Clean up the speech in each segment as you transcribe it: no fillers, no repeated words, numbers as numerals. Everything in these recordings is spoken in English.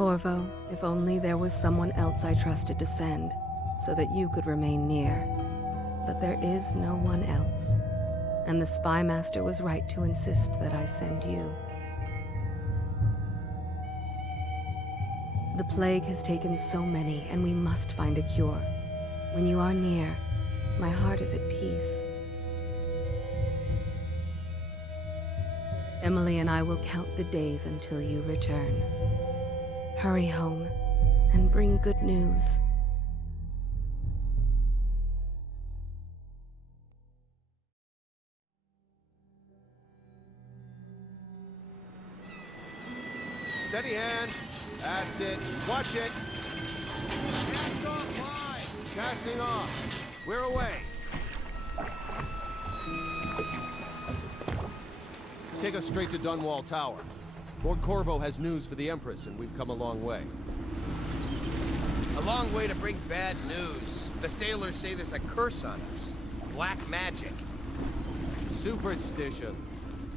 Corvo, if only there was someone else I trusted to send, so that you could remain near. But there is no one else, and the Spy Master was right to insist that I send you. The plague has taken so many, and we must find a cure. When you are near, my heart is at peace. Emily and I will count the days until you return. Hurry home, and bring good news. Steady hand. That's it. Watch it. Cast off line. Casting off. We're away. Take us straight to Dunwall Tower. Lord Corvo has news for the Empress, and we've come a long way. A long way to bring bad news. The sailors say there's a curse on us. Black magic. Superstition.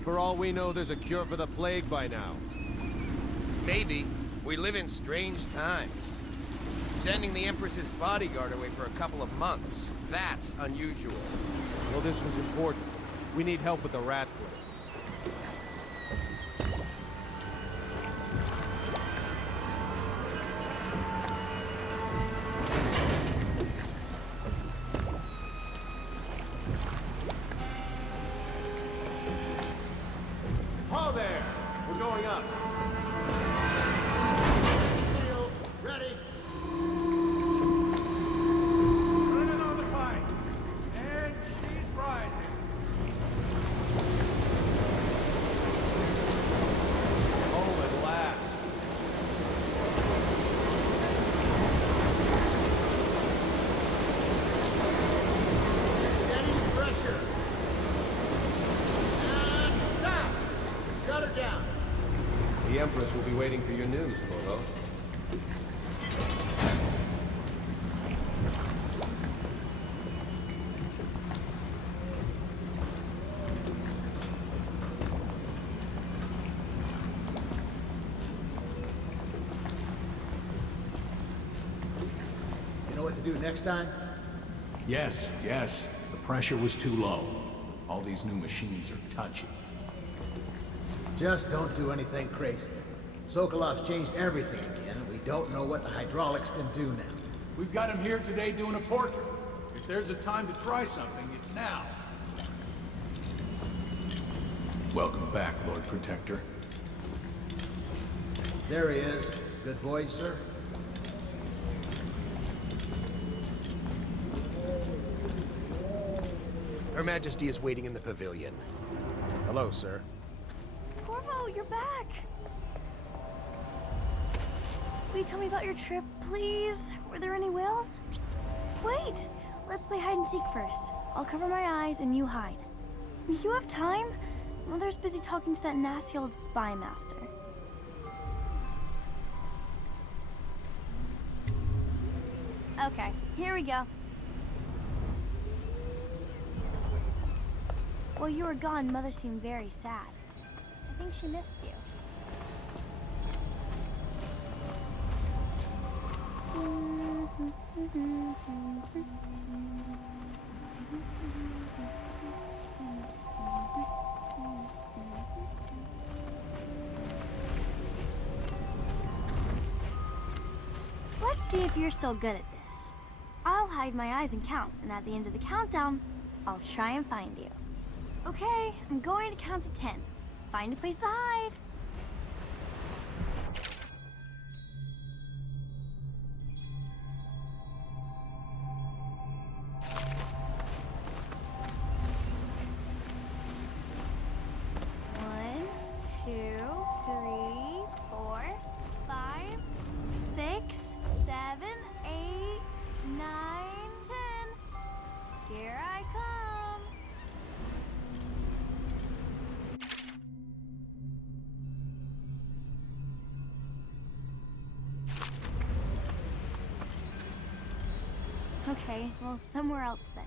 For all we know, there's a cure for the plague by now. Maybe. We live in strange times. Sending the Empress's bodyguard away for a couple of months. That's unusual. Well, this was important. We need help with the rat plague. There! We're going up. Sail, ready. Turning on the pipes. And she's rising. Home at last. Steady pressure. And stop. Shut her down. The Empress will be waiting for your news, Corvo. You know what to do next time? Yes. The pressure was too low. All these new machines are touchy. Just don't do anything crazy. Sokolov's changed everything again, and we don't know what the hydraulics can do now. We've got him here today doing a portrait. If there's a time to try something, it's now. Welcome back, Lord Protector. There he is. Good voyage, sir. Her Majesty is waiting in the pavilion. Hello, sir. Corvo, you're back! Will you tell me about your trip, please? Were there any whales? Wait! Let's play hide and seek first. I'll cover my eyes and you hide. You have time? Mother's busy talking to that nasty old spy master. Okay, here we go. While you were gone, Mother seemed very sad. I think she missed you. Let's see if you're still good at this. I'll hide my eyes and count, and at the end of the countdown, I'll try and find you. Okay, I'm going to count to 10. Find a place to hide. One, two, three, 4, 5, 6, 7, 8, 9, 10. Here I come. Okay, well, somewhere else then.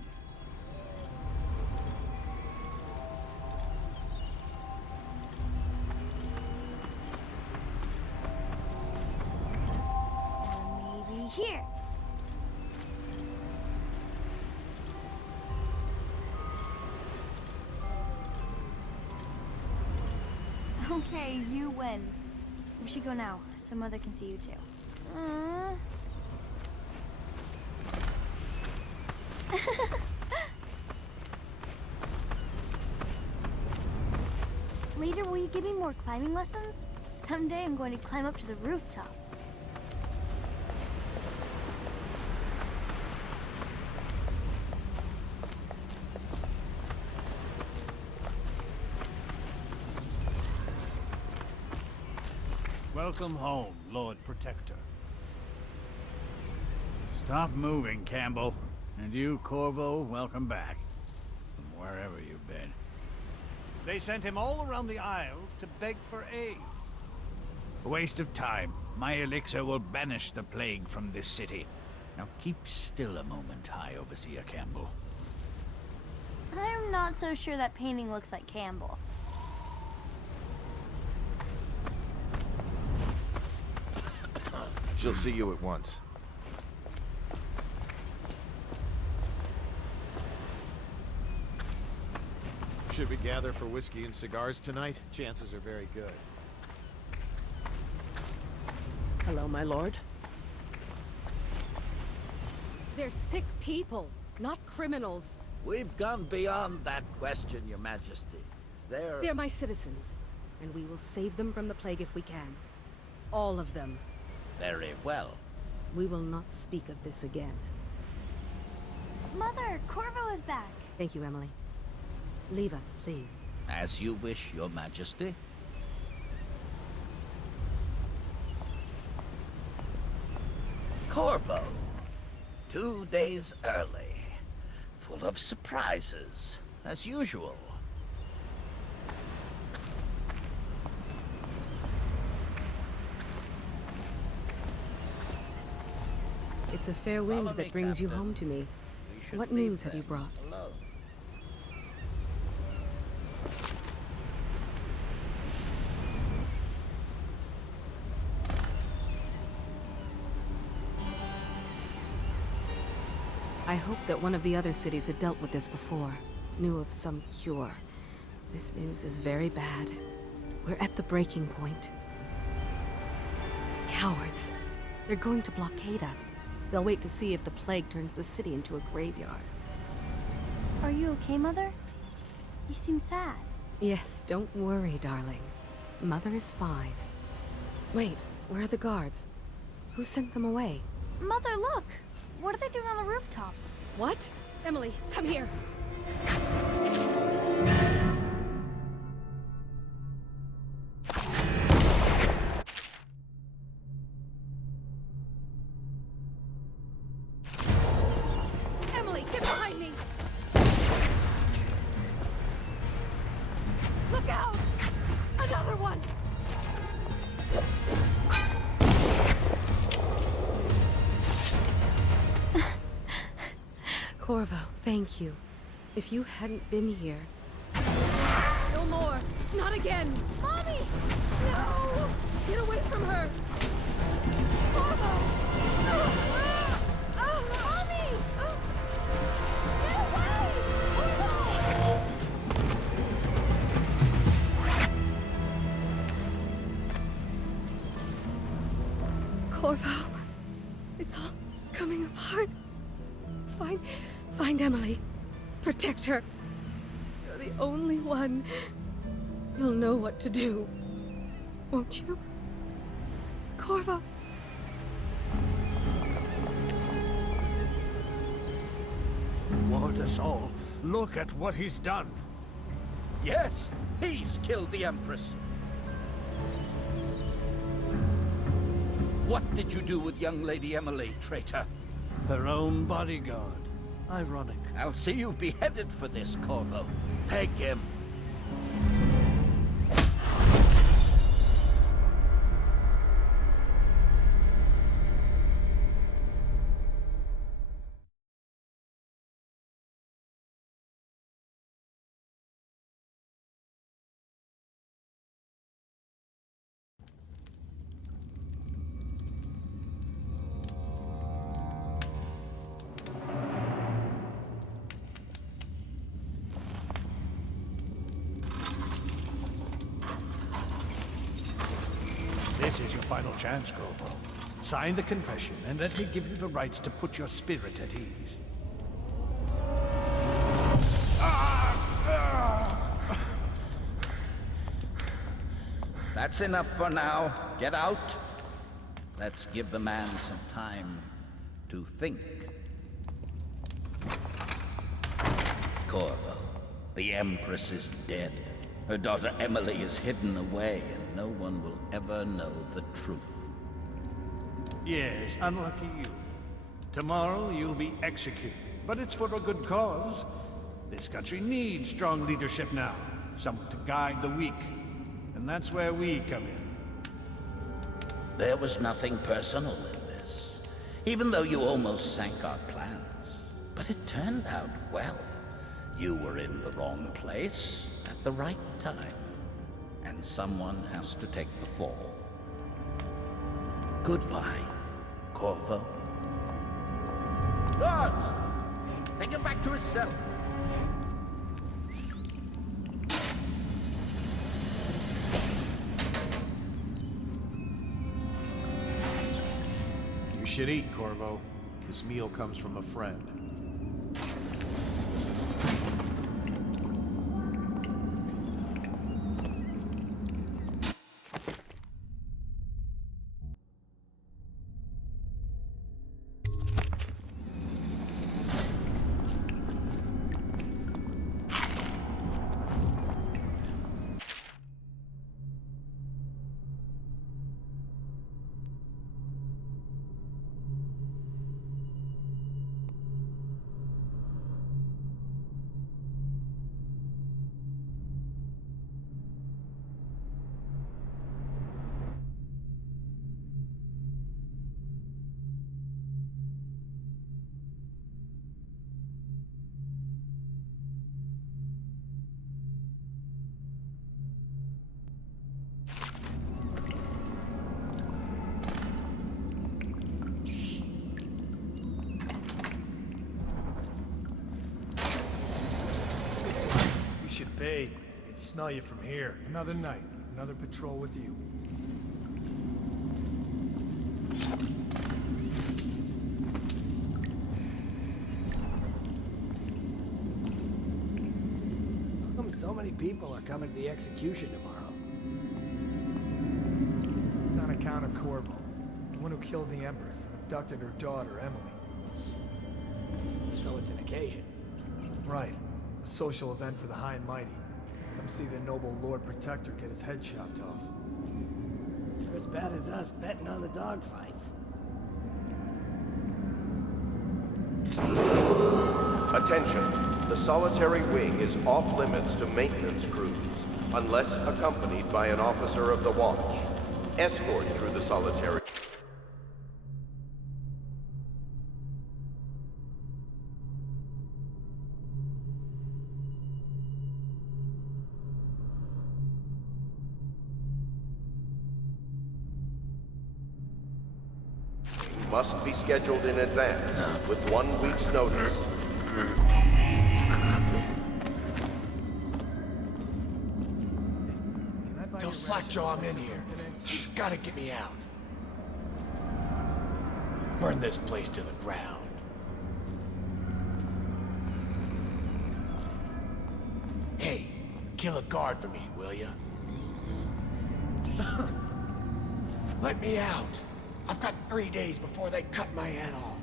Okay, you win. We should go now, so Mother can see you too. Later, will you give me more climbing lessons? Someday I'm going to climb up to the rooftop. Welcome home, Lord Protector. Stop moving, Campbell. And you, Corvo, welcome back. From wherever you've been. They sent him all around the Isles to beg for aid. A waste of time. My elixir will banish the plague from this city. Now keep still a moment, High Overseer Campbell. I'm not so sure that painting looks like Campbell. She'll see you at once. Should we gather for whiskey and cigars tonight? Chances are very good. Hello, my lord. They're sick people, not criminals. We've gone beyond that question, Your Majesty. They're my citizens, and we will save them from the plague if we can. All of them. Very well. We will not speak of this again. Mother, Corvo is back. Thank you, Emily. Leave us, please. As you wish, Your Majesty. Corvo. 2 days early. Full of surprises, as usual. It's a fair wind that brings you home to me. What news have you brought? Alone. I hoped that one of the other cities had dealt with this before, knew of some cure. This news is very bad. We're at the breaking point. Cowards. They're going to blockade us. They'll wait to see if the plague turns the city into a graveyard. Are you okay, Mother? You seem sad. Yes, don't worry, darling. Mother is fine. Wait, where are the guards? Who sent them away? Mother, look! What are they doing on the rooftop? What? Emily, come here! Emily, get behind me! Look out! Another one! Corvo, thank you. If you hadn't been here... No more! Not again! Mommy! No! Get away from her! Corvo! Mommy! Get away! Corvo! Corvo, it's all coming apart. Find Emily. Protect her. You're the only one. You'll know what to do. Won't you? Corvo. Ward us all. Look at what he's done. Yes, he's killed the Empress. What did you do with young Lady Emily, traitor? Her own bodyguard. Ironic. I'll see you beheaded for this, Corvo. Take him. final chance, Corvo. Sign the confession, and let me give you the rights to put your spirit at ease. That's enough for now. Get out. Let's give the man some time to think. Corvo, the Empress is dead. Her daughter Emily is hidden away, and no one will ever know the truth. Yes, unlucky you. Tomorrow you'll be executed, but it's for a good cause. This country needs strong leadership now, someone to guide the weak. And that's where we come in. There was nothing personal in this, even though you almost sank our plans. But it turned out well. You were in the wrong place at the right time, and someone has to take the fall. Goodbye, Corvo. Guards! Take him back to his cell. You should eat, Corvo. This meal comes from a friend. Hey, I can smell you from here. Another night, another patrol with you. How come so many people are coming to the execution tomorrow? It's on account of Corvo, the one who killed the Empress and abducted her daughter, Emily. So it's an occasion. Right. A social event for the high and mighty. Come see the noble Lord Protector get his head chopped off. They're as bad as us betting on the dogfights. Attention. The solitary wing is off limits to maintenance crews, unless accompanied by an officer of the watch. Escort through the solitary. Must be scheduled in advance, with 1 week's notice. Tell Slackjaw I'm in here. He's gotta get me out. Burn this place to the ground. Hey, kill a guard for me, will ya? Let me out. I've got 3 days before they cut my head off.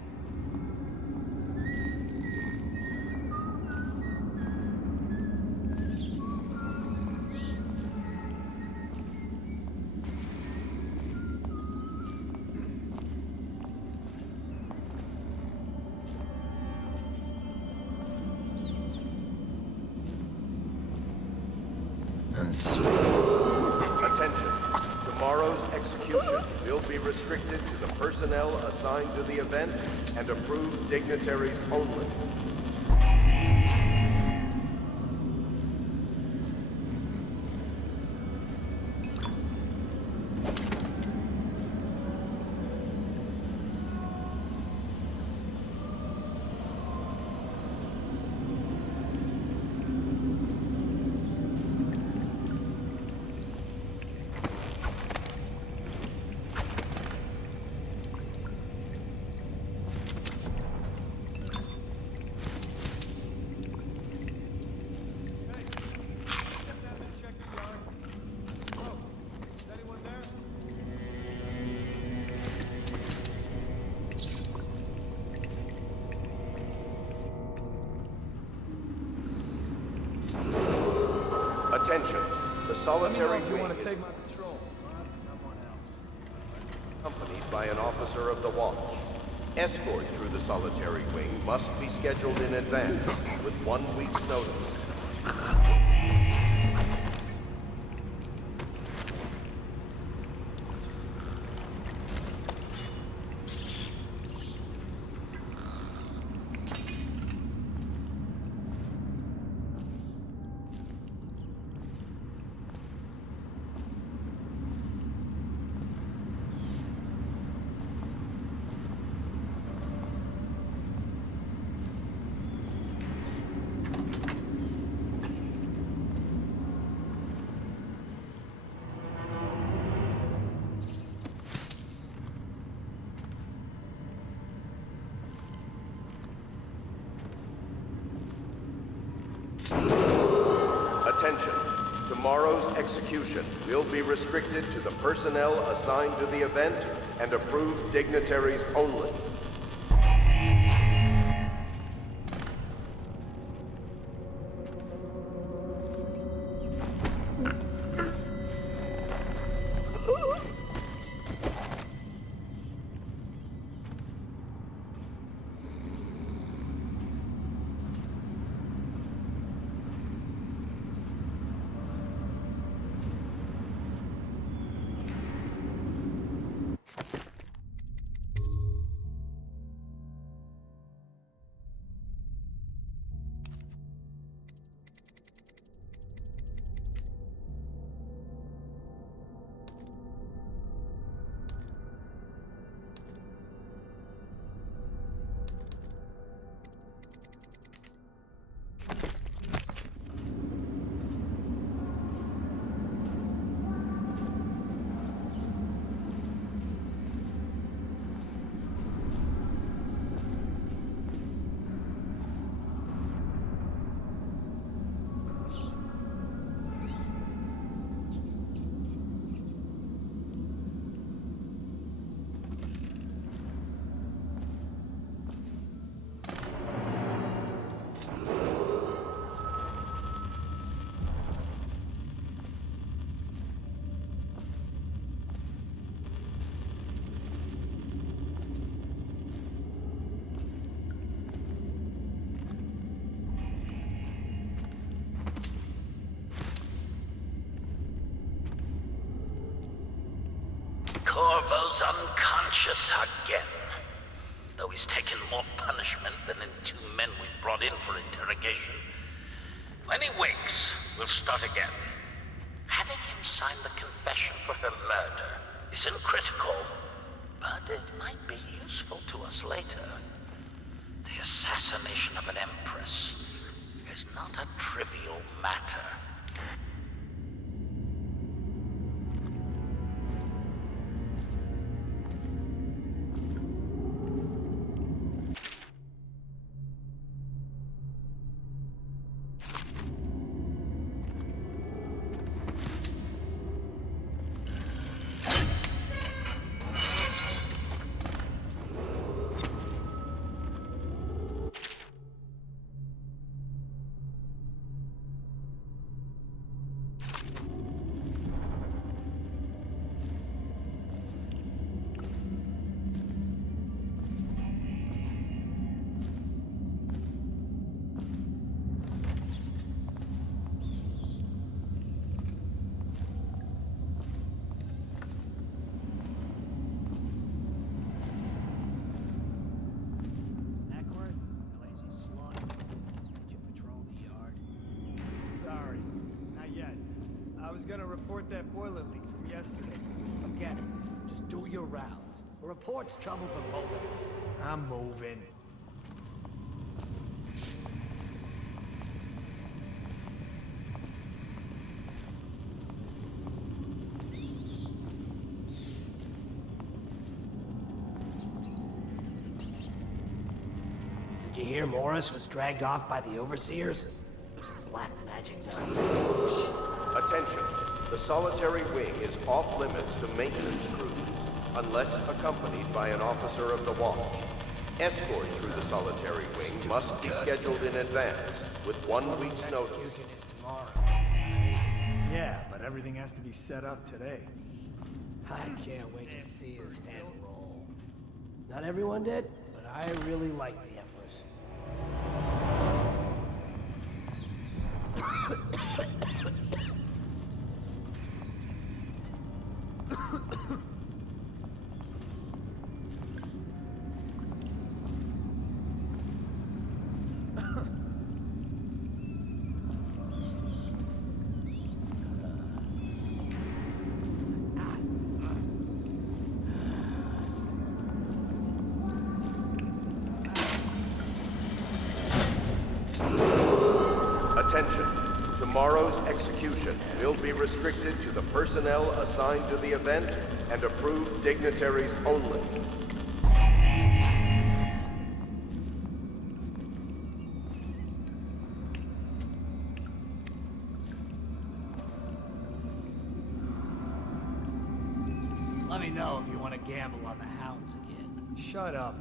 Attention. Tomorrow's execution will be restricted to the personnel assigned to the event and approved dignitaries only. The Let me know solitary if you wing want to is take my patrol. Find someone else. accompanied by an officer of the watch. Escort through the solitary wing must be scheduled in advance with 1 week's notice. Attention. Tomorrow's execution will be restricted to the personnel assigned to the event and approved dignitaries only. Corvo's unconscious again. Though he's taken more punishment than the 2 men we brought in for interrogation. When he wakes, we'll start again. Having him sign the confession for her murder isn't critical, but it might be useful to us later. The assassination of an empress is not a trivial matter. I was gonna report that boiler leak from yesterday. Forget it. Just do your rounds. A report's trouble for both of us. I'm moving. Did you hear Morris was dragged off by the overseers? Some black magic nonsense. Attention. The solitary wing is off limits to maintenance crews, unless accompanied by an officer of the watch. Escort through the solitary wing must be scheduled in advance, with 1 week's notice. Execution is tomorrow. Yeah, but everything has to be set up today. I can't wait to see his head roll. Not everyone did, but I really like the Empress. Attention. Tomorrow's execution will be restricted to the personnel assigned to the event and approved dignitaries only. Let me know if you want to gamble on the hounds again. Shut up.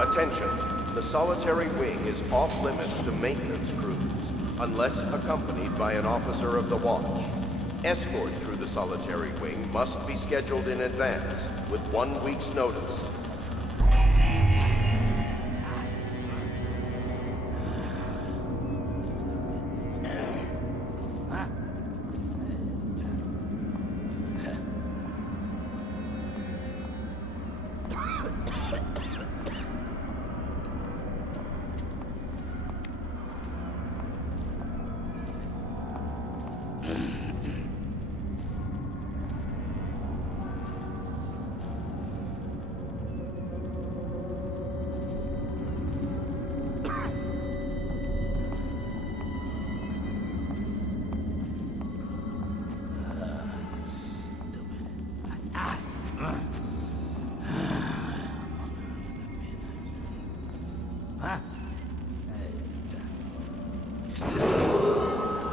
Attention. The solitary wing is off limits to maintenance crews, unless accompanied by an officer of the watch. Escort through the solitary wing must be scheduled in advance, with 1 week's notice.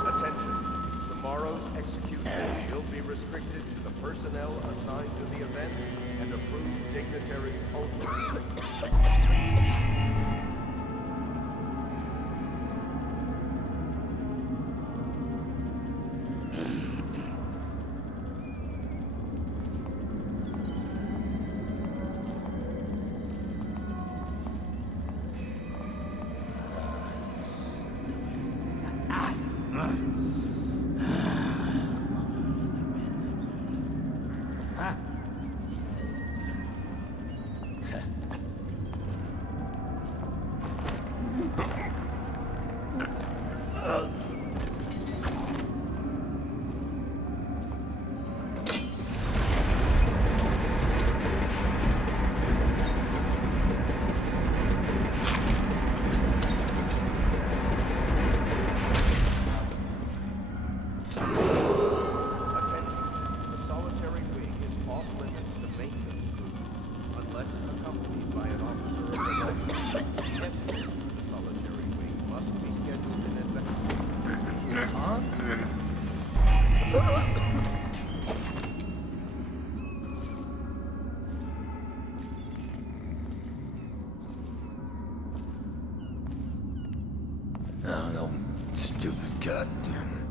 Attention. Tomorrow's execution will be restricted to the personnel assigned to the event and approved dignitaries only. Stupid goddamn.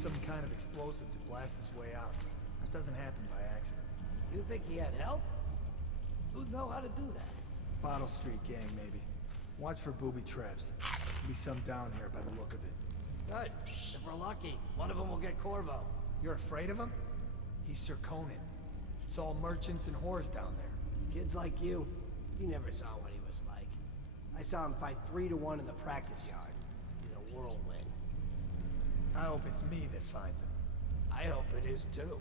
some kind of explosive to blast his way out. That doesn't happen by accident. You think he had help? Who'd know how to do that? Bottle Street gang, maybe. Watch for booby traps. There'll be some down here by the look of it. Good. If we're lucky, one of them will get Corvo. You're afraid of him? He's Sir Conan. It's all merchants and whores down there. Kids like you never saw what he was like. I saw him fight 3 to 1 in the practice yard. He's a whirlwind. I hope it's me that finds him. I hope it is too.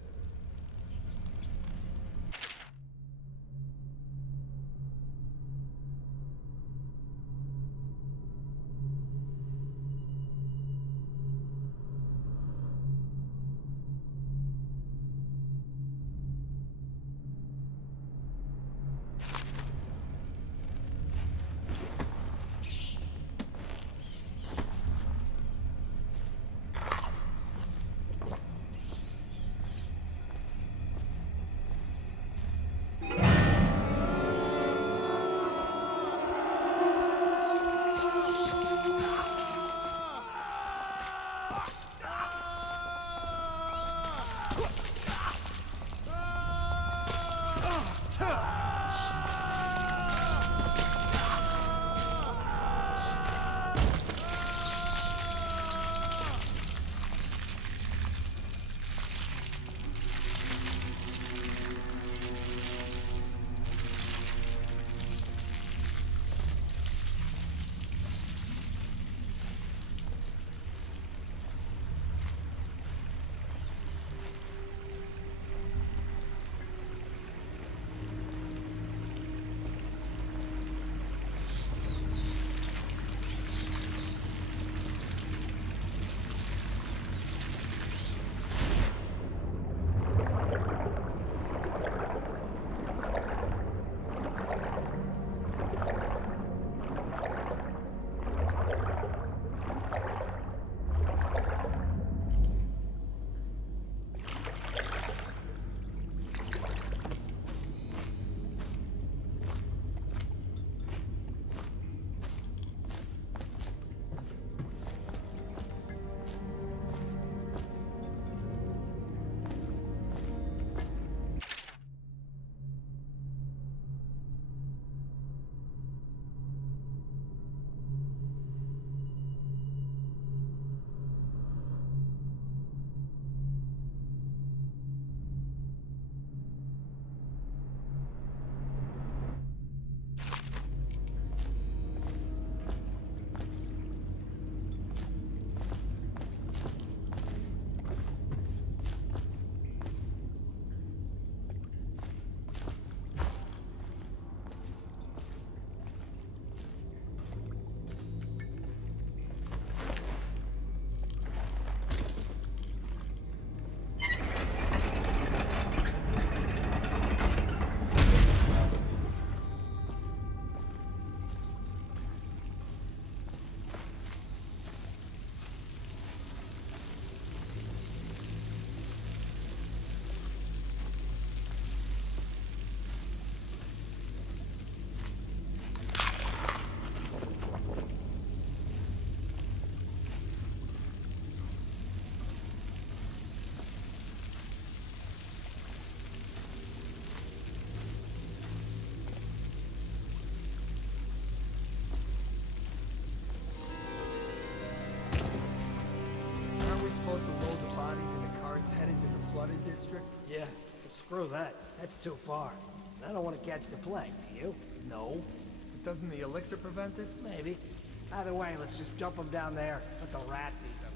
flooded district? Yeah, but screw that. That's too far. And I don't want to catch the plague, do you? No. But doesn't the elixir prevent it? Maybe. Either way, let's just dump them down there. Let the rats eat them.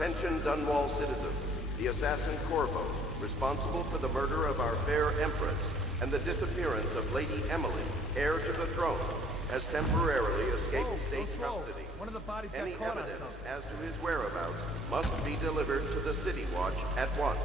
Attention Dunwall citizens. The assassin Corvo, responsible for the murder of our fair Empress and the disappearance of Lady Emily, heir to the throne, has temporarily escaped state custody. One of the bodies Any got caught on evidence something. as to his whereabouts must be delivered to the City Watch at once.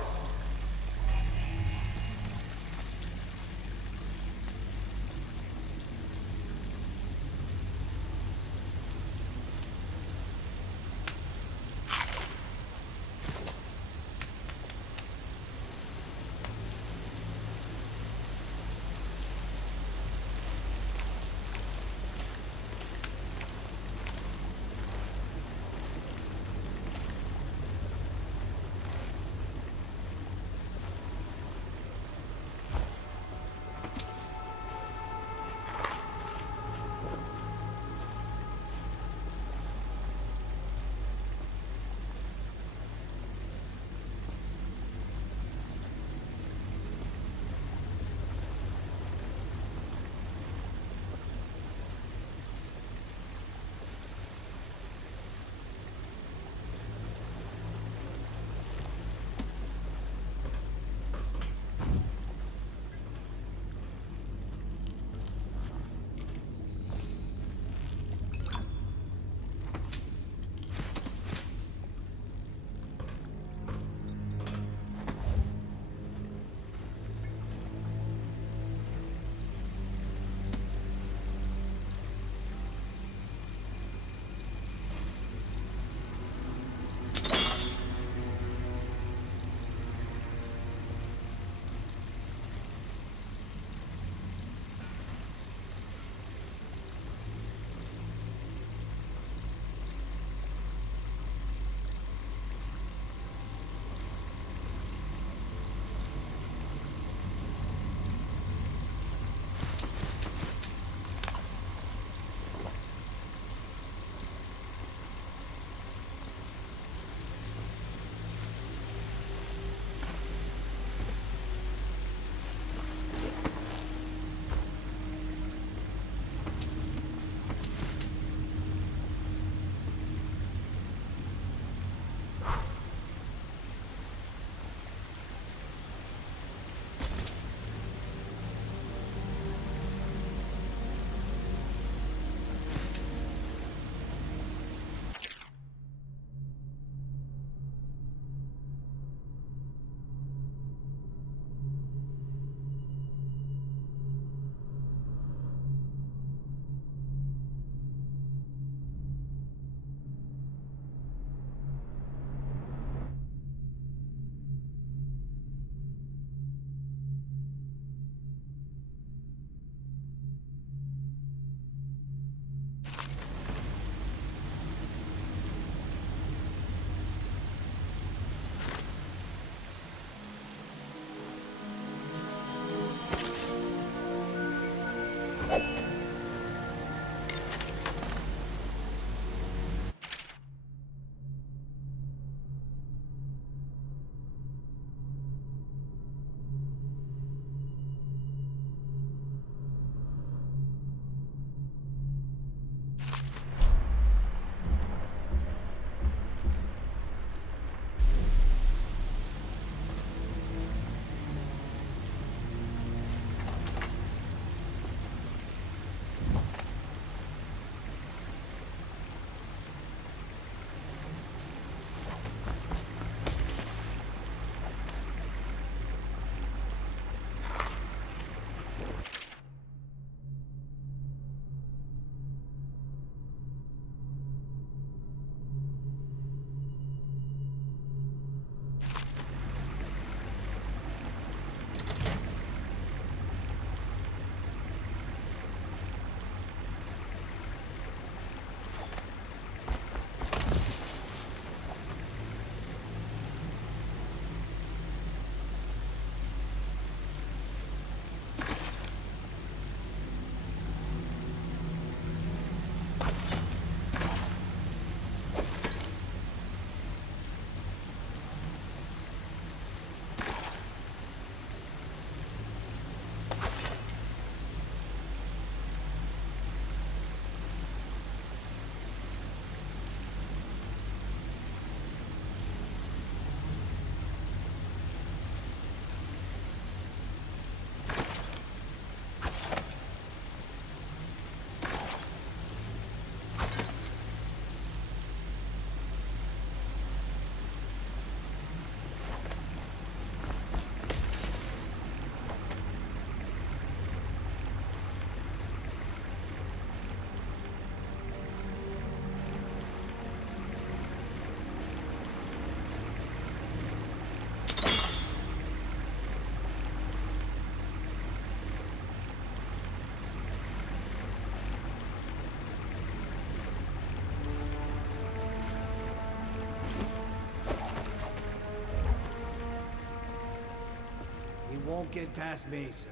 won't get past me, sir.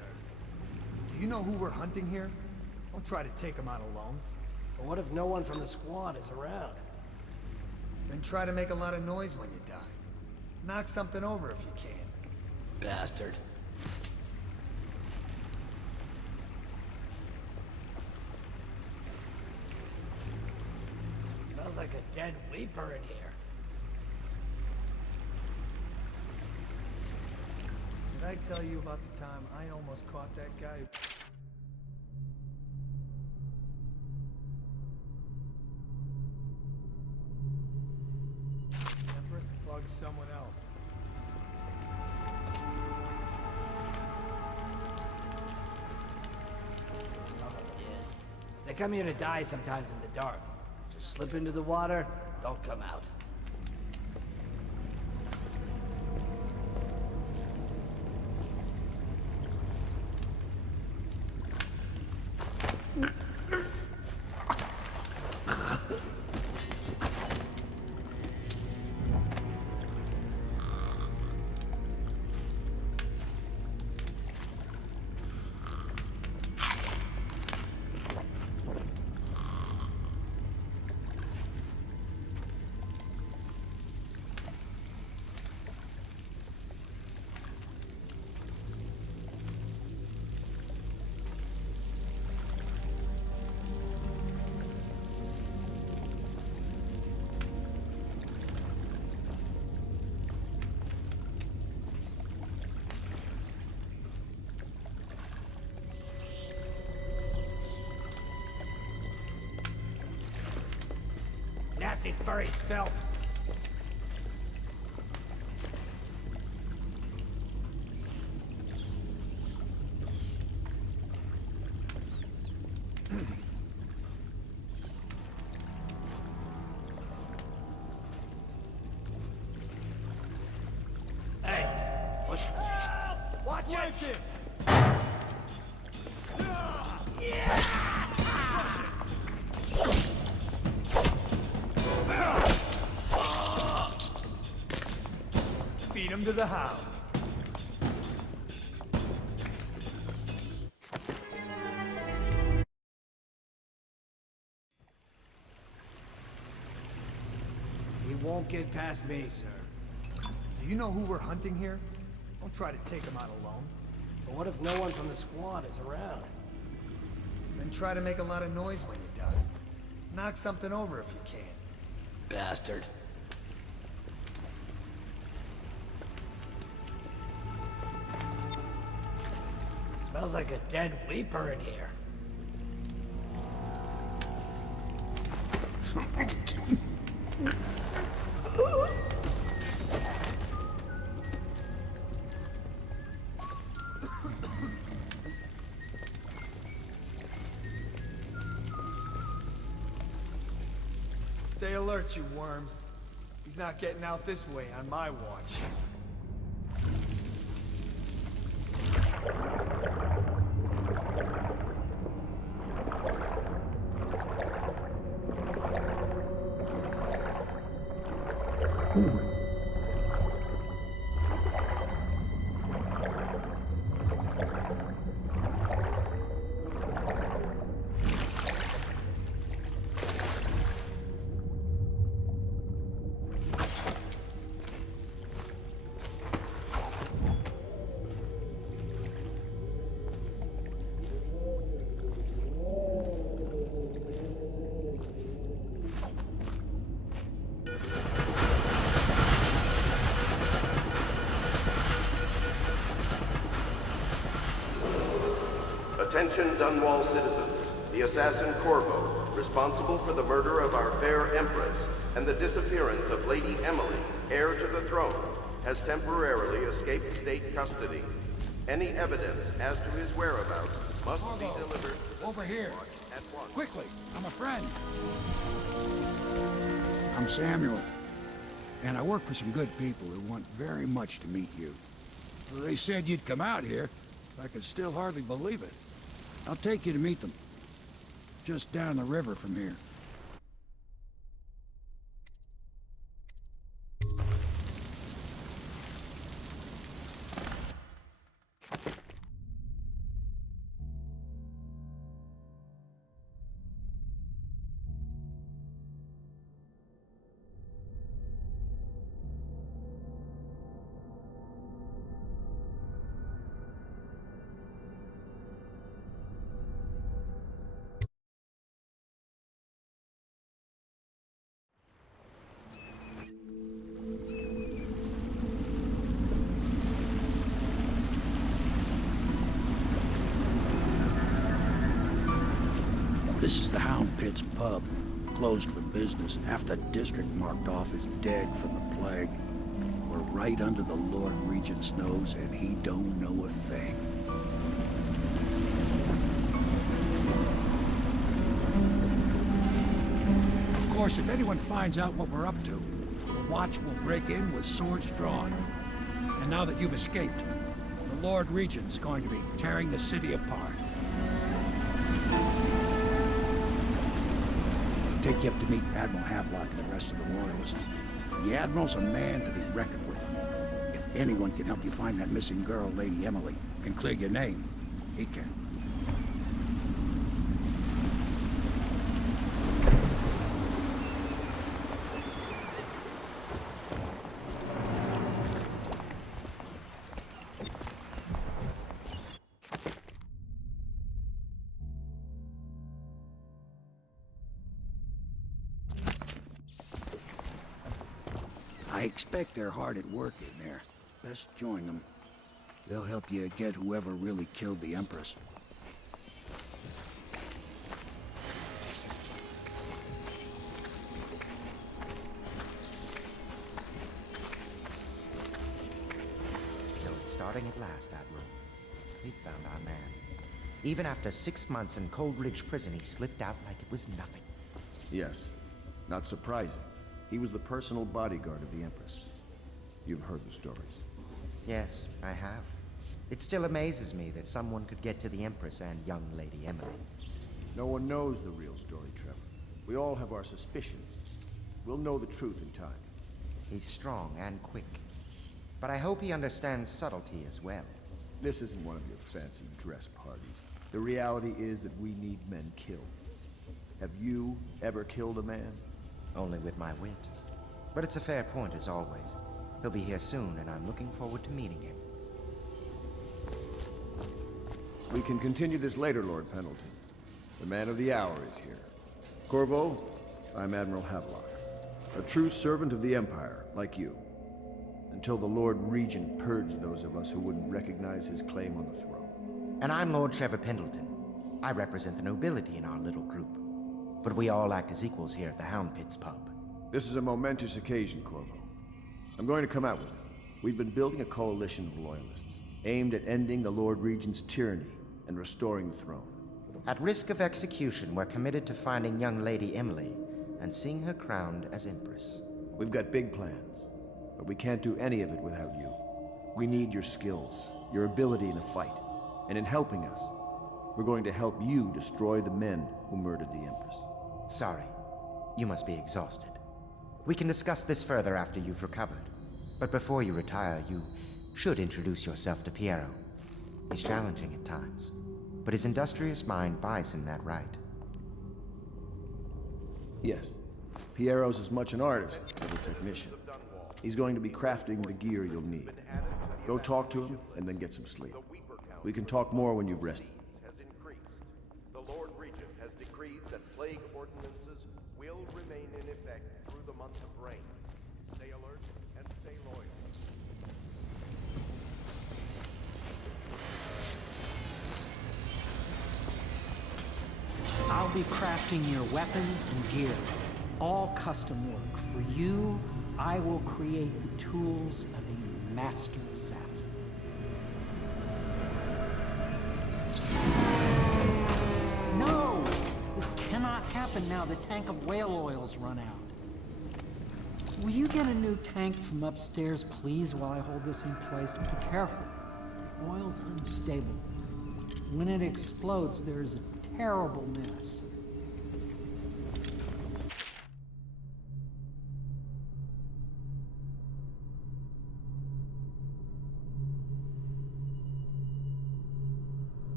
Do you know who we're hunting here? Don't try to take him out alone. But what if no one from the squad is around? Then try to make a lot of noise when you die. Knock something over if you can. Bastard. Smells like a dead weeper in here. Did I tell you about the time I almost caught that guy? Empress plugs someone else. Yes. They come here to die sometimes in the dark. Just slip into the water, don't come out. Nasty furry filth. Hey, what's... Watch it! Feed him to the hounds. He won't get past me, sir. Do you know who we're hunting here? Don't try to take him out alone. But what if no one from the squad is around? Then try to make a lot of noise when you die. Knock something over if you can. Bastard. Smells like a dead weeper in here. Stay alert, you worms. He's not getting out this way on my watch. Attention Dunwall citizens. The assassin Corvo, responsible for the murder of our fair Empress and the disappearance of Lady Emily, heir to the throne, has temporarily escaped state custody. Any evidence as to his whereabouts must be delivered to the over here. at once. Quickly, I'm a friend. I'm Samuel, and I work for some good people who want very much to meet you. They said you'd come out here. I can still hardly believe it. I'll take you to meet them. Just down the river from here. This is the Hound Pits Pub. Closed for business. Half the district marked off as dead from the plague. We're right under the Lord Regent's nose, and he don't know a thing. Of course, if anyone finds out what we're up to, the Watch will break in with swords drawn. And now that you've escaped, the Lord Regent's going to be tearing the city apart. Take you up to meet Admiral Havelock and the rest of the Royalists. The Admiral's a man to be reckoned with. If anyone can help you find that missing girl, Lady Emily, and clear your name, he can. I expect they're hard at work in there. Best join them. They'll help you get whoever really killed the Empress. So it's starting at last, Admiral. We found our man. Even after 6 months in Coldridge Prison, he slipped out like it was nothing. Yes. Not surprising. He was the personal bodyguard of the Empress. You've heard the stories. Yes, I have. It still amazes me that someone could get to the Empress and young Lady Emily. No one knows the real story, Trevor. We all have our suspicions. We'll know the truth in time. He's strong and quick. But I hope he understands subtlety as well. This isn't one of your fancy dress parties. The reality is that we need men killed. Have you ever killed a man? Only with my wit. But it's a fair point as always. He'll be here soon, and I'm looking forward to meeting him. We can continue this later, Lord Pendleton. The man of the hour is here. Corvo, I'm Admiral Havelock. A true servant of the Empire, like you. Until the Lord Regent purged those of us who wouldn't recognize his claim on the throne. And I'm Lord Trevor Pendleton. I represent the nobility in our little group. But we all act as equals here at the Hound Pits Pub. This is a momentous occasion, Corvo. I'm going to come out with it. We've been building a coalition of loyalists, aimed at ending the Lord Regent's tyranny and restoring the throne. At risk of execution, we're committed to finding young Lady Emily and seeing her crowned as Empress. We've got big plans, but we can't do any of it without you. We need your skills, your ability in a fight, and in helping us, we're going to help you destroy the men who murdered the Empress. Sorry. You must be exhausted. We can discuss this further after you've recovered. But before you retire, you should introduce yourself to Piero. He's challenging at times, but his industrious mind buys him that right. Yes. Piero's as much an artist as a technician. He's going to be crafting the gear you'll need. Go talk to him, and then get some sleep. We can talk more when you've rested. The Lord Regent has decreed that plague ordinances will remain in effect through the month of rain. Stay alert and stay loyal. I'll be crafting your weapons and gear. All custom work. For you, I will create the tools of a master assassin. No! This cannot happen now. The tank of whale oil's run out. Will you get a new tank from upstairs, please, while I hold this in place? Be careful. The oil's unstable. When it explodes, there is a terrible mess.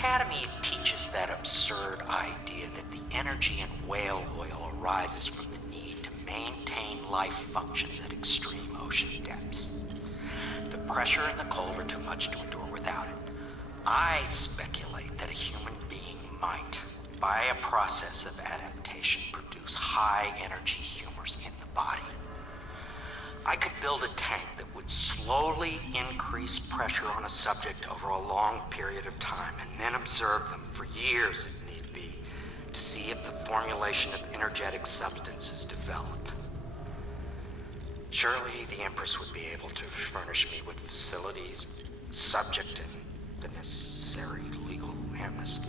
Academy teaches that absurd idea that the energy in whale oil arises from the need to maintain life functions at extreme ocean depths. The pressure and the cold are too much to endure without it. I speculate that a human being might, by a process of adaptation, produce high-energy humors in the body. I could build a tank that would slowly increase pressure on a subject over a long period of time, and then observe them for years if need be, to see if the formulation of energetic substance is developed. Surely the Empress would be able to furnish me with facilities, subject and the necessary legal amnesty.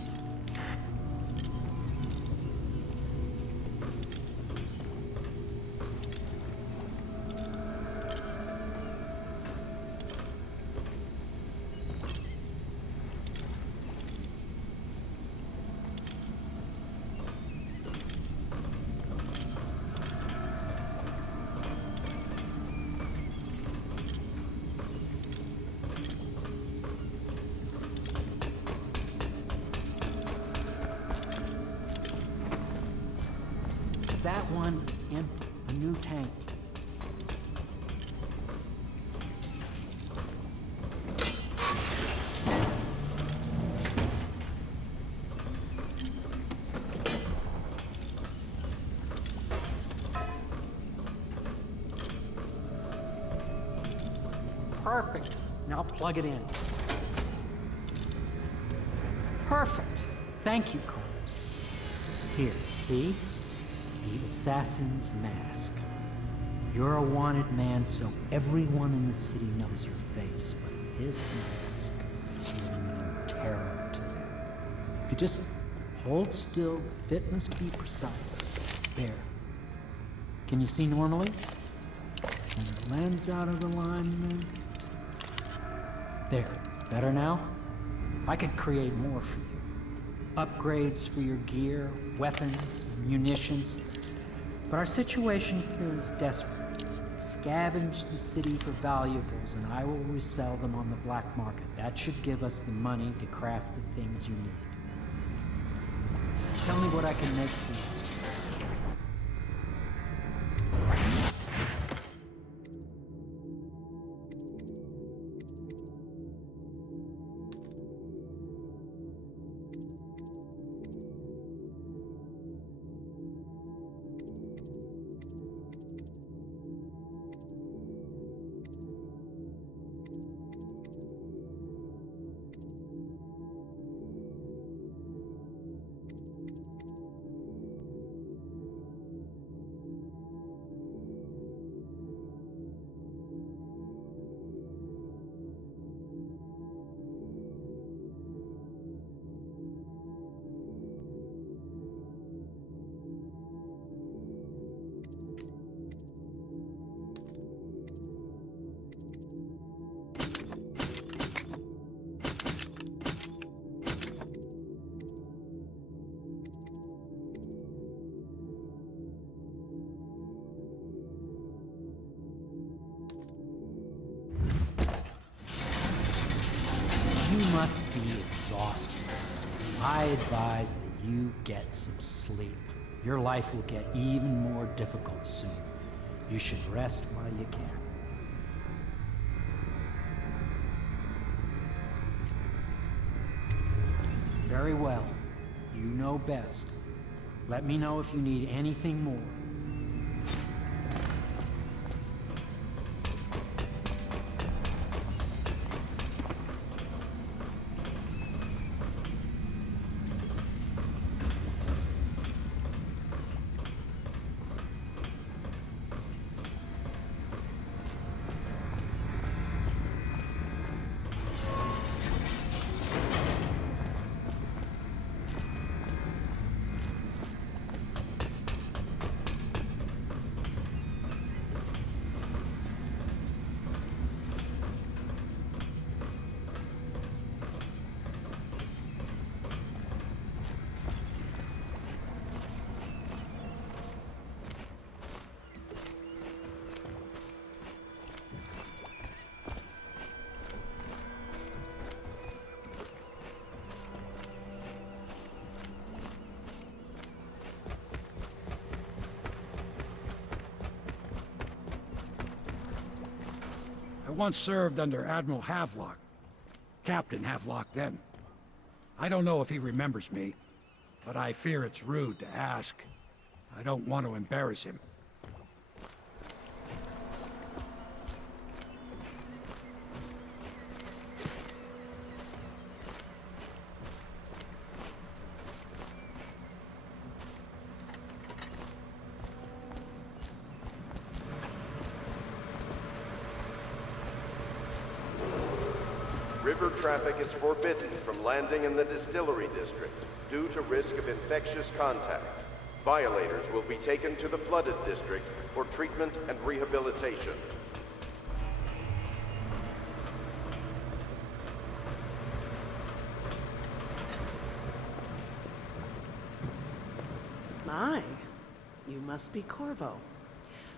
That one is empty. A new tank. Perfect. Now plug it in. Perfect. Thank you, Carl. Here, see? The assassin's mask. You're a wanted man, so everyone in the city knows your face, but this mask will mean terror to them. If you just hold still, the fit must be precise. There. Can you see normally? Center lens out of alignment. There. Better now? I could create more for you. Upgrades for your gear, weapons, munitions. But our situation here is desperate. Scavenge the city for valuables and I will resell them on the black market. That should give us the money to craft the things you need. Tell me what I can make for you. You must be exhausted. I advise that you get some sleep. Your life will get even more difficult soon. You should rest while you can. Very well. You know best. Let me know if you need anything more. once served under Admiral Havelock. Captain Havelock then. I don't know if he remembers me, but I fear it's rude to ask. I don't want to embarrass him. River traffic is forbidden from landing in the distillery district due to risk of infectious contact. Violators will be taken to the flooded district for treatment and rehabilitation. My, you must be Corvo.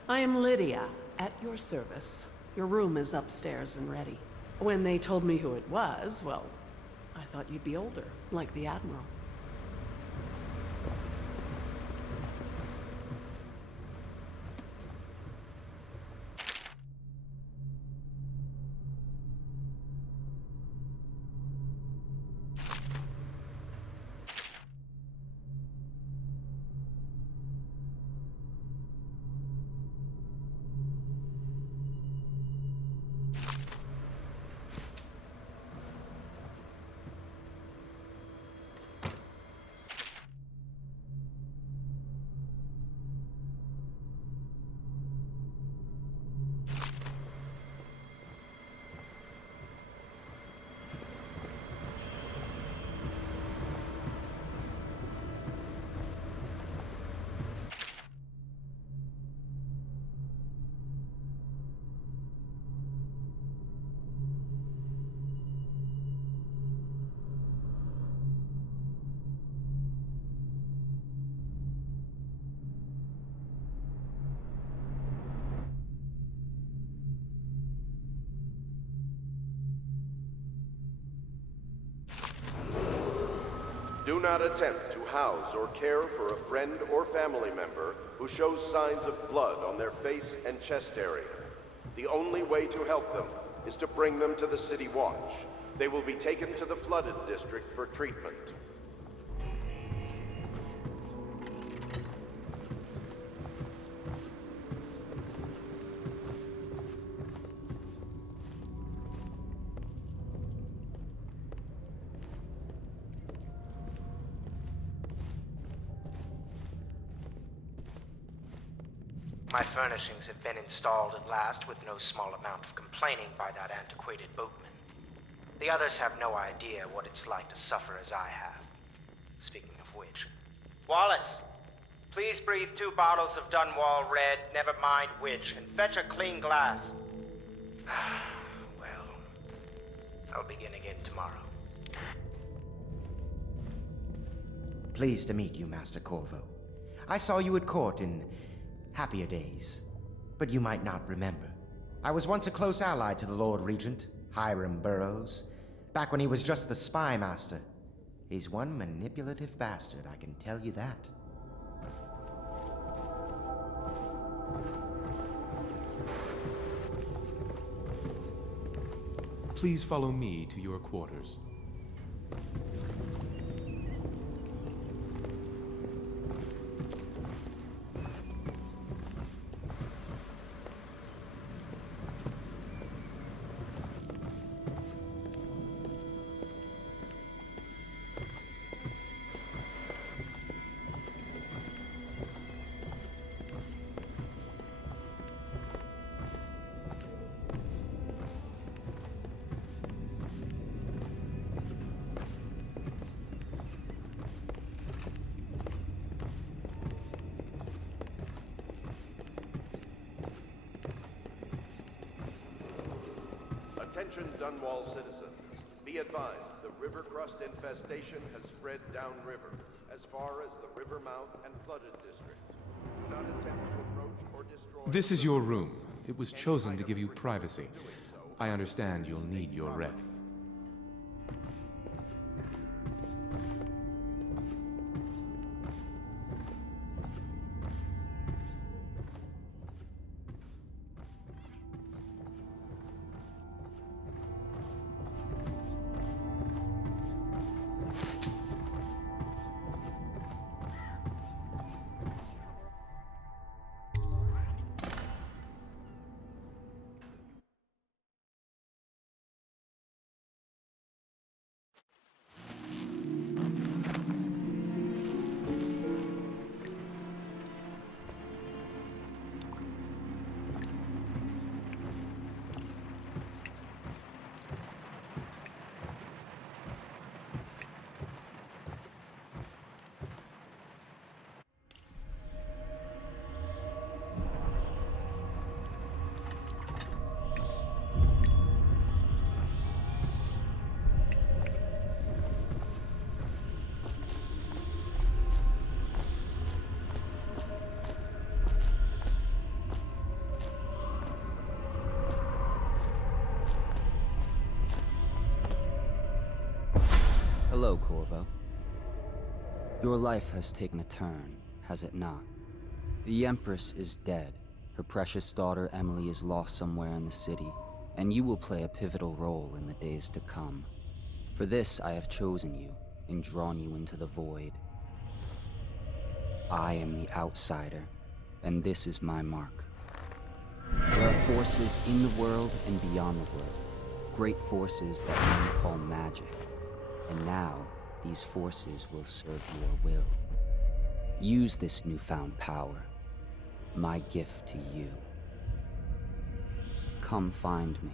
I am Lydia, at your service. Your room is upstairs and ready. When they told me who it was, well, I thought you'd be older, like the Admiral. Do not attempt to house or care for a friend or family member who shows signs of blood on their face and chest area. The only way to help them is to bring them to the City Watch. They will be taken to the flooded district for treatment. My furnishings have been installed at last with no small amount of complaining by that antiquated boatman. The others have no idea what it's like to suffer as I have. Speaking of which... Wallace! Please breathe 2 bottles of Dunwall Red, never mind which, and fetch a clean glass. Well, I'll begin again tomorrow. Pleased to meet you, Master Corvo. I saw you at court in happier days, but you might not remember. I was once a close ally to the Lord Regent, Hiram Burroughs, back when he was just the spy master. He's one manipulative bastard, I can tell you that. Please follow me to your quarters. Attention Dunwall citizens. Be advised, the river crust infestation has spread downriver, as far as the river mouth and flooded district. Do not attempt to approach or destroy... This is your room. It was chosen to give you privacy. I understand you'll need your rest. Hello, Corvo. Your life has taken a turn, has it not? The Empress is dead. Her precious daughter Emily is lost somewhere in the city, and you will play a pivotal role in the days to come. For this, I have chosen you and drawn you into the void. I am the outsider, and this is my mark. There are forces in the world and beyond the world, great forces that men call magic. And now, these forces will serve your will. Use this newfound power, my gift to you. Come find me.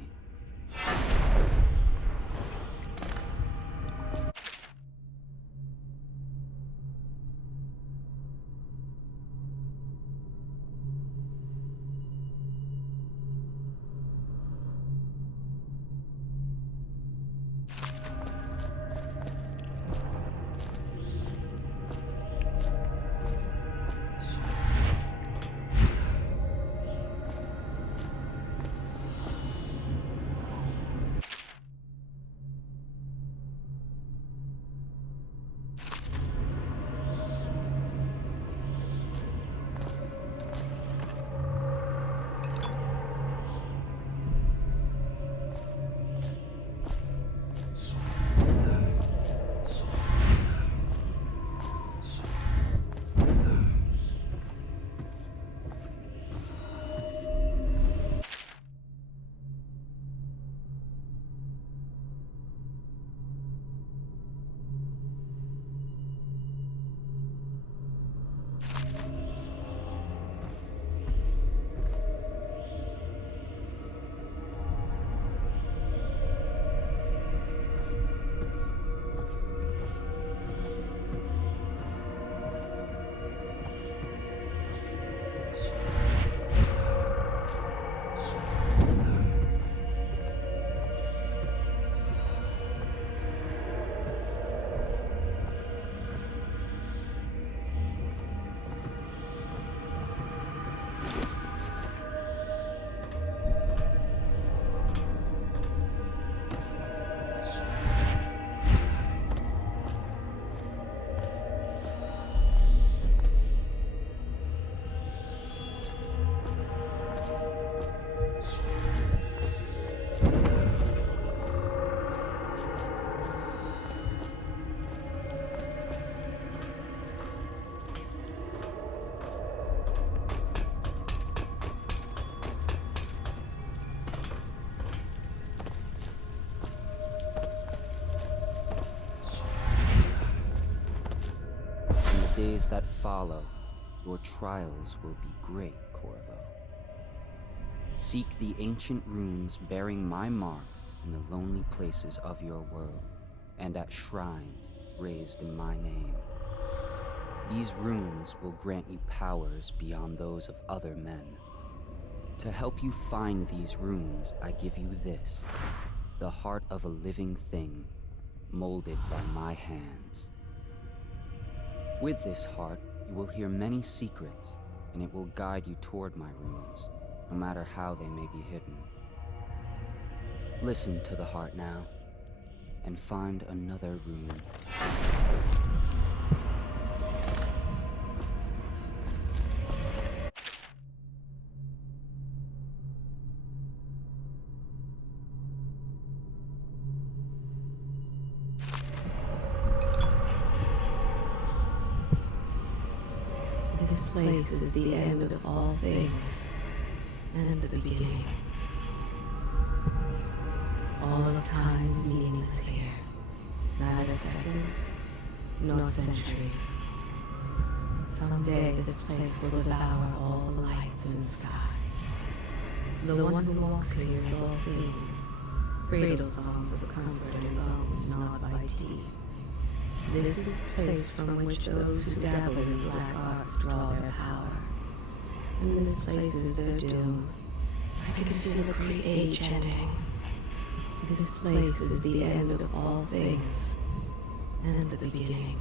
Days that follow, your trials will be great, Corvo. Seek the ancient runes bearing my mark in the lonely places of your world, and at shrines raised in my name. These runes will grant you powers beyond those of other men. To help you find these runes, I give you this, the heart of a living thing, molded by my hands. With this heart, you will hear many secrets, and it will guide you toward my runes, no matter how they may be hidden. Listen to the heart now, and find another rune. This place is the end of all things, and the beginning. All of time is meaningless here, neither seconds nor centuries. Someday this place will devour all the lights in the sky. The one who walks here is all things, cradle songs of comfort and bones gnawed by teeth. This is the place from which those who dabble in black arts draw their power. And this place is their doom. I can feel a great age ending. This place is the end of all things, and the beginning.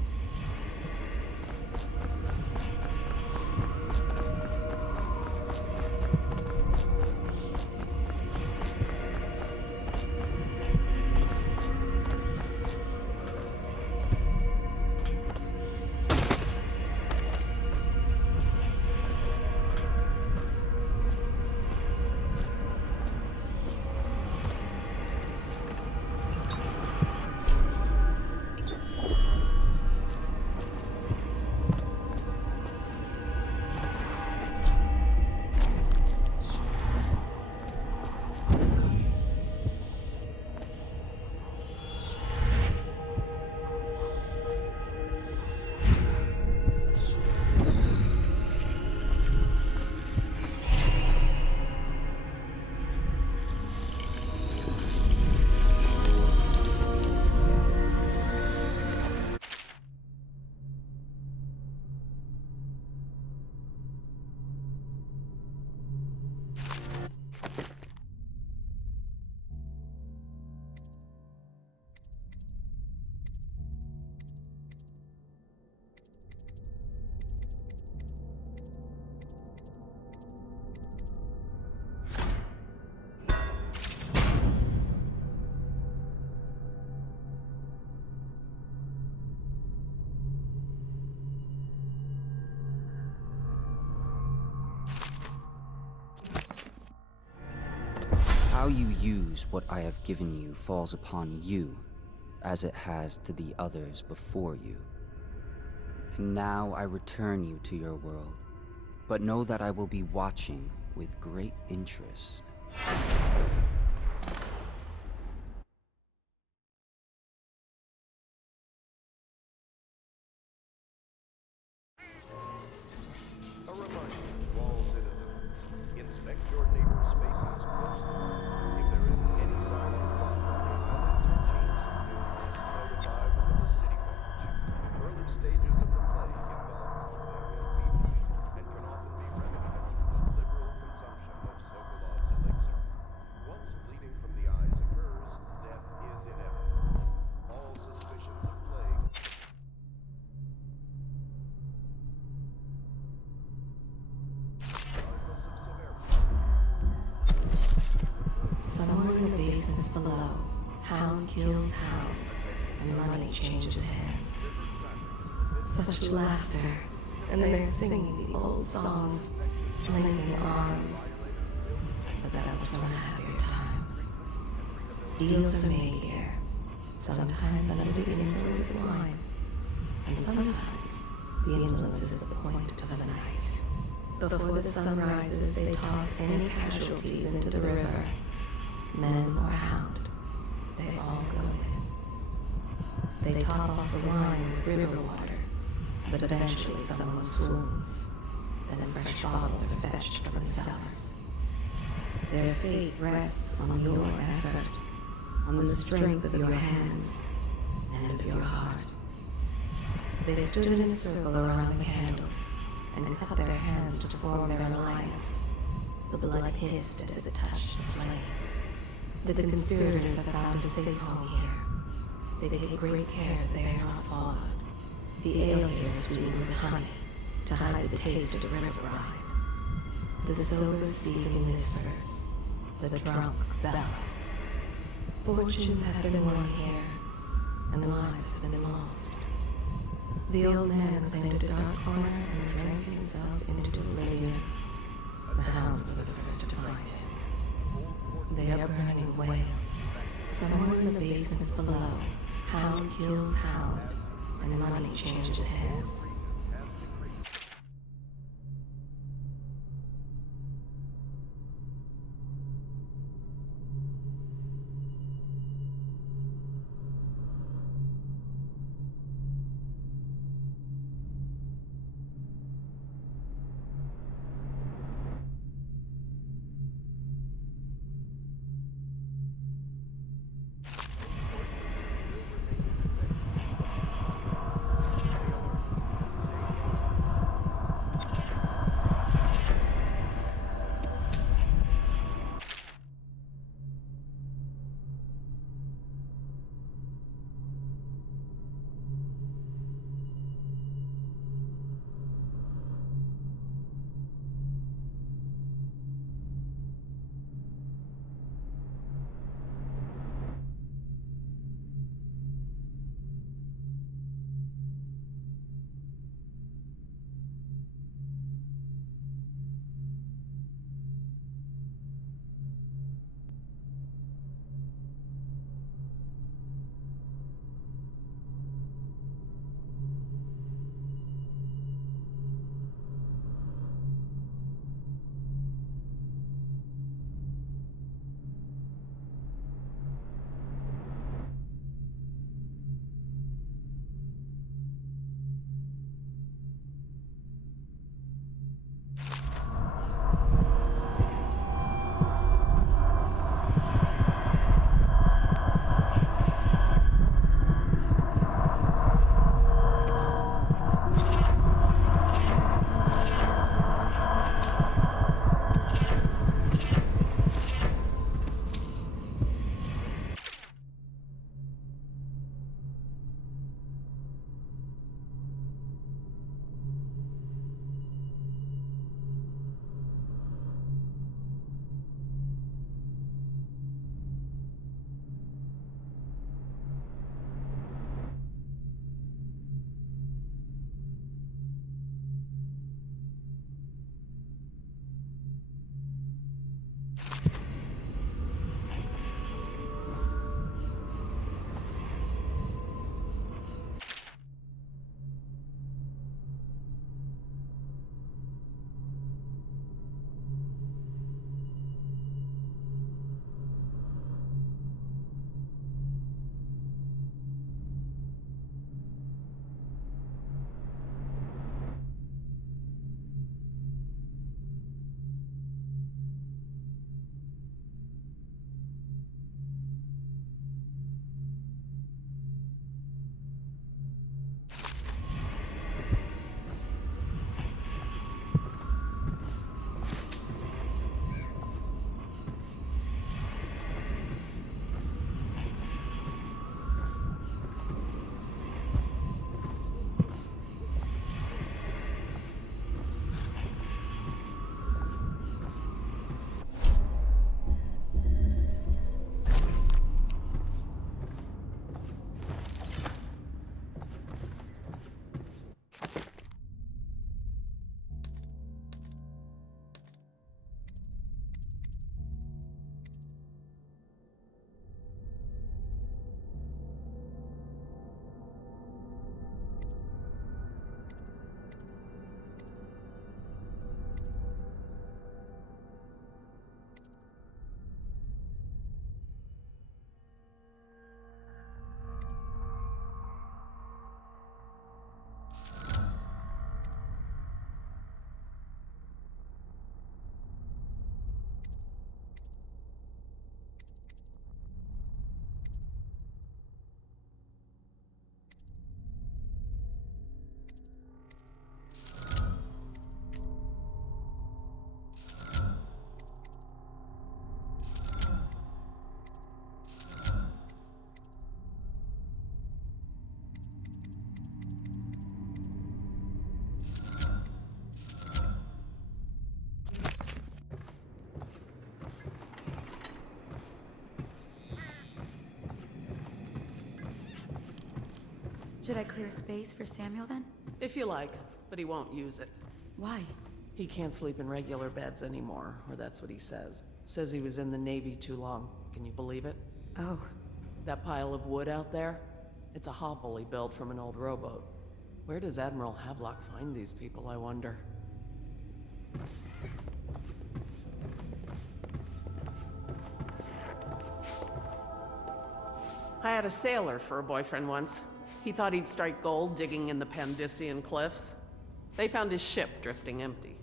you use what I have given you falls upon you, as it has to the others before you. And now I return you to your world, but know that I will be watching with great interest. A reminder to all citizens, inspect your neighbor's spaces closely. If there is any sign of blood on the islands or cheats, you must notify one of the city watch. Early stages of the plague involve malaria, fever, and can often be remedied through the liberal consumption of Sokolov's elixir. Once bleeding from the eyes occurs, death is inevitable. All suspicions of plague Somewhere in the basements below, Hound kills Hound, and money changes hands. Such laughter, and they're singing the old songs, linking arms. But that was from a happier time. Deals are made here, sometimes under the influence of wine, and sometimes the influence is the point of a knife. Before the sun rises, they toss any casualties into the river. Men or hound, they all go in. They top off the wine with river water, but eventually someone swoons. Then fresh bottles are fetched from the cellars. Their fate rests on your effort, on the strength of your hands and of your heart. They stood in a circle around the candles and cut their hands to form their alliance. The blood hissed as it touched the flames. The conspirators have found a safe home here. They take great care that they are not followed. The ale here is sweetened with honey to hide the taste of river wine. The sober speak in whispers. The drunk bellow. Fortunes have been won here, and lives have been lost. The old man claimed a dark corner and drank himself into oblivion. The hounds were the first to find him. They are burning whales. Somewhere in the basements below, Hound kills Hound, and money changes hands. Should I clear space for Samuel then? If you like, but he won't use it. Why? He can't sleep in regular beds anymore, or that's what he says. Says he was in the Navy too long. Can you believe it? Oh. That pile of wood out there? It's a hovel he built from an old rowboat. Where does Admiral Havelock find these people, I wonder? I had a sailor for a boyfriend once. He thought he'd strike gold digging in the Pandician cliffs. They found his ship drifting empty.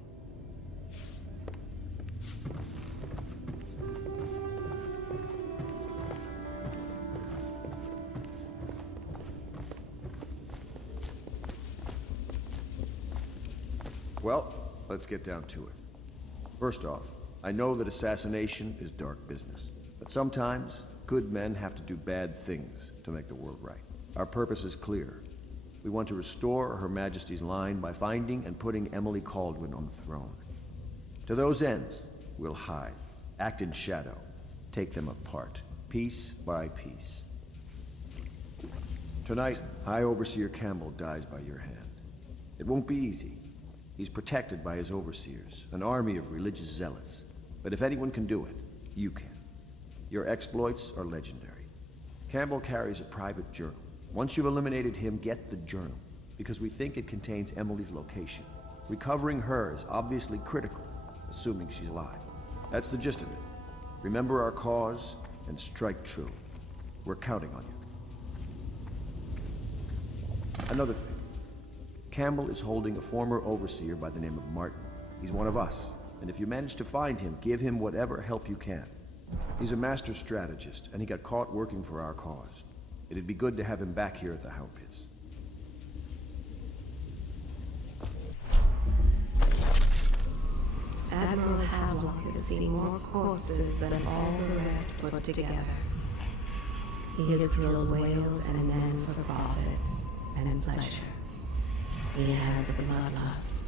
Well, let's get down to it. First off, I know that assassination is dark business, but sometimes good men have to do bad things to make the world right. Our purpose is clear. We want to restore Her Majesty's line by finding and putting Emily Kaldwin on the throne. To those ends, we'll hide, act in shadow, take them apart, piece by piece. Tonight, High Overseer Campbell dies by your hand. It won't be easy. He's protected by his overseers, an army of religious zealots. But if anyone can do it, you can. Your exploits are legendary. Campbell carries a private journal. Once you've eliminated him, get the journal, because we think it contains Emily's location. Recovering her is obviously critical, assuming she's alive. That's the gist of it. Remember our cause, and strike true. We're counting on you. Another thing. Campbell is holding a former overseer by the name of Martin. He's one of us, and if you manage to find him, give him whatever help you can. He's a master strategist, and he got caught working for our cause. It'd be good to have him back here at the Hound Pits. Admiral Havelock has seen more corpses than all the rest put together. He has killed whales and men for profit and pleasure. He has the bloodlust.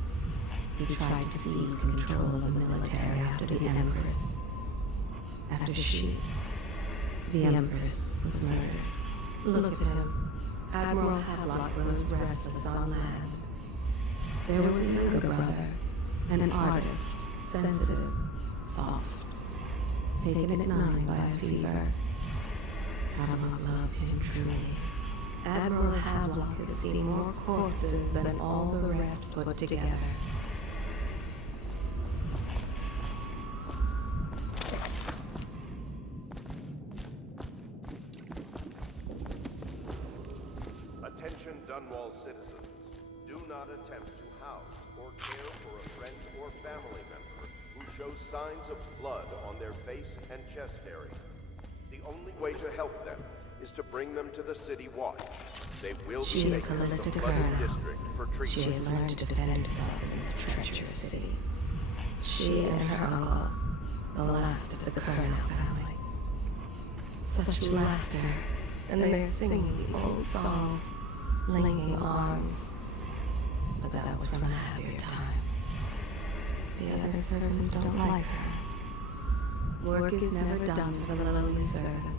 He tried to seize control of the military after the Empress. After she, the Empress, was murdered. Look at him. Admiral Havelock grows restless on land. There was a younger brother, an artist, sensitive, soft, taken at 9 by a fever. Havelock loved him truly. Admiral Havelock has seen more corpses than all the rest put together. Attention Dunwall citizens. Do not attempt to house or care for a friend or family member who shows signs of blood on their face and chest area. The only way to help them is to bring them to the City Watch. They will be taken to the flooded district for treatment. She has learned to defend herself in this treacherous city. She and her uncle, the last of the Colonel family. Such laughter, and they're singing the old songs, linking arms. But that was from a happier time. The other servants don't like her. Work is never done for the lowly servant.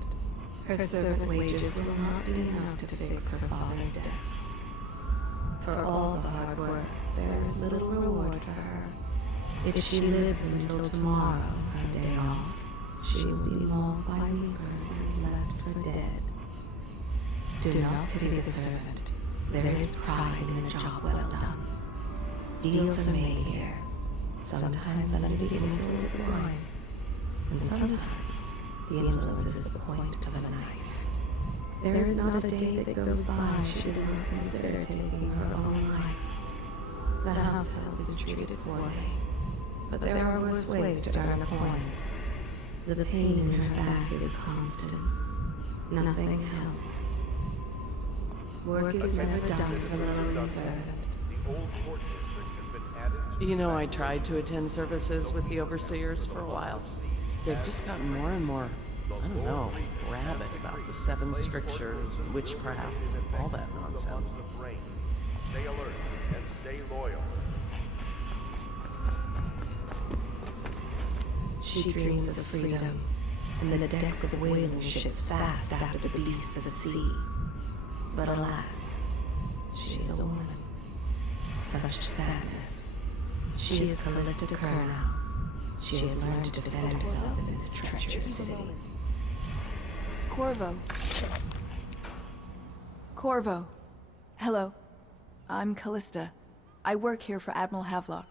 Her servant wages will not be enough to fix her father's debts. For all the hard work, there is little reward for her. If she lives until tomorrow, her day off, she will be mauled by weepers and left for dead. Do not pity the servant. There is pride in the job well done. Deals are made here, sometimes under the influence of wine, and sometimes the influence is the point of a knife. There is not a day that goes by she does not consider taking her own life. The household is treated poorly, but there are worse ways to earn a coin. The pain in her back is constant. Nothing helps. Work is never done for the lowly servant. You know, I tried to attend services with the overseers for a while. They've just gotten more and more, I don't know, rabid about the 7 strictures and witchcraft and all that nonsense. Stay alert and stay loyal. She dreams of freedom, and the decks of whaling ships fast after the beasts of the sea. But alas, she is a woman. Such sadness. She is Callista Kurnow. She has learned to defend herself in this treacherous city. Corvo. Corvo. Hello. I'm Callista. I work here for Admiral Havelock.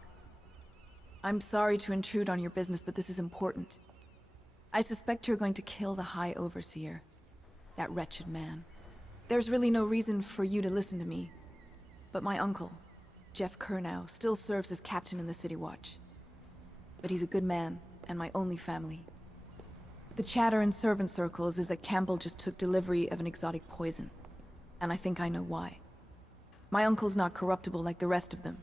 I'm sorry to intrude on your business, but this is important. I suspect you're going to kill the High Overseer. That wretched man. There's really no reason for you to listen to me. But my uncle, Jeff Kurnow, still serves as captain in the City Watch. But he's a good man, and my only family. The chatter in servant circles is that Campbell just took delivery of an exotic poison. And I think I know why. My uncle's not corruptible like the rest of them.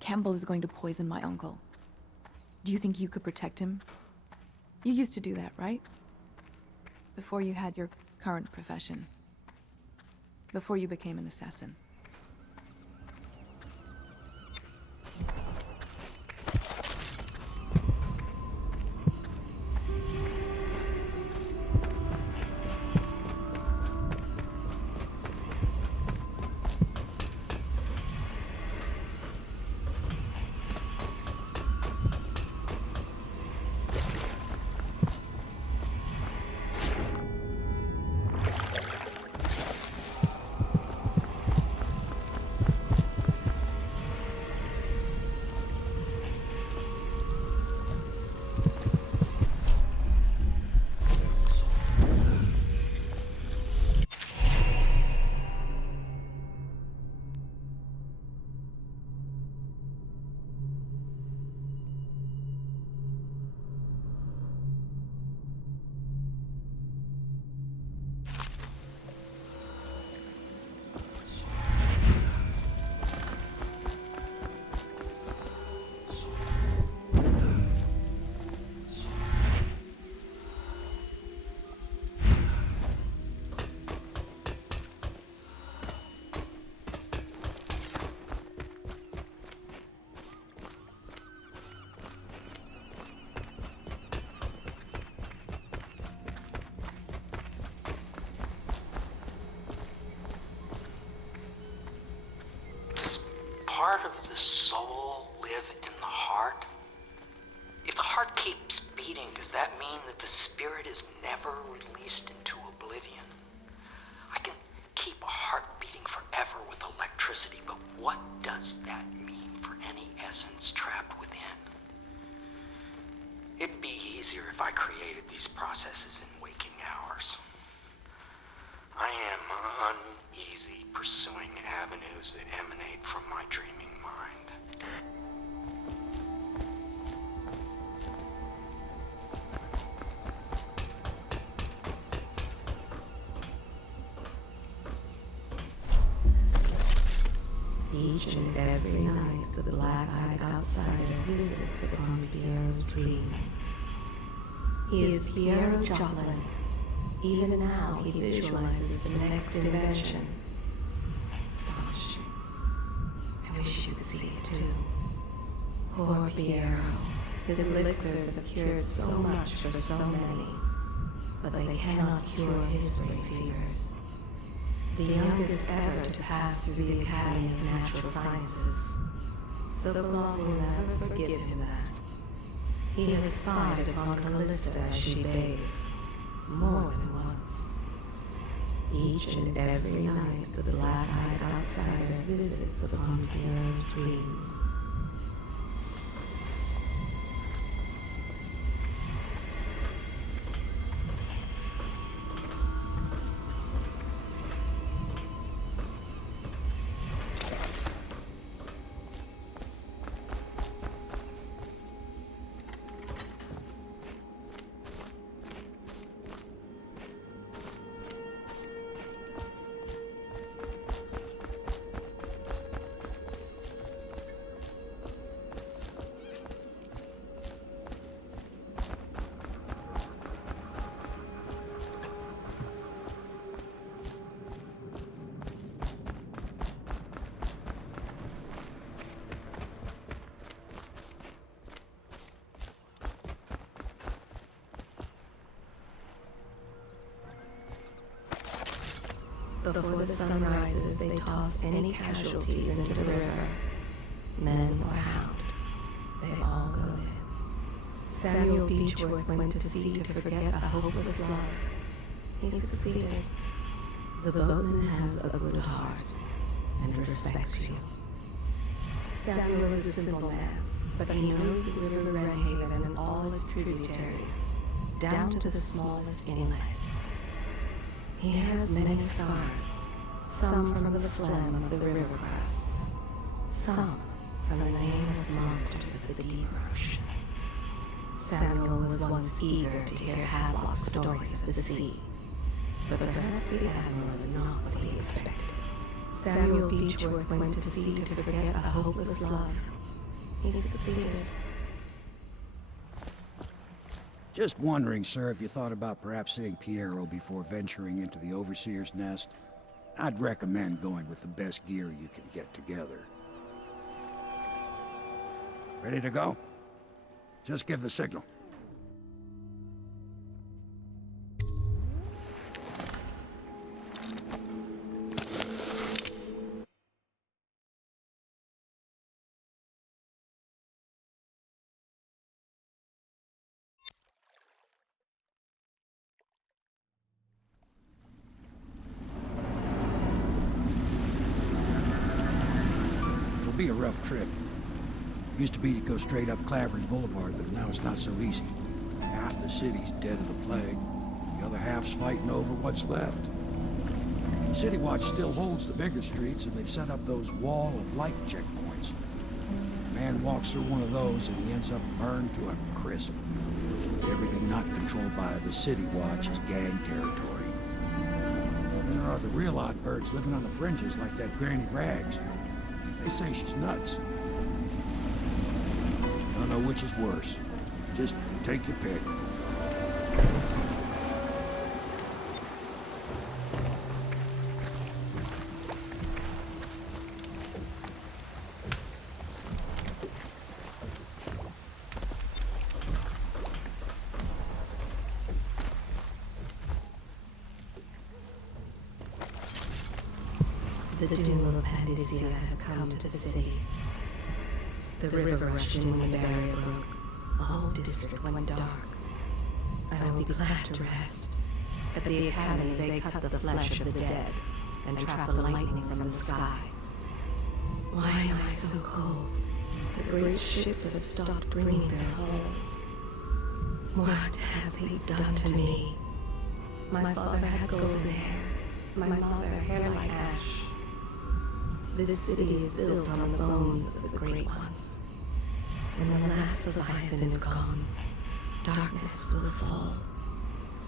Campbell is going to poison my uncle. Do you think you could protect him? You used to do that, right? Before you had your current profession. Before you became an assassin. Part of the soul live in the heart? If the heart keeps beating, does that mean that the spirit is never released into oblivion? I can keep a heart beating forever with electricity, but what does that mean for any essence trapped within? It'd be easier if I created these processes in waking hours. I am uneasy pursuing avenues that emanate from my dreaming mind. Each and every night, the black-eyed outsider visits upon Piero's dreams. He is Piero Joplin. Even now, he visualizes the next invention. Astonishing. I wish you could see it too. Poor Piero. His elixirs have cured so much for so many, but they cannot cure his brain fevers. The youngest ever to pass through the Academy of Natural Sciences. Sokolov will never forgive him that. He has spied upon Callista as she bathes. More than once. Each and every night, the black-eyed outsider visits upon Piero's dreams. Before the sun rises, they toss any casualties into the river. Men or hound, they all go in. Samuel Beechworth went to sea to forget a hopeless love. He succeeded. The boatman has a good heart and respects you. Samuel is a simple man, but he knows the River Redhaven and all its tributaries, down to the smallest inlet. He has many scars, some from the phlegm of the river crusts, some from the nameless monsters of the deep ocean. Samuel was once eager to hear Havelock's stories of the sea, but perhaps the Admiral is not what he expected. Samuel Beechworth went to sea to forget a hopeless love. He succeeded. Just wondering, sir, if you thought about perhaps seeing Piero before venturing into the Overseer's nest. I'd recommend going with the best gear you can get together. Ready to go? Just give the signal. It'll be a rough trip. Used to be to go straight up Clavering Boulevard, but now it's not so easy. Half the city's dead of the plague. The other half's fighting over what's left. City Watch still holds the bigger streets, and they've set up those wall of light checkpoints. A man walks through one of those, and he ends up burned to a crisp. Everything not controlled by the City Watch is gang territory. Then there are the real odd birds living on the fringes, like that Granny Rags. They say she's nuts. Don't know which is worse. Just take your pick. The doom of Pandisia has come to the city. The river rushed in when the barrier broke. The whole district went dark. I will be glad to rest. At the Academy, they cut the flesh of the dead and trap the lightning from the sky. Why am I so cold? The great ships have stopped bringing their hulls. What have they done to me? My father had golden hair. My mother hair like ash. This city is built on the bones of the great ones. When the last Leviathan is gone, darkness will fall.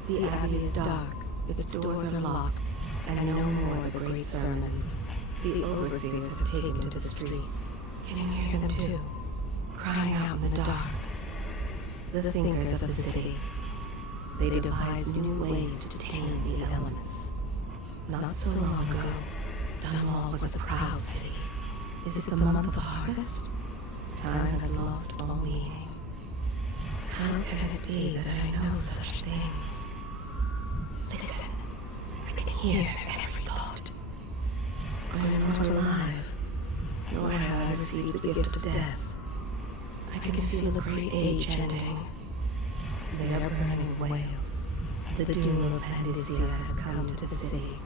The Abbey is dark, its doors are locked, and no more the great sermons. The overseers have taken to the streets. Can you hear them too? Crying out in the dark. The thinkers of the city. They devise new ways to tame the elements. Not so long ago, Dunwall was a proud city. Is it the month of harvest? Time has lost all meaning. How can it be that I know such things? Listen, I can hear their every thought. I am not alive, nor have I received the gift of death. I can feel a great age ending. They are burning whales. The doom of Pandisia has come to the city.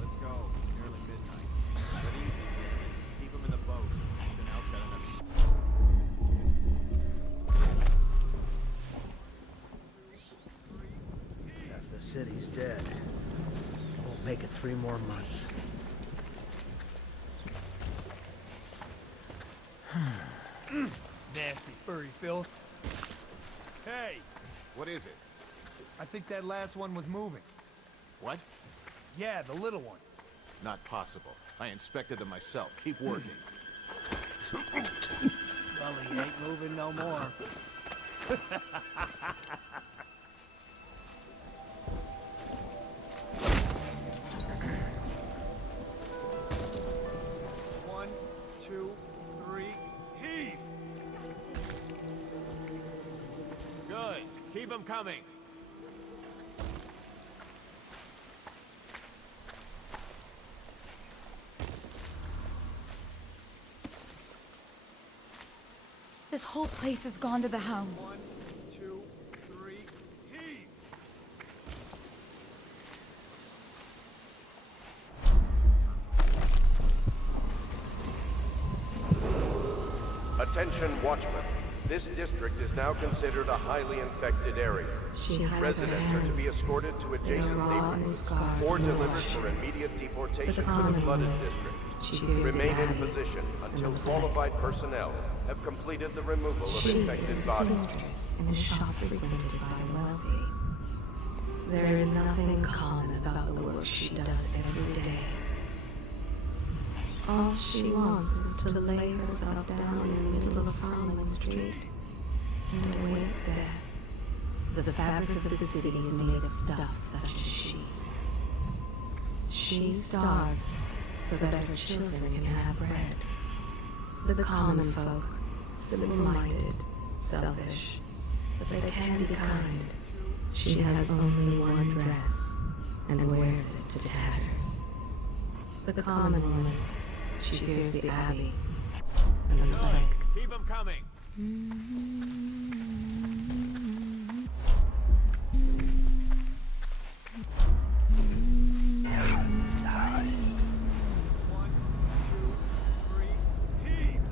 Let's go. It's nearly midnight. But easy, damn it. Keep them in the boat. Nothing else got enough Half the city's dead. Won't make it 3 more months. Nasty furry filth. Hey! What is it? I think that last one was moving. What? Yeah, the little one. Not possible. I inspected them myself. Keep working. Well, he ain't moving no more. One, two, three, heave! Good. Keep them coming. This whole place has gone to the hounds. 1, 2, 3, heave! Attention, Watchmen. This district is now considered a highly infected area. Residents are to be escorted to adjacent neighborhoods or delivered for immediate deportation to the flooded district. Remain in position until qualified personnel have completed the removal of infected bodies. In a shop frequented by the wealthy. There is nothing common about the work she does every day. All she wants is to lay herself down in the middle of a crumbling street and await death. The fabric of the city is made of stuff such as she. She starves so that her children can have bread. The common folk, simple-minded, selfish, but they can be kind. She has only one dress and wears it to tatters. The common woman, she fears the Abbey and the plague. Keep them coming. Nice. 1, 2, 3, heave!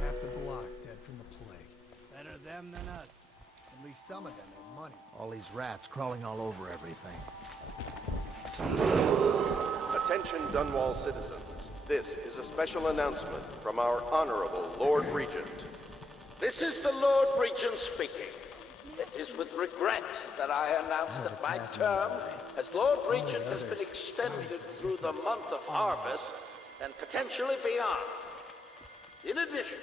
Half the block dead from the plague. Better them than us. At least some of them have money. All these rats crawling all over everything. Attention Dunwall citizens. This is a special announcement from our Honorable Lord Regent. This is the Lord Regent speaking. It is with regret that I announce that my term as Lord Regent has been extended through the month of harvest and potentially beyond. In addition,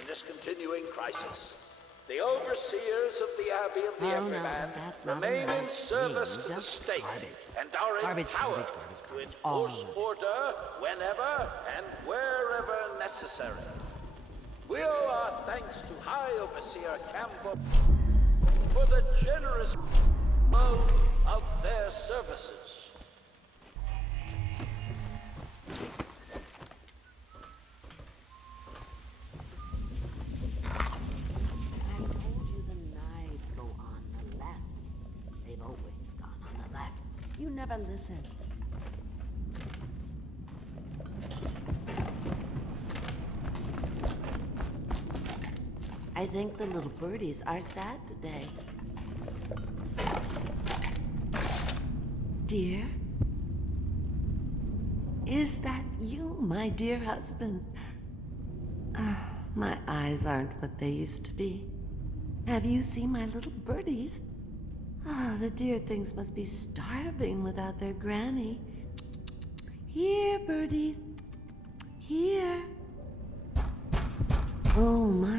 in this continuing crisis, the overseers of the Abbey of the Everyman remain in service to the state and are empowered to enforce order whenever and wherever necessary. We owe our thanks to High Overseer Campbell for the generous of their services. You never listen. I think the little birdies are sad today. Dear? Is that you, my dear husband? My eyes aren't what they used to be. Have you seen my little birdies? The dear things must be starving without their granny. Here, birdies. Here. Oh, my.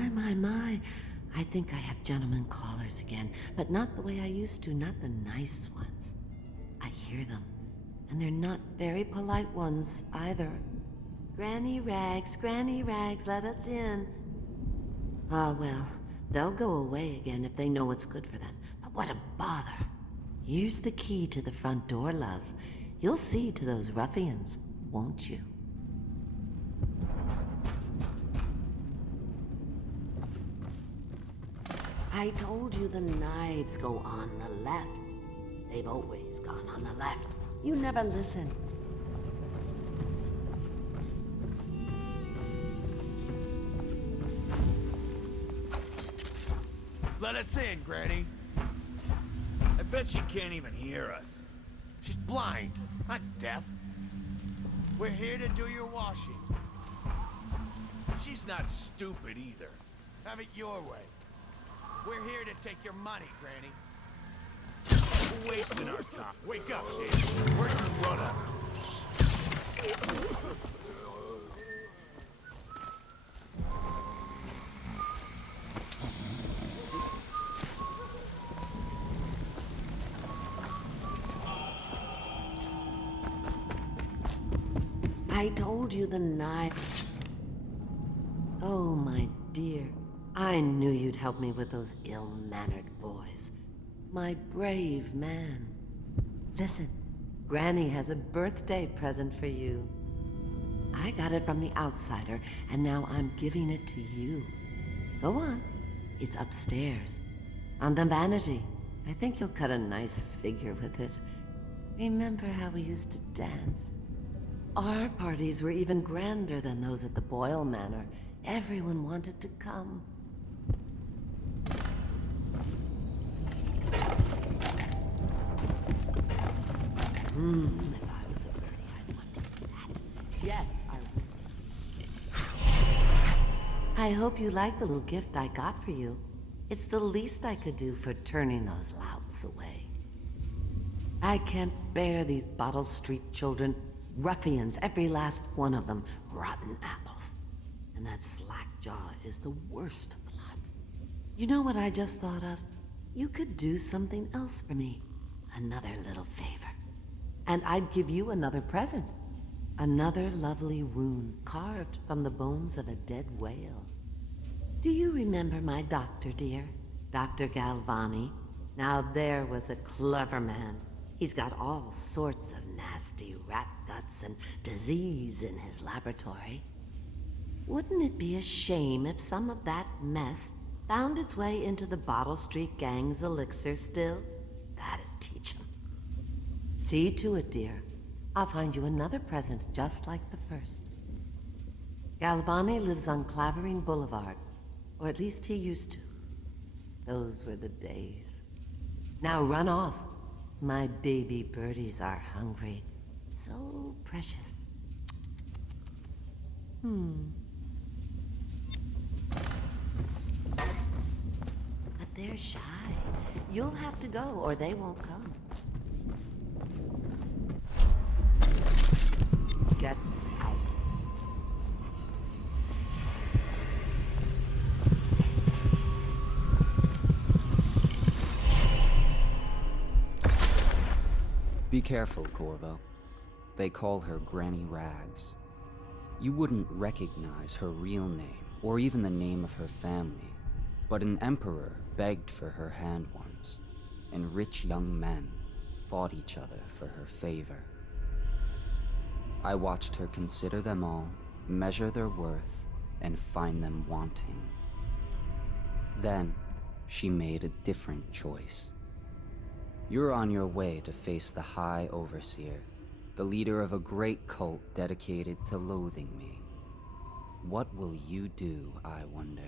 I think I have gentlemen callers again, but not the way I used to, not the nice ones. I hear them, and they're not very polite ones either. Granny Rags, let us in. Ah, well, they'll go away again if they know what's good for them. But what a bother. Here's the key to the front door, love. You'll see to those ruffians, won't you? I told you the knives go on the left. They've always gone on the left. You never listen. Let us in, Granny. I bet she can't even hear us. She's blind, not deaf. We're here to do your washing. She's not stupid either. Have it your way. We're here to take your money, Granny. We're wasting our time. Wake up, Steve. We're gonna run up. I told you the knife. Oh, my dear. I knew you'd help me with those ill-mannered boys. My brave man. Listen, Granny has a birthday present for you. I got it from the outsider, and now I'm giving it to you. Go on. It's upstairs. On the vanity. I think you'll cut a nice figure with it. Remember how we used to dance? Our parties were even grander than those at the Boyle Manor. Everyone wanted to come. If I was a birdie, I'd want to do that. Yes, I hope you like the little gift I got for you. It's the least I could do for turning those louts away. I can't bear these Bottle Street children. Ruffians, every last one of them. Rotten apples. And that slack-jaw is the worst lot. You know what I just thought of? You could do something else for me. Another little favor. And I'd give you another present. Another lovely rune carved from the bones of a dead whale. Do you remember my doctor, dear? Dr. Galvani? Now there was a clever man. He's got all sorts of nasty rat guts and disease in his laboratory. Wouldn't it be a shame if some of that mess found its way into the Bottle Street Gang's elixir still? That'd teach him. See to it, dear. I'll find you another present just like the first. Galvani lives on Clavering Boulevard, or at least he used to. Those were the days. Now run off. My baby birdies are hungry. So precious. But they're shy. You'll have to go, or they won't come. Get out. Be careful, Corvo. They call her Granny Rags. You wouldn't recognize her real name, or even the name of her family, but an emperor begged for her hand once, and rich young men fought each other for her favor. I watched her consider them all, measure their worth, and find them wanting. Then, she made a different choice. You're on your way to face the High Overseer, the leader of a great cult dedicated to loathing me. What will you do, I wonder?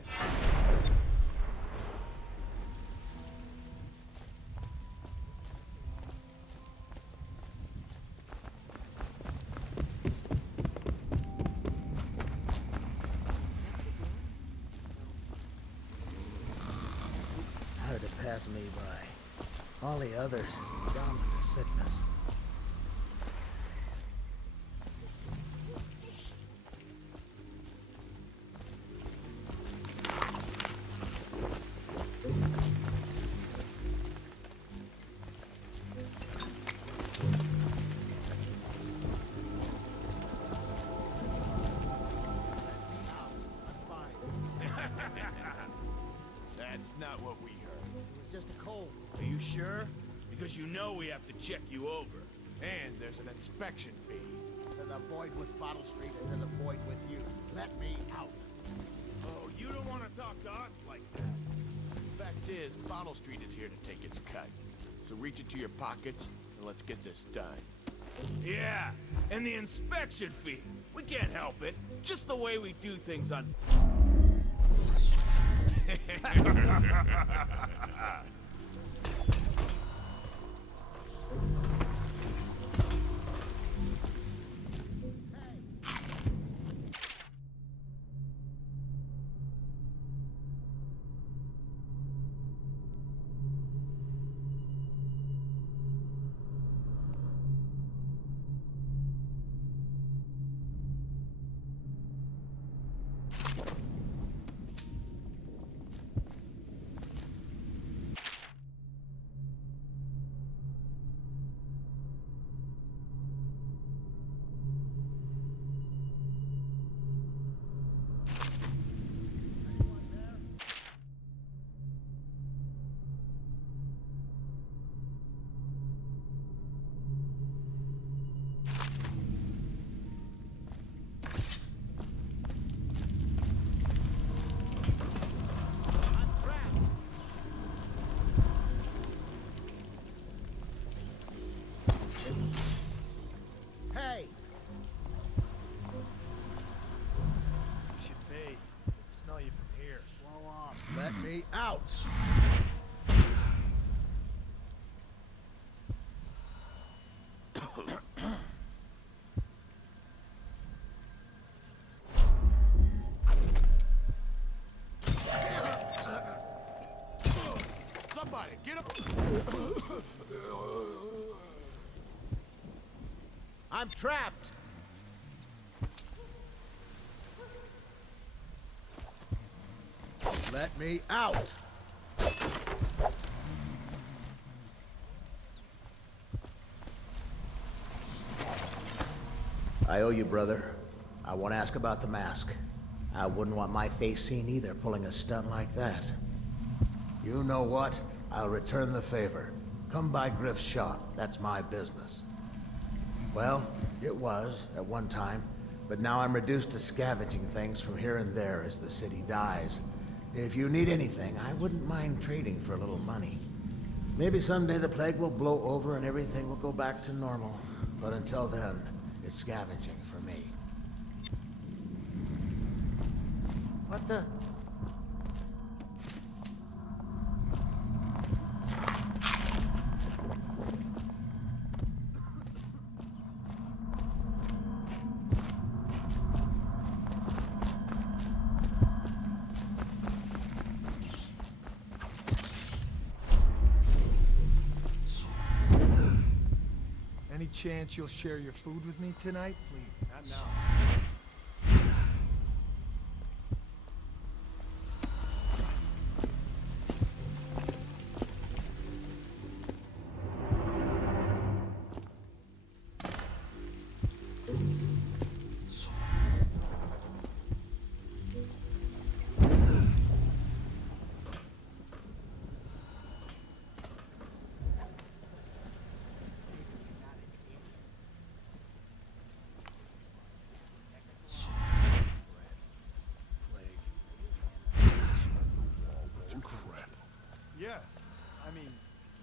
How did it pass me by? All the others, down with the sickness. That's not what we heard. It was just a cold. Are you sure? Because you know we have to check you over. And there's an inspection fee. To the void with Bottle Street and to the void with you. Let me out. Oh, you don't want to talk to us like that. Fact is, Bottle Street is here to take its cut. So reach into your pockets and let's get this done. Yeah, and the inspection fee. We can't help it. Just the way we do things on... Somebody, get up! I'm trapped! Let me out! I owe you, brother. I won't ask about the mask. I wouldn't want my face seen either, pulling a stunt like that. You know what? I'll return the favor. Come by Griff's shop. That's my business. Well, it was, at one time, but now I'm reduced to scavenging things from here and there as the city dies. If you need anything, I wouldn't mind trading for a little money. Maybe someday the plague will blow over and everything will go back to normal. But until then, it's scavenging for me. What the? Any chance you'll share your food with me tonight? Please, not now. Yeah, I mean,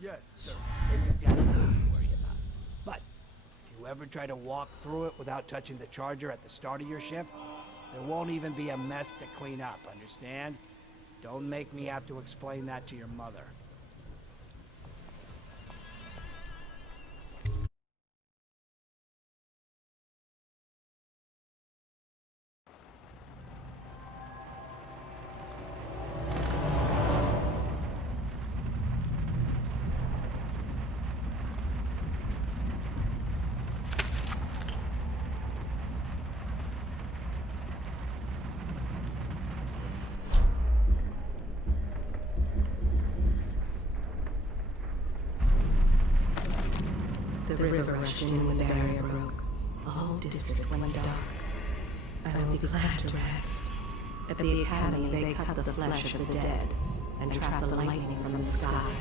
yes, sir. Then you've got something to worry about. But if you ever try to walk through it without touching the charger at the start of your shift, there won't even be a mess to clean up, understand? Don't make me have to explain that to your mother. The river rushed in when the barrier broke. The whole district went dark. I will be glad to rest. At the academy, they cut the flesh of the dead and trap the lightning from the sky.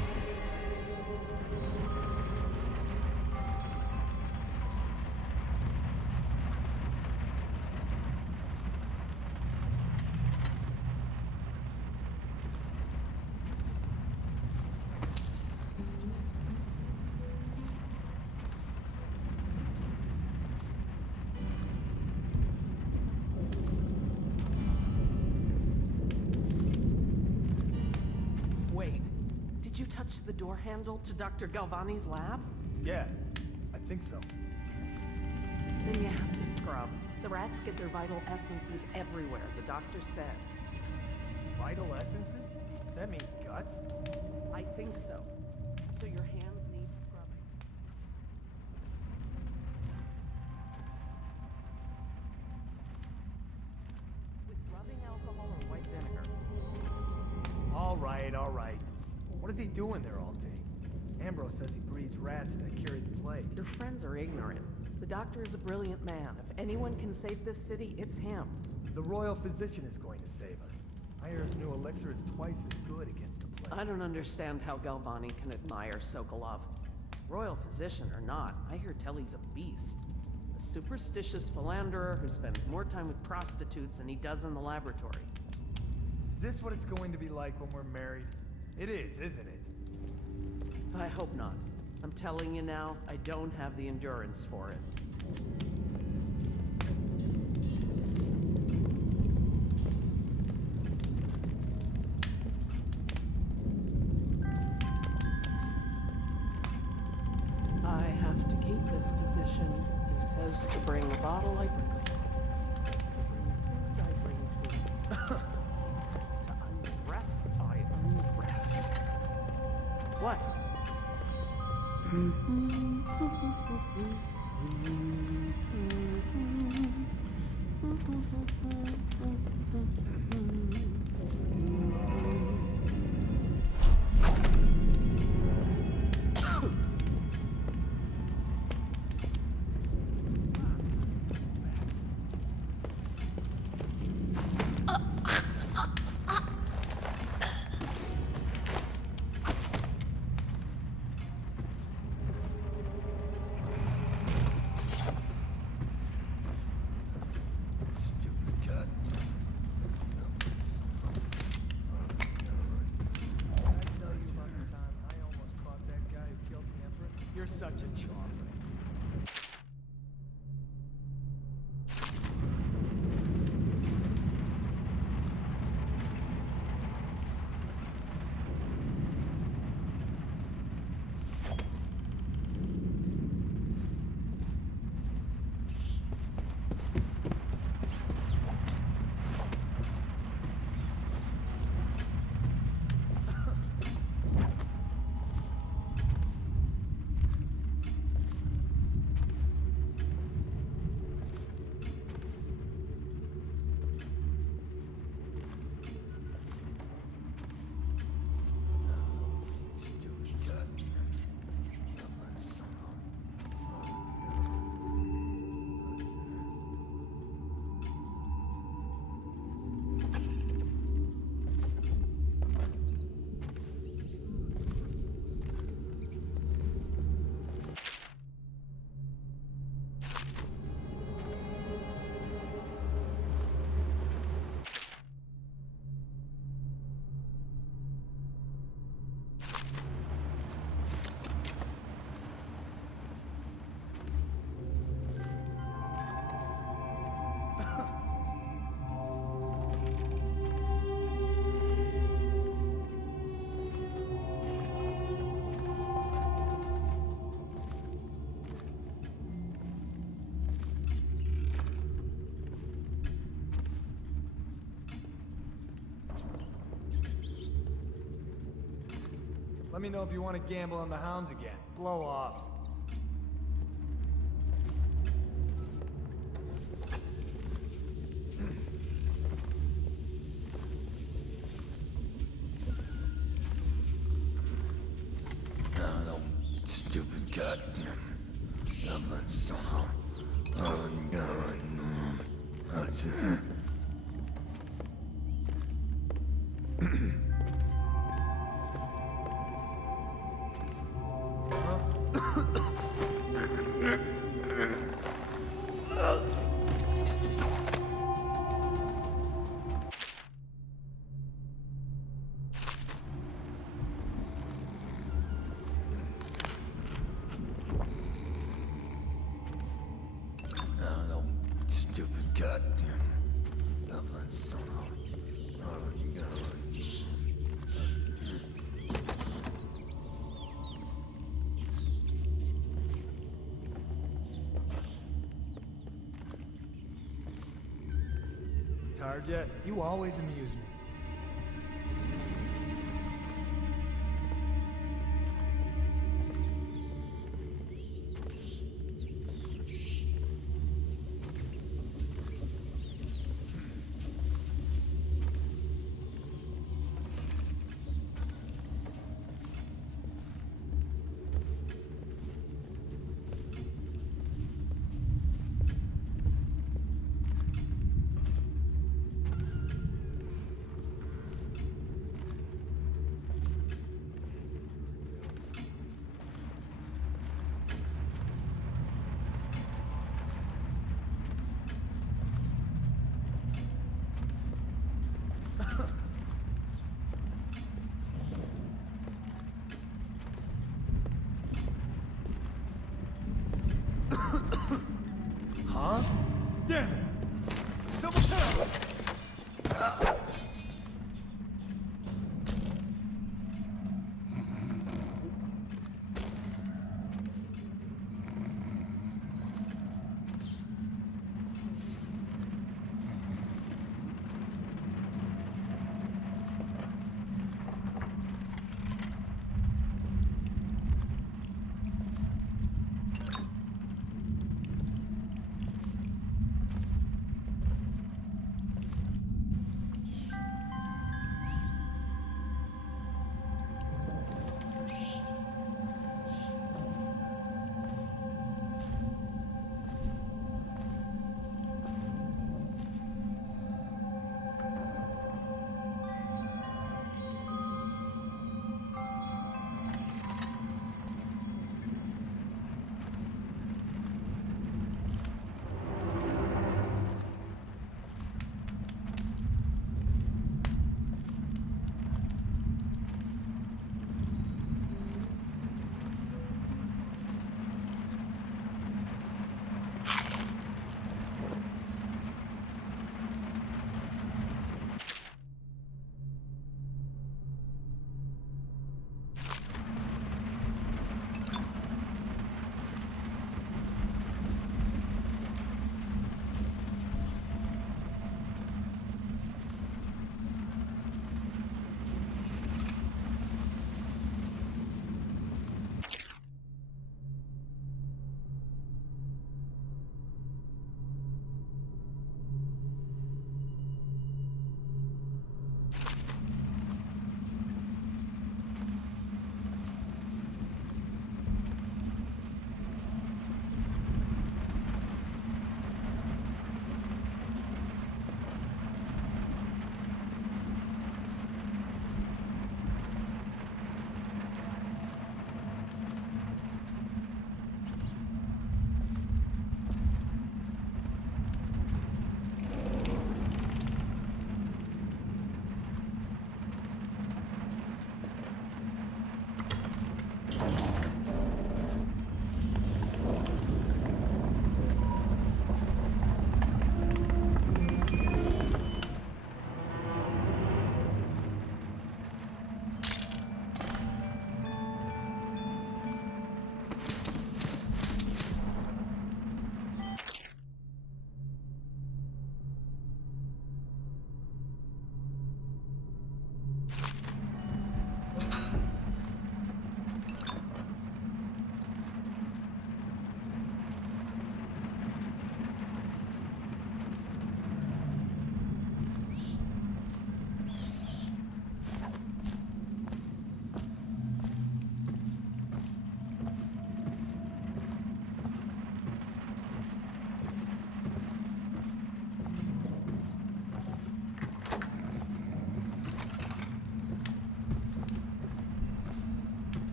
Did you touch the door handle to Dr. Galvani's lab? Yeah, I think so. Then you have to scrub. The rats get their vital essences everywhere, the doctor said. Vital essences? That means guts? I think so. So your hands need scrubbing. With rubbing alcohol or white vinegar. All right. What is he doing there all day? Ambrose says he breeds rats that carry the plague. Your friends are ignorant. The doctor is a brilliant man. If anyone can save this city, it's him. The royal physician is going to save us. I hear his new elixir is twice as good against the plague. I don't understand how Galvani can admire Sokolov. Royal physician or not, I hear tell he's a beast. A superstitious philanderer who spends more time with prostitutes than he does in the laboratory. Is this what it's going to be like when we're married? It is, isn't it? I hope not. I'm telling you now, I don't have the endurance for it. I have to keep this disposition. He says to bring a bottle, I bring a bottle. To bring food, I bring food. To undress, I undress. What? You're such a chopper. Let me know if you want to gamble on the hounds again. Blow off. Stupid goddamn. Stupid goddamn. Tired yet? You always amuse me.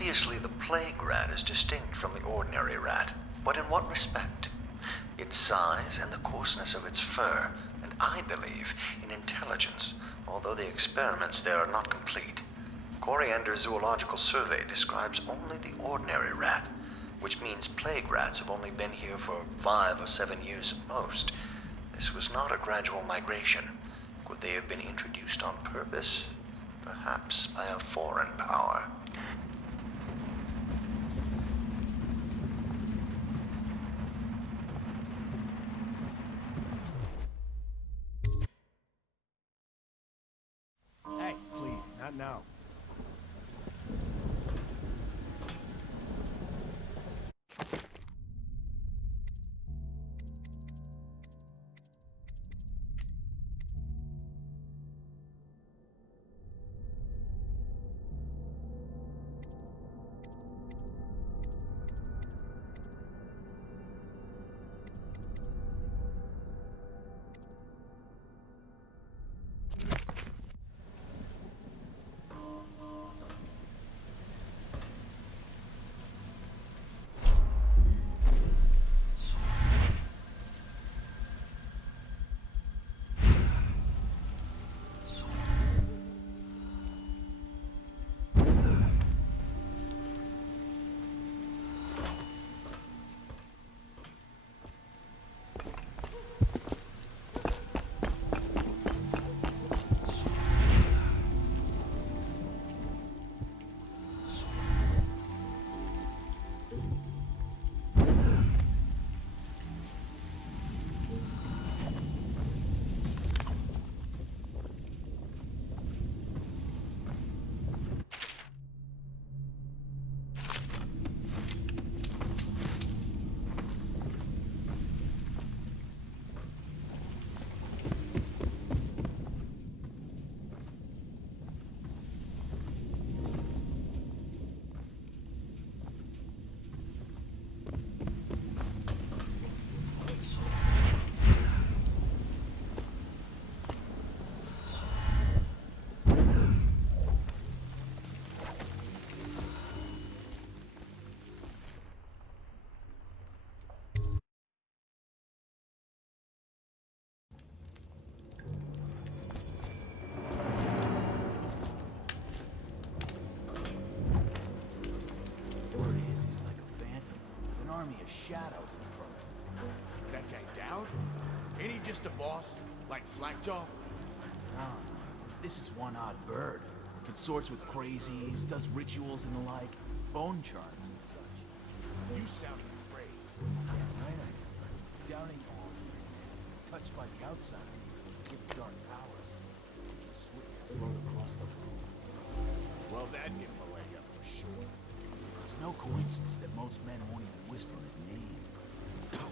Obviously, the plague rat is distinct from the ordinary rat, but in what respect? Its size and the coarseness of its fur, and I believe in intelligence, although the experiments there are not complete. Coriander's zoological survey describes only the ordinary rat, which means plague rats have only been here for 5 or 7 years at most. This was not a gradual migration. Could they have been introduced on purpose? Perhaps by a foreign power. Hey, please, not now. Shadows in front of him. That guy down? Ain't he just a boss? Like Slackjaw? No, this is one odd bird. Consorts with crazies, does rituals and the like, bone charms and such. You sound afraid. Yeah, right I am. Doubting all of you, touched by the outsiders, with dark powers, can slip your throat across the room. Well, that'd give him a leg up for sure. It's no coincidence that most men won't even whisper his name.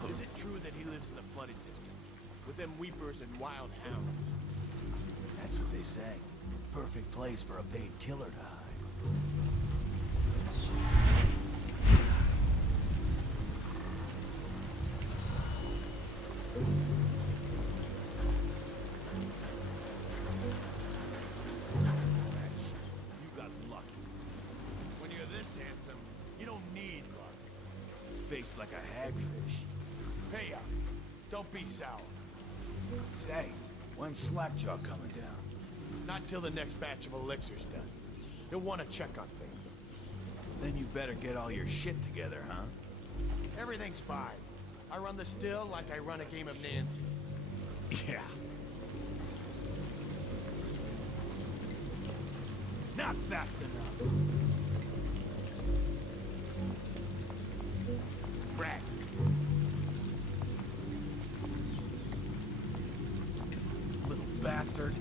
Is it true that he lives in the flooded district? With them weepers and wild hounds? That's what they say. Perfect place for a paid killer to hide. You got lucky. When you're this handsome, you don't need luck. Face like a hagfish. Hey, don't be sour. Say, when's Slackjaw coming down? Not till the next batch of elixirs done. He'll want to check on things. Then you better get all your shit together, huh? Everything's fine. I run the still like I run a game of Nancy. Yeah. Not fast enough. Rat. Little bastard.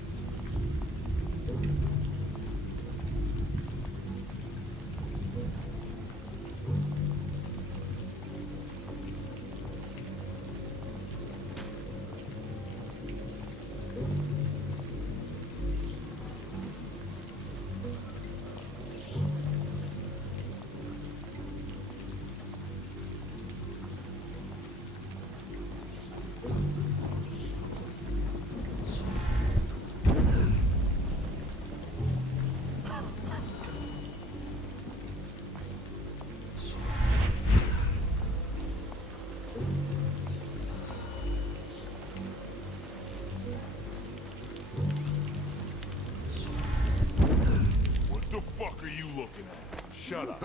looking at? Shut up.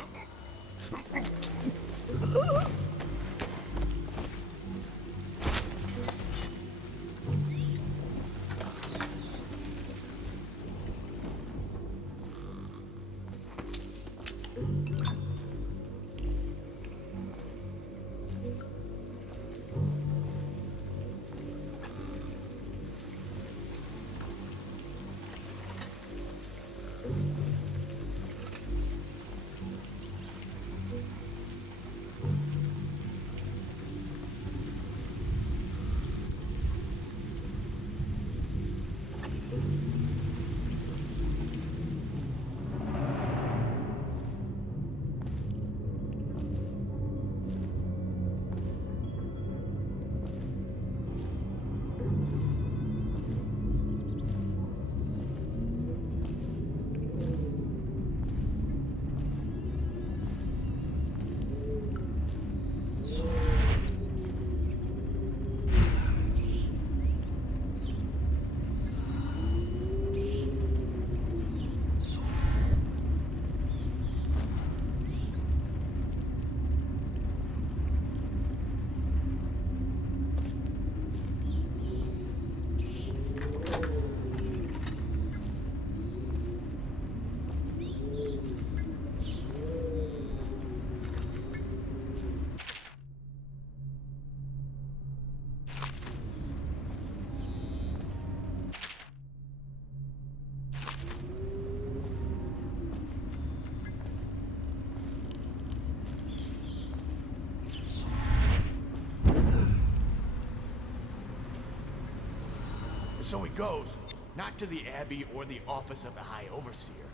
So he goes, not to the Abbey or the Office of the High Overseer,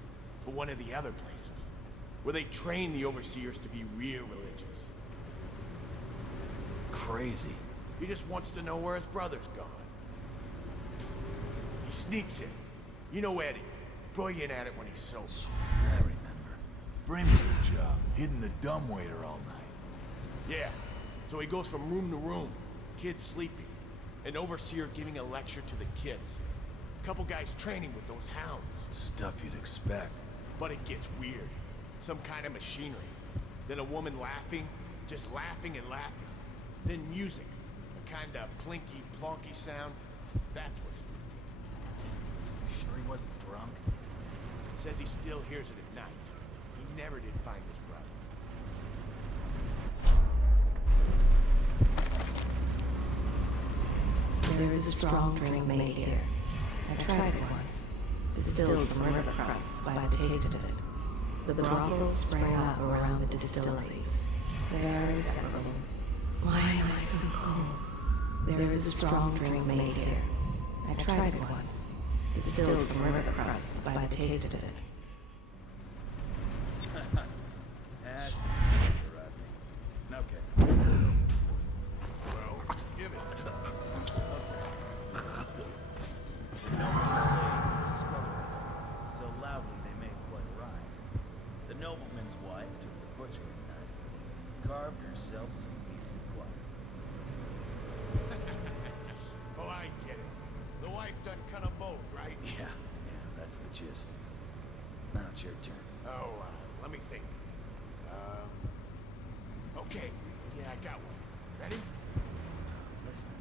but one of the other places, where they train the Overseers to be real religious. Crazy. He just wants to know where his brother's gone. He sneaks in. You know Eddie. Brilliant at it when he's sober. I remember. Brim's the job, hidden the dumbwaiter all night. Yeah, so he goes from room to room, kids sleeping, an overseer giving a lecture to the kids, a couple guys training with those hounds. Stuff you'd expect. But it gets weird. Some kind of machinery. Then a woman laughing, just laughing and laughing. Then music, a kind of plinky, plonky sound. That's what's You sure he wasn't drunk? Says he still hears it at night. He never did find his brother. There is a strong drink made here. I tried it once. Distilled from river crusts by the taste of it. The brothels sprang up around the distilleries. They are inseparable. Why am I so cold? There is a strong drink made here. I tried it once. Distilled from river crusts by the taste of it. That's okay. Well, give it. So loudly they made quite a ride. The nobleman's wife took the butchering knife, carved herself some decent quiet. Oh, I get it. The wife done cut them both, right? Yeah, that's the gist. Now it's your turn. Oh, let me think. Okay. Yeah, I got one. Ready? Listen.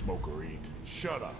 smoke or eat. Shut up.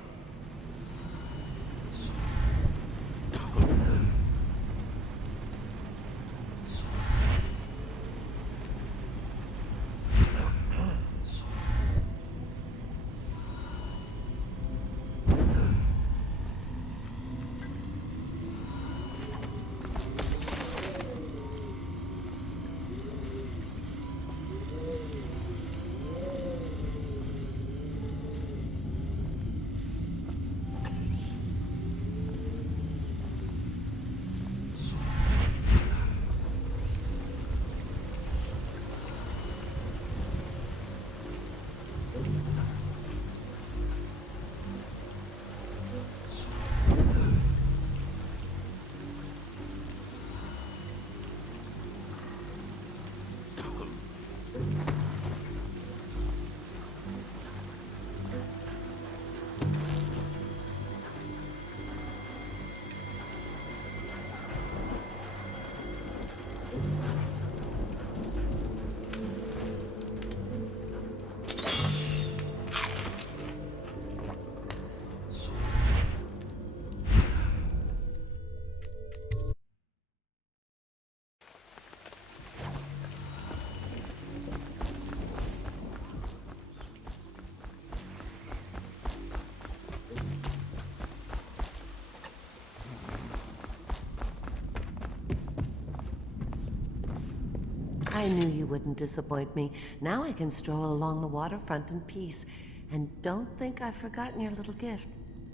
I knew you wouldn't disappoint me. Now I can stroll along the waterfront in peace. And don't think I've forgotten your little gift.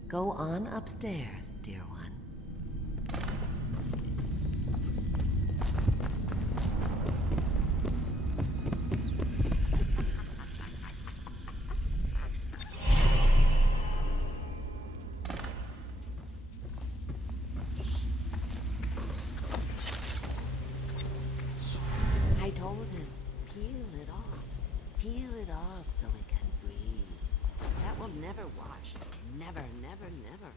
Go on upstairs, dear one. I told him, peel it off. Peel it off so it can breathe. That will never wash. Never, never, never.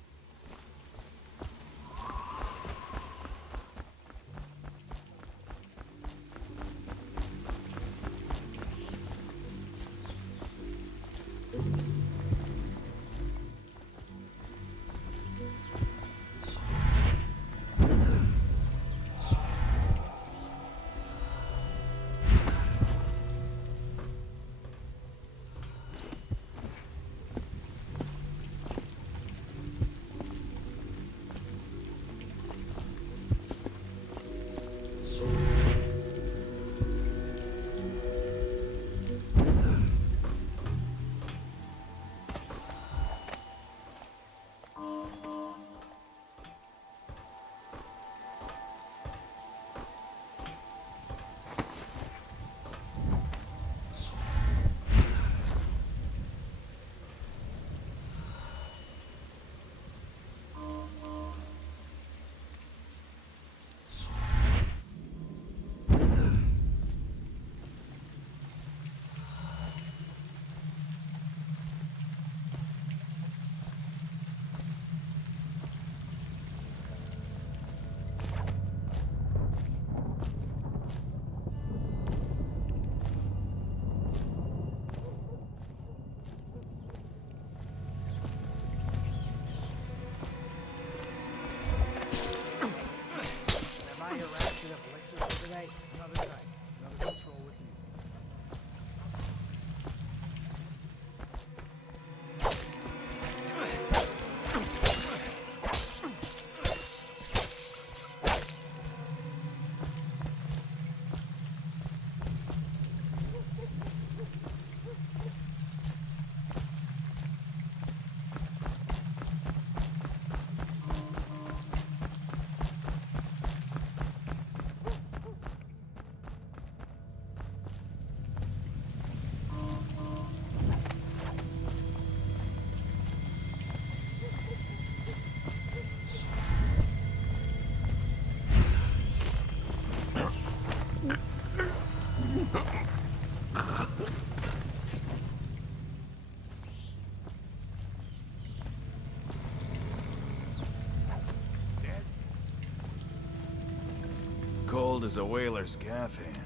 Cold as a whaler's gaff hand.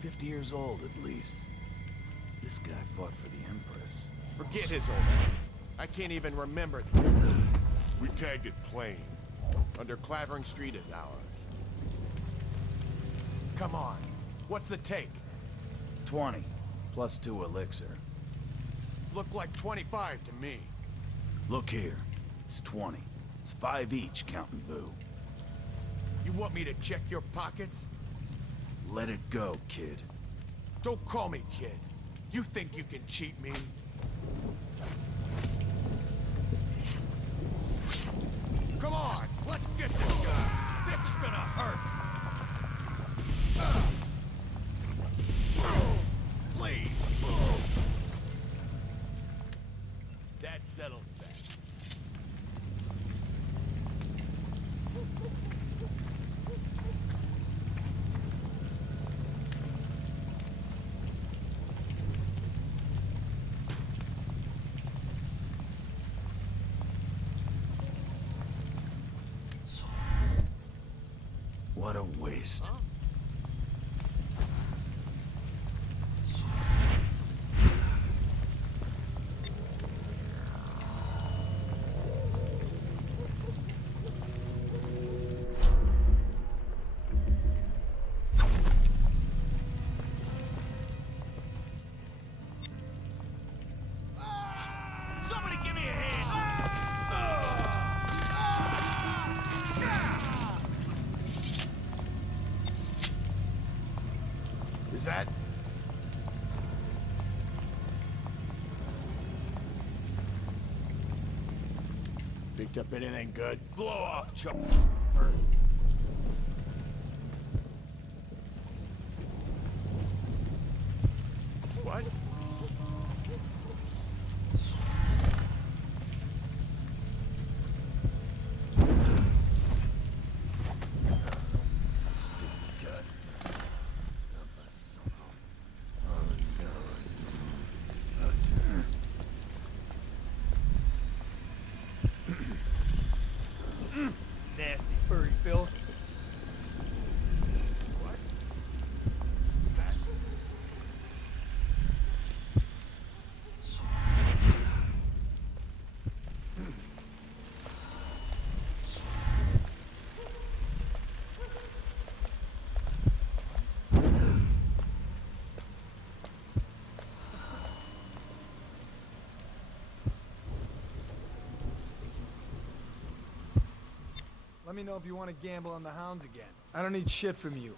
50 years old, at least. This guy fought for the Empress. Forget his old name. I can't even remember. We tagged it plain. Under Clavering Street is ours. Come on. What's the take? 20, plus 2 elixir. Looked like 25 to me. Look here. It's 20. It's 5 each, counting Boo. You want me to check your pockets? Let it go, kid. Don't call me kid. You think you can cheat me? Come on, let's get this guy. This is gonna hurt. Please. That settles that. What a waste. Somebody give me a hand! Is that? Picked up anything good? Blow off, Chuck. What? Nasty furry filth. Let me know if you want to gamble on the Hounds again. I don't need shit from you.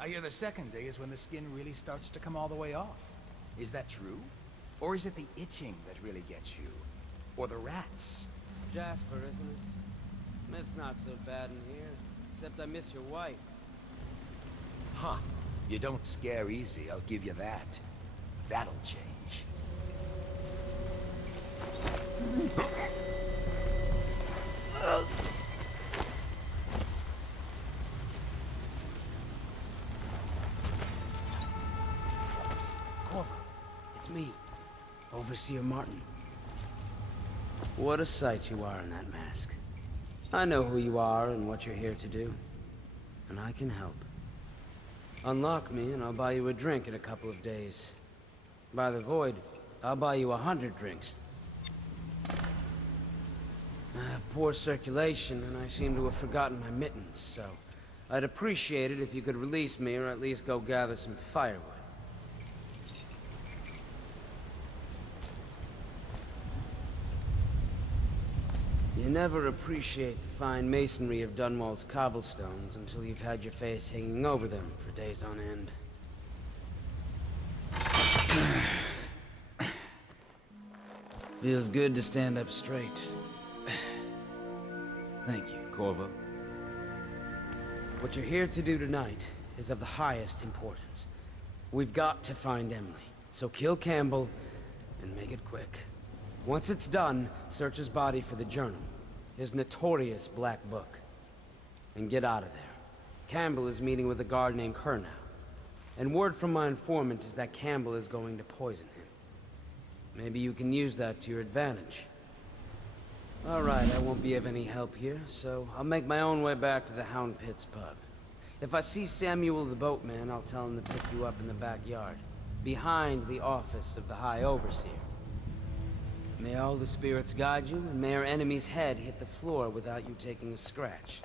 I hear the second day is when the skin really starts to come all the way off. Is that true? Or is it the itching that really gets you? Or the rats? Jasper, isn't it? It's not so bad in here, except I miss your wife. Huh. You don't scare easy, I'll give you that. That'll change. It's me, Overseer Martin. What a sight you are in that mask. I know who you are and what you're here to do. And I can help. Unlock me and I'll buy you a drink in a couple of days. By the Void, I'll buy you 100 drinks. I have poor circulation and I seem to have forgotten my mittens, so I'd appreciate it if you could release me or at least go gather some firewood. You never appreciate the fine masonry of Dunwall's cobblestones until you've had your face hanging over them for days on end. Feels good to stand up straight. Thank you, Corvo. What you're here to do tonight is of the highest importance. We've got to find Emily, so kill Campbell and make it quick. Once it's done, search his body for the journal, his notorious black book, and get out of there. Campbell is meeting with a guard named Kernow, and word from my informant is that Campbell is going to poison him. Maybe you can use that to your advantage. Alright, I won't be of any help here, so I'll make my own way back to the Hound Pits Pub. If I see Samuel the boatman, I'll tell him to pick you up in the backyard, behind the office of the High Overseer. May all the spirits guide you, and may our enemy's head hit the floor without you taking a scratch.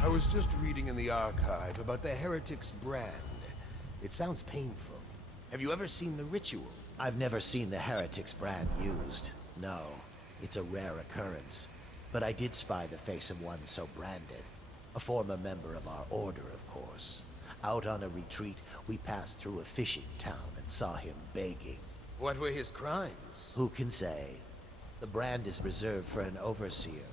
I was just reading in the archive about the Heretic's brand. It sounds painful. Have you ever seen the ritual? I've never seen the Heretic's brand used. No, it's a rare occurrence. But I did spy the face of one so branded. A former member of our order, of course. Out on a retreat, we passed through a fishing town and saw him begging. What were his crimes? Who can say? The brand is reserved for an overseer.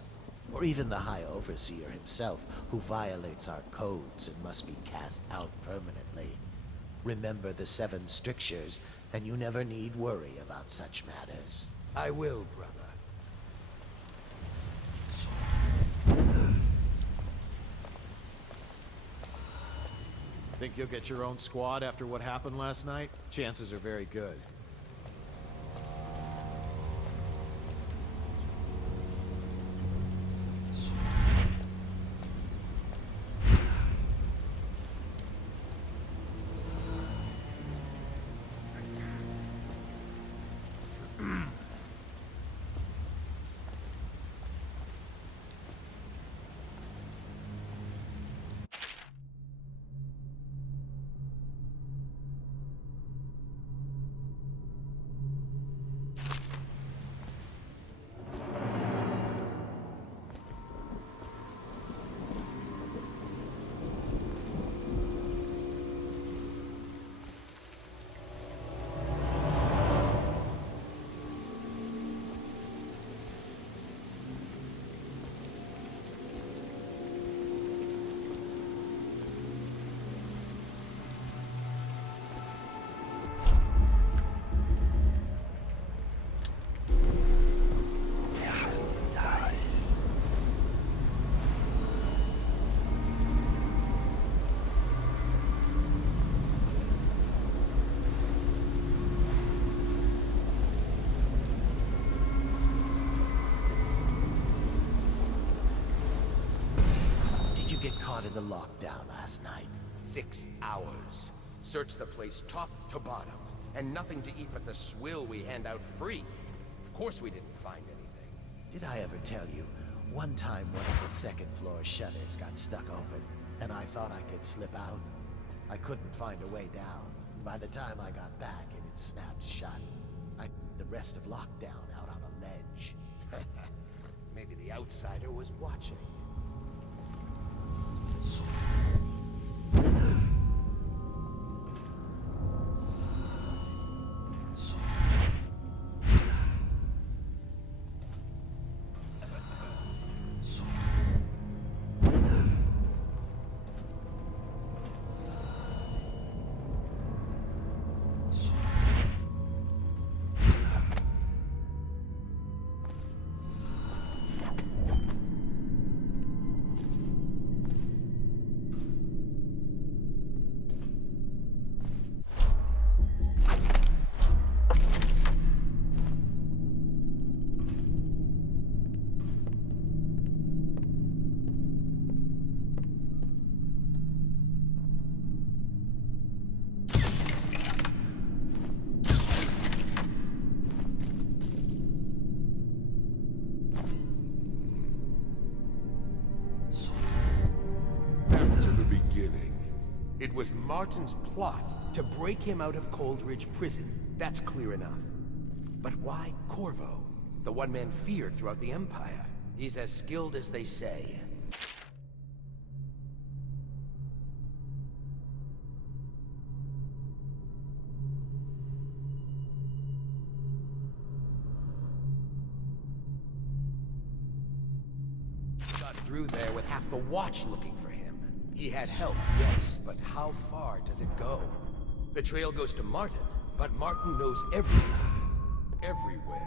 Or even the High Overseer himself, who violates our codes and must be cast out permanently. Remember the 7 strictures, and you never need worry about such matters. I will, brother. Think you'll get your own squad after what happened last night? Chances are very good. Get caught in the lockdown last night. 6 hours. Searched the place top to bottom. And nothing to eat but the swill we hand out free. Of course we didn't find anything. Did I ever tell you, one time one of the second floor shutters got stuck open, and I thought I could slip out? I couldn't find a way down. By the time I got back, it had snapped shut. The rest of lockdown out on a ledge. Maybe the outsider was watching. It was Martin's plot to break him out of Coldridge Prison. That's clear enough. But why Corvo? The one man feared throughout the Empire. He's as skilled as they say. Got through there with half the watch looking for him. He had help, yes, but how far does it go? The trail goes to Martin, but Martin knows everything. Everywhere.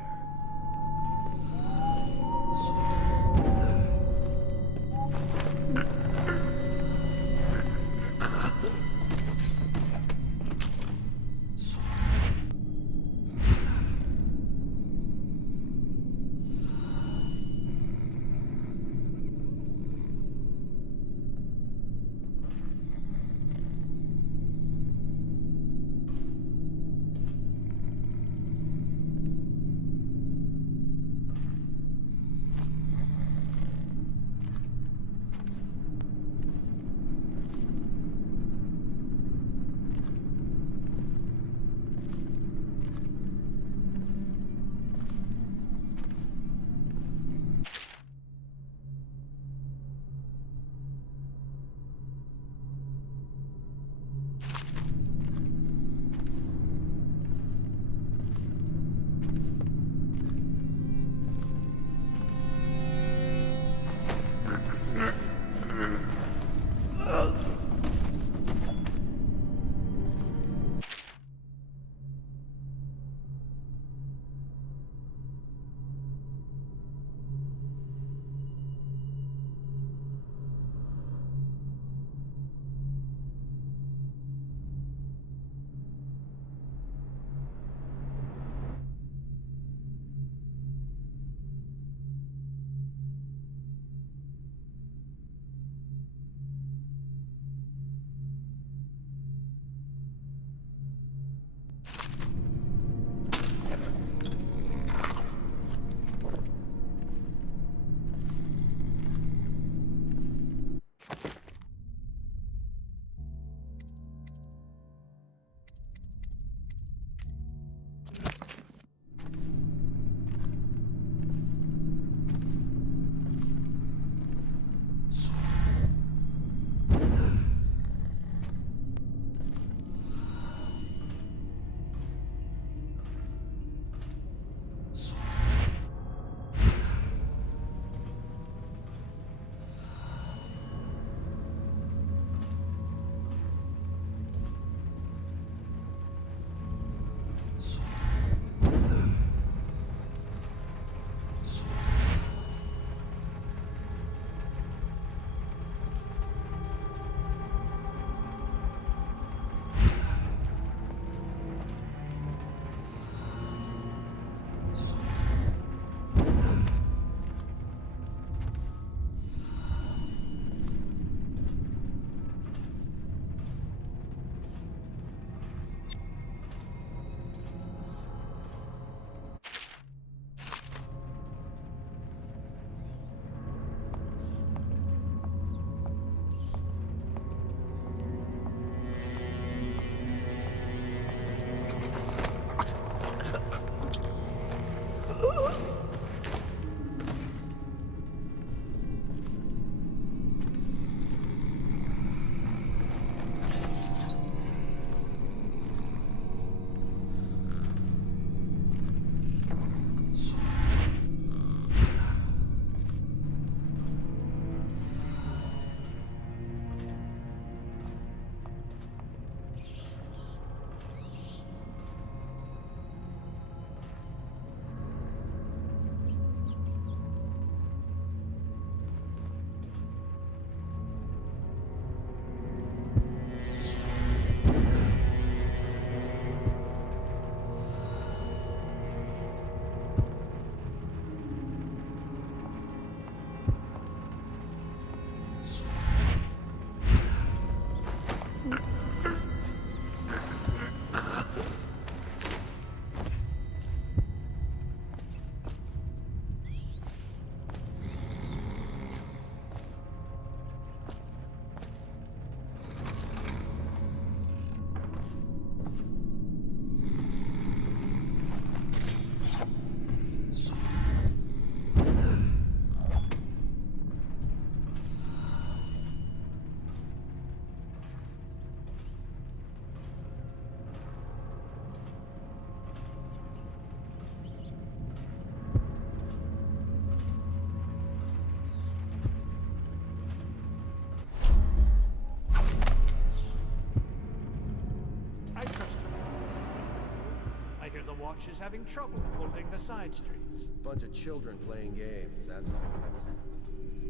watch is having trouble holding the side streets. Bunch of children playing games, that's all it is.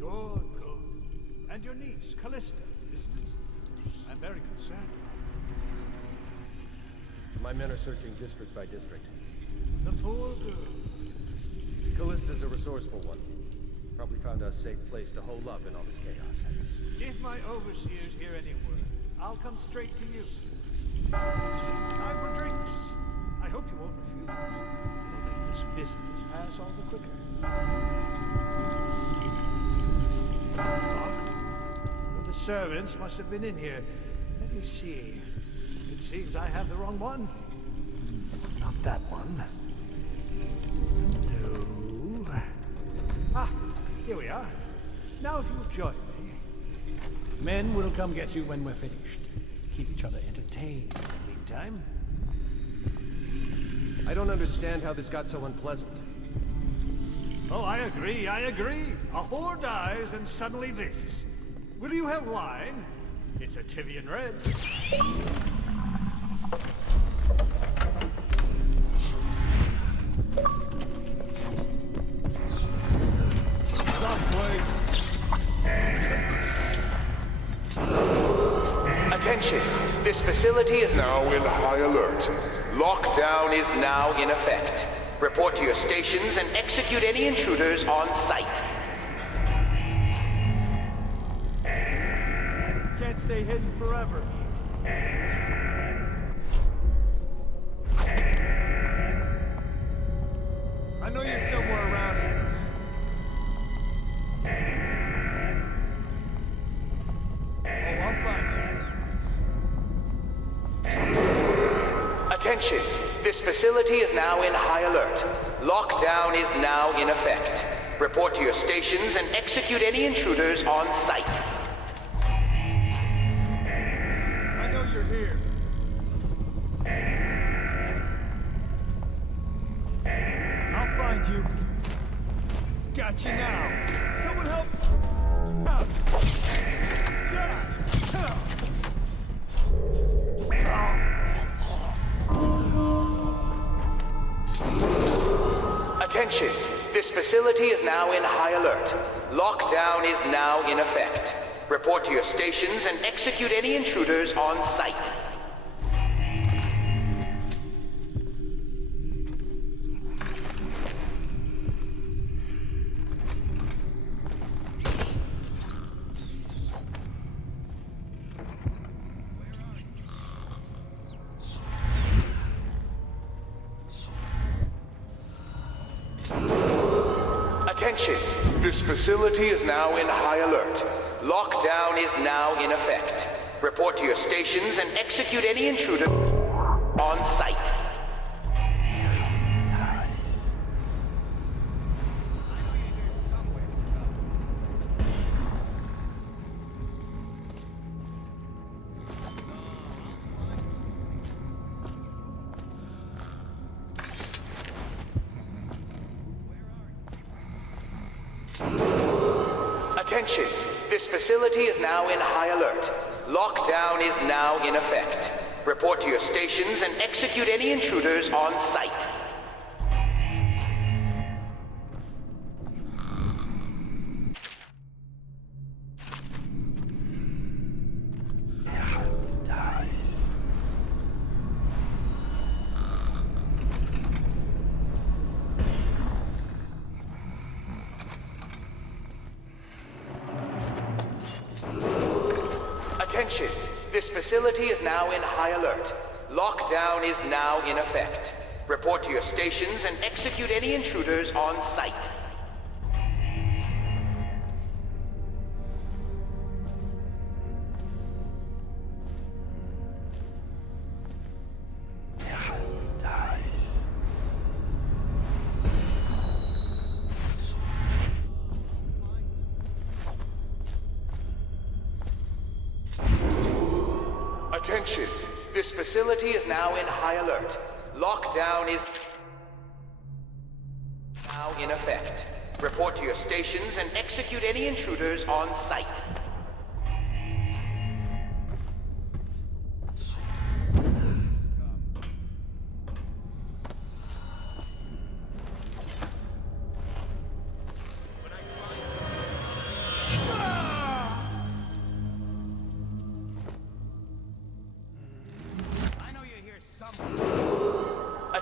Good, good. And your niece, Callista, isn't it? I'm very concerned. My men are searching district by district. The poor girl. Callista's a resourceful one. Probably found a safe place to hole up in all this chaos. If my overseers hear any word, I'll come straight to you. Time for drinks. I hope you won't refuse. It'll make this business pass all the quicker. One of the servants must have been in here. Let me see. It seems I have the wrong one. Not that one. No. Ah, here we are. Now if you'll join me. Men will come get you when we're finished. Keep each other entertained in the meantime. I don't understand how this got so unpleasant. Oh, I agree. A whore dies and suddenly this. Will you have wine? It's a Tivian red. Attention! This facility is now in high alert. Lockdown is now in effect. Report to your stations and execute any intruders on site. Can't stay hidden forever. I know you're somewhere around here. Oh, I'll find you. Attention! This facility is now in high alert. Lockdown is now in effect. Report to your stations and execute any intruders on site. I know you're here. I'll find you. Got you now. Someone help out. Attention! This facility is now in high alert. Lockdown is now in effect. Report to your stations and execute any intruders on site. Attention! This facility is now in high alert. Lockdown is now in effect. Report to your stations and execute any intruder on site. Attention! This facility is now in high alert. Lockdown is now in effect. Report to your stations and execute any intruders on site. Attention! This facility is now in high alert. Lockdown is now in effect. Report to your stations and execute any intruders on site. Attention! This facility is now in high alert. Lockdown is now in effect. Report to your stations and execute any intruders on site.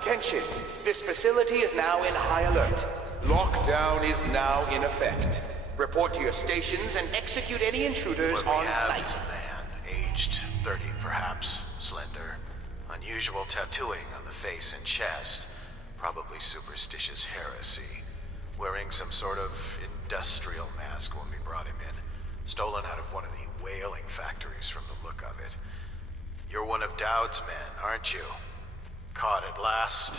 Attention! This facility is now in high alert. Lockdown is now in effect. Report to your stations and execute any intruders What on we have site. is a man, aged 30 perhaps, slender, unusual tattooing on the face and chest, probably superstitious heresy, wearing some sort of industrial mask when we brought him in, stolen out of one of the whaling factories from the look of it. You're one of Dowd's men, aren't you? Caught at last?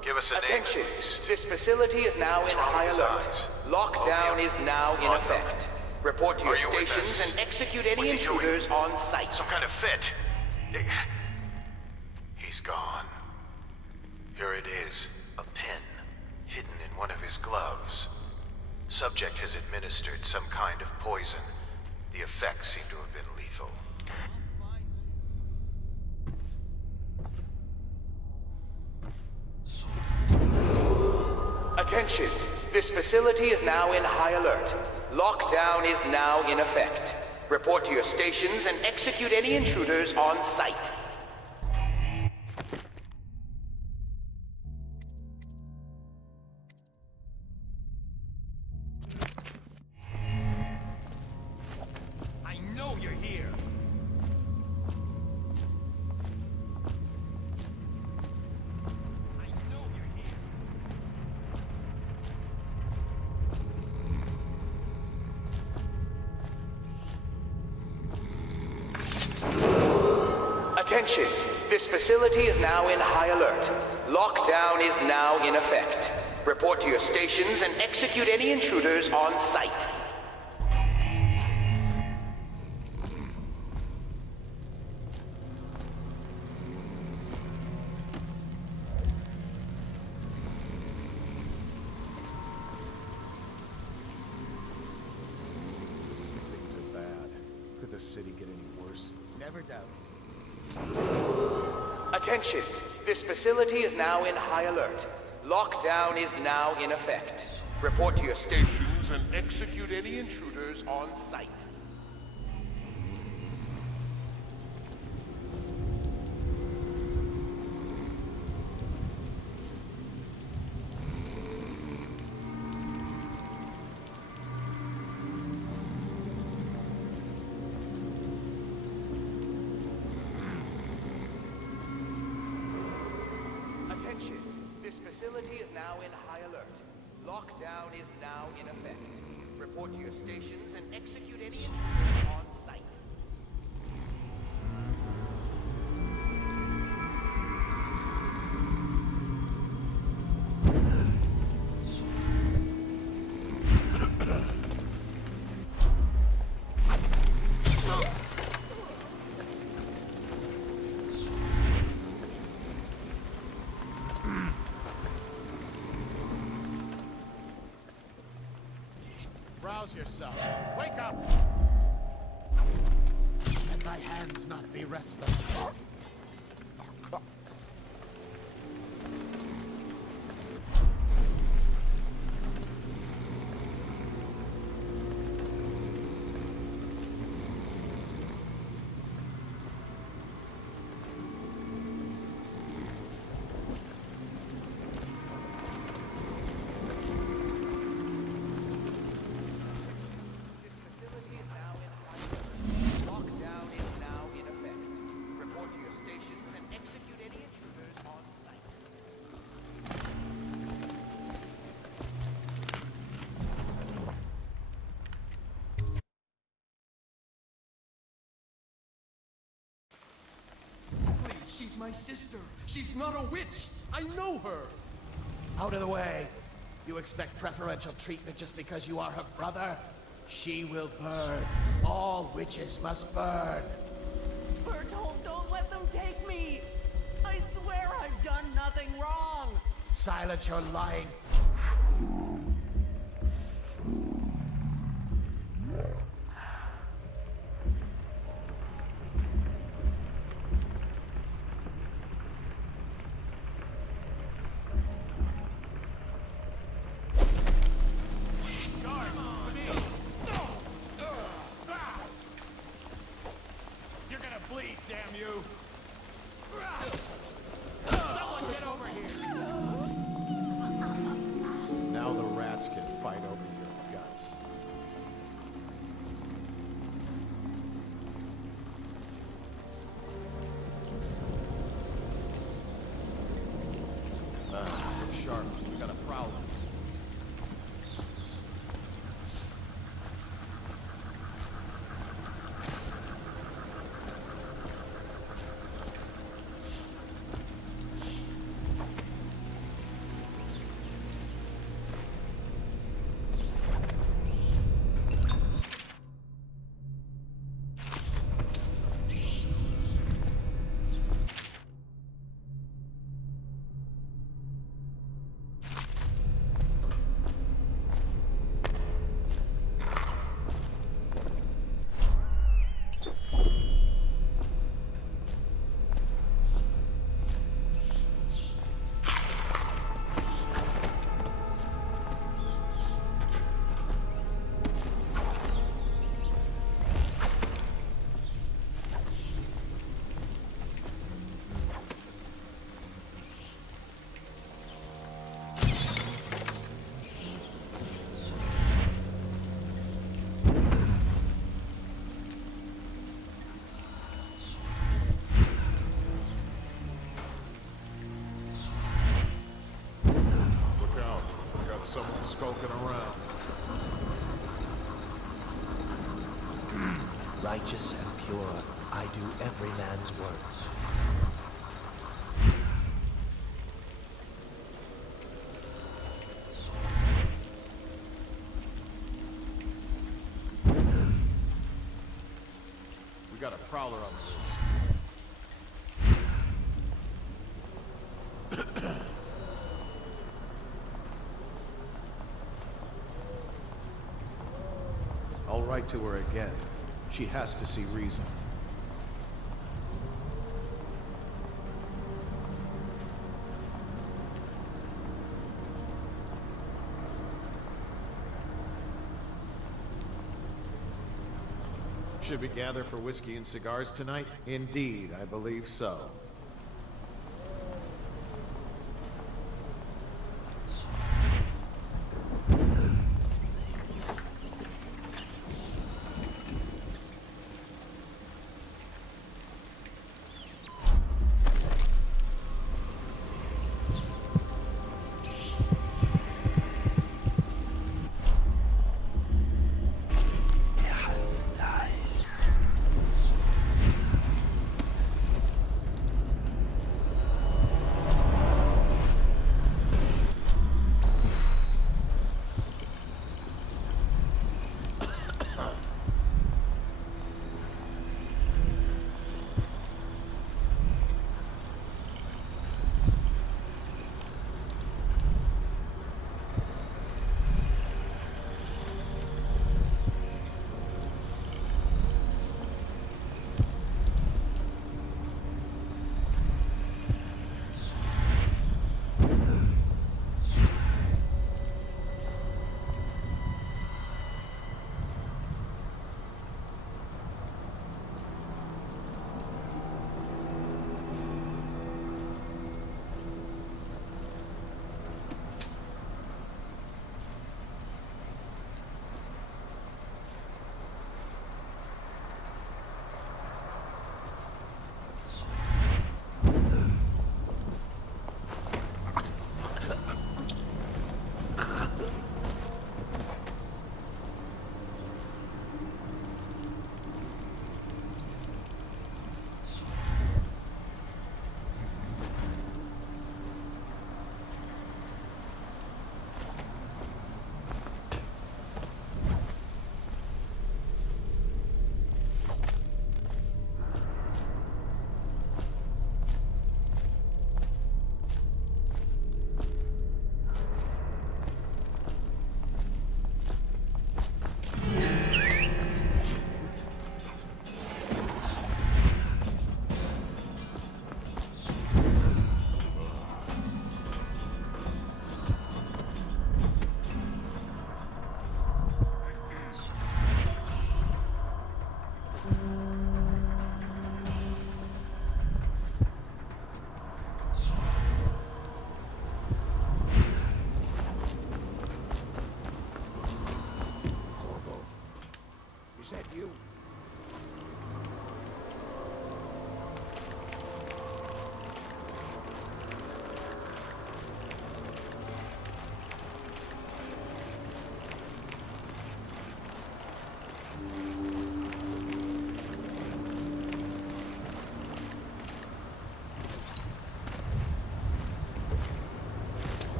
Give us a Attention! name at least. This facility is now in high alert. Lockdown is now in effect. Report to your stations and execute any intruders on site. Some kind of fit. He's gone. Here it is, a pin, hidden in one of his gloves. Subject has administered some kind of poison. The effects seem to have been lethal. Attention! This facility is now in high alert. Lockdown is now in effect. Report to your stations and execute any intruders on site. I know you're here. Attention! This facility is now in high alert. Lockdown is now in effect. Report to your stations and execute any intruders on site. Things are bad. Could the city get any worse? Never doubt it. Attention! This facility is now in high alert. Lockdown is now in effect. Report to your stations and execute any intruders on site. Attention! This facility is now in high alert. Lockdown is now in effect. Report to your stations and execute any intruders on site. Rouse yourself. Wake up! Let thy hands not be restless. She's my sister. She's not a witch. I know her. Out of the way. You expect preferential treatment just because you are her brother? She will burn. All witches must burn. Bertold, don't let them take me! I swear I've done nothing wrong! Silence your lying. You're gonna bleed, damn you! Someone get over here! Now the rats can fight over your guts. Look sharp. We got a prowler. Someone skulking around. Righteous and pure, I do every man's words. We got a prowler on the loose. I'll write to her again. She has to see reason. Should we gather for whiskey and cigars tonight? Indeed, I believe so.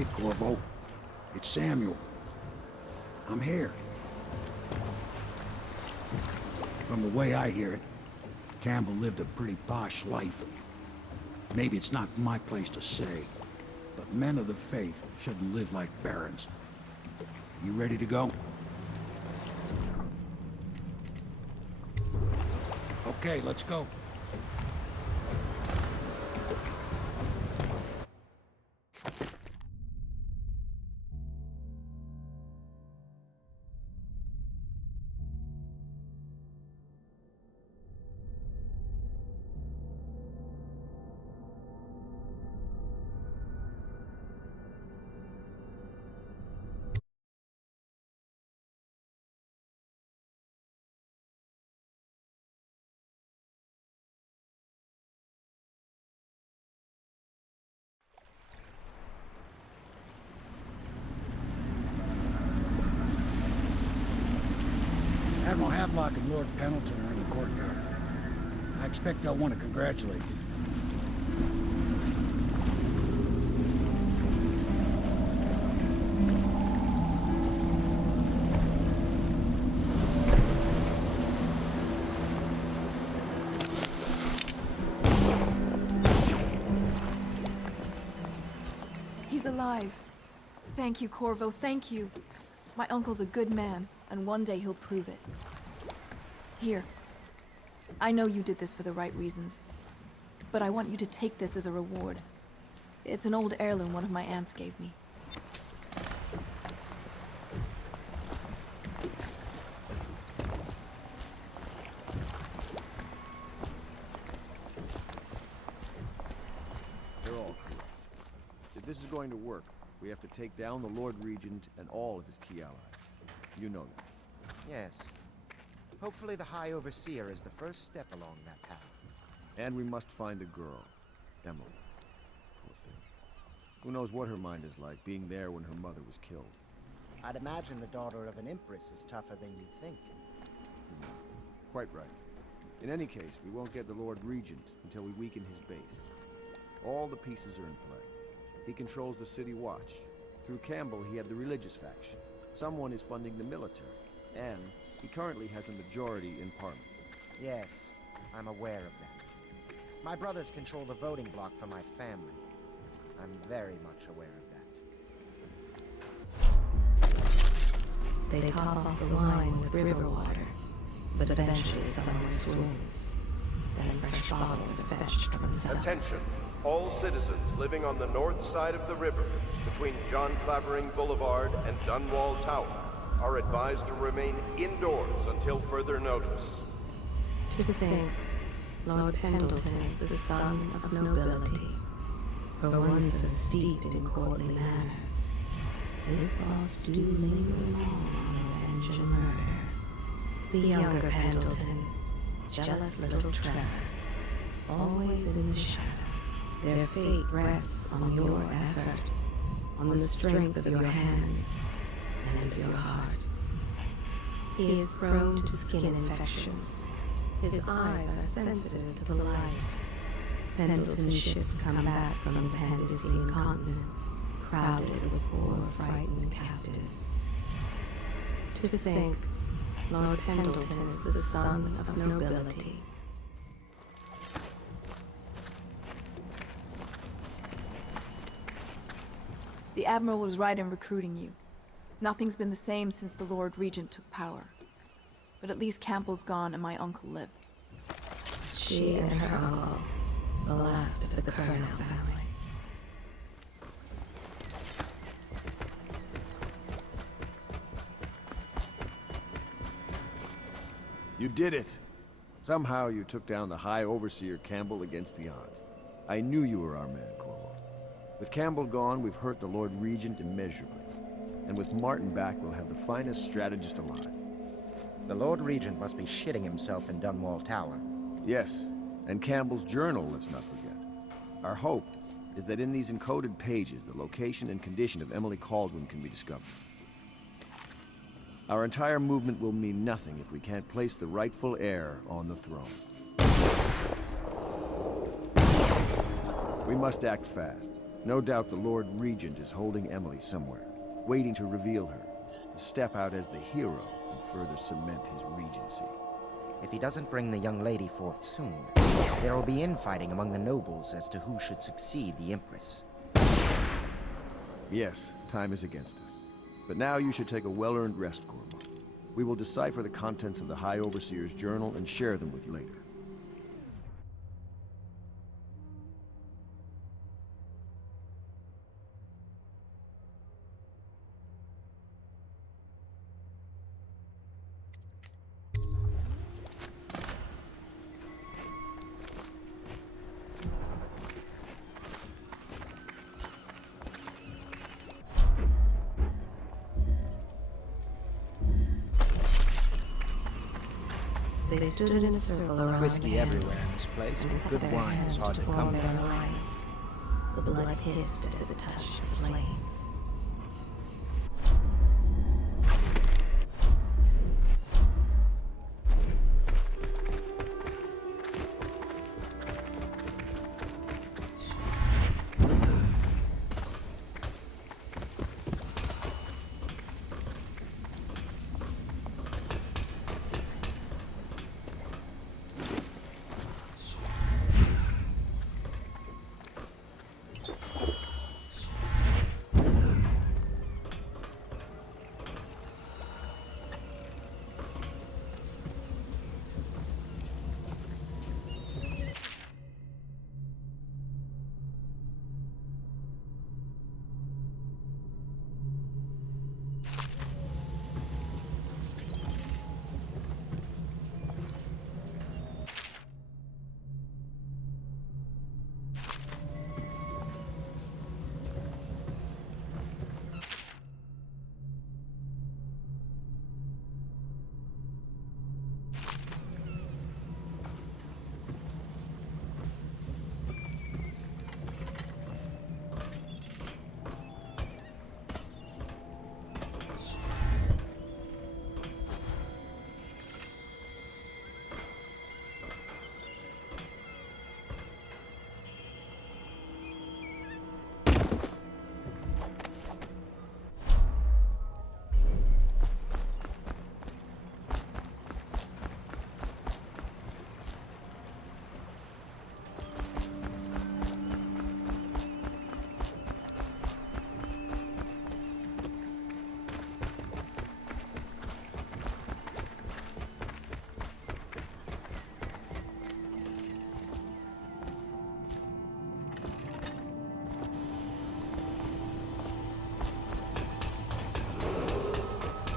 Hey, Corvo. It's Samuel. I'm here. From the way I hear it, Campbell lived a pretty posh life. Maybe it's not my place to say, but men of the faith shouldn't live like barons. You ready to go? Okay, let's go. Admiral Havelock and Lord Pendleton are in the courtyard. I expect they'll want to congratulate you. He's alive. Thank you, Corvo, thank you. My uncle's a good man, and one day he'll prove it. Here. I know you did this for the right reasons, but I want you to take this as a reward. It's an old heirloom one of my aunts gave me. They're all correct. If this is going to work, we have to take down the Lord Regent and all of his key allies. You know that. Yes. Hopefully the High Overseer is the first step along that path. And we must find the girl, Emily. Poor thing. Who knows what her mind is like, being there when her mother was killed. I'd imagine the daughter of an empress is tougher than you think. Quite right. In any case, we won't get the Lord Regent until we weaken his base. All the pieces are in play. He controls the City Watch. Through Campbell, he had the religious faction. Someone is funding the military. And he currently has a majority in Parliament. Yes, I'm aware of that. My brothers control the voting bloc for my family. I'm very much aware of that. They top off the wine with river water, but eventually someone swoons. Then fresh bottles are fetched from the cells. Attention, all citizens living on the north side of the river, between John Clavering Boulevard and Dunwall Tower, are advised to remain indoors until further notice. To think, Lord Pendleton is the son of nobility, for one so steeped in courtly manners. His thoughts do linger long on revenge and murder. The younger Pendleton, jealous little Trevor, always in the shadow. Their fate rests on your effort, on the strength of your hands, and of your heart. He is prone to skin infections. His eyes are sensitive to the light. Pendleton's ships come back from the Pandician continent, crowded with poor, frightened captives. To think, Lord Pendleton is the son of nobility. The Admiral was right in recruiting you. Nothing's been the same since the Lord Regent took power. But at least Campbell's gone and my uncle lived. She and her uncle, the last of the Colonel family. You did it! Somehow you took down the High Overseer Campbell against the odds. I knew you were our man, Corvo. With Campbell gone, we've hurt the Lord Regent immeasurably. And with Martin back, we'll have the finest strategist alive. The Lord Regent must be shitting himself in Dunwall Tower. Yes, and Campbell's journal, let's not forget. Our hope is that in these encoded pages, the location and condition of Emily Kaldwin can be discovered. Our entire movement will mean nothing if we can't place the rightful heir on the throne. We must act fast. No doubt the Lord Regent is holding Emily somewhere, waiting to reveal her, to step out as the hero and further cement his regency. If he doesn't bring the young lady forth soon, there will be infighting among the nobles as to who should succeed the Empress. Yes, time is against us. But now you should take a well-earned rest, Corvo. We will decipher the contents of the High Overseer's journal and share them with you later. They stood in a circle around Whiskey the everywhere in house, this place, and but cut good their wine hands is hard to form come their by. lines. The blood hissed as it touched the flames.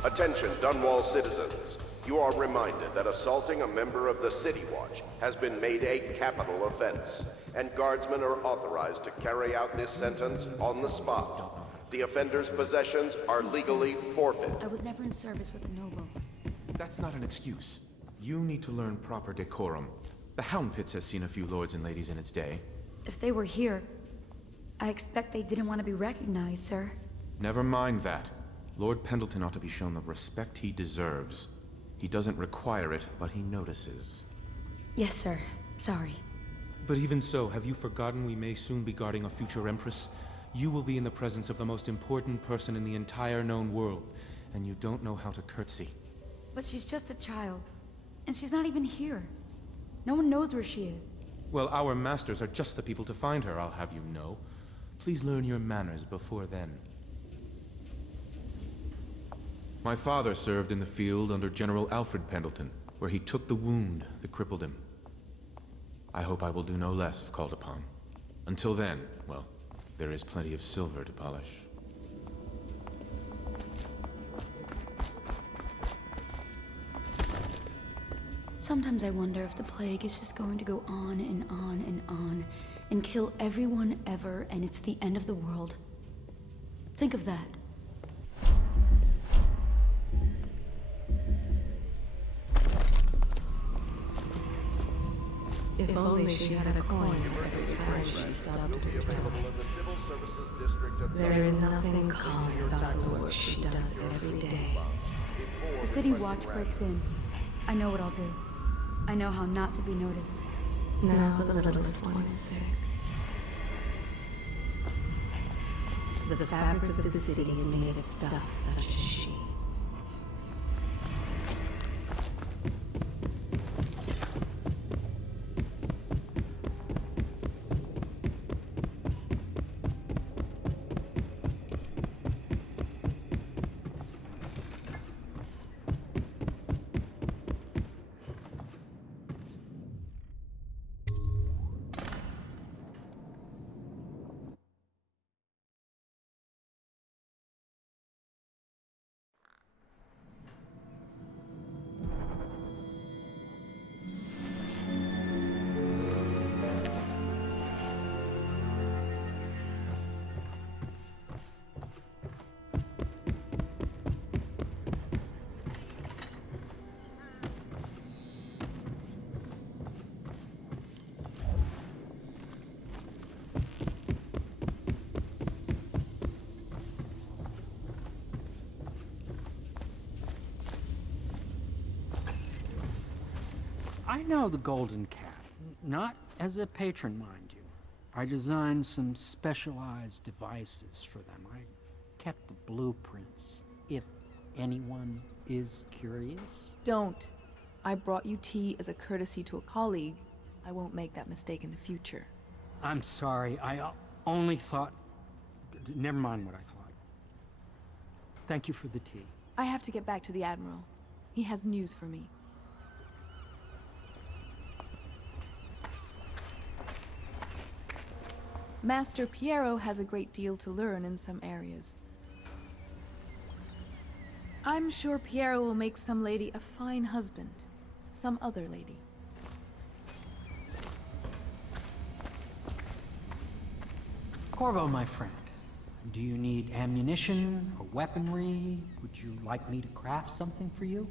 Attention, Dunwall citizens. You are reminded that assaulting a member of the City Watch has been made a capital offense, and guardsmen are authorized to carry out this sentence on the spot. The offender's possessions are legally forfeit. I was never in service with a noble. That's not an excuse. You need to learn proper decorum. The Hound Pits has seen a few lords and ladies in its day. If they were here, I expect they didn't want to be recognized, sir. Never mind that. Lord Pendleton ought to be shown the respect he deserves. He doesn't require it, but he notices. Yes, sir. Sorry. But even so, have you forgotten we may soon be guarding a future Empress? You will be in the presence of the most important person in the entire known world, and you don't know how to curtsy. But she's just a child. And she's not even here. No one knows where she is. Well, our masters are just the people to find her, I'll have you know. Please learn your manners before then. My father served in the field under General Alfred Pendleton, where he took the wound that crippled him. I hope I will do no less if called upon. Until then, well, there is plenty of silver to polish. Sometimes I wonder if the plague is just going to go on and on and on, and kill everyone ever, and it's the end of the world. Think of that. If only she had a coin for every time she stubbed her toe. There is nothing common about the work she does every day. The City Watch breaks in. I know what I'll do. I know how not to be noticed. Now the littlest one is sick. The fabric of the city is made of stuff such as she. I know the Golden Cat, not as a patron, mind you. I designed some specialized devices for them. I kept the blueprints, if anyone is curious. Don't. I brought you tea as a courtesy to a colleague. I won't make that mistake in the future. I'm sorry, I only thought... Never mind what I thought. Thank you for the tea. I have to get back to the Admiral. He has news for me. Master Piero has a great deal to learn in some areas. I'm sure Piero will make some lady a fine husband. Some other lady. Corvo, my friend, do you need ammunition or weaponry? Would you like me to craft something for you?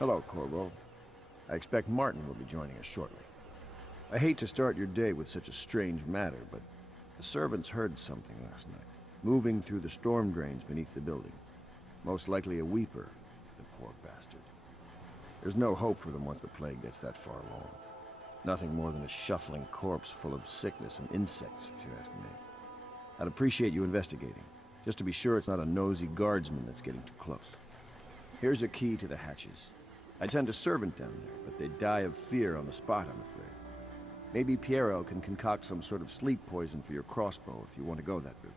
Hello, Corvo. I expect Martin will be joining us shortly. I hate to start your day with such a strange matter, but the servants heard something last night, moving through the storm drains beneath the building. Most likely a weeper, the poor bastard. There's no hope for them once the plague gets that far along. Nothing more than a shuffling corpse full of sickness and insects, if you ask me. I'd appreciate you investigating, just to be sure it's not a nosy guardsman that's getting too close. Here's a key to the hatches. I'd send a servant down there, but they'd die of fear on the spot, I'm afraid. Maybe Piero can concoct some sort of sleep poison for your crossbow if you want to go that route.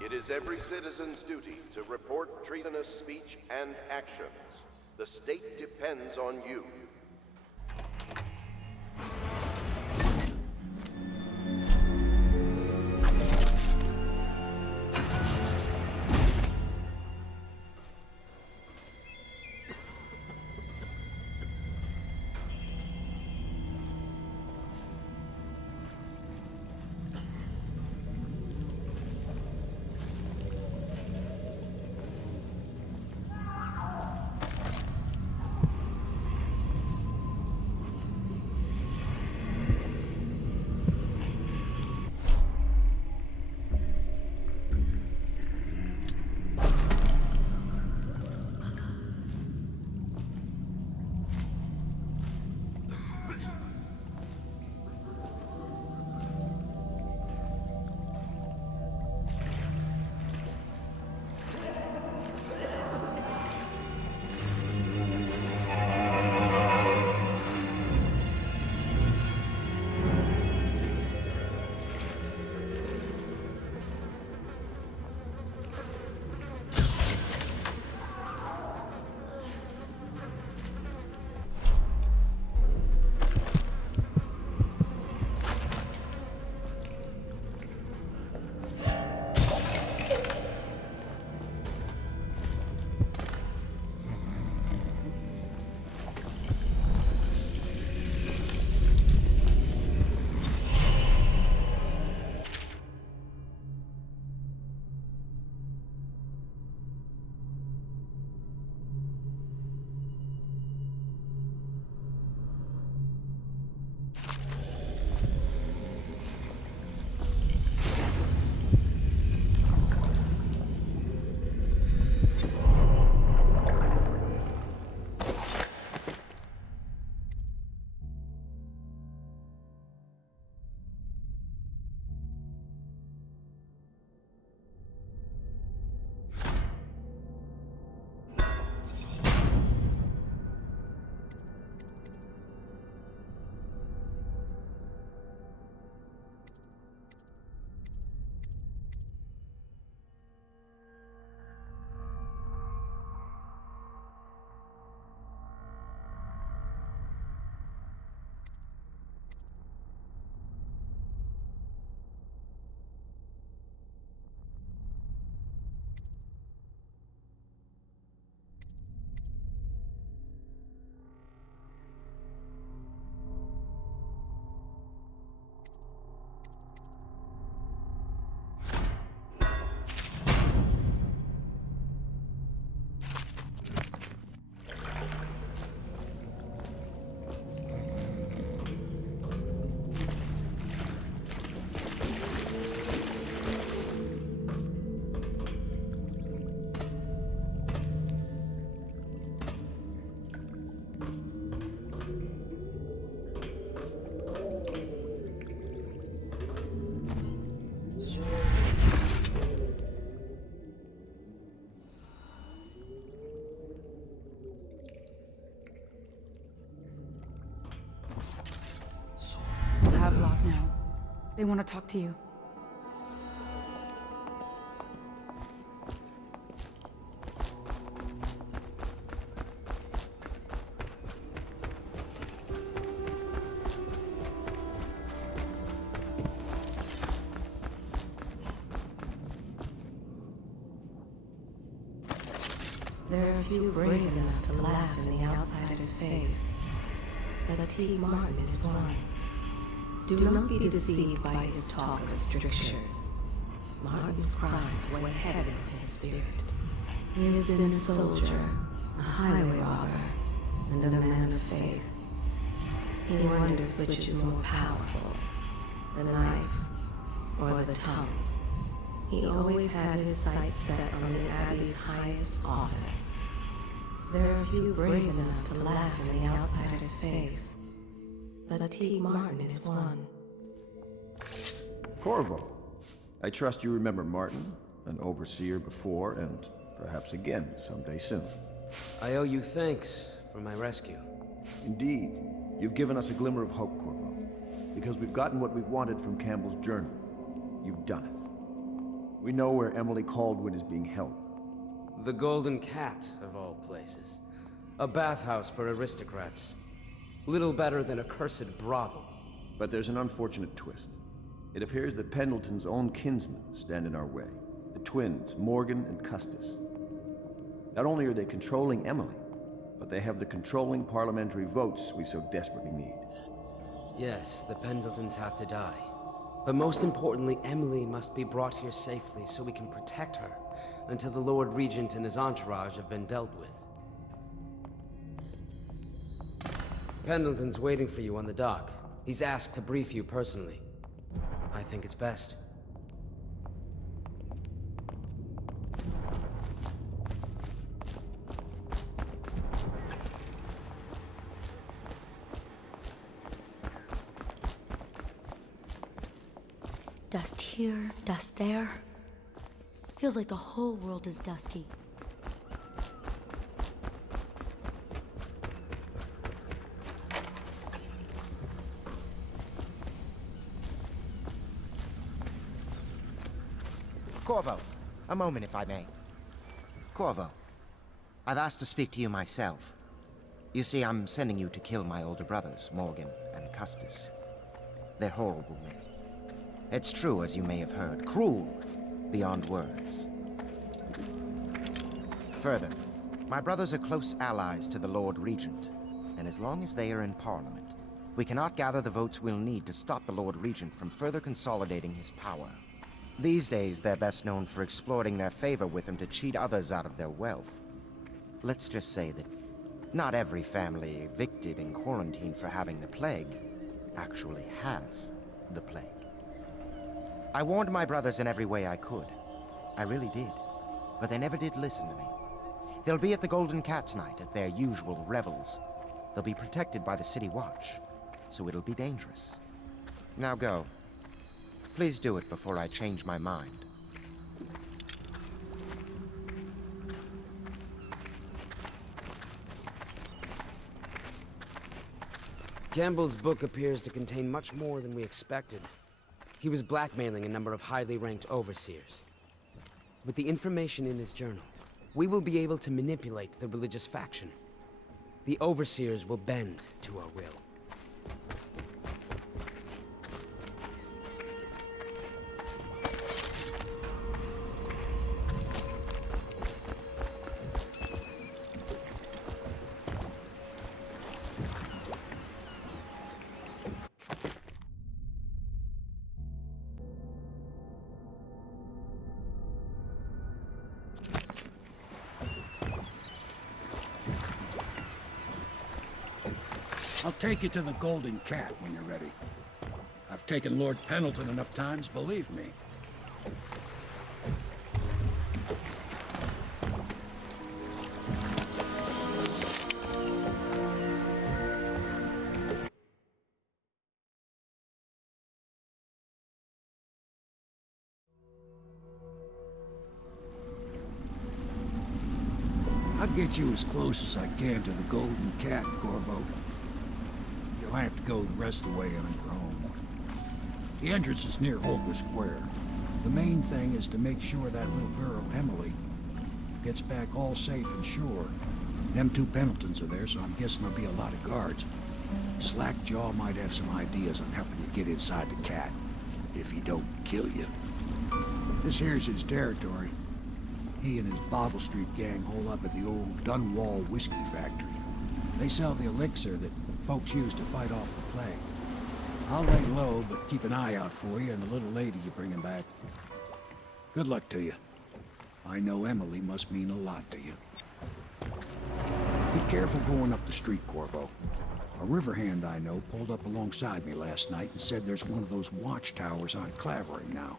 It is every citizen's duty to report treasonous speech and actions. The state depends on you. They want to talk to you. There are few brave enough to laugh in the outsider's face, but T. Martin is one. Do not be deceived by his talk of strictures. Martin's crimes weigh heavy on his spirit. He has been a soldier, a highway robber, and a man of faith. He wonders which is more powerful, the knife or the tongue. He always had his sights set on the Abbey's highest office. There are few brave enough to laugh in the outsider's face, but T. Martin is one. Corvo, I trust you remember Martin, an overseer before, and perhaps again someday soon. I owe you thanks for my rescue. Indeed. You've given us a glimmer of hope, Corvo. Because we've gotten what we wanted from Campbell's journal. You've done it. We know where Emily Caldwin is being held. The Golden Cat, of all places. A bathhouse for aristocrats. Little better than a cursed brothel. But there's an unfortunate twist. It appears that Pendleton's own kinsmen stand in our way. The twins, Morgan and Custis. Not only are they controlling Emily, but they have the controlling parliamentary votes we so desperately need. Yes, the Pendletons have to die. But most importantly, Emily must be brought here safely so we can protect her until the Lord Regent and his entourage have been dealt with. Pendleton's waiting for you on the dock. He's asked to brief you personally. I think it's best. Dust here, dust there. Feels like the whole world is dusty. Corvo, a moment if I may. Corvo, I've asked to speak to you myself. You see, I'm sending you to kill my older brothers, Morgan and Custis. They're horrible men. It's true, as you may have heard, cruel beyond words. Further, my brothers are close allies to the Lord Regent, and as long as they are in Parliament, we cannot gather the votes we'll need to stop the Lord Regent from further consolidating his power. These days, they're best known for exploiting their favor with him to cheat others out of their wealth. Let's just say that not every family evicted and quarantined for having the plague actually has the plague. I warned my brothers in every way I could. I really did. But they never did listen to me. They'll be at the Golden Cat tonight at their usual revels. They'll be protected by the City Watch, so it'll be dangerous. Now go. Please do it before I change my mind. Campbell's book appears to contain much more than we expected. He was blackmailing a number of highly ranked overseers. With the information in his journal, we will be able to manipulate the religious faction. The overseers will bend to our will. I'll take you to the Golden Cat when you're ready. I've taken Lord Pendleton enough times, believe me. I'll get you as close as I can to the Golden Cat, Corvo. You'll have to go the rest of the way on your own. The entrance is near Holger Square. The main thing is to make sure that little girl, Emily, gets back all safe and sure. Them two Pendletons are there, so I'm guessing there'll be a lot of guards. Slackjaw might have some ideas on helping you get inside the cat, if he don't kill you. This here's his territory. He and his Bottle Street gang hole up at the old Dunwall whiskey factory. They sell the elixir that folks use to fight off the plague. I'll lay low, but keep an eye out for you and the little lady you're bringing back. Good luck to you. I know Emily must mean a lot to you. Be careful going up the street, Corvo. A river hand I know pulled up alongside me last night and said there's one of those watchtowers on Clavering now.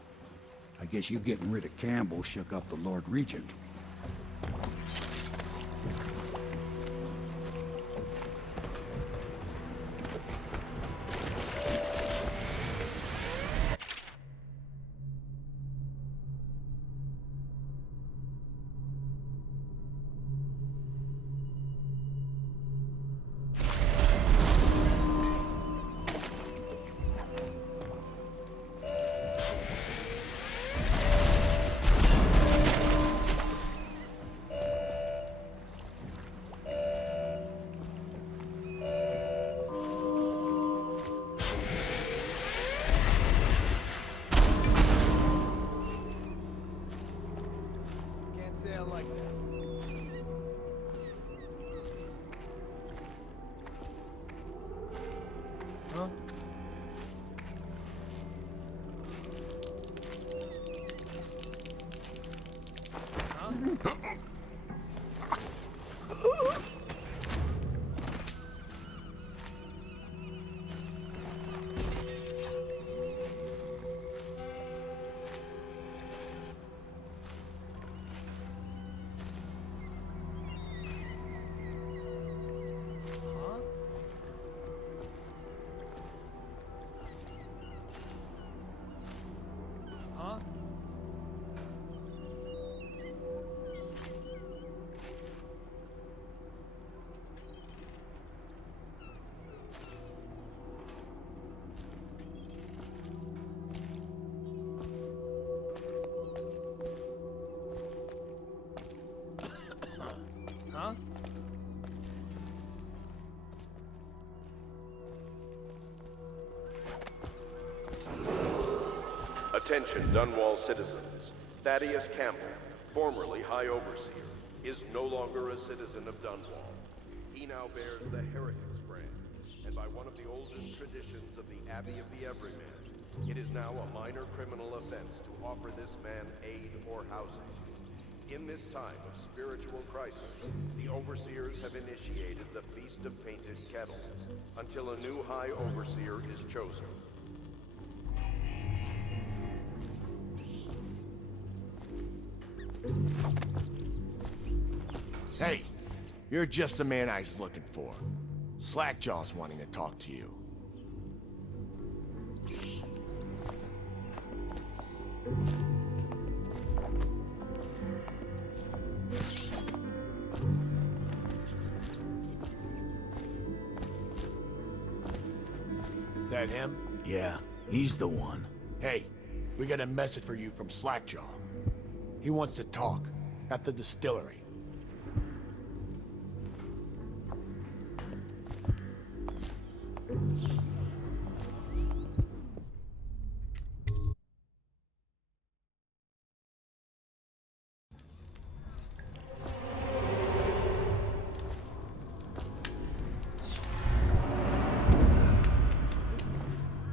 I guess you getting rid of Campbell shook up the Lord Regent. Attention, Dunwall citizens. Thaddeus Campbell, formerly High Overseer, is no longer a citizen of Dunwall. He now bears the Heretics brand, and by one of the oldest traditions of the Abbey of the Everyman, it is now a minor criminal offense to offer this man aid or housing. In this time of spiritual crisis, the Overseers have initiated the Feast of Painted Kettles, until a new High Overseer is chosen. Hey, you're just the man I was looking for. Slackjaw's wanting to talk to you. That him? Yeah, he's the one. Hey, we got a message for you from Slackjaw. He wants to talk at the distillery.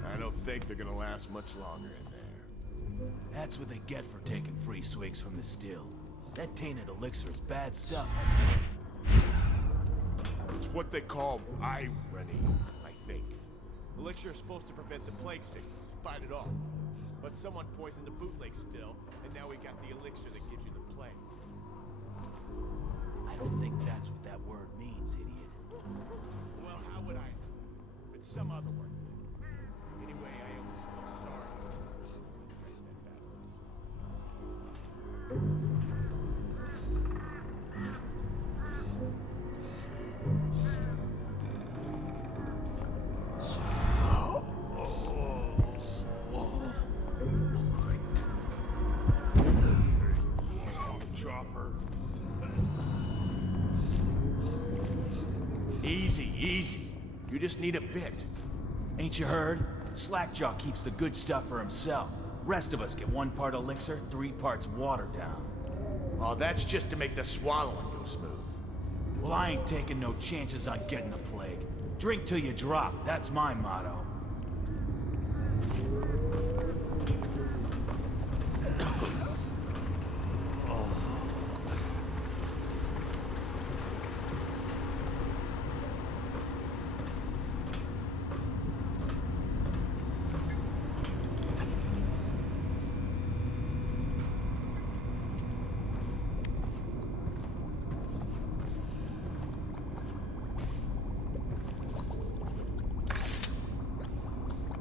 I don't think they're gonna last much longer in there. That's what they get for taking free swigs from the still. That tainted elixir is bad stuff. It's what they call irony, I think. Elixir is supposed to prevent the plague sickness, fight it off. But someone poisoned the bootleg still, and now we got the elixir that gives you the plague. I don't think that's what that word means, idiot. Well, how would I know? It's some other word. Anyway, I always feel sorry. Easy, easy. You just need a bit. Ain't you heard? Slackjaw keeps the good stuff for himself. Rest of us get 1 part elixir, 3 parts water down. Oh, that's just to make the swallowing go smooth. Well, I ain't taking no chances on getting the plague. Drink till you drop, that's my motto.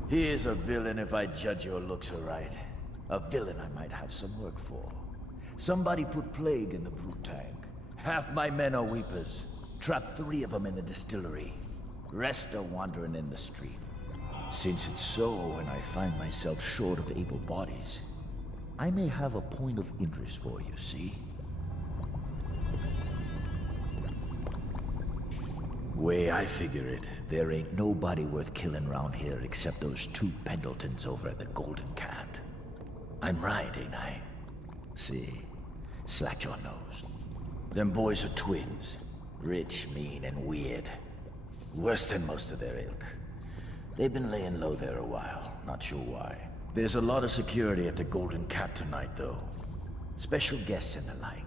He is a villain if I judge your looks aright. A villain I might have some work for. Somebody put plague in the brute tank. Half my men are weepers. Trapped 3 of them in the distillery. Rest are wandering in the street. Since it's so, and I find myself short of able bodies, I may have a point of interest for you, see? Way I figure it, there ain't nobody worth killing round here except those 2 Pendletons over at the Golden Cat. I'm right, ain't I? See, Slackjaw knows. Them boys are twins. Rich, mean, and weird. Worse than most of their ilk. They've been laying low there a while, not sure why. There's a lot of security at the Golden Cat tonight, though. Special guests and the like.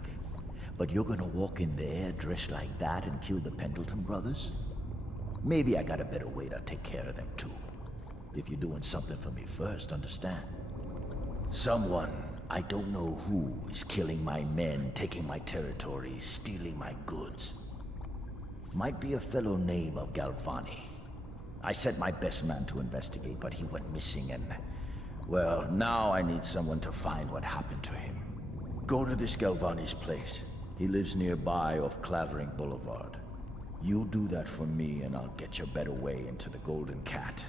But you're gonna walk in there dressed like that and kill the Pendleton brothers? Maybe I got a better way to take care of them too. If you're doing something for me first, understand? Someone, I don't know who, is killing my men, taking my territory, stealing my goods. Might be a fellow named of Galvani. I sent my best man to investigate, but he went missing and... well, now I need someone to find what happened to him. Go to this Galvani's place. He lives nearby off Clavering Boulevard. You do that for me and I'll get your better way into the Golden Cat.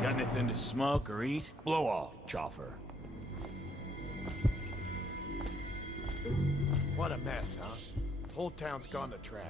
Got anything to smoke or eat? Blow off, Choffer. What a mess, huh? Whole town's gone to trash.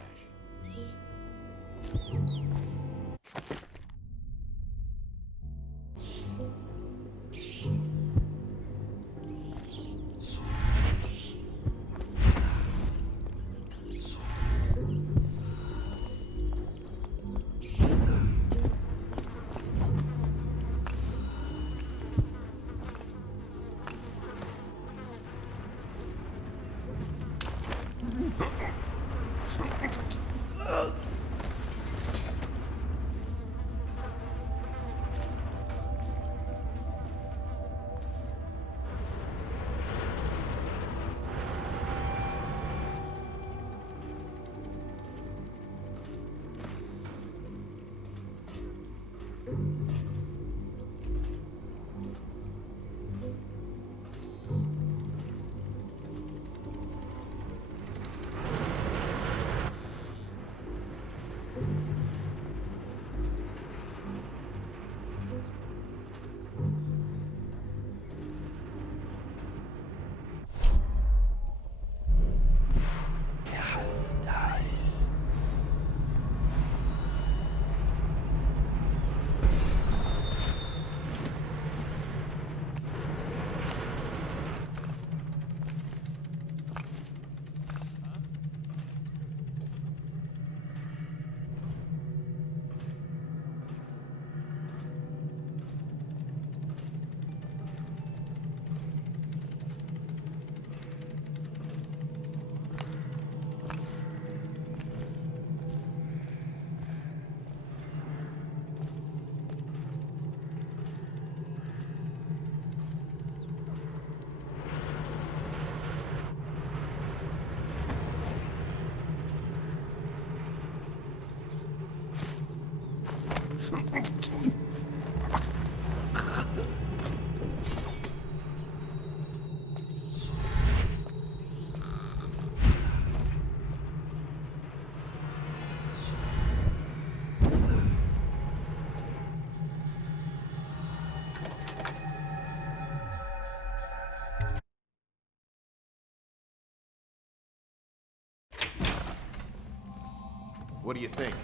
What do you think?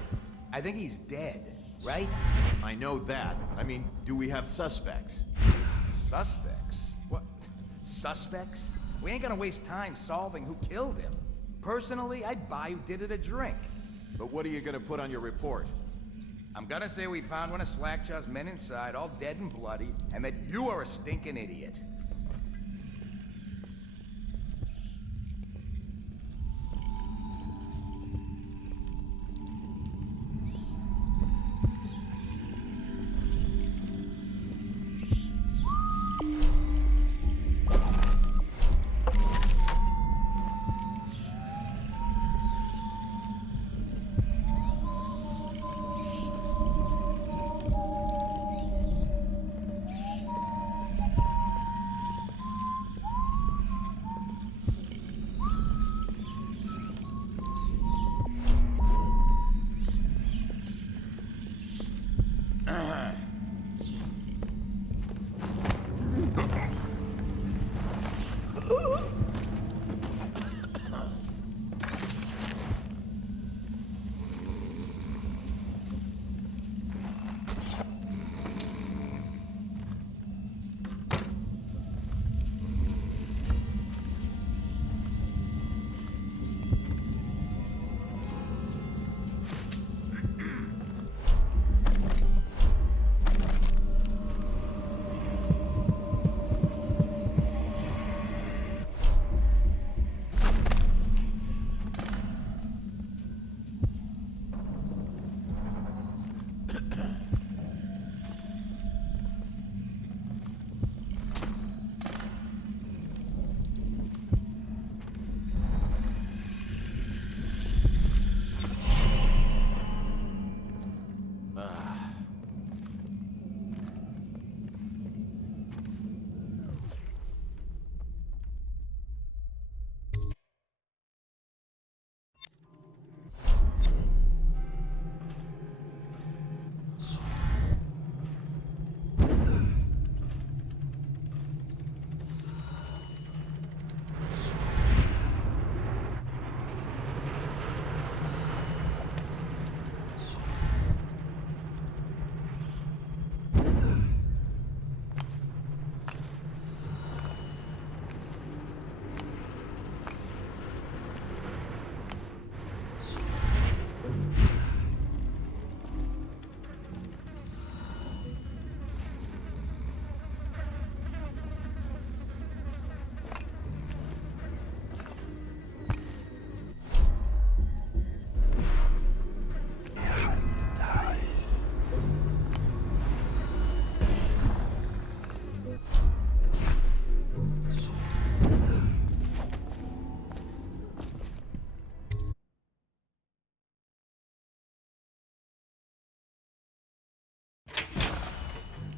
I think he's dead, right? I know that. I mean, do we have suspects? Suspects? What? Suspects? We ain't gonna waste time solving who killed him. Personally, I'd buy who did it a drink. But what are you gonna put on your report? I'm gonna say we found one of Slackjaw's men inside, all dead and bloody, and that you are a stinking idiot.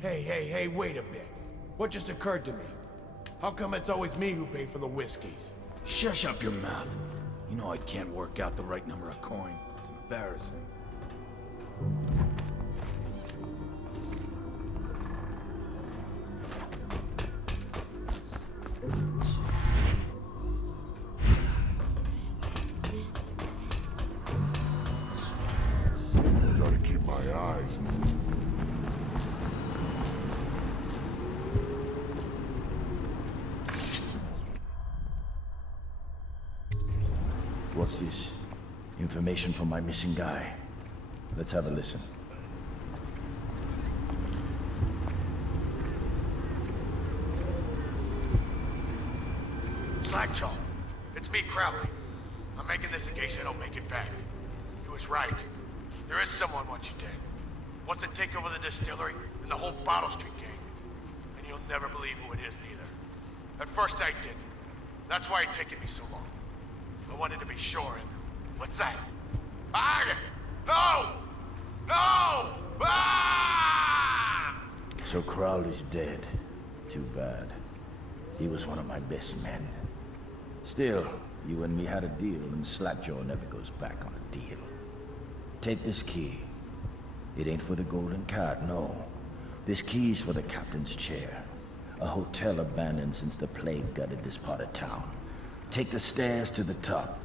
Hey, wait a bit. What just occurred to me? How come it's always me who pay for the whiskeys? Shush up your mouth. You know I can't work out the right number of coin. It's embarrassing. Gotta keep my eyes. What's this? Information from my missing guy. Let's have a listen. Slackjaw, it's me, Crowley. I'm making this in case I don't make it back. He was right. There is someone wants you dead. Wants to take over the distillery and the whole Bottle Street gang. And you'll never believe who it is either. At first I didn't. That's why it's taken me so long. I wanted to be sure, and what's that? No! No! Ah! So Crowley's dead. Too bad. He was one of my best men. Still, you and me had a deal, and Slackjaw never goes back on a deal. Take this key. It ain't for the Golden Cat, no. This key's for the captain's chair. A hotel abandoned since the plague gutted this part of town. Take the stairs to the top.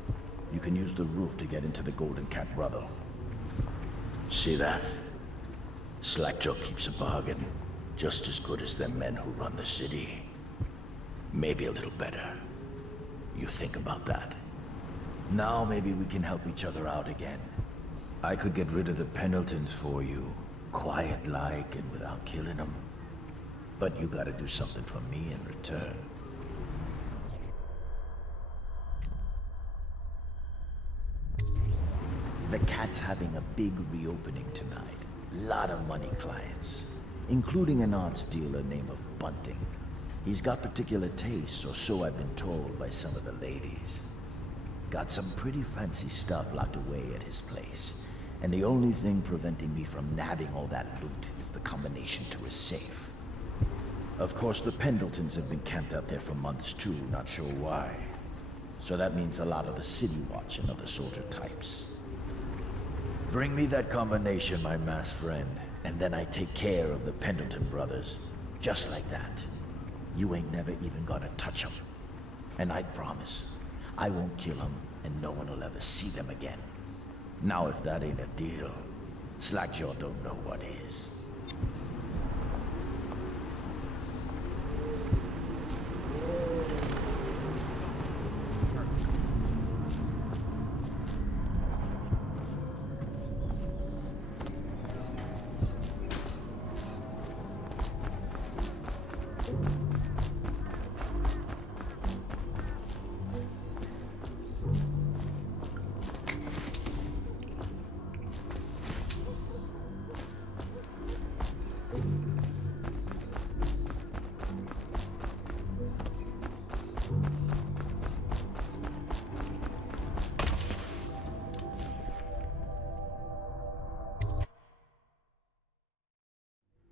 You can use the roof to get into the Golden Cat brothel. See that? Slackjaw keeps a bargain, just as good as them men who run the city. Maybe a little better. You think about that. Now maybe we can help each other out again. I could get rid of the Pendletons for you, quiet-like and without killing them. But you gotta do something for me in return. The Cat's having a big reopening tonight. Lot of money clients, including an arts dealer named Bunting. He's got particular tastes, or so I've been told by some of the ladies. Got some pretty fancy stuff locked away at his place, and the only thing preventing me from nabbing all that loot is the combination to his safe. Of course, the Pendletons have been camped out there for months too, not sure why. So that means a lot of the City Watch and other soldier types. Bring me that combination, my masked friend, and then I take care of the Pendleton brothers. Just like that. You ain't never even gonna touch them. And I promise, I won't kill them, and no one will ever see them again. Now if that ain't a deal, Slackjaw don't know what is.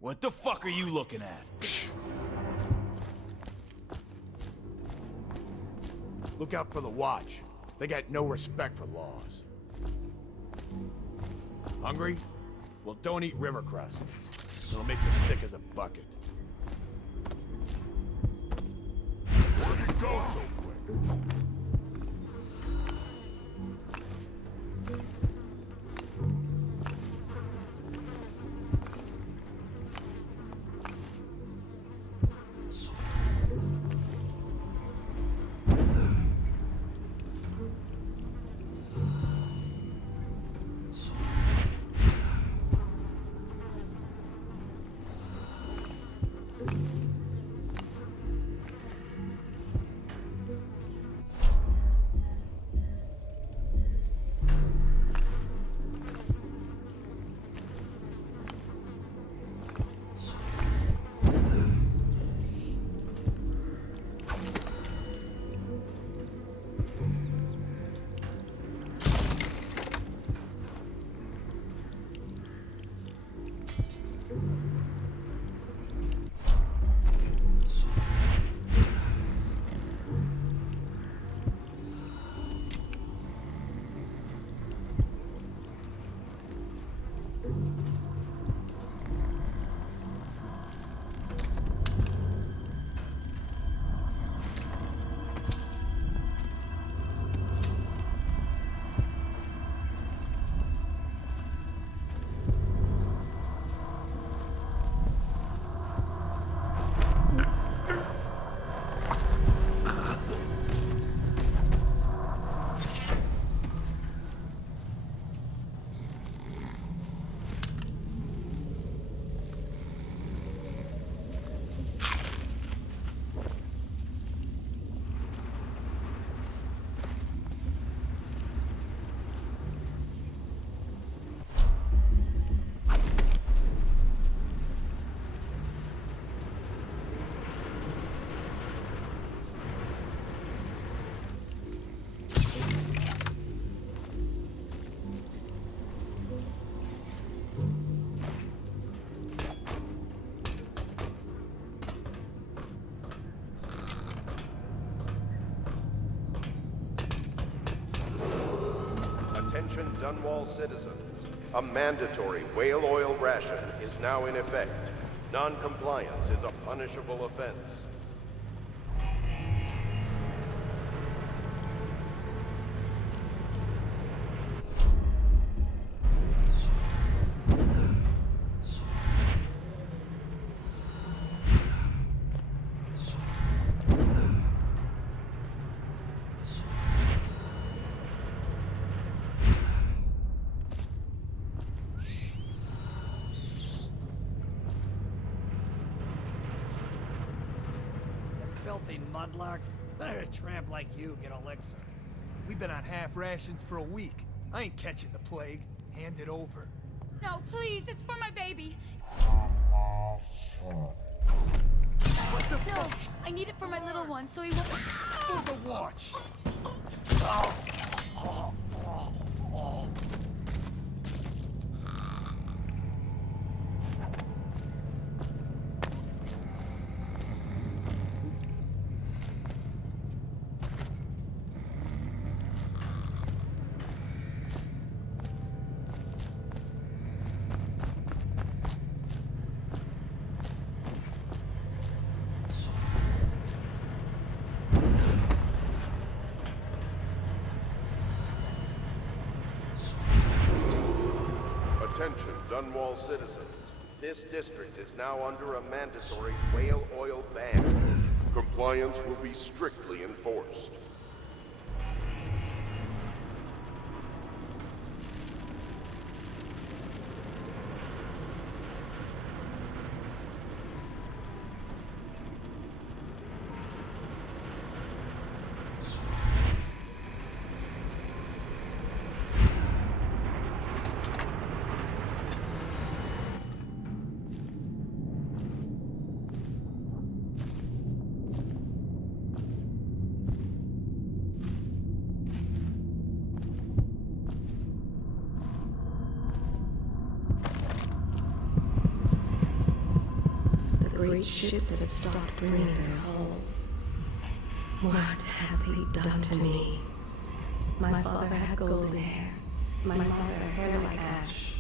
What the fuck are you looking at? Look out for the Watch. They got no respect for laws. Hungry? Well, don't eat river crust. It'll make you sick as a bucket. Where'd you go so quick? Attention Dunwall citizens. A mandatory whale oil ration is now in effect. Non-compliance is a punishable offense. filthy mudlark. Let a tramp like you get elixir. We've been on half rations for a week. I ain't catching the plague. Hand it over. No, please, it's for my baby. What the No, fuck? I need it for my little one, so he won't. For the watch. Attention, Dunwall citizens. This district is now under a mandatory whale oil ban. Compliance will be strictly enforced. The great ships have stopped bringing their hulls. What have they done to me? My father had golden hair. My mother hair like ash.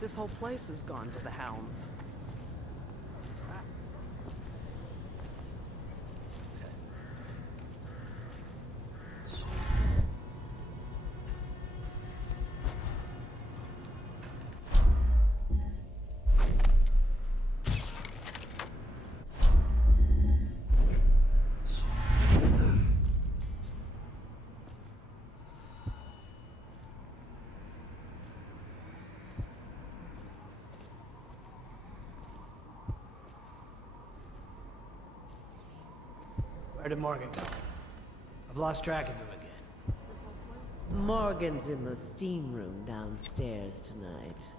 This whole place has gone to the hounds. Where did Morgan go? I've lost track of him again. Morgan's in the steam room downstairs tonight.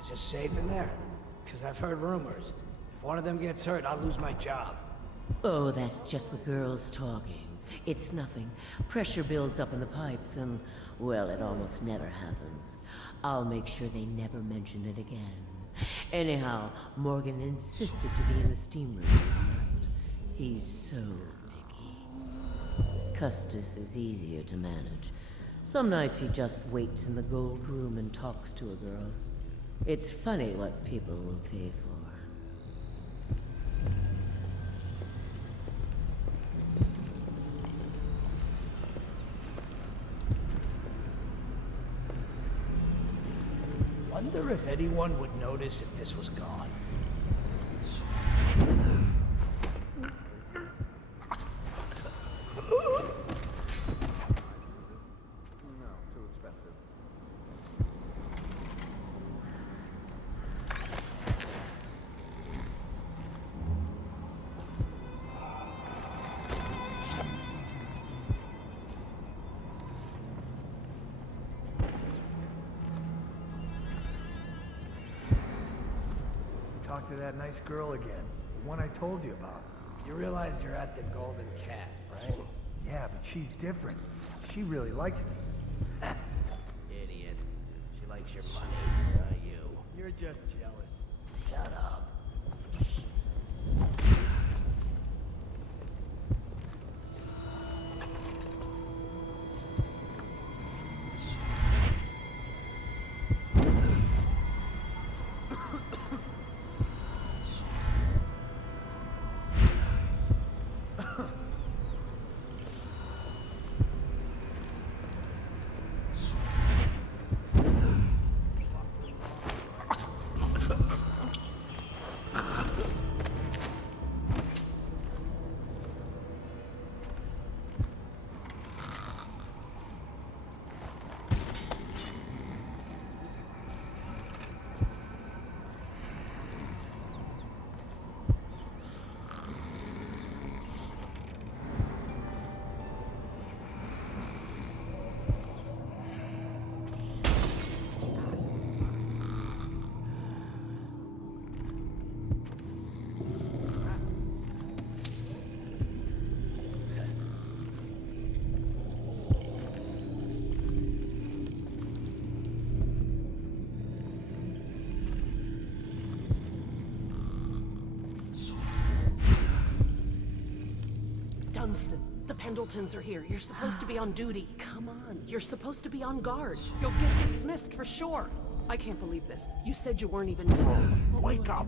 Is Is it safe in there? Because I've heard rumors. If one of them gets hurt, I'll lose my job. Oh, that's just the girls talking. It's nothing. Pressure builds up in the pipes and, well, it almost never happens. I'll make sure they never mention it again. Anyhow, Morgan insisted to be in the steam room tonight. He's so picky. Custis is easier to manage. Some nights he just waits in the gold room and talks to a girl. It's funny what people will pay for. Wonder if anyone would notice if this was gone. No, too expensive. Talk to that nice girl again. The one I told you about. You realize you're at the Golden Cat, right? Yeah, but she's different. She really likes me. Idiot. She likes your money, not you. You're just jealous. Shut up. Dunstan, the Pendletons are here. You're supposed to be on duty. Come on, you're supposed to be on guard. You'll get dismissed for sure. I can't believe this. You said you weren't even... Wake up!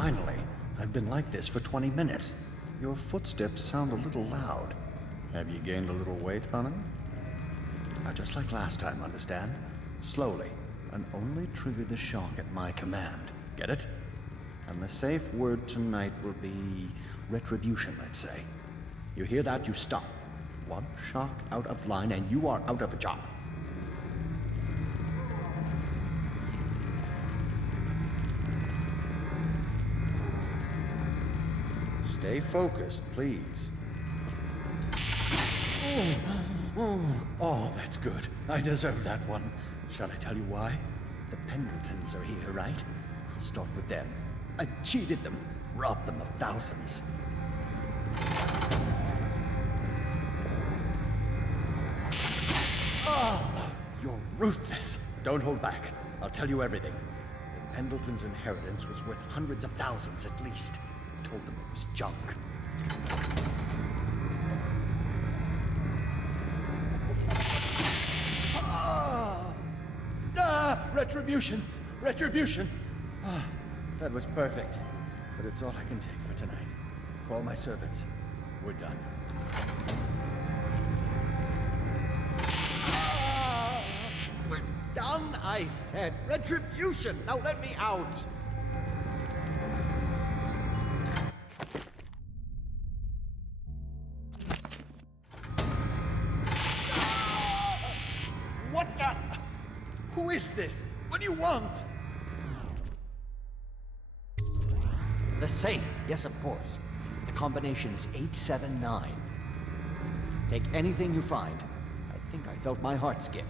Finally. I've been like this for 20 minutes. Your footsteps sound a little loud. Have you gained a little weight, honey? Now, just like last time, understand? Slowly, and only trigger the shock at my command. Get it? And the safe word tonight will be retribution, let's say. You hear that, you stop. One shock out of line and you are out of a job. Stay focused, please. Oh, that's good. I deserve that one. Shall I tell you why? The Pendletons are here, right? I'll start with them. I cheated them, robbed them of thousands. Oh, you're ruthless. Don't hold back. I'll tell you everything. The Pendletons' inheritance was worth hundreds of thousands at least. I told them it was junk. Retribution! Retribution! Ah, that was perfect. But it's all I can take for tonight. Call my servants. We're done. We're done, I said. Retribution! Now let me out! What the? Who is this? What do you want? The safe. Yes, of course. The combination is 879. Take anything you find. I think I felt my heart skip.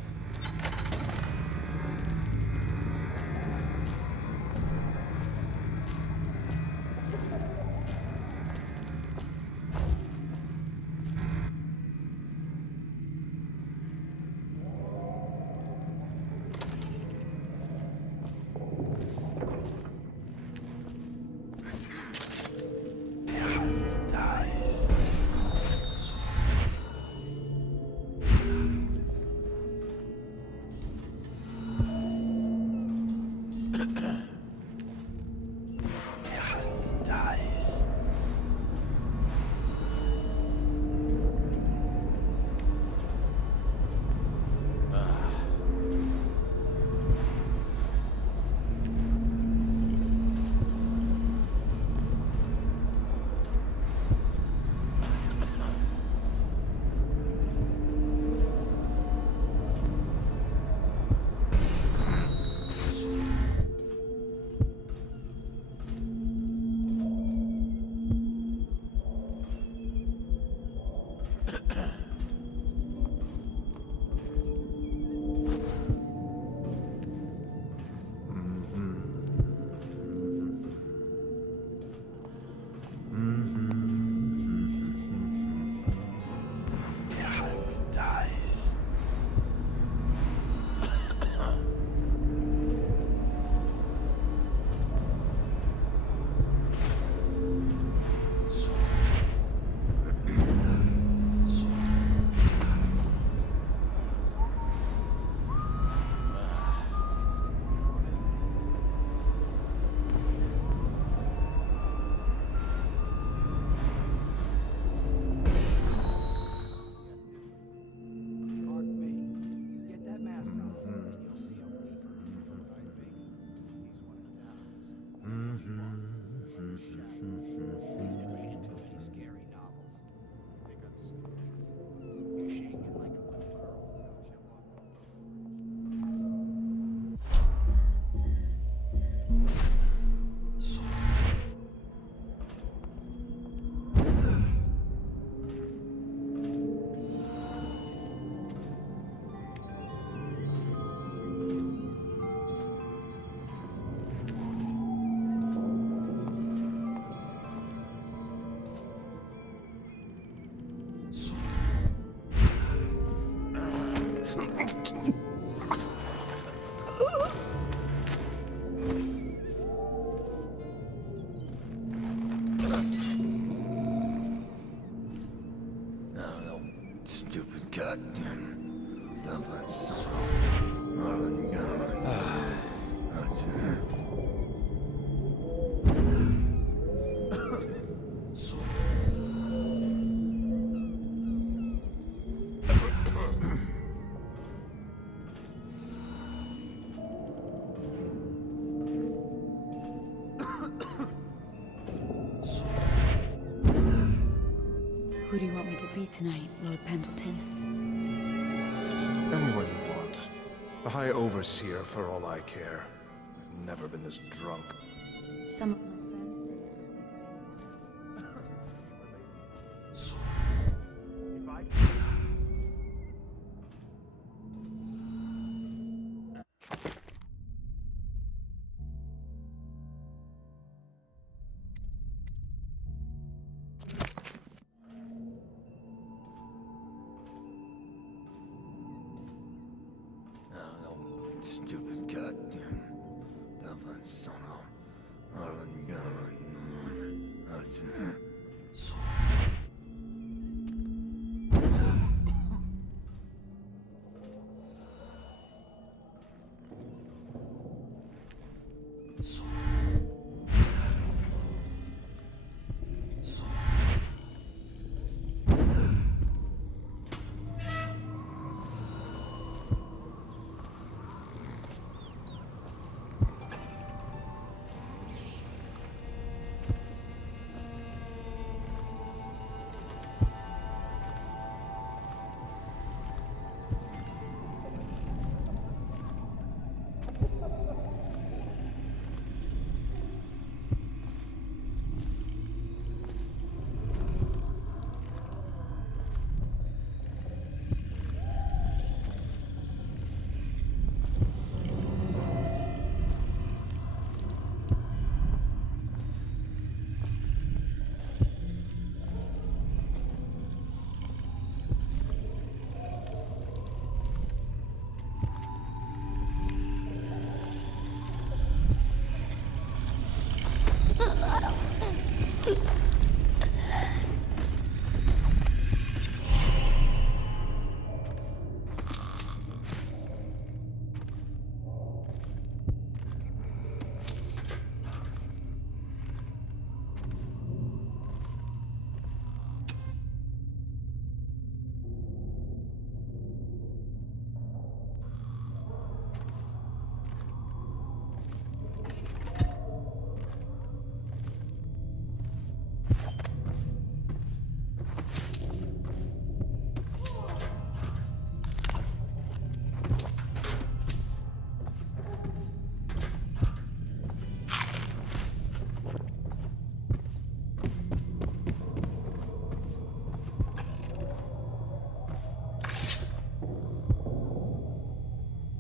Who do you want me to be tonight, Lord Pendleton? Anyone you want. The High Overseer, for all I care. I've never been this drunk. Some of my Stupid goddamn Dublin son of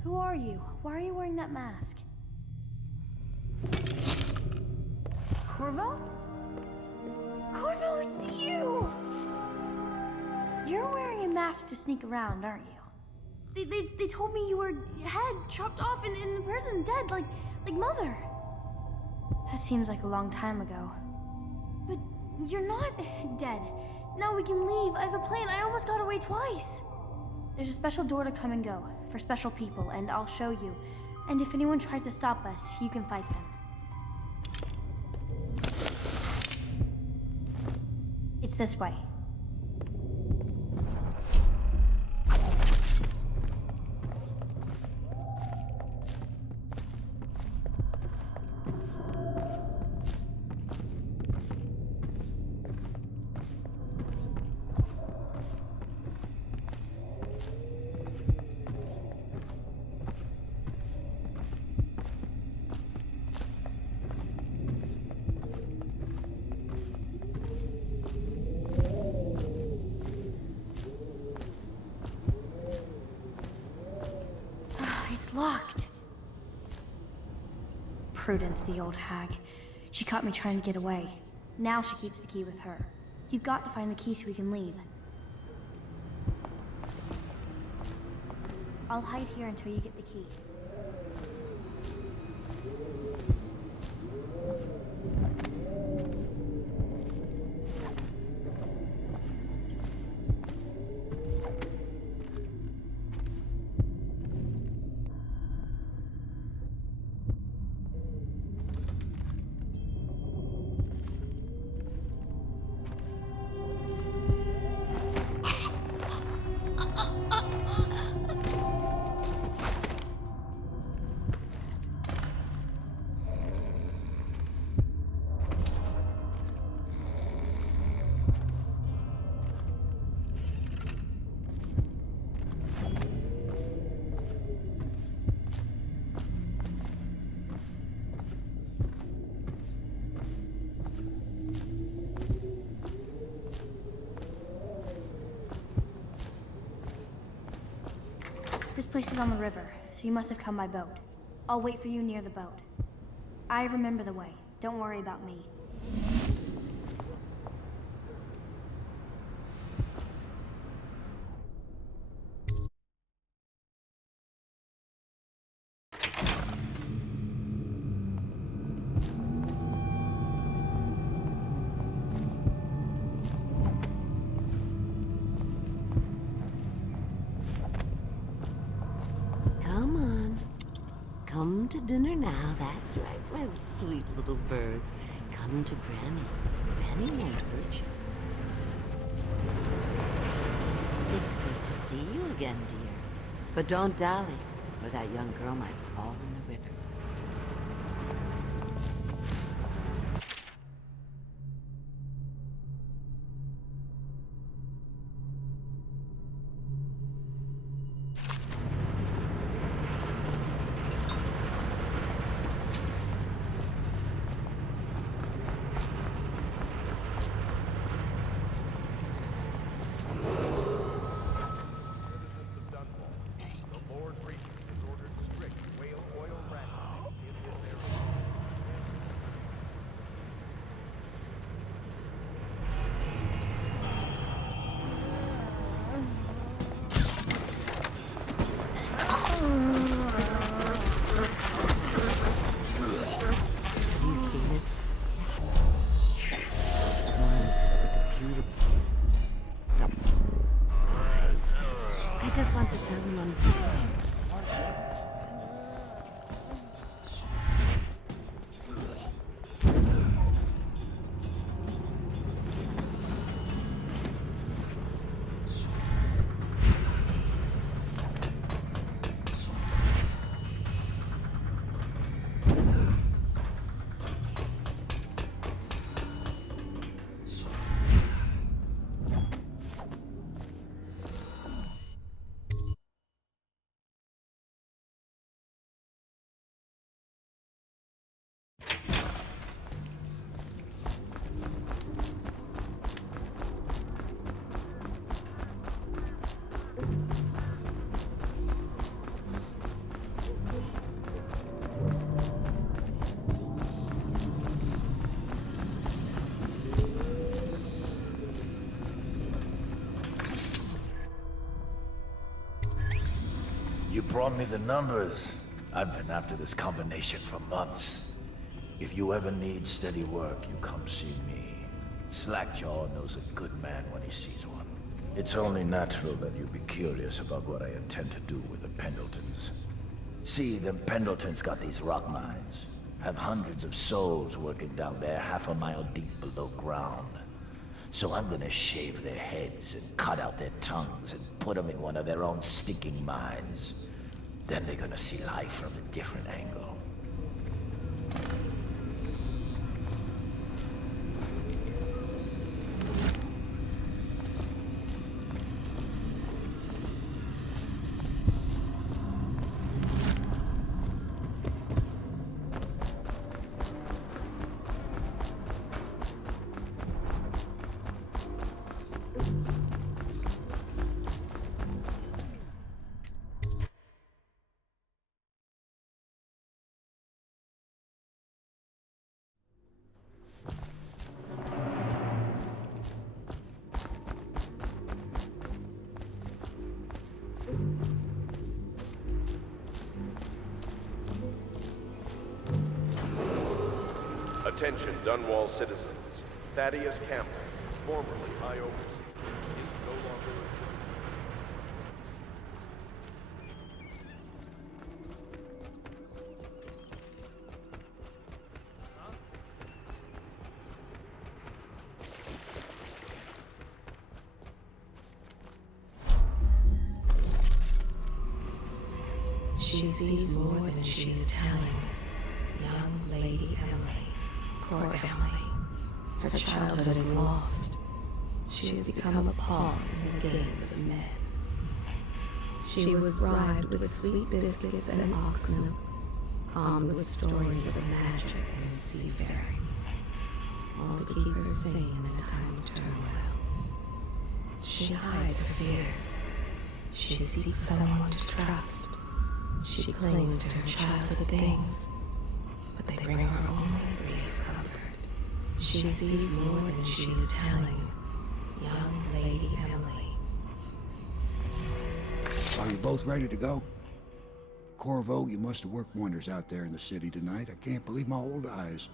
Who are you? Why are you wearing that mask? Corvo? Corvo, it's you! You're wearing a mask to sneak around, aren't you? They told me you were head chopped off in the prison, dead, like Mother. That seems like a long time ago. But you're not dead. Now we can leave. I have a plan. I almost got away twice. There's a special door to come and go, for special people, and I'll show you. And if anyone tries to stop us, you can fight them. It's this way. Locked. Prudence, the old hag. She caught me trying to get away. Now she keeps the key with her. You've got to find the key so we can leave. I'll hide here until you get the key. place is on the river, so you must have come by boat. I'll wait for you near the boat. I remember the way. Don't worry about me. Come on. Come to dinner now, that's right, my sweet little birds. Come to Granny. Granny won't hurt you. It's good to see you again, dear. But don't dally, or that young girl might fall in the river. You brought me the numbers. I've been after this combination for months. If you ever need steady work, you come see me. Slackjaw knows a good man when he sees one. It's only natural that you be curious about what I intend to do with the Pendletons. See, them Pendletons got these rock mines. Have hundreds of souls working down there 1/2 mile deep below ground. So I'm gonna shave their heads and cut out their tongues and put them in one of their own stinking mines. Then they're gonna see life from a different angle. Attention, Dunwall citizens. Thaddeus Campbell, formerly High Overseer, is no longer a citizen. She sees more than she is telling. Young Lady Emily. Poor Emily. Her childhood is lost. She has become a pawn in the games of men. She was bribed with sweet biscuits and ox milk, calmed with stories of magic and seafaring, all to keep her sane in a time of turmoil. She hides her fears, She seeks someone to trust. She clings to her childhood things, but they bring her only brief comfort. She sees more than she is telling. Young Lady Emily. Are you both ready to go? Corvo, you must have worked wonders out there in the city tonight. I can't believe my old eyes.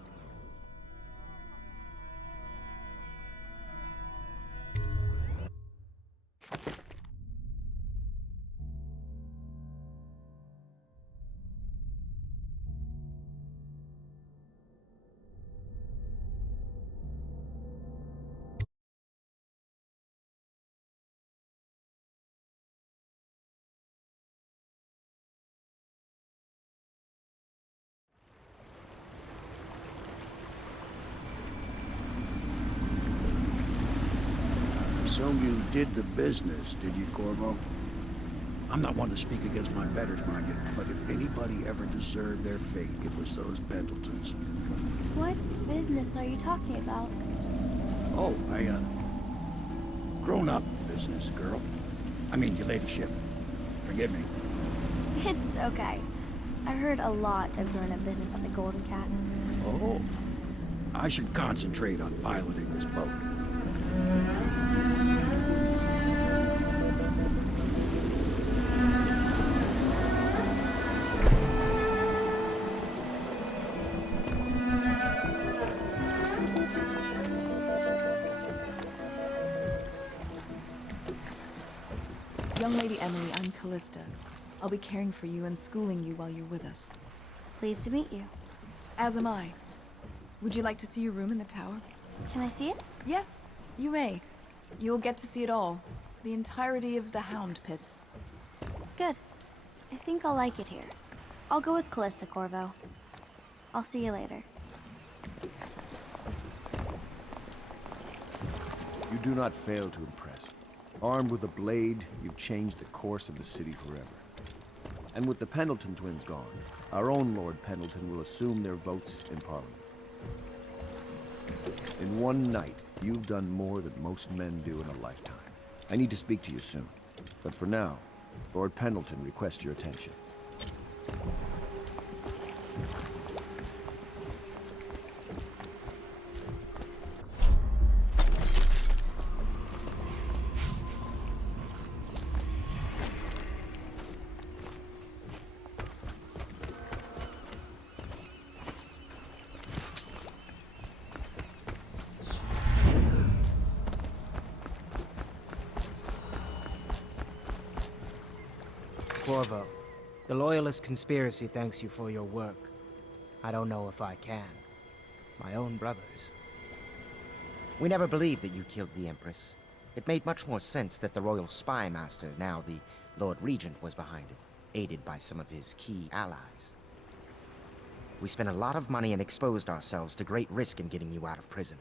So you did the business, did you, Corvo? I'm not one to speak against my betters, mind you, but if anybody ever deserved their fate, it was those Pendletons. What business are you talking about? Oh, grown-up business, girl. I mean, your ladyship. Forgive me. It's okay. I've heard a lot of grown-up business on the Golden Cat. Oh, I should concentrate on piloting this boat. Young Lady Emily, I'm Callista. I'll be caring for you and schooling you while you're with us. Pleased to meet you. As am I. Would you like to see your room in the tower? Can I see it? Yes, you may. You'll get to see it all. The entirety of the Hound Pits. Good. I think I'll like it here. I'll go with Callista, Corvo. I'll see you later. You do not fail to impress. Armed with a blade, you've changed the course of the city forever. And with the Pendleton twins gone, our own Lord Pendleton will assume their votes in Parliament. In one night, you've done more than most men do in a lifetime. I need to speak to you soon. But for now, Lord Pendleton requests your attention. Corvo, the Loyalist conspiracy thanks you for your work. I don't know if I can. My own brothers. We never believed that you killed the Empress. It made much more sense that the Royal Spy Master, now the Lord Regent, was behind it, aided by some of his key allies. We spent a lot of money and exposed ourselves to great risk in getting you out of prison.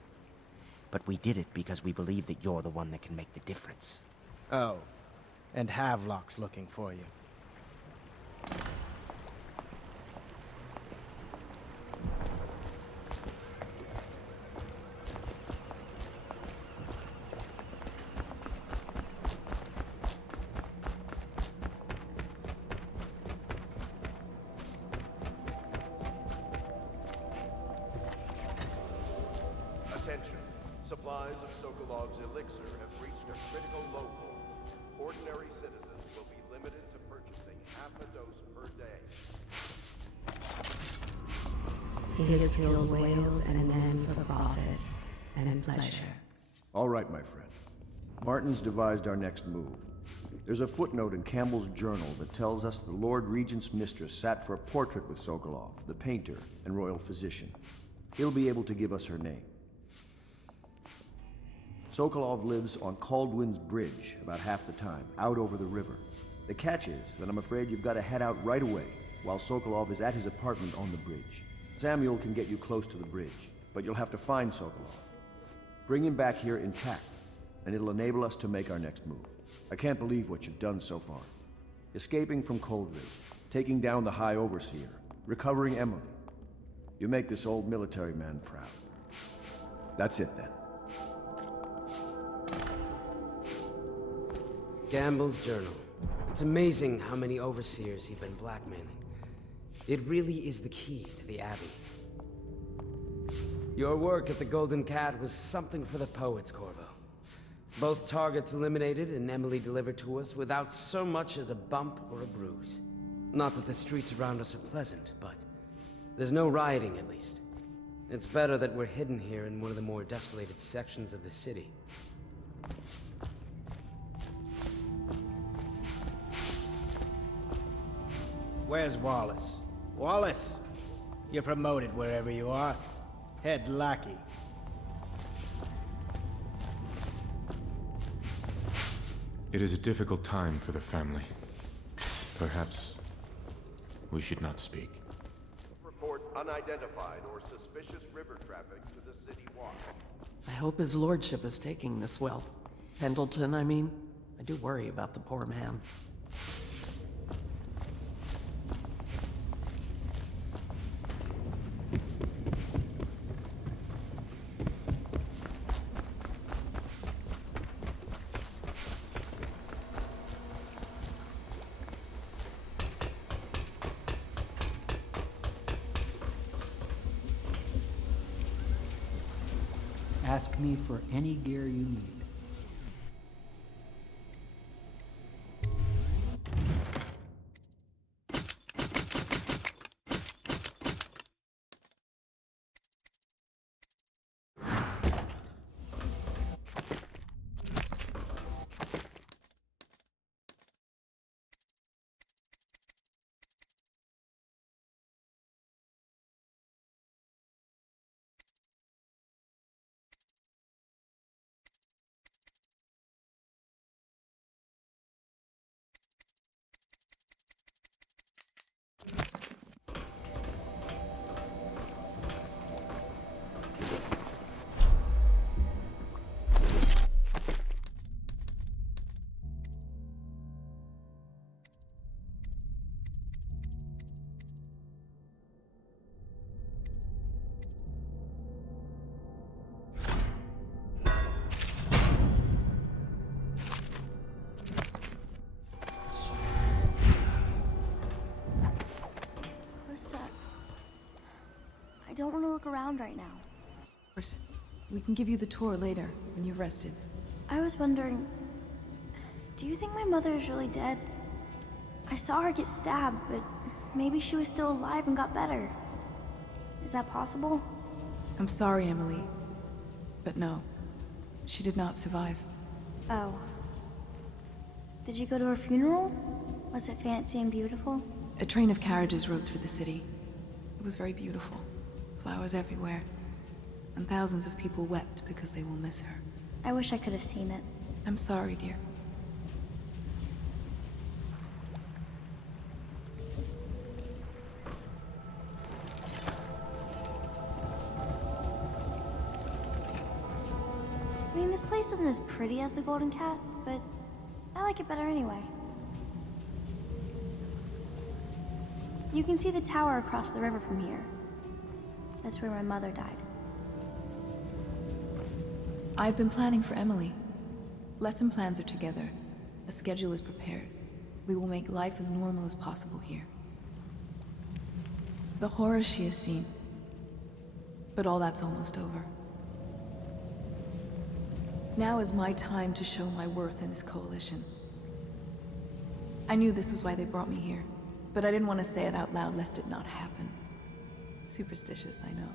But we did it because we believe that you're the one that can make the difference. Oh, and Havelock's looking for you. Attention. Supplies of Sokolov's elixir have reached a critical low point. Ordinary citizens will be limited to purchasing half a dose per day. He has killed whales and men for profit and pleasure. All right, my friend. Martin's devised our next move. There's a footnote in Campbell's journal that tells us the Lord Regent's mistress sat for a portrait with Sokolov, the painter and royal physician. He'll be able to give us her name. Sokolov lives on Caldwin's Bridge about half the time, out over the river. The catch is that I'm afraid you've got to head out right away, while Sokolov is at his apartment on the bridge. Samuel can get you close to the bridge, but you'll have to find Sokolov. Bring him back here intact, and it'll enable us to make our next move. I can't believe what you've done so far. Escaping from Coldridge, taking down the High Overseer, recovering Emily. You make this old military man proud. That's it then. Gamble's journal. It's amazing how many overseers he'd been blackmailing. It really is the key to the Abbey. Your work at the Golden Cat was something for the poets, Corvo. Both targets eliminated and Emily delivered to us without so much as a bump or a bruise. Not that the streets around us are pleasant, but there's no rioting at least. It's better that we're hidden here in one of the more desolated sections of the city. Where's Wallace? Wallace! You're promoted wherever you are. Head lackey. It is a difficult time for the family. Perhaps we should not speak. Report unidentified or suspicious river traffic to the city watch. I hope his lordship is taking this well. Pendleton, I mean. I do worry about the poor man. Ask me for any gear you need. I don't want to look around right now. Of course. We can give you the tour later, when you've rested. I was wondering, do you think my mother is really dead? I saw her get stabbed, but maybe she was still alive and got better. Is that possible? I'm sorry, Emily. But no. She did not survive. Oh. Did you go to her funeral? Was it fancy and beautiful? A train of carriages rode through the city. It was very beautiful. Flowers everywhere. And thousands of people wept because they will miss her. I wish I could have seen it. I'm sorry, dear. I mean, this place isn't as pretty as the Golden Cat, but I like it better anyway. You can see the tower across the river from here. That's where my mother died. I've been planning for Emily. Lesson plans are together. A schedule is prepared. We will make life as normal as possible here. The horror she has seen. But all that's almost over. Now is my time to show my worth in this coalition. I knew this was why they brought me here, but I didn't want to say it out loud lest it not happen. Superstitious, I know.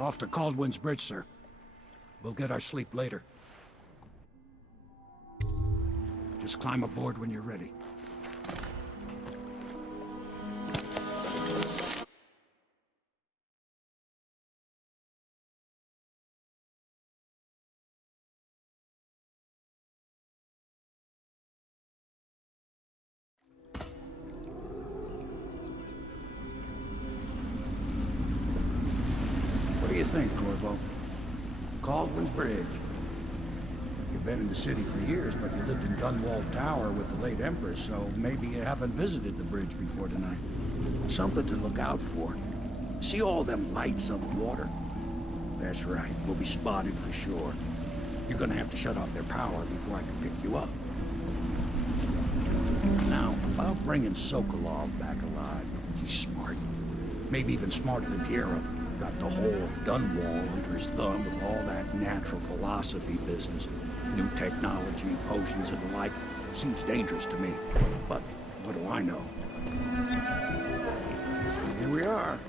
Off to Caldwin's Bridge, sir. We'll get our sleep later. Just climb aboard when you're ready. What do you think, Corvo? Caldwin's Bridge. You've been in the city for years, but you lived in Dunwall Tower with the late Empress, so maybe you haven't visited the bridge before tonight. Something to look out for. See all them lights on the water? That's right, we'll be spotted for sure. You're gonna have to shut off their power before I can pick you up. Now, about bringing Sokolov back alive, he's smart. Maybe even smarter than Piero. Got the whole Dunwall under his thumb with all that natural philosophy business. New technology, potions and the like. Seems dangerous to me. But what do I know? Here we are.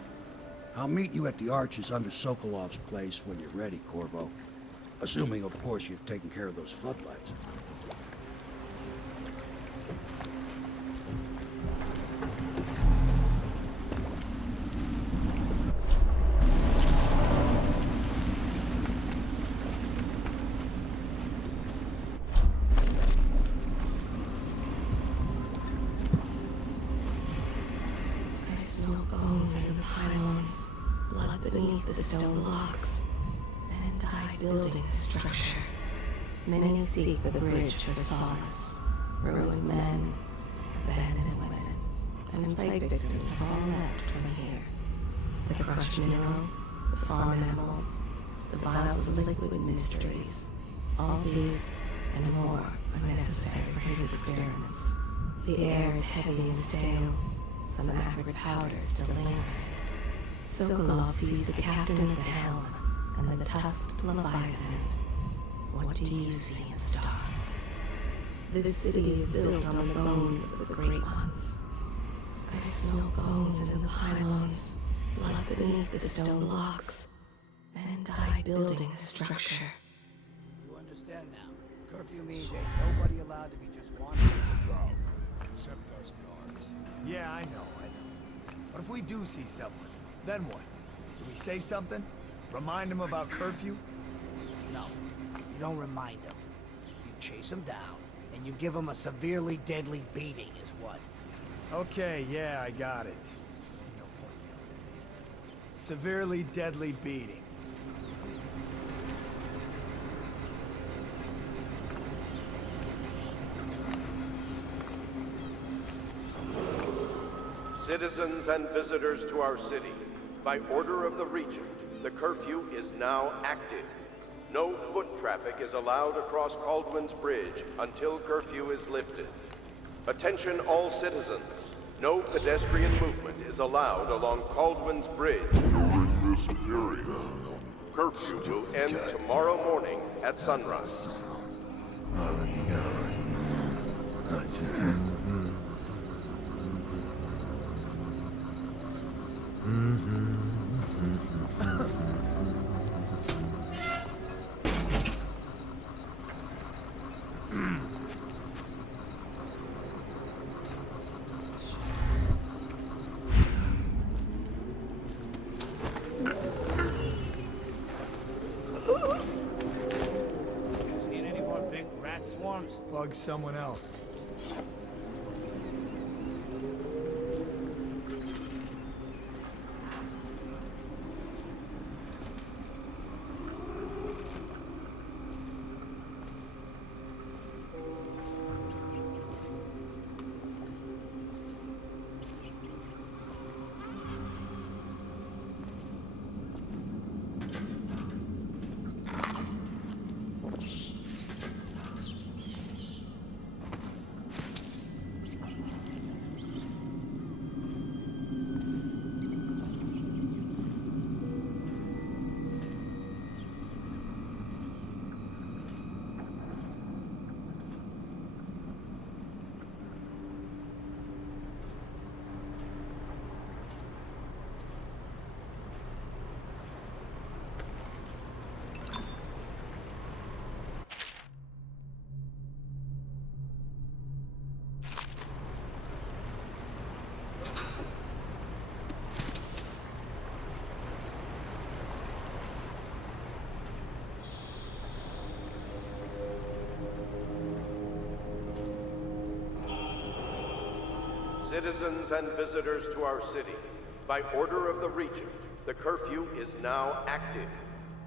I'll meet you at the arches under Sokolov's place when you're ready, Corvo. Assuming, of course, you've taken care of those floodlights. I smell bones in the pylons, blood beneath the stone locks, men die building the structure. Many seek the bridge for solace, ruined men, abandoned women, and plague victims all left from here. The crushed minerals, the farm animals, the vials of liquid mysteries, all these and more are necessary for his experiments. The air is heavy and stale, some acrid powders still linger in it. Sokolov sees the captain of the helm and the tusked Leviathan. What do you see in the stars? This city is built on the bones of the great ones. I smell bones in the pylons, blood beneath the stone locks, men die building the structure. You understand now? Curfew means ain't nobody allowed to be just wandering around. Except us guards. Yeah, I know. But if we do see someone, then what? Do we say something? Remind them about curfew? No, you don't remind them. You chase them down, and you give them a severely deadly beating is what? Okay, yeah, I got it. No point yelling at me. Severely deadly beating. Citizens and visitors to our city, by order of the Regent, the curfew is now active. No foot traffic is allowed across Caldwin's Bridge until curfew is lifted. Attention all citizens. No pedestrian movement is allowed along Caldwin's Bridge during this period. Curfew will end tomorrow morning at sunrise. Seen any more big rat swarms? Bug someone else. Citizens and visitors to our city, by order of the Regent, the curfew is now active.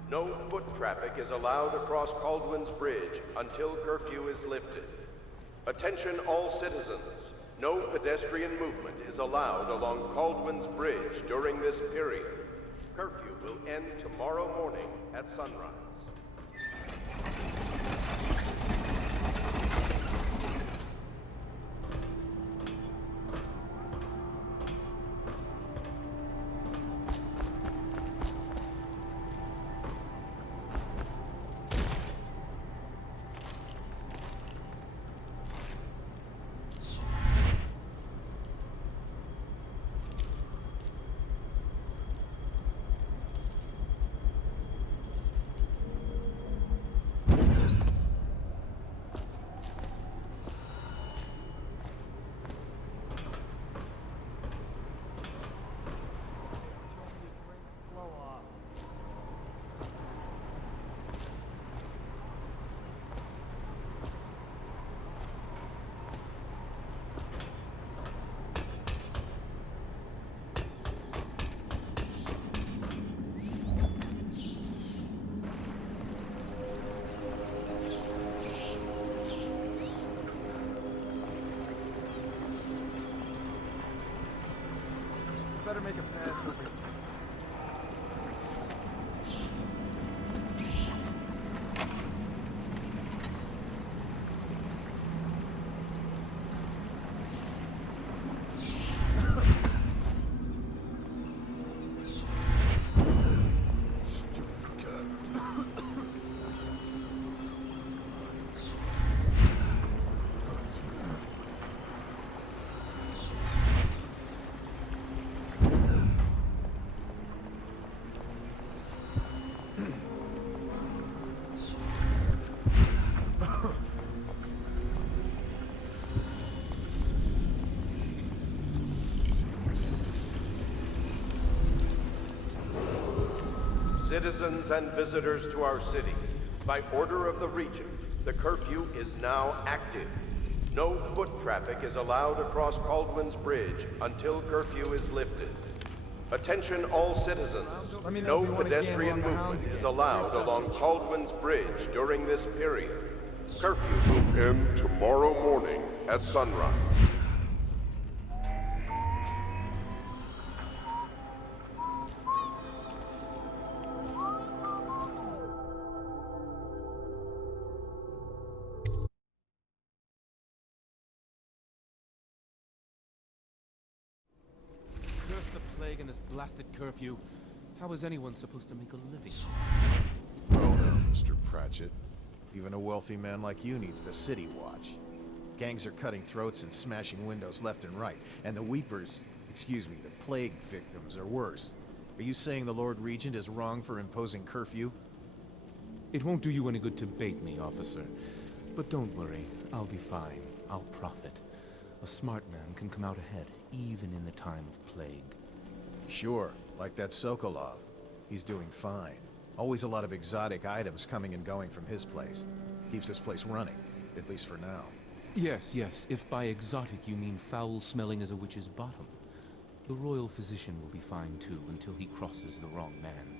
No foot traffic is allowed across Caldwin's Bridge until curfew is lifted. Attention all citizens. No pedestrian movement is allowed along Caldwin's Bridge during this period. Curfew will end tomorrow morning at sunrise. Better make a pass over here. Citizens and visitors to our city, by order of the Regent, the curfew is now active. No foot traffic is allowed across Caldwin's Bridge until curfew is lifted. Attention all citizens. No pedestrian movement is allowed along Caldwin's Bridge during this period. Curfew will end tomorrow morning at sunrise. Curse the plague and this blasted curfew. How is anyone supposed to make a living? Well now, Mr. Pratchett. Even a wealthy man like you needs the city watch. Gangs are cutting throats and smashing windows left and right, and the weepers, excuse me, the plague victims are worse. Are you saying the Lord Regent is wrong for imposing curfew? It won't do you any good to bait me, officer. But don't worry, I'll be fine. I'll profit. A smart man can come out ahead, even in the time of plague. Sure, like that Sokolov. He's doing fine. Always a lot of exotic items coming and going from his place. Keeps this place running, at least for now. Yes, yes, if by exotic you mean foul-smelling as a witch's bottom. The royal physician will be fine too, until he crosses the wrong man.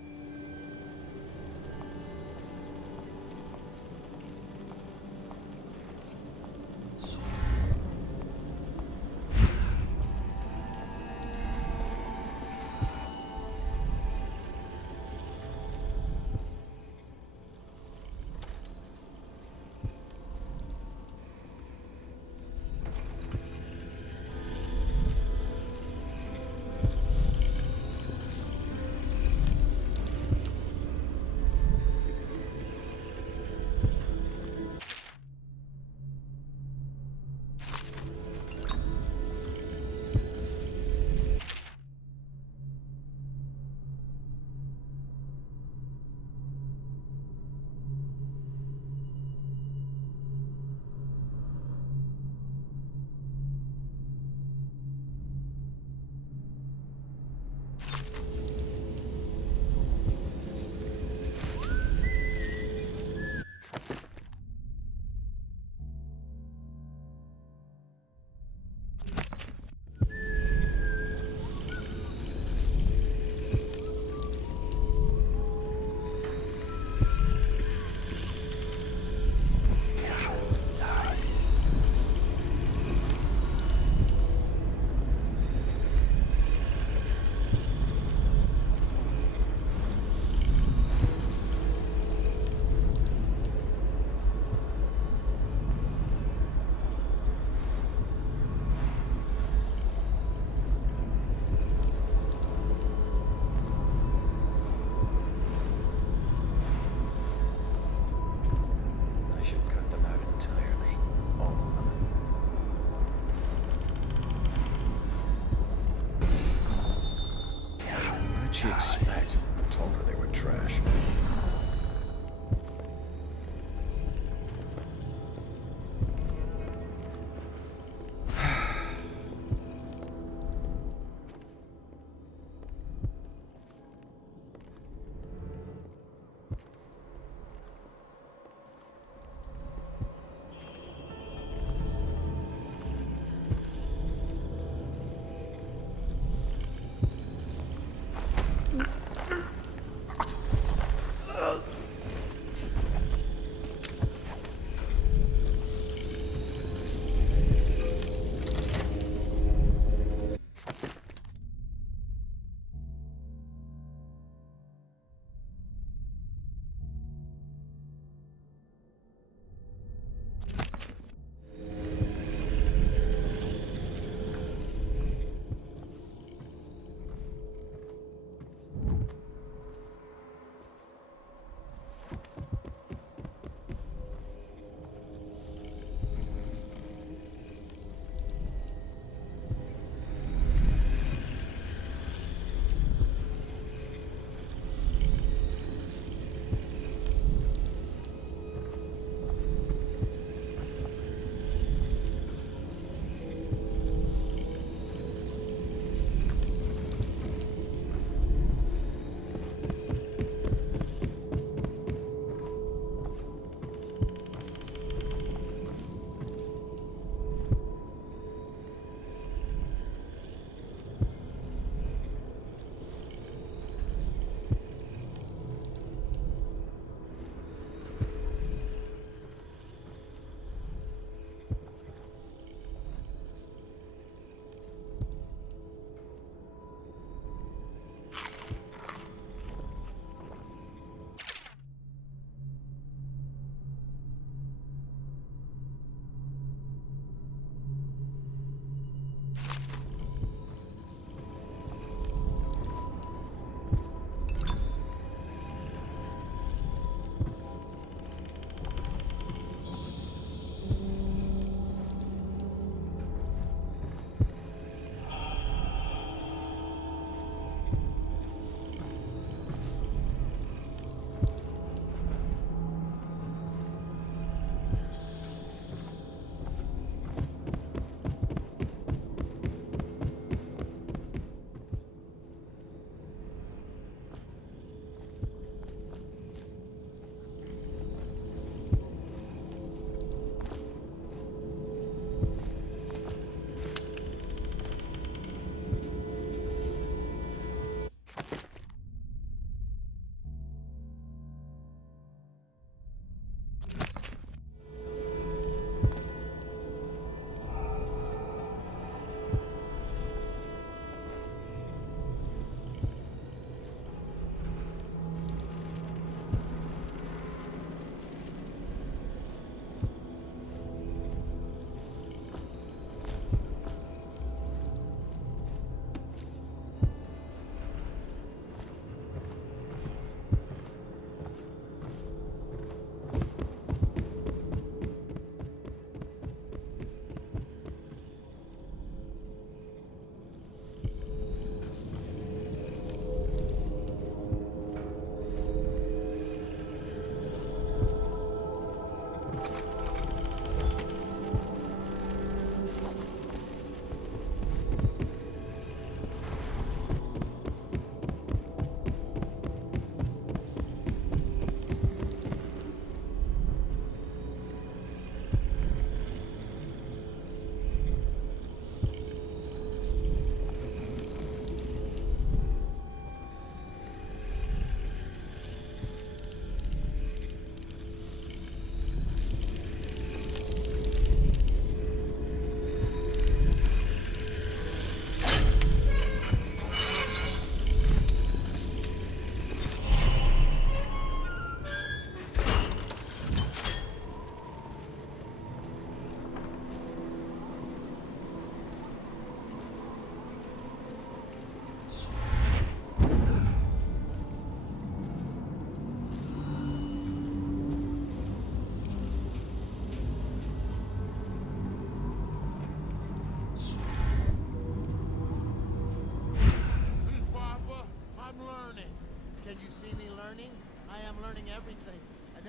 she expect? I told her they were trash.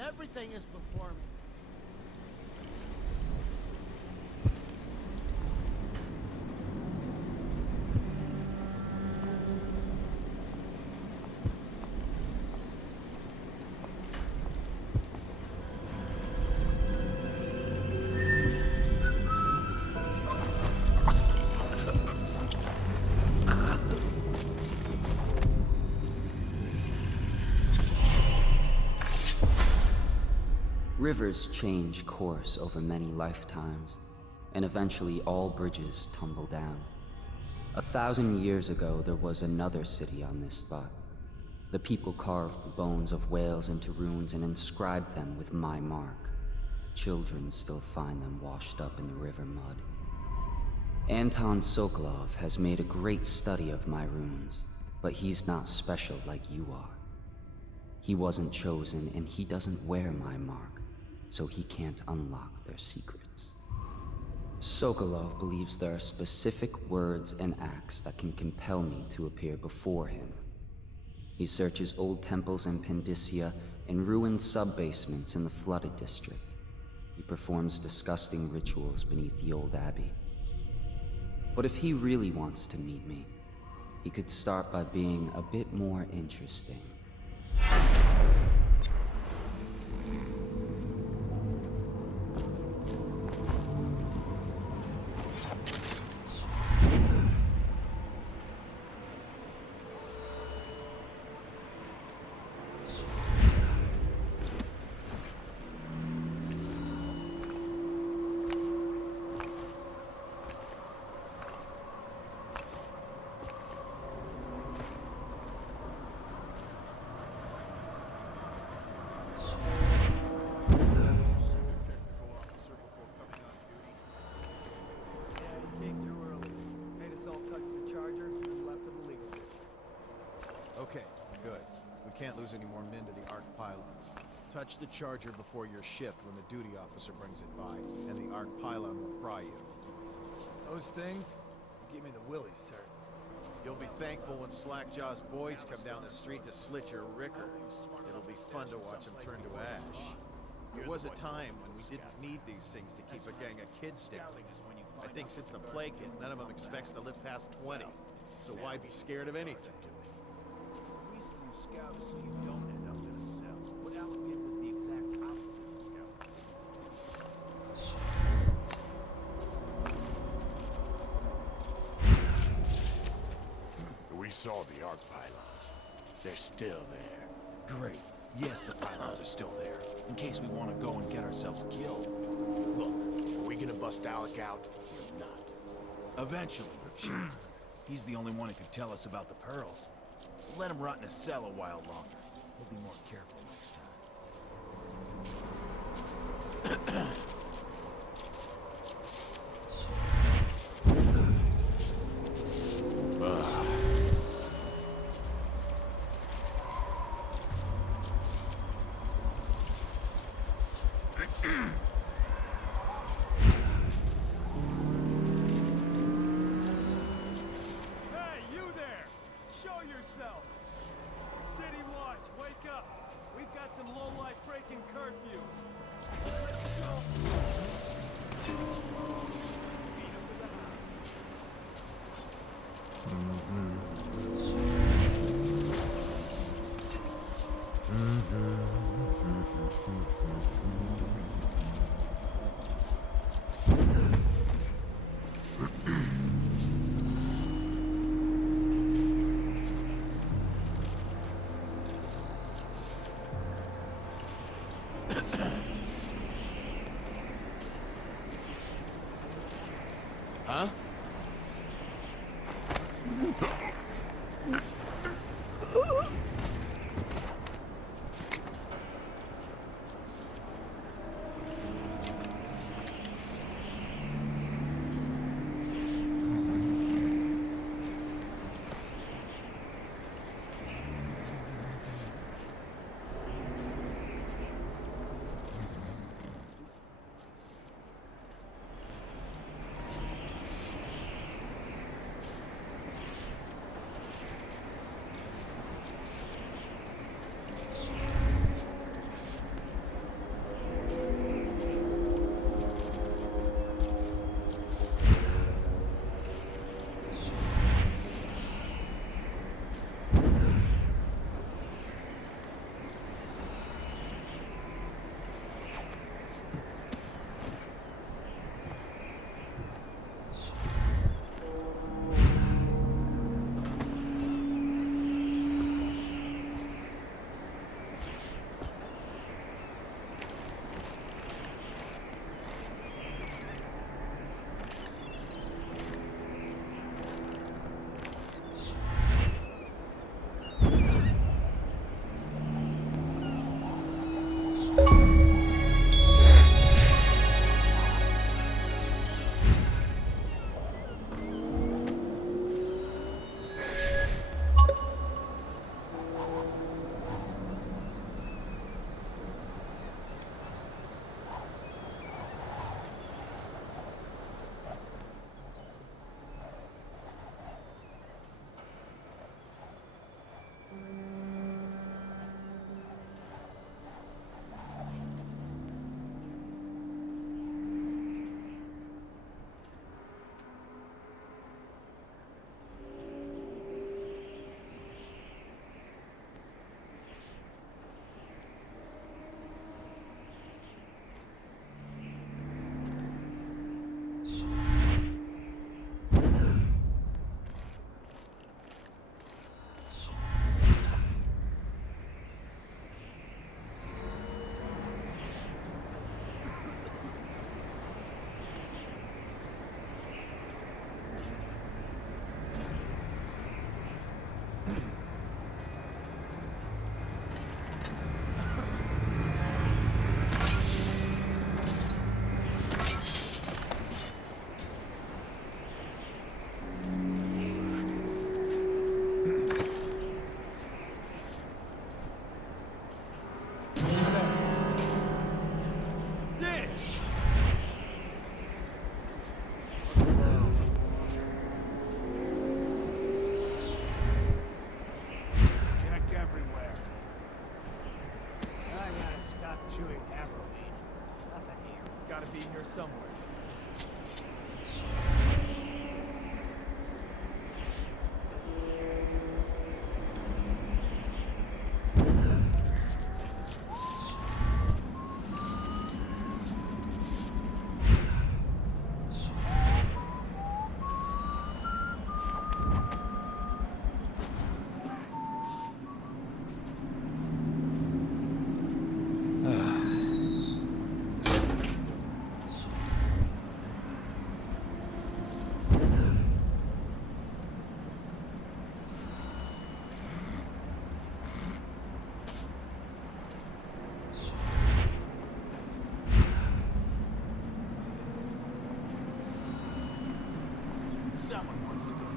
Everything is before me. Rivers change course over many lifetimes, and eventually all bridges tumble down. 1,000 years ago, there was another city on this spot. The people carved the bones of whales into runes and inscribed them with my mark. Children still find them washed up in the river mud. Anton Sokolov has made a great study of my runes, but he's not special like you are. He wasn't chosen, and he doesn't wear my mark, so he can't unlock their secrets. Sokolov believes there are specific words and acts that can compel me to appear before him. He searches old temples in Pendicia and ruined sub-basements in the flooded district. He performs disgusting rituals beneath the old abbey. But if he really wants to meet me, he could start by being a bit more interesting. Touch the charger before your shift when the duty officer brings it by, and the arc pylon will pry you. Those things give me the willies, sir. You'll be thankful when Slackjaw's boys come down the street to slit your ricker. It'll be fun to watch them turn to ash. There was a time when we didn't need these things to keep a gang of kids down. I think since the plague hit, none of them expects to live past 20. So why be scared of anything? We screw scouts so you don't end up in a cell. What Alec did was the exact opposite of scout. We saw the arc pylons. They're still there. Great. Yes, the pylons are still there, in case we want to go and get ourselves killed. Look, are we gonna bust Alec out or not? Eventually, sure. He's the only one who could tell us about the pearls. So let him rot in a cell a while longer. We'll be more careful next time. Huh? wants to get heard.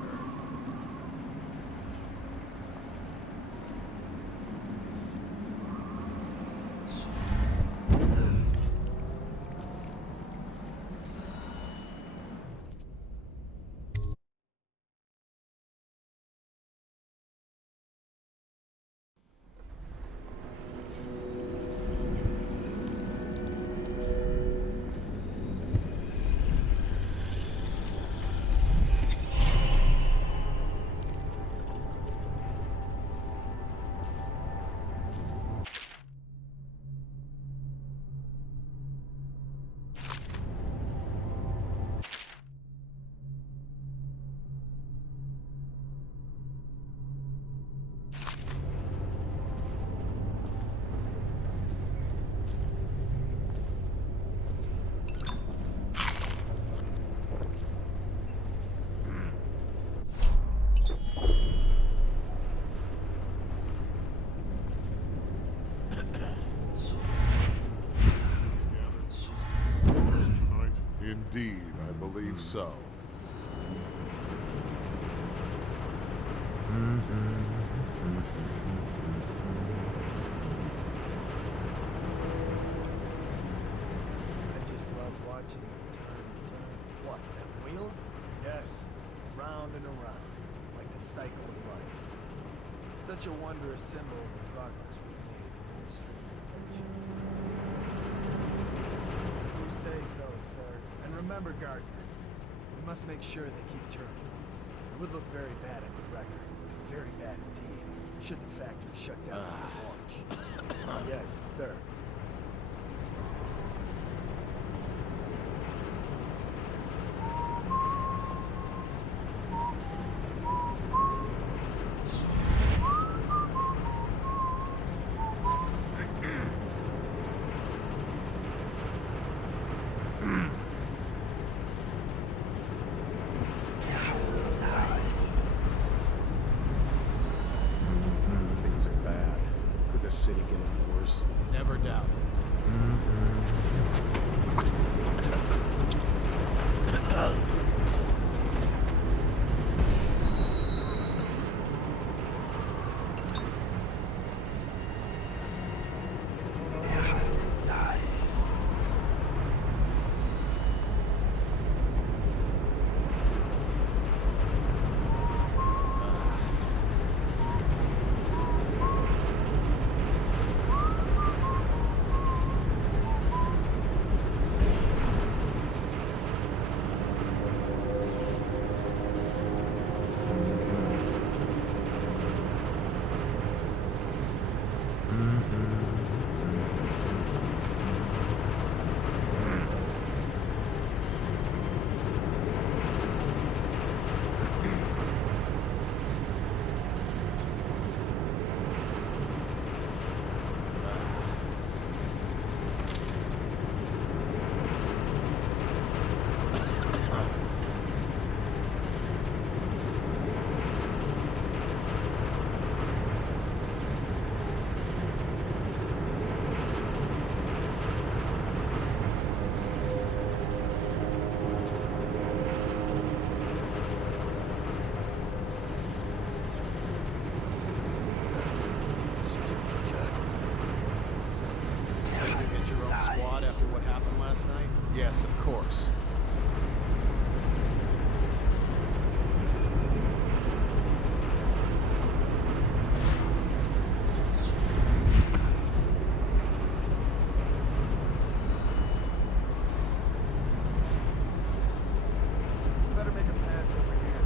Indeed, I believe so. I just love watching them turn and turn. What, them wheels? Yes, round and around, like the cycle of life. Such a wondrous symbol of the progress we've made in industry and invention. If you say so, sir. And remember, guardsmen, we must make sure they keep turning. It would look very bad on your record. Very bad indeed, should the factory shut down on your watch. Yes, sir. Things are bad. Could the city get any worse? Never doubt. Squad after what happened last night? Yes, of course. Better make a pass over here.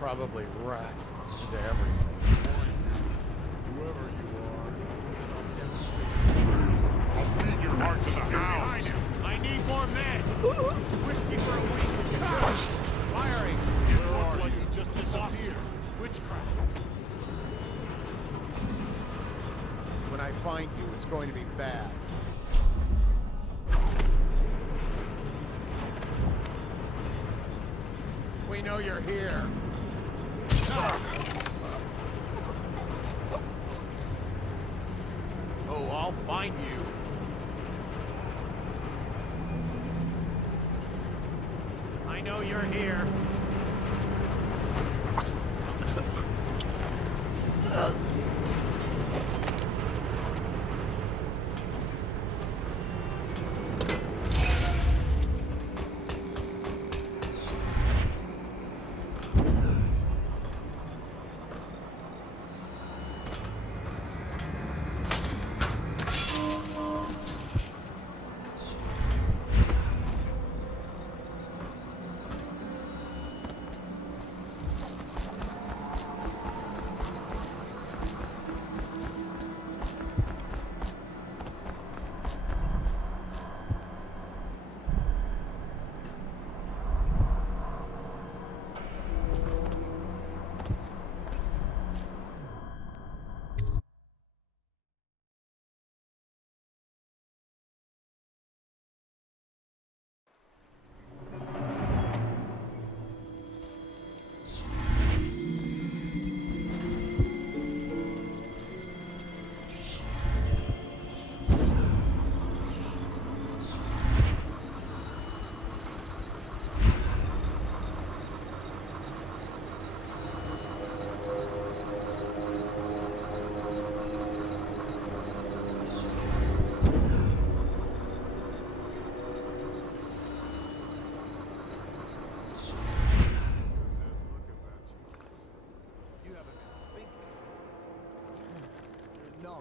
Probably rats into everything. Whoever you are, I'll get straight. I'll feed your heart to the hounds. I need more men! Whiskey for a week and you're firing! It looks like you just disappeared. Witchcraft. When I find you, it's going to be bad. We know you're here. Oh, I'll find you. I know you're here.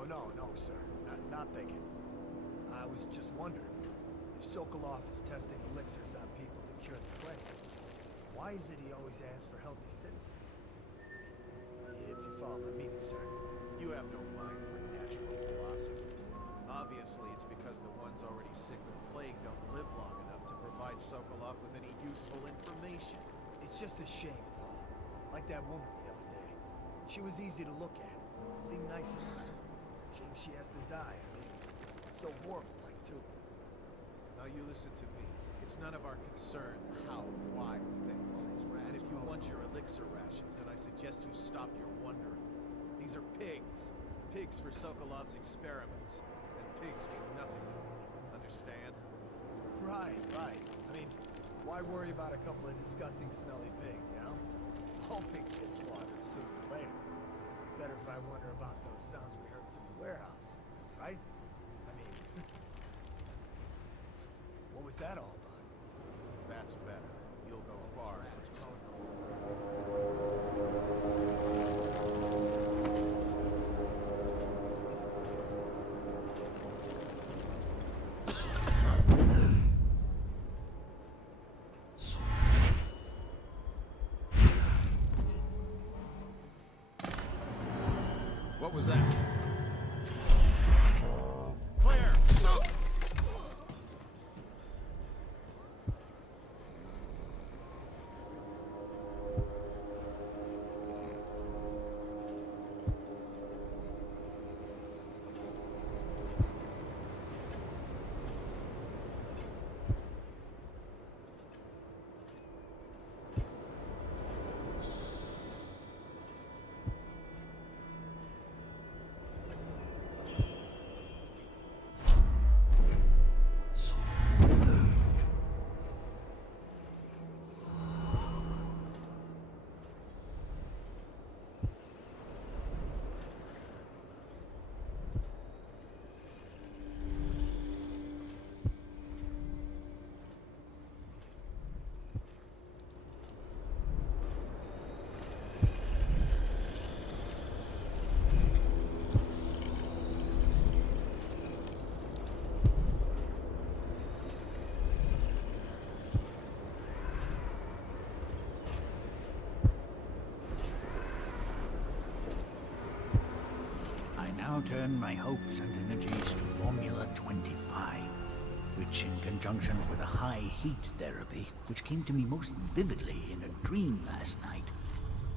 No, sir. Not thinking. I was just wondering, if Sokolov is testing elixirs on people to cure the plague, why is it he always asks for healthy citizens? If you follow my meaning, sir. You have no mind for natural philosophy. Obviously, it's because the ones already sick with plague don't live long enough to provide Sokolov with any useful information. It's just a shame, is all. Like that woman the other day. She was easy to look at. Seemed nice enough. Shame she has to die. I mean, so horrible, like, too. Now you listen to me. It's none of our concern how or why things. And if you want your elixir rations, then I suggest you stop your wondering. These are pigs. Pigs for Sokolov's experiments. And pigs mean nothing to me. Understand? Right. I mean, why worry about a couple of disgusting, smelly pigs, you know? All pigs get slaughtered sooner or later. Better if I wonder about those sounds we heard from the warehouse, right? I mean, what was that all about? That's better. You'll go far first. What was that? Clear! now turn my hopes and energies to Formula 25, which in conjunction with a high heat therapy, which came to me most vividly in a dream last night,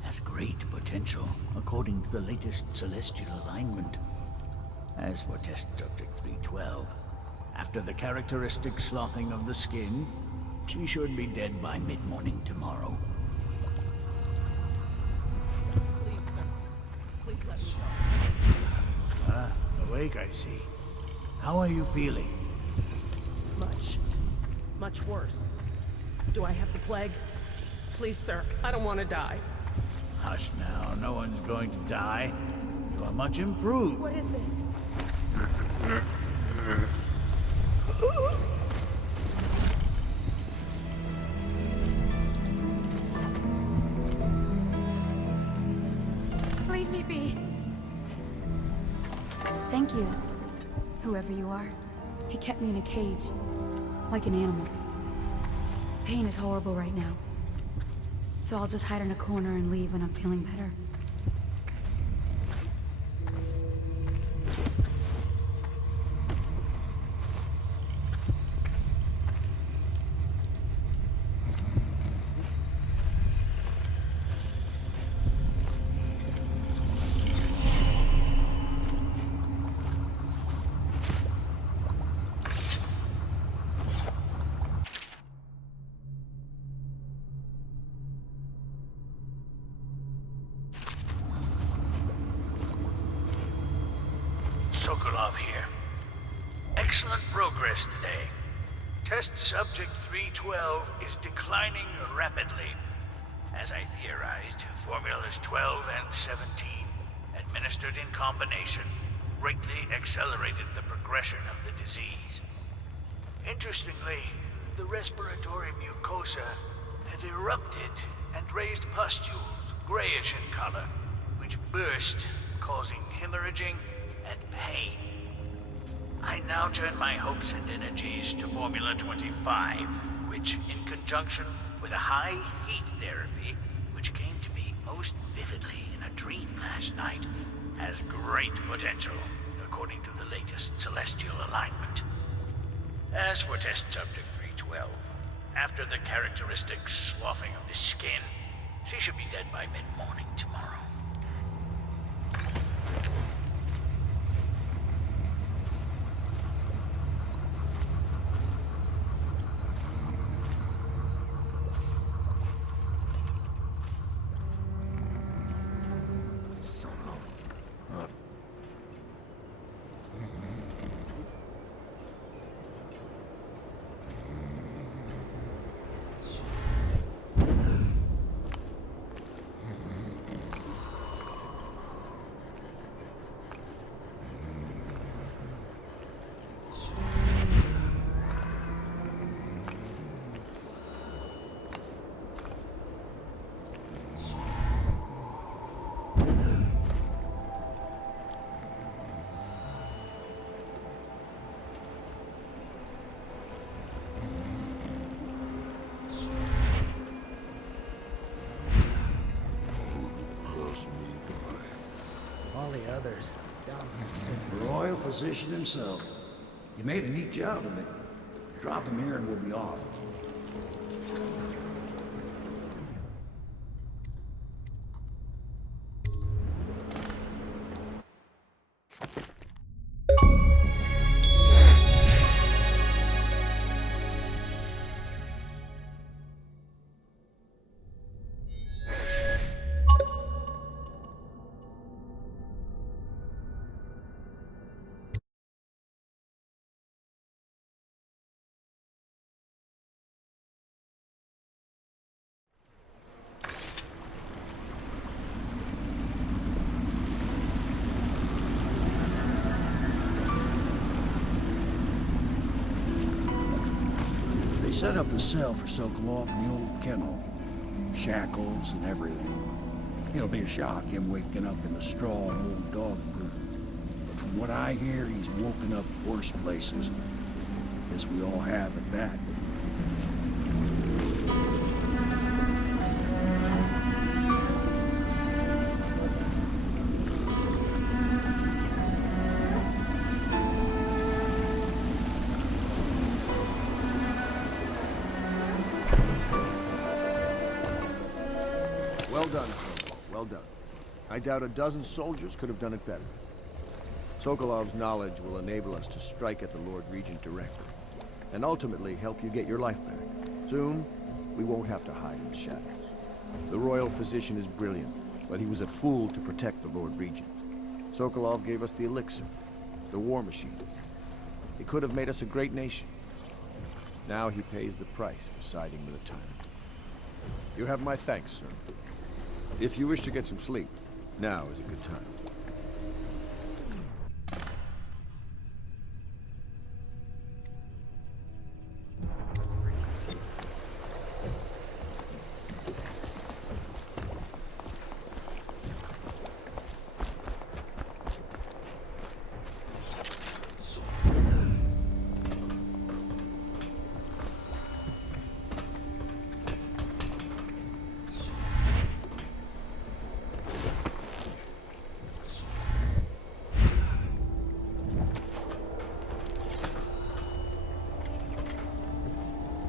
has great potential according to the latest celestial alignment. As for test subject 312, after the characteristic sloughing of the skin, she should be dead by mid-morning tomorrow. Please, sir. Please let me go. Ah, awake, I see. How are you feeling? Much worse. Do I have the plague? Please, sir. I don't want to die. Hush now, no one's going to die. You are much improved. What is this? Leave me be. Thank you, whoever you are. He kept me in a cage, like an animal. Pain is horrible right now. So I'll just hide in a corner and leave when I'm feeling better. Sokolov here. Excellent progress today. Test subject 312 is declining rapidly. As I theorized, formulas 12 and 17, administered in combination, greatly accelerated the progression of the disease. Interestingly, the respiratory mucosa had erupted and raised pustules, grayish in color, which burst, causing hemorrhaging and pain. I now turn my hopes and energies to Formula 25, which, in conjunction with a high heat therapy, which came to me most vividly in a dream last night, has great potential, according to the latest celestial alignment. As for test subject 312, after the characteristic sloughing of the skin, she should be dead by mid-morning tomorrow. All the others, dominance. The royal physician himself. You made a neat job of it. Drop him here and we'll be off. Set up a cell for Sokolov in the old kennel. Shackles and everything. It'll be a shock, him waking up in the straw and old dog poop. But from what I hear, he's woken up worse places. Guess we all have at that. Well done. I doubt a dozen soldiers could have done it better. Sokolov's knowledge will enable us to strike at the Lord Regent directly, and ultimately help you get your life back. Soon, we won't have to hide in the shadows. The royal physician is brilliant, but he was a fool to protect the Lord Regent. Sokolov gave us the elixir, the war machines. He could have made us a great nation. Now he pays the price for siding with a tyrant. You have my thanks, sir. If you wish to get some sleep, now is a good time.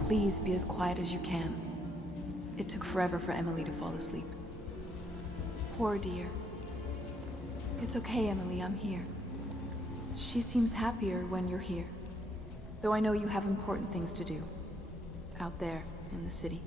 Please be as quiet as you can. It took forever for Emily to fall asleep. Poor dear. It's okay, Emily, I'm here. She seems happier when you're here. Though I know you have important things to do. Out there, in the city.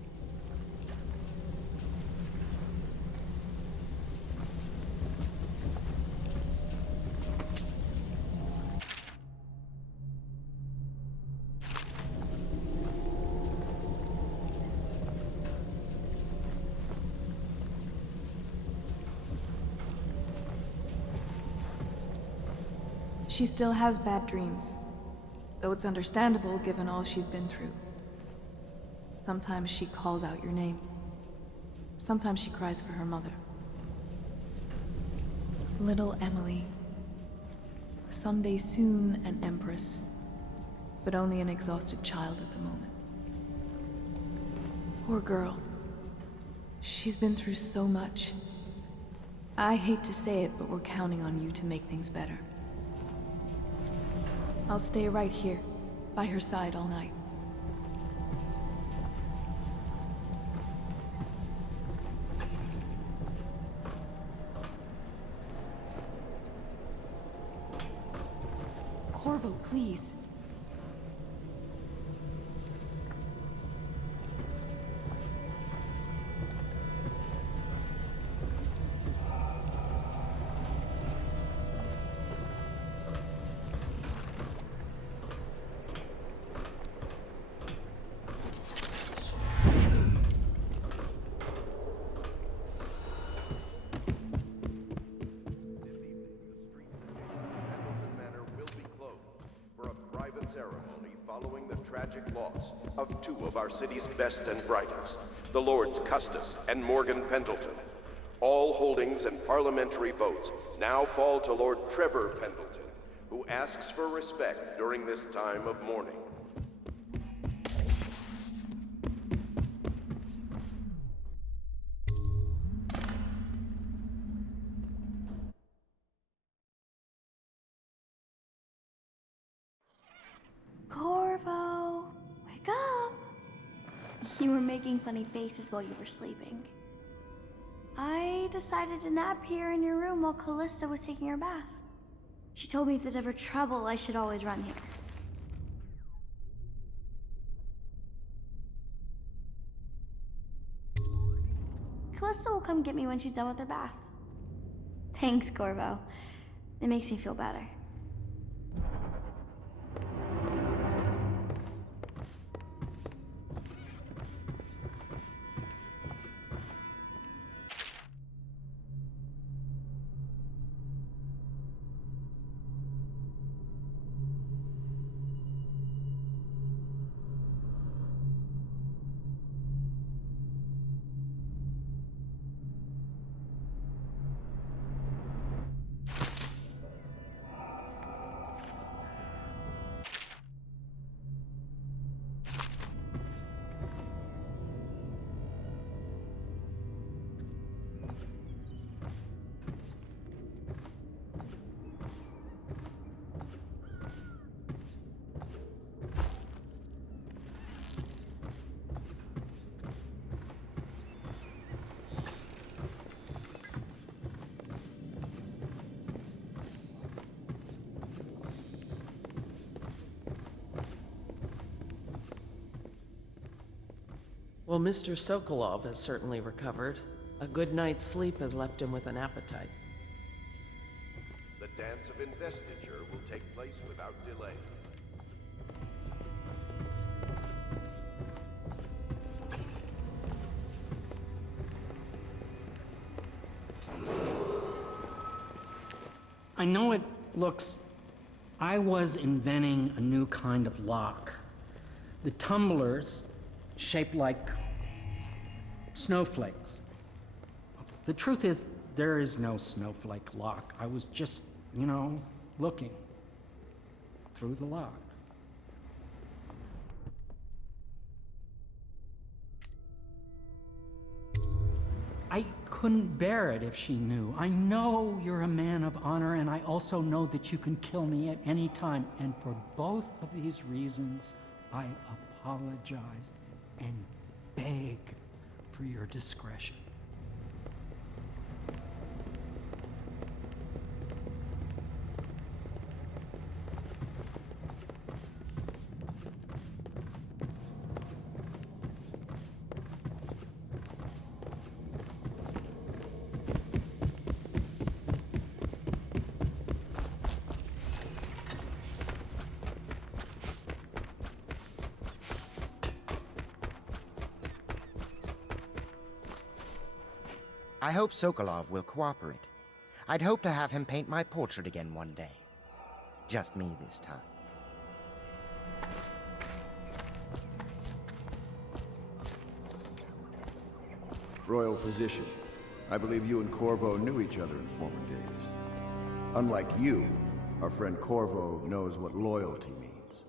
She still has bad dreams, though it's understandable given all she's been through. Sometimes she calls out your name. Sometimes she cries for her mother. Little Emily. Someday soon an empress, but only an exhausted child at the moment. Poor girl. She's been through so much. I hate to say it, but we're counting on you to make things better. I'll stay right here, by her side all night. Corvo, please. Following the tragic loss of two of our city's best and brightest, the Lords Custis and Morgan Pendleton. All holdings and parliamentary votes now fall to Lord Trevor Pendleton, who asks for respect during this time of mourning. Corvo, wake up! You were making funny faces while you were sleeping. I decided to nap here in your room while Callista was taking her bath. She told me if there's ever trouble, I should always run here. Callista will come get me when she's done with her bath. Thanks, Corvo. It makes me feel better. Well, Mr. Sokolov has certainly recovered. A good night's sleep has left him with an appetite. The dance of investiture will take place without delay. I know it looks... I was inventing a new kind of lock. The tumblers, shaped like snowflakes. The truth is, there is no snowflake lock. I was just, looking through the lock. I couldn't bear it if she knew. I know you're a man of honor, and I also know that you can kill me at any time. And for both of these reasons, I apologize and beg for your discretion. I hope Sokolov will cooperate. I'd hope to have him paint my portrait again one day. Just me this time. Royal Physician, I believe you and Corvo knew each other in former days. Unlike you, our friend Corvo knows what loyalty means.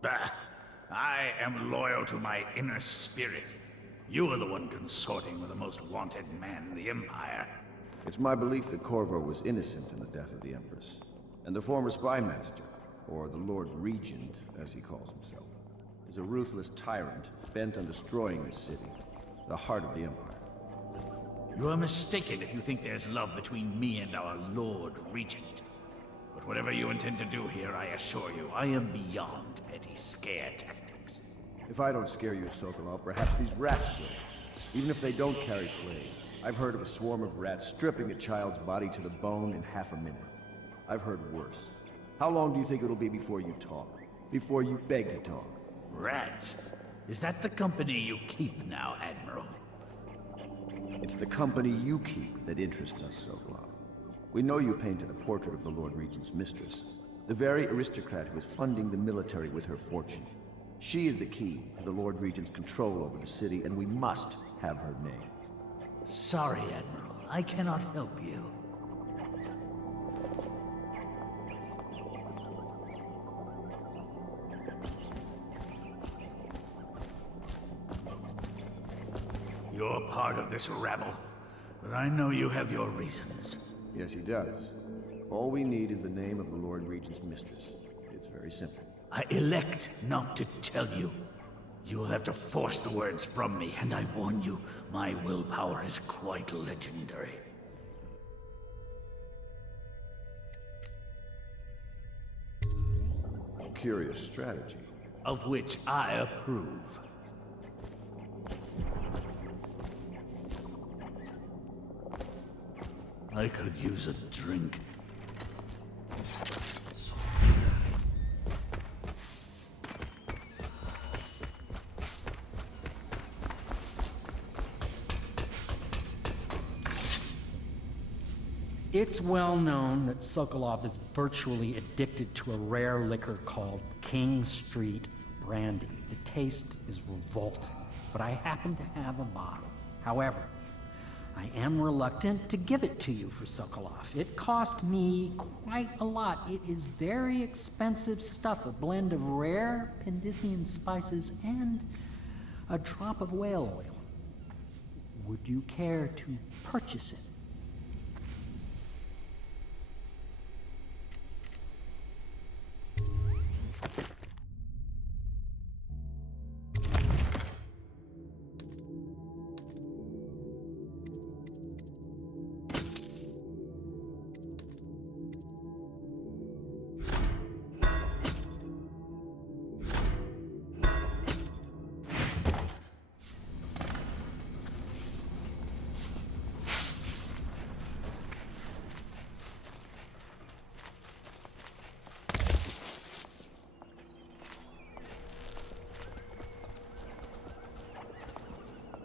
Bah! I am loyal to my inner spirit. You are the one consorting with the most wanted man in the Empire. It's my belief that Corvo was innocent in the death of the Empress, and the former spy master, or the Lord Regent, as he calls himself, is a ruthless tyrant bent on destroying this city, the heart of the Empire. You are mistaken if you think there's love between me and our Lord Regent. But whatever you intend to do here, I assure you, I am beyond petty scare tactics. If I don't scare you, Sokolov, perhaps these rats will. Even if they don't carry plague. I've heard of a swarm of rats stripping a child's body to the bone in half a minute. I've heard worse. How long do you think it'll be before you talk? Before you beg to talk? Rats? Is that the company you keep now, Admiral? It's the company you keep that interests us, Sokolov. We know you painted a portrait of the Lord Regent's mistress, the very aristocrat who is funding the military with her fortune. She is the key to the Lord Regent's control over the city, and we must have her name. Sorry, Admiral. I cannot help you. You're part of this rabble, but I know you have your reasons. Yes, he does. All we need is the name of the Lord Regent's mistress. It's very simple. I elect not to tell you. You will have to force the words from me, and I warn you, my willpower is quite legendary. Curious strategy. Of which I approve. I could use a drink. It's well known that Sokolov is virtually addicted to a rare liquor called King Street Brandy. The taste is revolting, but I happen to have a bottle. However, I am reluctant to give it to you for Sokolov. It cost me quite a lot. It is very expensive stuff, a blend of rare Pendician spices and a drop of whale oil. Would you care to purchase it?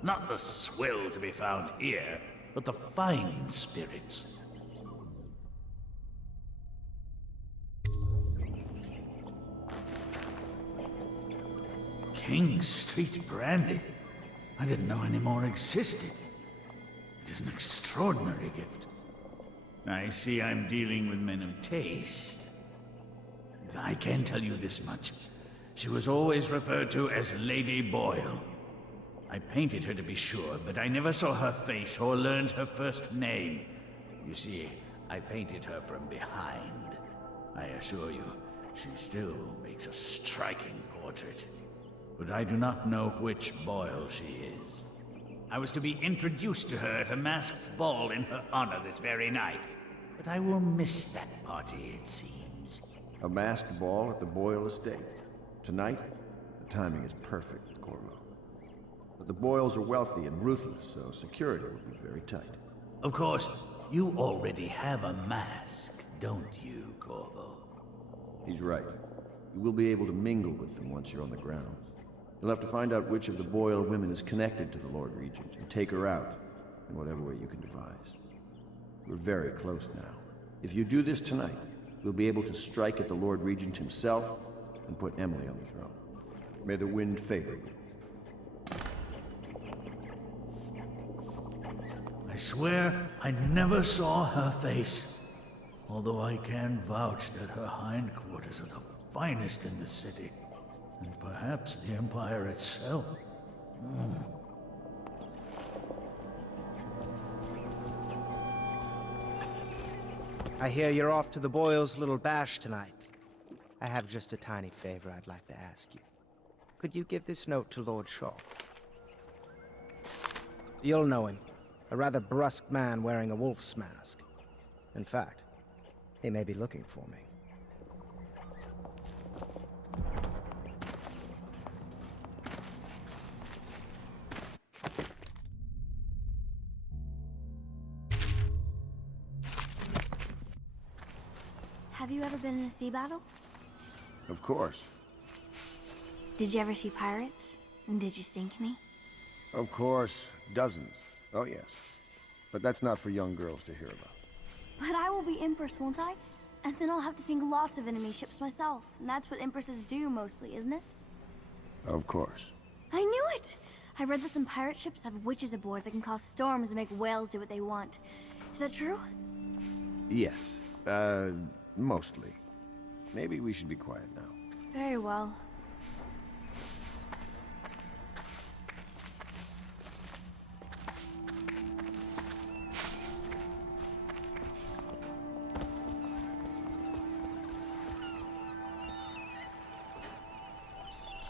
Not the swill to be found here, but the fine spirits. King Street brandy? I didn't know any more existed. It is an extraordinary gift. I see I'm dealing with men of taste. I can tell you this much. She was always referred to as Lady Boyle. I painted her to be sure, but I never saw her face or learned her first name. You see, I painted her from behind. I assure you, she still makes a striking portrait. But I do not know which Boyle she is. I was to be introduced to her at a masked ball in her honor this very night. But I will miss that party, it seems. A masked ball at the Boyle Estate. Tonight? The timing is perfect, Corvo. But the Boyles are wealthy and ruthless, so security will be very tight. Of course, you already have a mask, don't you, Corvo? He's right. You will be able to mingle with them once you're on the grounds. You'll have to find out which of the Boyle women is connected to the Lord Regent and take her out in whatever way you can devise. We're very close now. If you do this tonight, you'll be able to strike at the Lord Regent himself and put Emily on the throne. May the wind favor you. I swear I never saw her face. Although I can vouch that her hindquarters are the finest in the city. And perhaps the Empire itself. I hear you're off to the Boyles' little bash tonight. I have just a tiny favor I'd like to ask you. Could you give this note to Lord Shaw? You'll know him. A rather brusque man wearing a wolf's mask. In fact, he may be looking for me. Have you ever been in a sea battle? Of course. Did you ever see pirates? And did you sink any? Of course. Dozens. Oh, yes. But that's not for young girls to hear about. But I will be Empress, won't I? And then I'll have to sink lots of enemy ships myself. And that's what Empresses do mostly, isn't it? Of course. I knew it! I read that some pirate ships have witches aboard that can cause storms and make whales do what they want. Is that true? Yes. Mostly. Maybe we should be quiet now. Very well.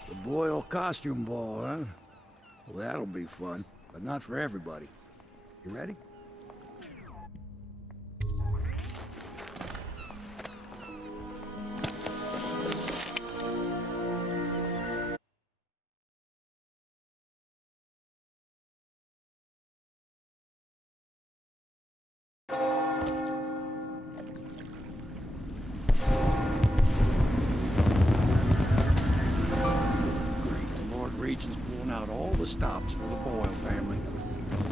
The Boyle costume ball, huh? Well, that'll be fun, but not for everybody. You ready? Regent's pulling out all the stops for the Boyle family.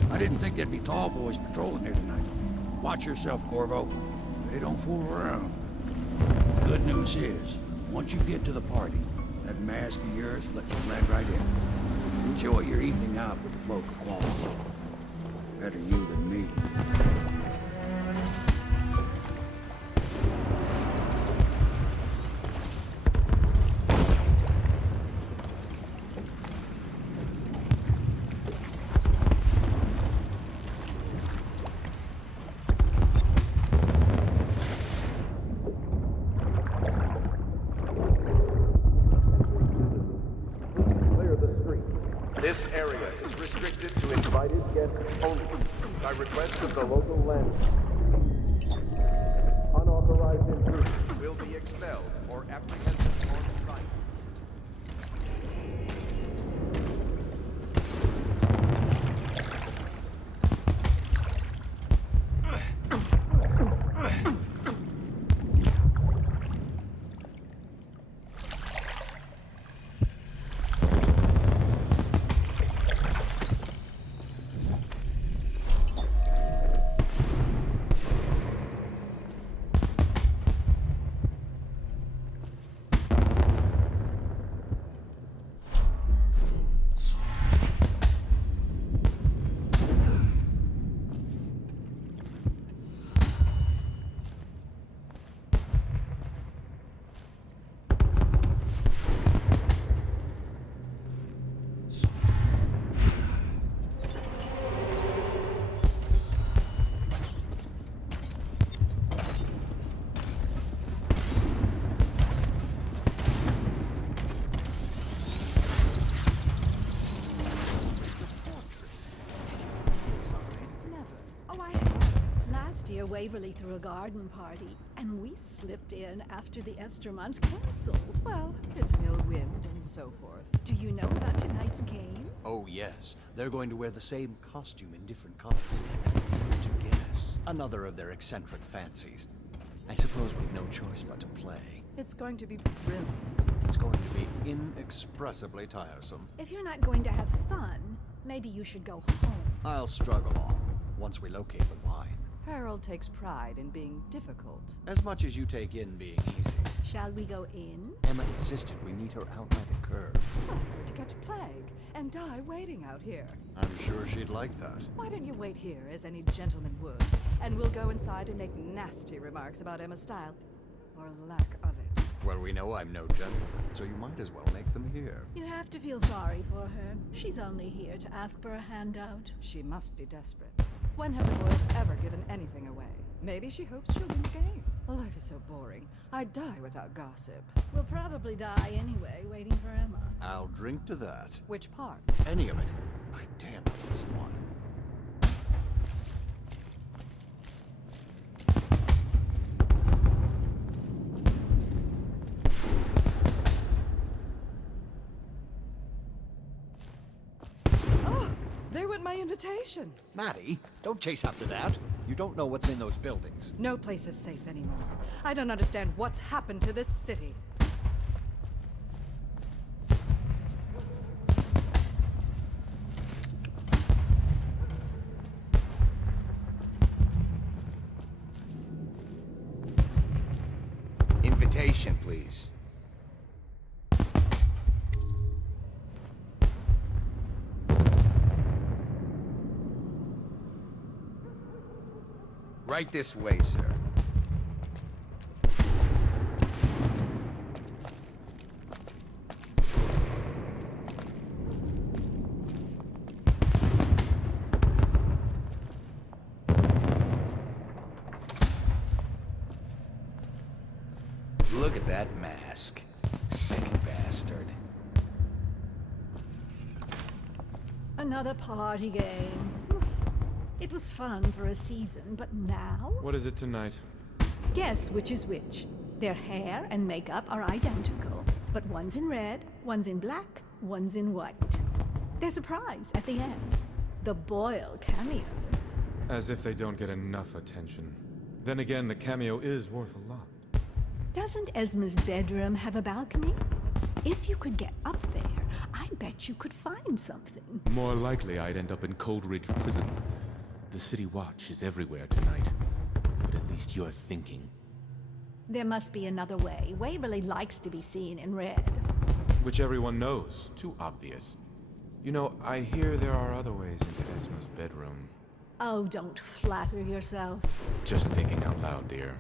I didn't think there'd be tall boys patrolling here tonight. Watch yourself, Corvo. They don't fool around. Good news is, once you get to the party, that mask of yours lets you blend right in. Enjoy your evening out with the folk of quality. Better you than me. This area is restricted to invited guests only, by request of the local landlord. Unauthorized intruders will be expelled or apprehended on site. Last year, Waverly threw a garden party, and we slipped in after the Estermonts cancelled. Well, it's an ill wind and so forth. Do you know about tonight's game? Oh, yes. They're going to wear the same costume in different colors. And to guess. Another of their eccentric fancies. I suppose we've no choice but to play. It's going to be brilliant. It's going to be inexpressibly tiresome. If you're not going to have fun, maybe you should go home. I'll struggle on once we locate the wine. Harold takes pride in being difficult. As much as you take in being easy. Shall we go in? Emma insisted we meet her out by the curb. Like her to catch plague and die waiting out here. I'm sure she'd like that. Why don't you wait here, as any gentleman would, and we'll go inside and make nasty remarks about Emma's style, or lack of it. Well, we know I'm no gentleman, so you might as well make them here. You have to feel sorry for her. She's only here to ask for a handout. She must be desperate. When have the boys ever given anything away? Maybe she hopes she'll win the game. Life is so boring. I'd die without gossip. We'll probably die anyway, waiting for Emma. I'll drink to that. Which part? Any of it. By damn, I want some wine. There went my invitation. Maddie, don't chase after that. You don't know what's in those buildings. No place is safe anymore. I don't understand what's happened to this city. Invitation, please. Right this way, sir. Look at that mask. Sick bastard. Another party game. It was fun for a season, but now? What is it tonight? Guess which is which. Their hair and makeup are identical, but one's in red, one's in black, one's in white. There's a prize at the end. The Boyle cameo. As if they don't get enough attention. Then again, the cameo is worth a lot. Doesn't Esma's bedroom have a balcony? If you could get up there, I bet you could find something. More likely I'd end up in Coldridge Prison. The City Watch is everywhere tonight. But at least you're thinking. There must be another way. Waverly likes to be seen in red. Which everyone knows. Too obvious. You know, I hear there are other ways into Esma's bedroom. Oh, don't flatter yourself. Just thinking out loud, dear.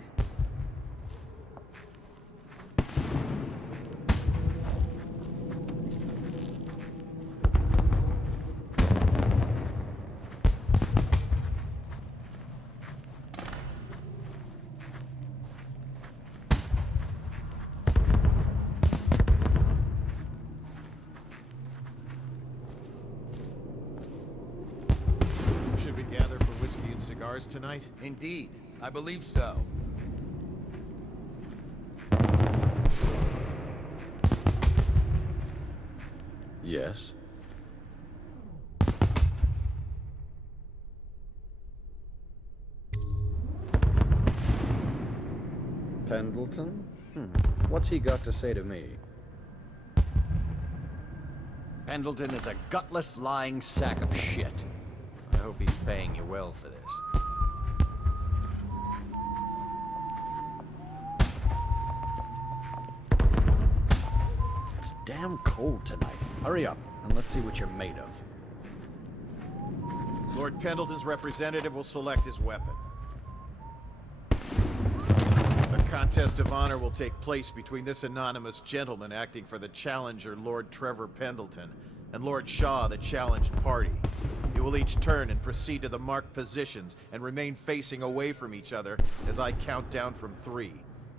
Should we gather for whiskey and cigars tonight? Indeed, I believe so. Yes. Pendleton? What's he got to say to me? Pendleton is a gutless, lying sack of shit. I hope he's paying you well for this. It's damn cold tonight. Hurry up, and let's see what you're made of. Lord Pendleton's representative will select his weapon. A contest of honor will take place between this anonymous gentleman acting for the challenger, Lord Trevor Pendleton, and Lord Shaw, the challenged party. You will each turn and proceed to the marked positions and remain facing away from each other as I count down from 3.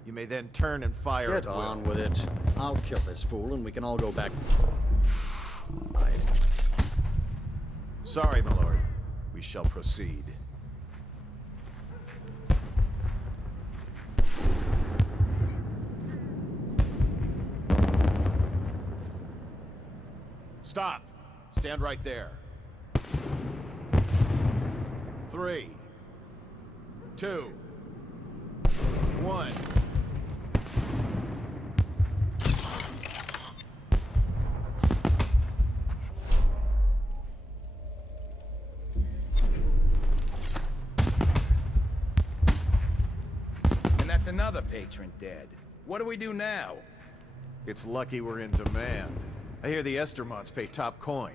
You may then turn and fire at Get will. on with it. I'll kill this fool and we can all go back. Sorry, my lord. We shall proceed. Stop! Stand right there. 3, 2, 1. And that's another patron dead. What do we do now? It's lucky we're in demand. I hear the Estermonts pay top coin.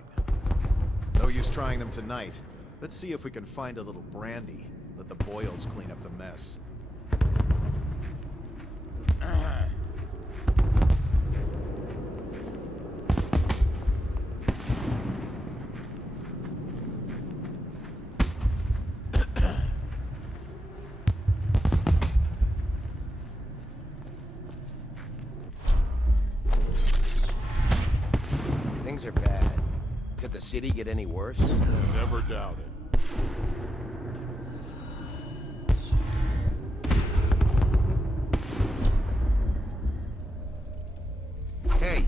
No use trying them tonight. Let's see if we can find a little brandy. Let the Boyles clean up the mess. Things are bad. Could the city get any worse? Never doubt it. Hey!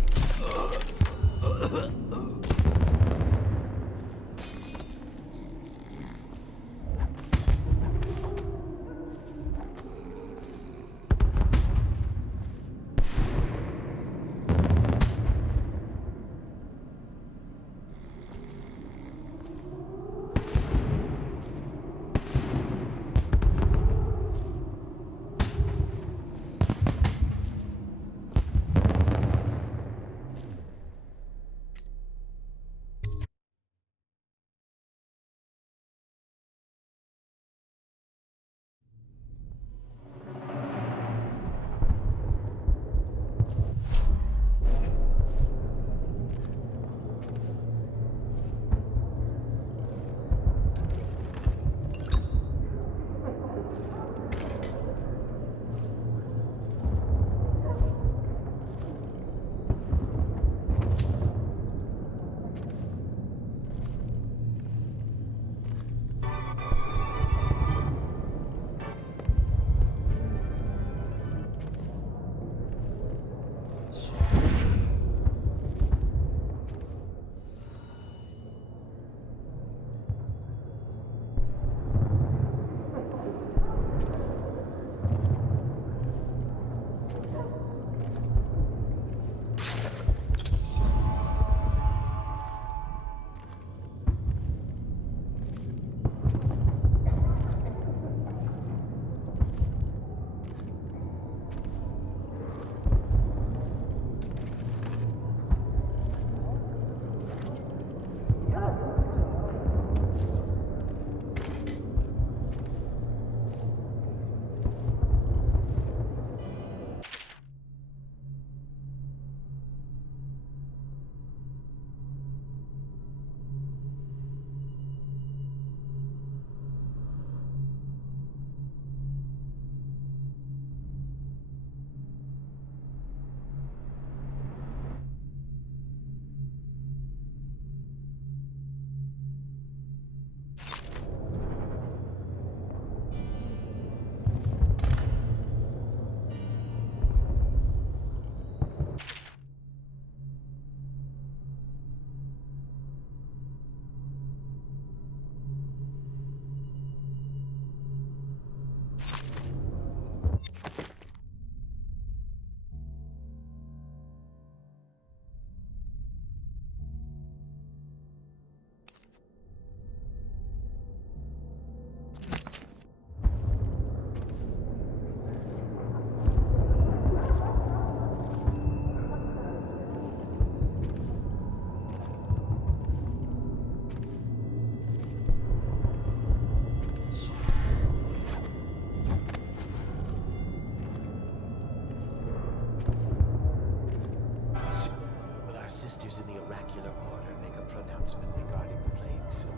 Sisters in the oracular order make a pronouncement regarding the plague soon.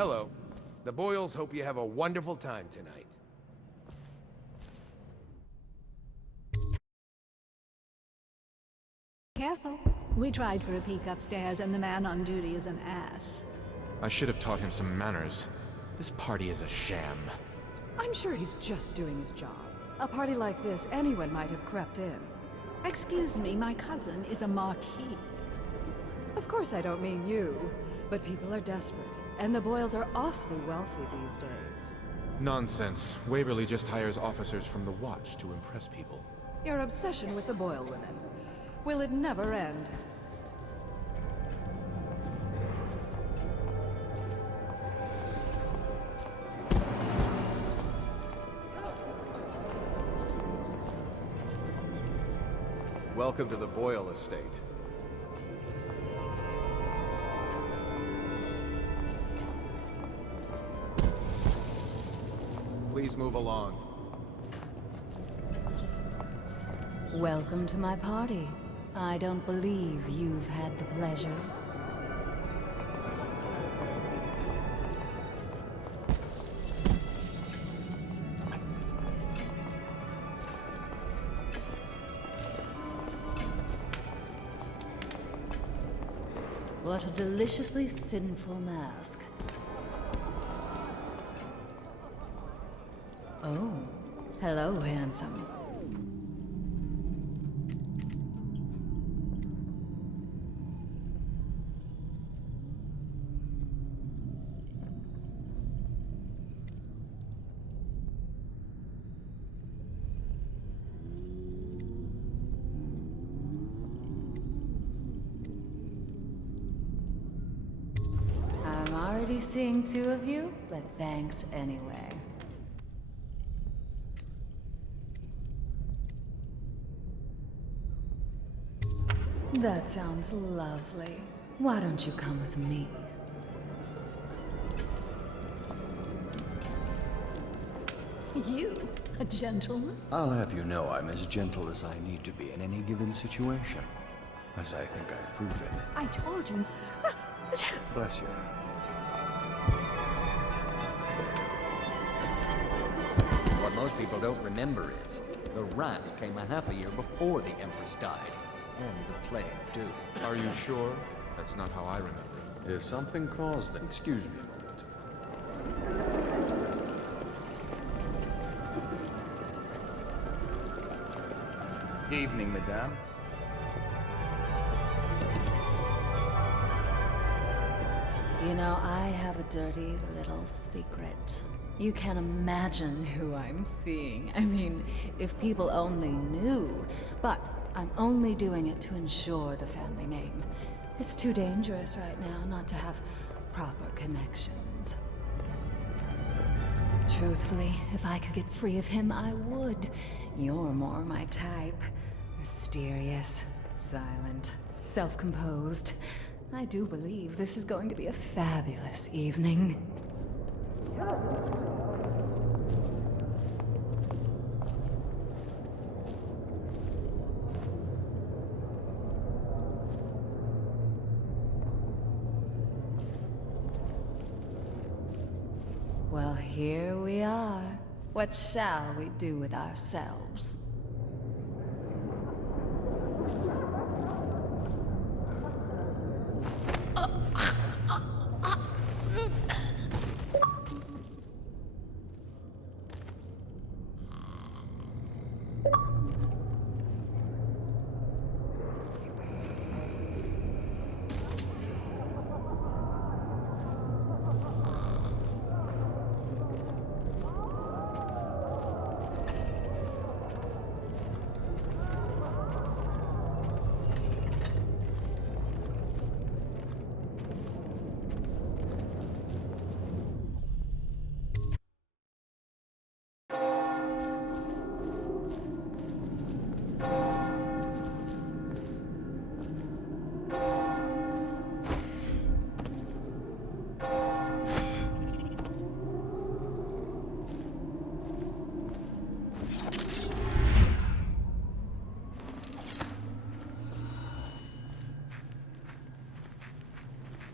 Hello. The Boyles hope you have a wonderful time tonight. Careful. We tried for a peek upstairs, and the man on duty is an ass. I should have taught him some manners. This party is a sham. I'm sure he's just doing his job. A party like this, anyone might have crept in. Excuse me, my cousin is a marquis. Of course I don't mean you, but people are desperate, and the Boyles are awfully wealthy these days. Nonsense. Waverly just hires officers from the Watch to impress people. Your obsession with the Boyle women. Will it never end? Welcome to the Boyle Estate. Please move along. Welcome to my party. I don't believe you've had the pleasure. What a deliciously sinful mask. Oh, hello, handsome. I'm already seeing two of you, but thanks anyway. That sounds lovely. Why don't you come with me? You, a gentleman? I'll have you know I'm as gentle as I need to be in any given situation. As I think I've proven. I told you. Bless you. What most people don't remember is, the rats came a half a year before the Empress died. And the plague, too. Are you sure? That's not how I remember it. If something caused them... Excuse me a moment. Evening, madame. You know, I have a dirty little secret. You can't imagine who I'm seeing. I mean, if people only knew. But I'm only doing it to ensure the family name. It's too dangerous right now not to have proper connections. Truthfully, if I could get free of him, I would. You're more my type. Mysterious, silent, self-composed. I do believe this is going to be a fabulous evening. Well, here we are. What shall we do with ourselves?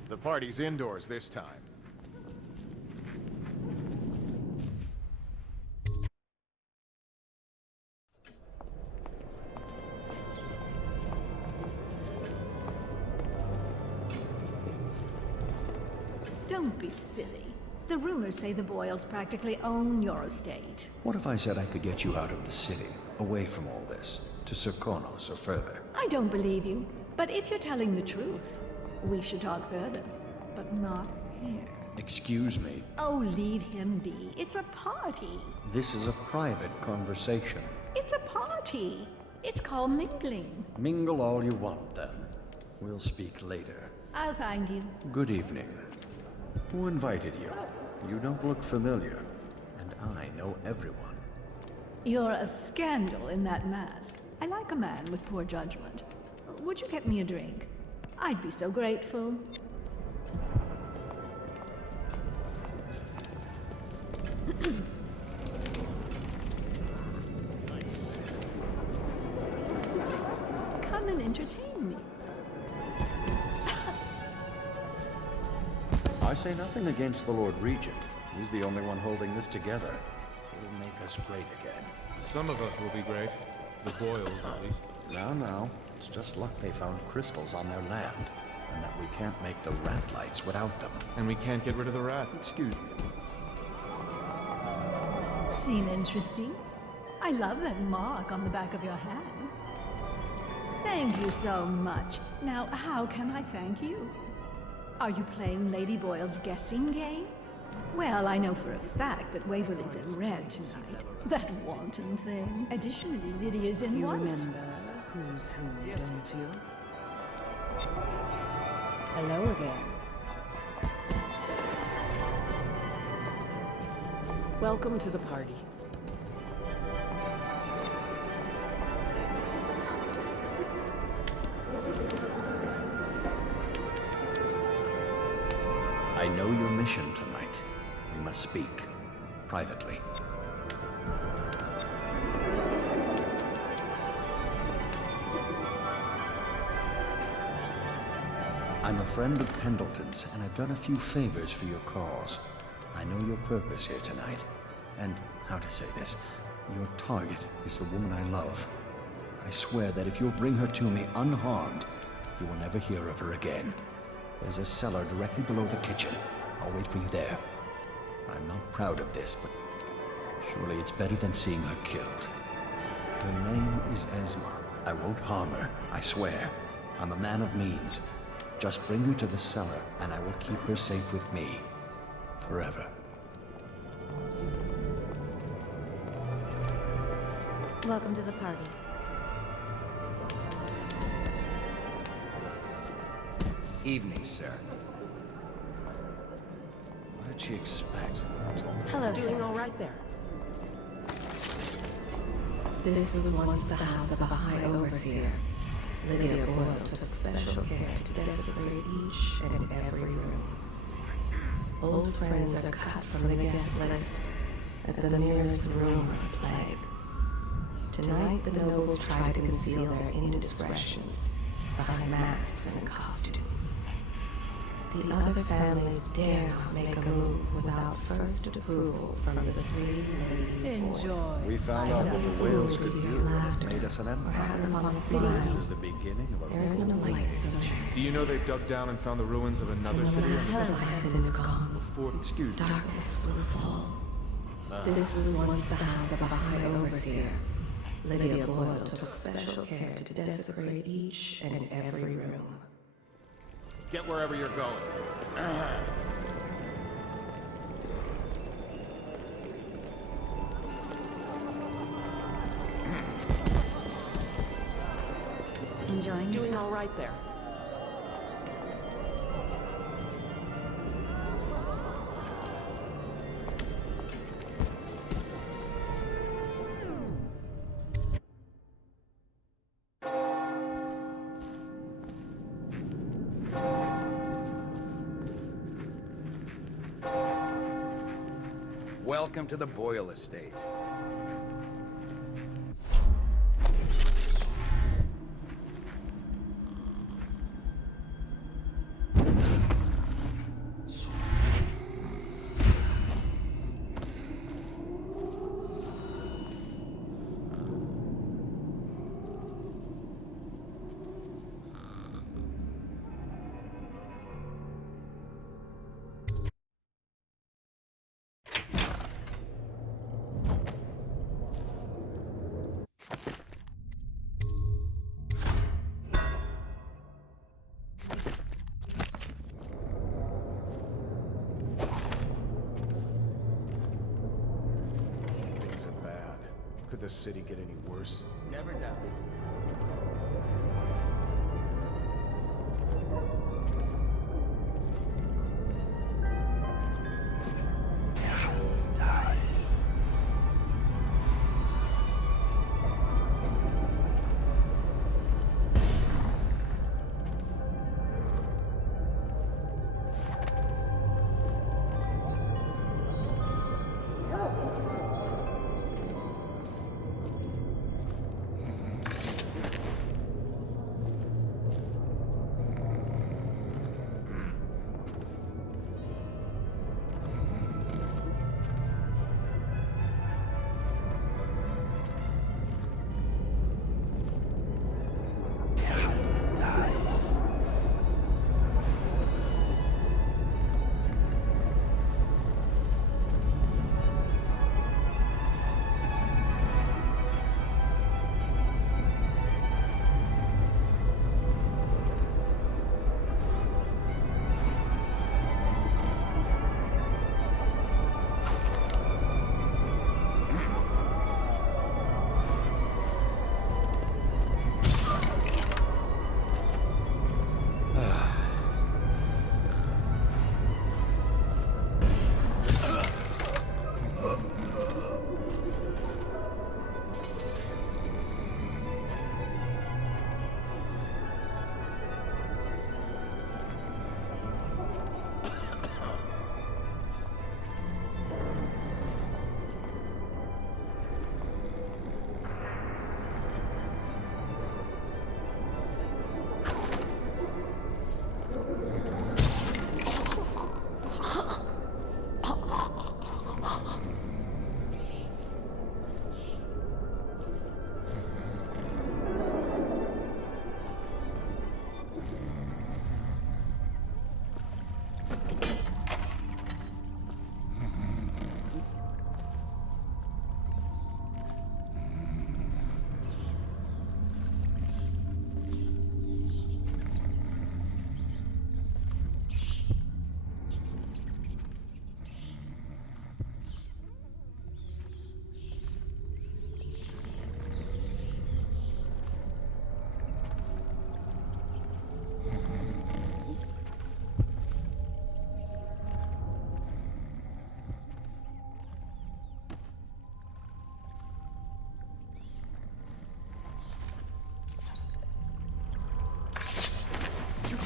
The party's indoors this time. don't be silly. The rumors say the Boyles practically own your estate. What if I said I could get you out of the city, away from all this, to Serkonos or further? I don't believe you, but if you're telling the truth, we should talk further. But not here. Excuse me. Oh, leave him be. It's a party. This is a private conversation. It's a party. It's called mingling. Mingle all you want, then. We'll speak later. I'll find you. Good evening. Who invited you? You don't look familiar, and I know everyone. You're a scandal in that mask. I like a man with poor judgment. Would you get me a drink? I'd be so grateful. Come and entertain me. I say nothing against the Lord Regent. He's the only one holding this together. He'll make us great again. Some of us will be great. The Boyles, at least. Now. It's just luck they found crystals on their land, and that we can't make the rat lights without them. And we can't get rid of the rat. Excuse me. Seem interesting? I love that mark on the back of your hand. Thank you so much. Now, how can I thank you? Are you playing Lady Boyle's guessing game? Well, I know for a fact that Waverly's in red tonight. That wanton thing. Additionally, Lydia's in You white. remember who's who, don't you? Hello again. Welcome to the party. I know your mission tonight. We must speak. Privately. I'm a friend of Pendleton's, and I've done a few favors for your cause. I know your purpose here tonight. And, how to say this, your target is the woman I love. I swear that if you'll bring her to me unharmed, you will never hear of her again. There's a cellar directly below the kitchen. I'll wait for you there. I'm not proud of this, but surely it's better than seeing her killed. Her name is Esma. I won't harm her, I swear. I'm a man of means. Just bring her to the cellar, and I will keep her safe with me. Forever. Welcome to the party. Evening, sir. What did she expect? Hello, Doing sir. all right there. This was once the house of a high overseer. Lydia Boyle took special care to desecrate each and every room. Old friends are cut from the guest list at the merest rumor of plague. Tonight, the nobles try to conceal their indiscretions behind masks and costumes. The other families dare not make a move without first approval from the three ladies. Enjoy. We found out what the whales could do, and it made us an empire. This is the beginning of a There is no light so Do you know they've dug down and found the ruins of another city? heaven is gone. Before, excuse me. Darkness will fall. This was once the house of a high overseer. Lydia Boyle took special care to desecrate each and every room. Get wherever you're going. Enjoying Doing yourself? all right there. Welcome to the Boyle Estate. could the city get any worse? Never doubt it.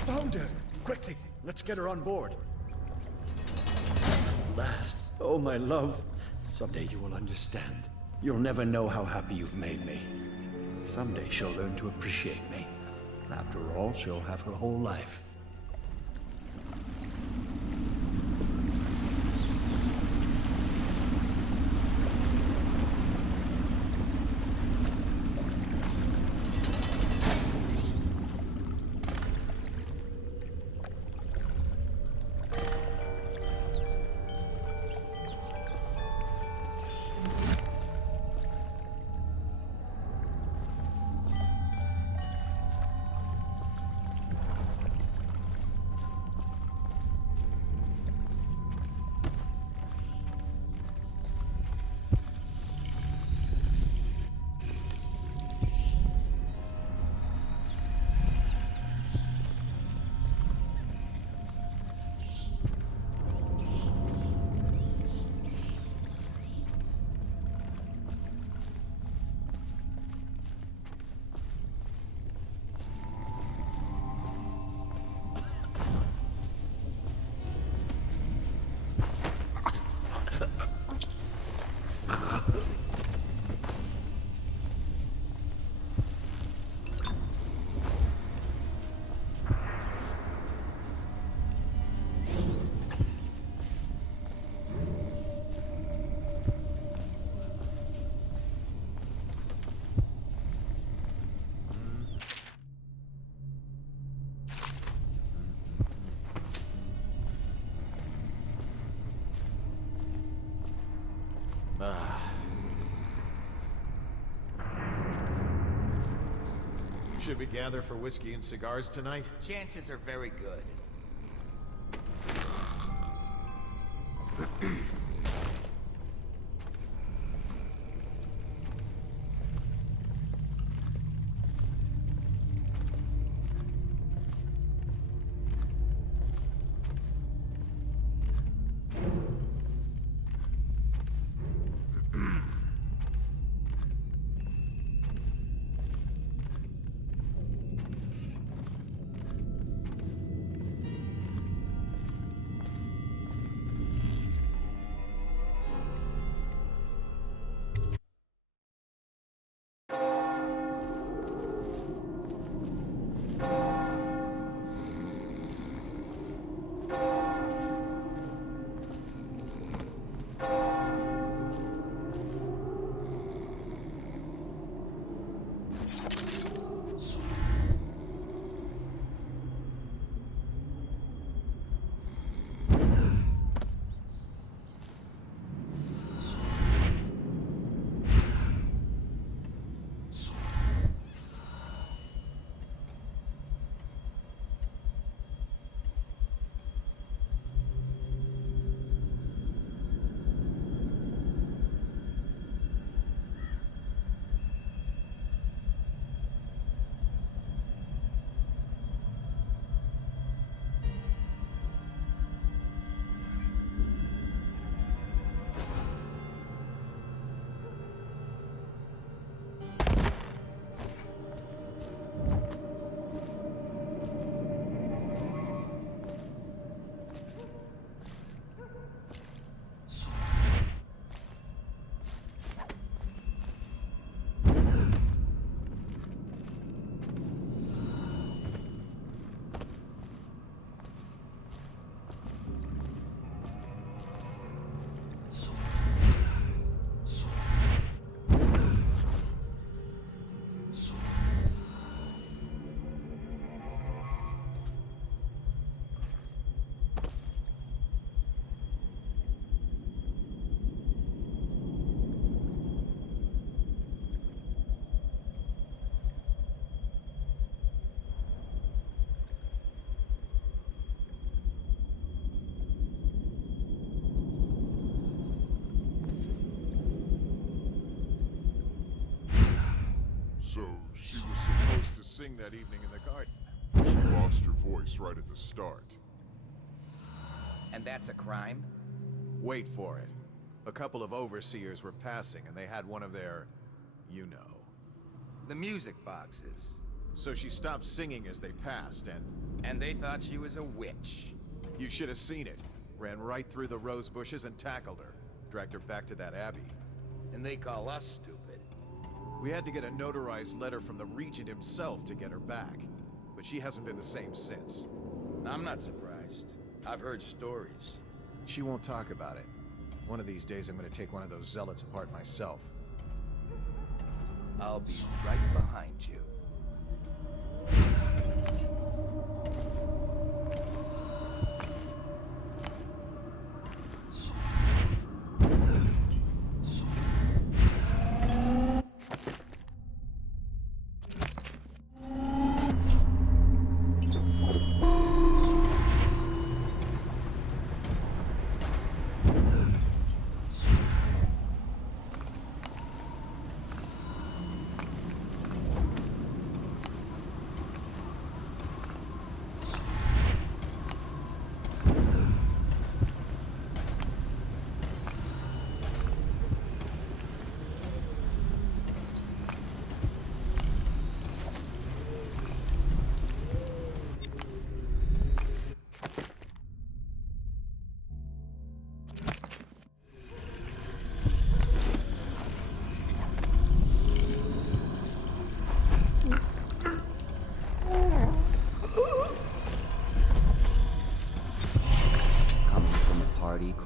Found her! Quickly, let's get her on board. At last. Oh, my love. Someday you will understand. You'll never know how happy you've made me. Someday she'll learn to appreciate me. After all, she'll have her whole life. Should we gather for whiskey and cigars tonight? Chances are very good. So, she was supposed to sing that evening in the garden. She lost her voice right at the start. And that's a crime? Wait for it. A couple of overseers were passing, and they had one of their... you know. The music boxes. So she stopped singing as they passed, and... And they thought she was a witch. You should have seen it. Ran right through the rose bushes and tackled her. Dragged her back to that abbey. And they call us stupid. We had to get a notarized letter from the Regent himself to get her back. But she hasn't been the same since. I'm not surprised. I've heard stories. She won't talk about it. One of these days I'm gonna take one of those zealots apart myself. I'll be right behind you.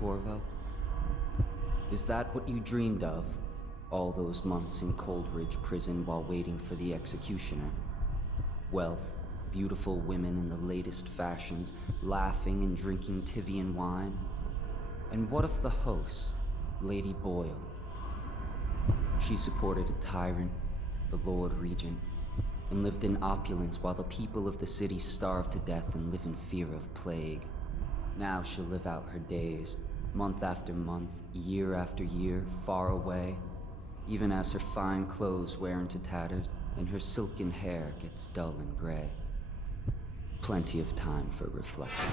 Corvo? Is that what you dreamed of? All those months in Coldridge prison while waiting for the executioner? Wealth, beautiful women in the latest fashions, laughing and drinking Tivian wine? And what of the host, Lady Boyle? She supported a tyrant, the Lord Regent, and lived in opulence while the people of the city starved to death and live in fear of plague. Now she'll live out her days, month after month, year after year, far away, even as her fine clothes wear into tatters and her silken hair gets dull and gray. Plenty of time for reflection.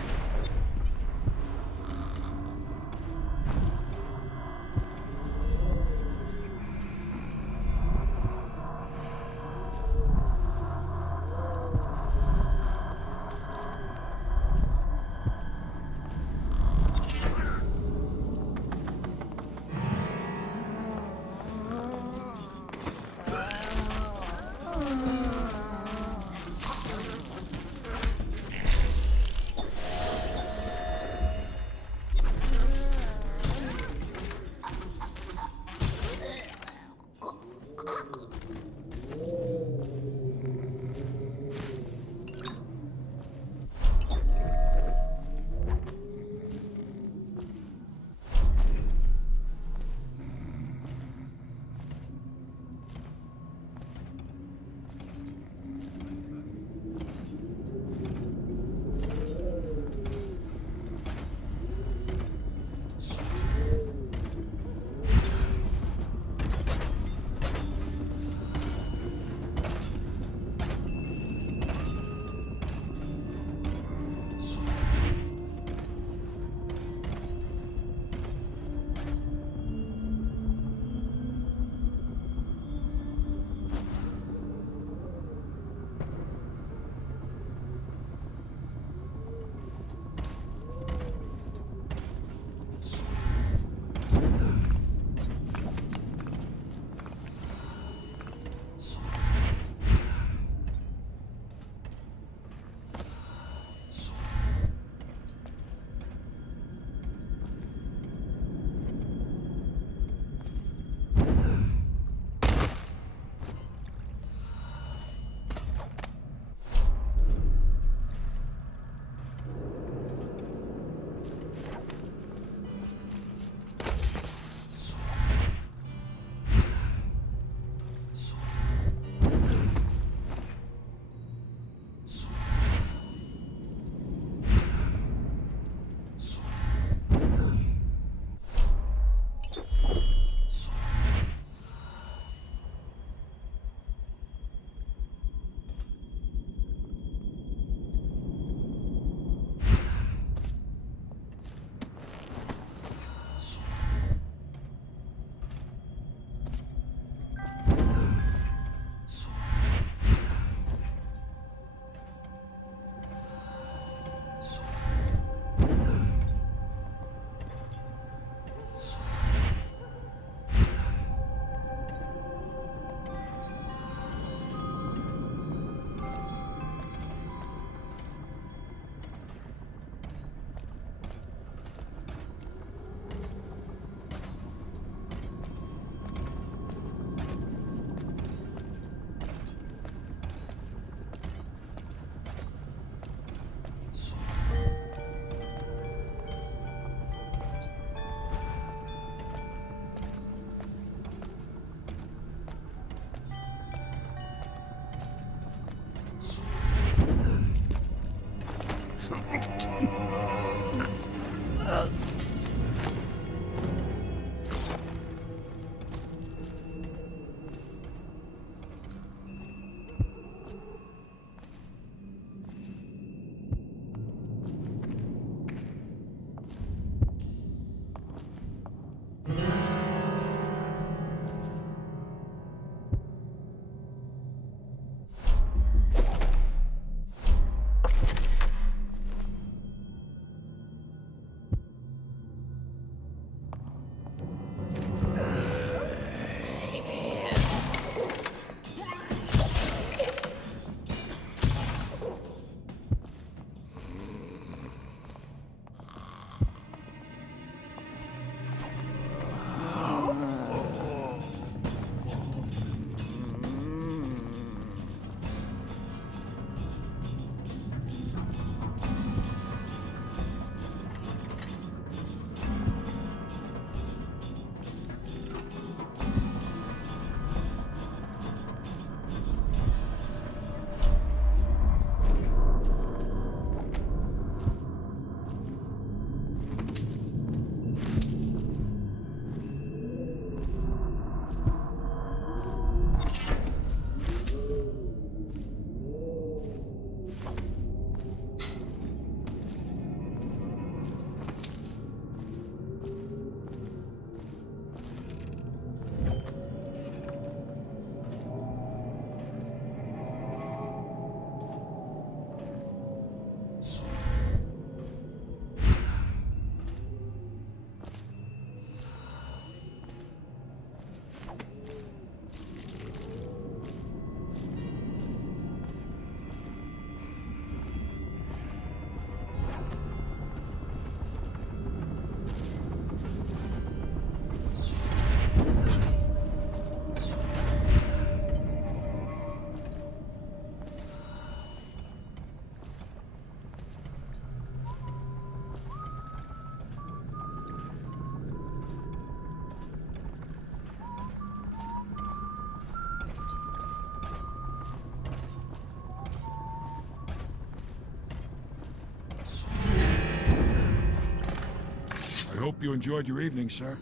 hope you enjoyed your evening, sir.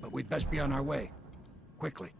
But we'd best be on our way. Quickly.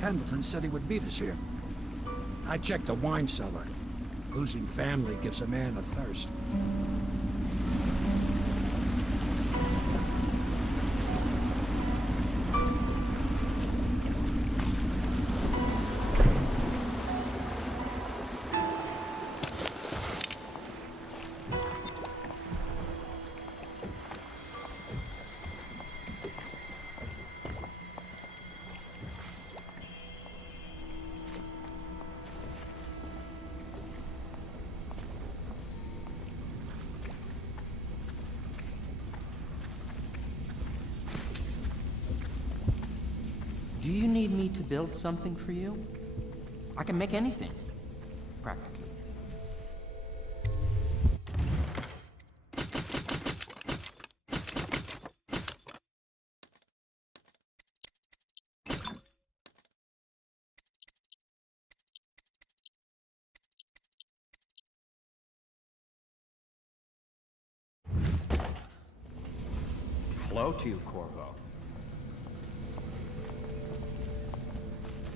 Pendleton said he would meet us here. I checked the wine cellar. Losing family gives a man a thirst. Do you need me to build something for you? I can make anything, practically. Hello to you, Corvo.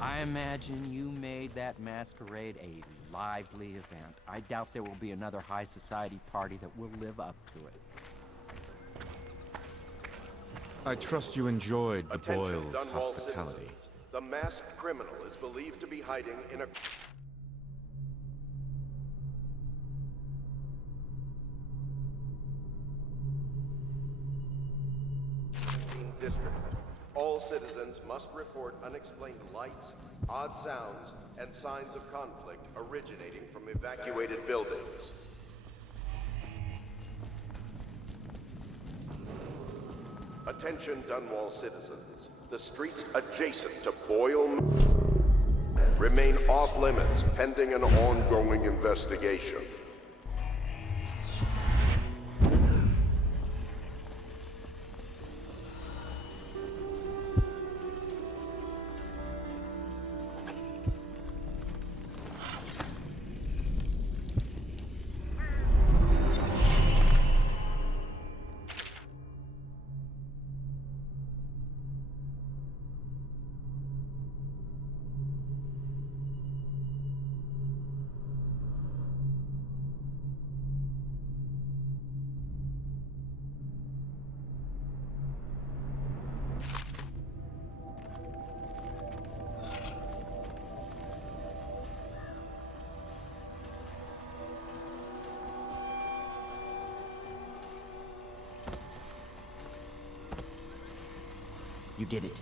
I imagine you made that masquerade a lively event. I doubt there will be another high society party that will live up to it. I trust you enjoyed the Attention, Boyle's Dunwall hospitality. citizens. The masked criminal is believed to be hiding in a district. All citizens must report unexplained lights, odd sounds, and signs of conflict originating from evacuated buildings. Attention, Dunwall citizens. The streets adjacent to Boyle remain off limits pending an ongoing investigation. You did it.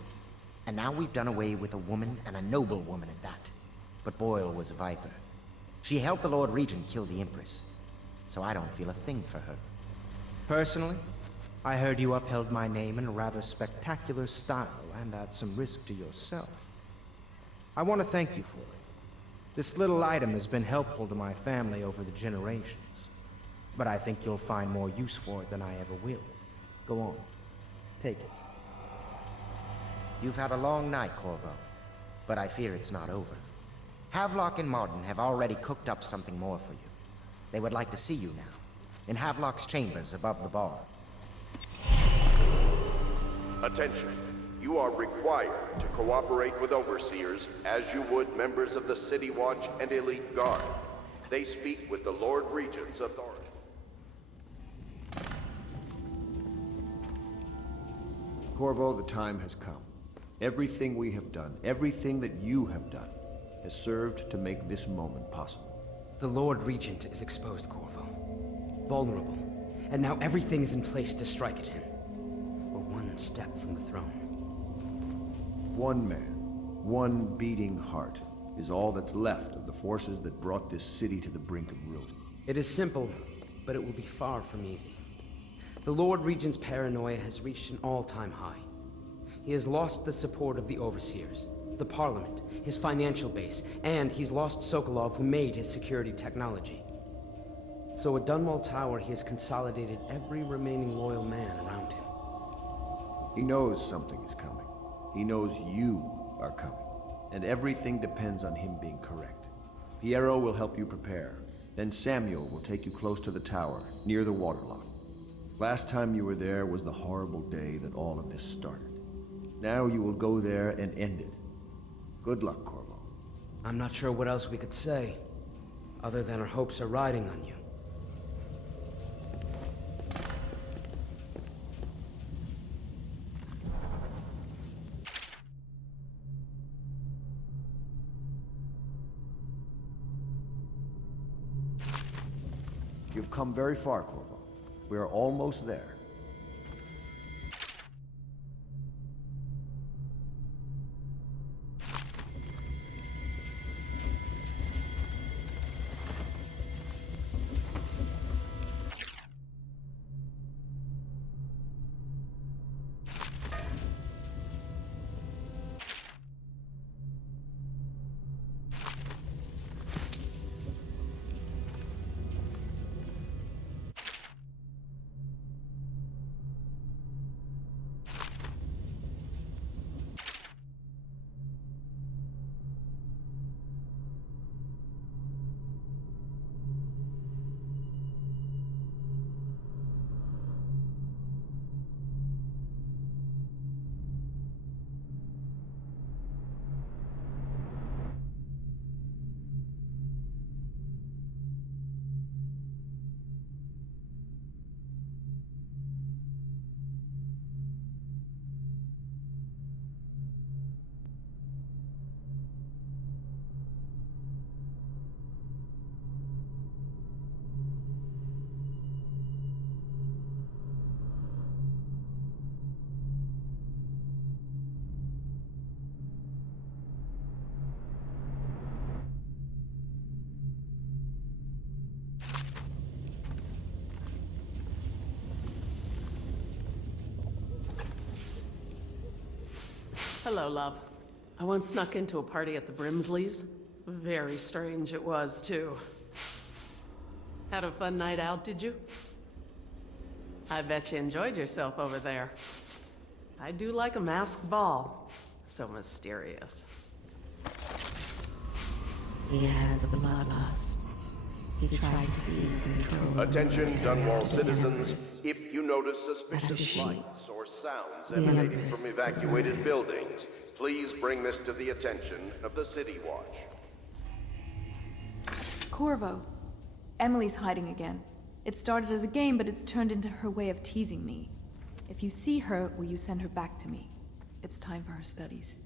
And now we've done away with a woman, and a noble woman at that. But Boyle was a viper. She helped the Lord Regent kill the Empress, so I don't feel a thing for her. Personally, I heard you upheld my name in a rather spectacular style and at some risk to yourself. I want to thank you for it. This little item has been helpful to my family over the generations, but I think you'll find more use for it than I ever will. Go on. Take it. You've had a long night, Corvo, but I fear it's not over. Havelock and Martin have already cooked up something more for you. They would like to see you now, in Havelock's chambers above the bar. Attention. You are required to cooperate with overseers as you would members of the City Watch and Elite Guard. They speak with the Lord Regent's authority. Corvo, the time has come. Everything we have done, everything that you have done, has served to make this moment possible. The Lord Regent is exposed, Corvo. Vulnerable. And now everything is in place to strike at him. We're one step from the throne. One man, one beating heart, is all that's left of the forces that brought this city to the brink of ruin. It is simple, but it will be far from easy. The Lord Regent's paranoia has reached an all-time high. He has lost the support of the Overseers, the Parliament, his financial base, and he's lost Sokolov, who made his security technology. So at Dunwall Tower, he has consolidated every remaining loyal man around him. He knows something is coming. He knows you are coming. And everything depends on him being correct. Piero will help you prepare. Then Samuel will take you close to the tower, near the waterlock. Last time you were there was the horrible day that all of this started. Now you will go there and end it. Good luck, Corvo. I'm not sure what else we could say, other than our hopes are riding on you. You've come very far, Corvo. We are almost there. Hello, love. I once snuck into a party at the Brimsleys. Very strange it was, too. Had a fun night out, did you? I bet you enjoyed yourself over there. I do like a masked ball. So mysterious. He has the bloodlust. He tried to seize control. Attention, Dunwall citizens. If you notice suspicious lights or sounds emanating from evacuated buildings, please bring this to the attention of the City Watch. Corvo. Emily's hiding again. It started as a game, but it's turned into her way of teasing me. If you see her, will you send her back to me? It's time for her studies.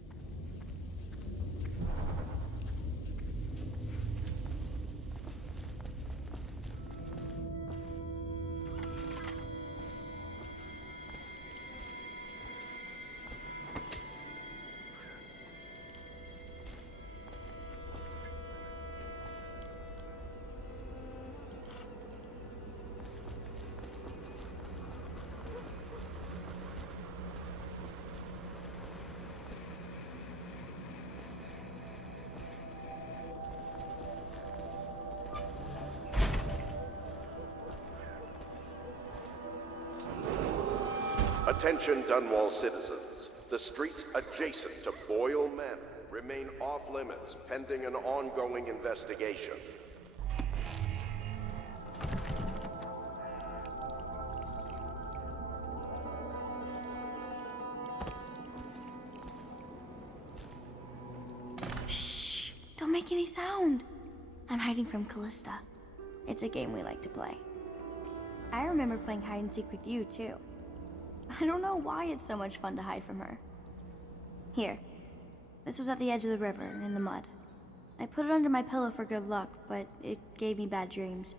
Attention, Dunwall citizens. The streets adjacent to Boyle Manor remain off-limits pending an ongoing investigation. Shh! Don't make any sound! I'm hiding from Callista. It's a game we like to play. I remember playing hide and seek with you, too. I don't know why it's so much fun to hide from her. Here. This was at the edge of the river, in the mud. I put it under my pillow for good luck, but it gave me bad dreams.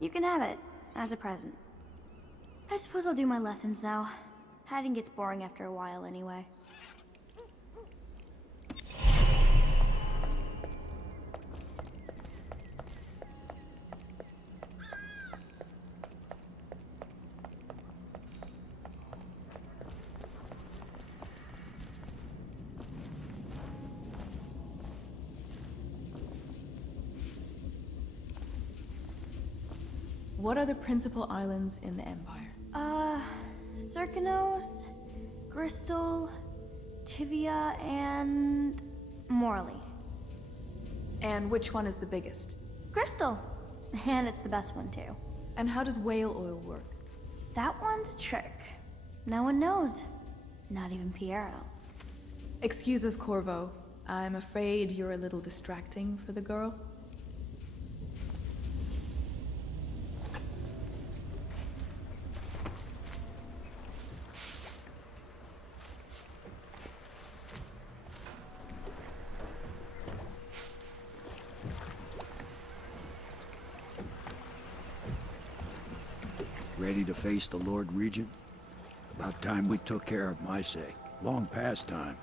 You can have it, as a present. I suppose I'll do my lessons now. Hiding gets boring after a while anyway. What are the principal islands in the Empire? Circanos, Crystal, Tivia, and Morley. And which one is the biggest? Crystal! And it's the best one, too. And how does whale oil work? That one's a trick. No one knows. Not even Piero. Excuse us, Corvo. I'm afraid you're a little distracting for the girl. Ready to face the Lord Regent? About time we took care of my say. Long past time.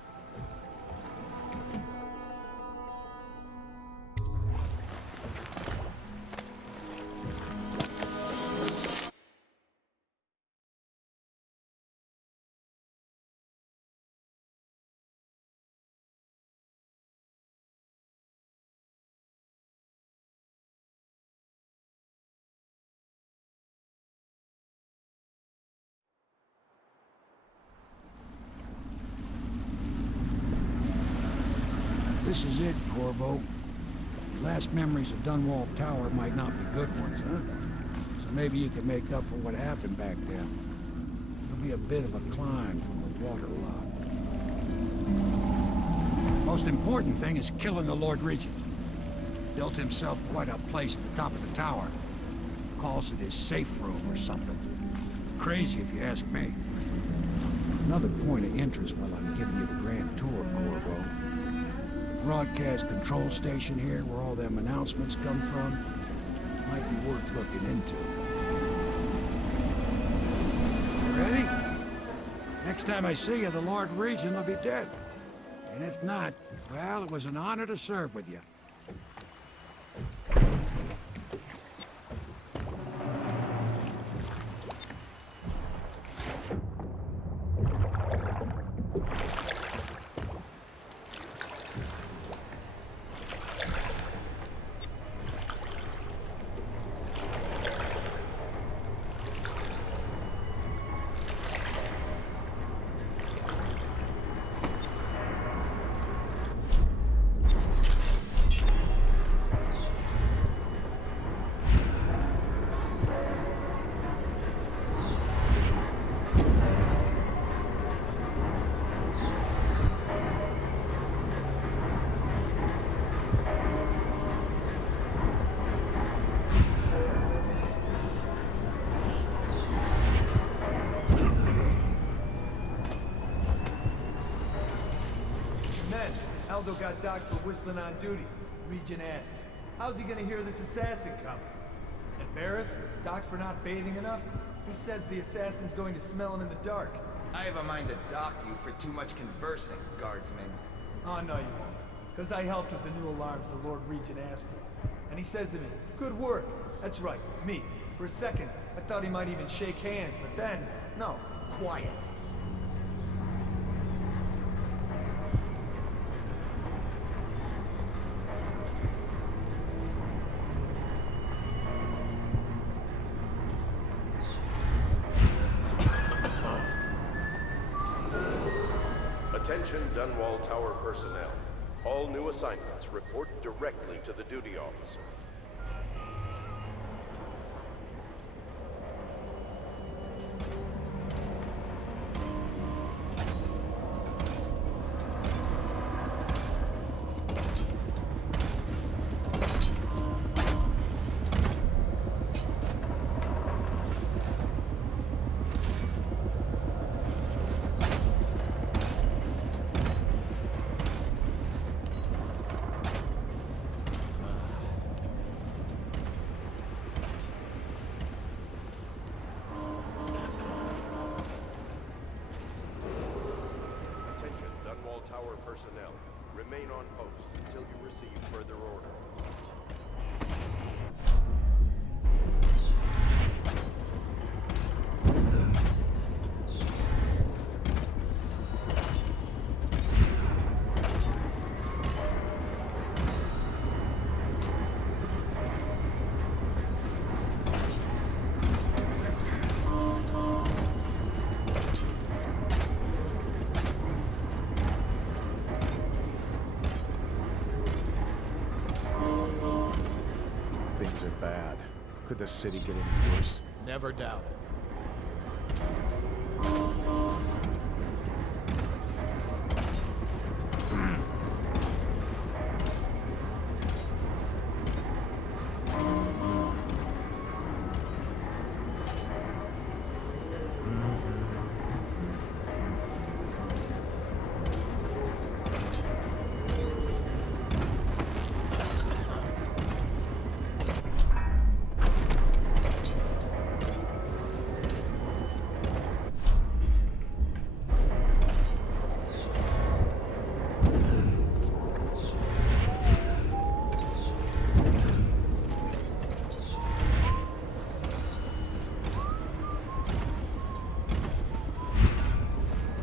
This is it, Corvo. Your last memories of Dunwall Tower might not be good ones, huh? So maybe you can make up for what happened back then. It'll be a bit of a climb from the waterlogged. Most important thing is killing the Lord Regent. Built himself quite a place at the top of the tower. Calls it his safe room or something. Crazy if you ask me. Another point of interest while I'm giving you the grand tour, Corvo. Broadcast control station here, where all them announcements come from, might be worth looking into. You ready? Next time I see you, the Lord Regent will be dead. And if not, well, it was an honor to serve with you. Aldo got docked for whistling on duty. Regent asks, how's he gonna hear this assassin coming? Embarrassed? Docked for not bathing enough? He says the assassin's going to smell him in the dark. I have a mind to dock you for too much conversing, guardsman. Oh, no you won't. Because I helped with the new alarms the Lord Regent asked for. And he says to me, good work. That's right, me. For a second, I thought he might even shake hands, but then, no, quiet. Attention Dunwall Tower personnel. All new assignments report directly to the duty officer. Things are bad. Could the city get any worse? Never doubt it.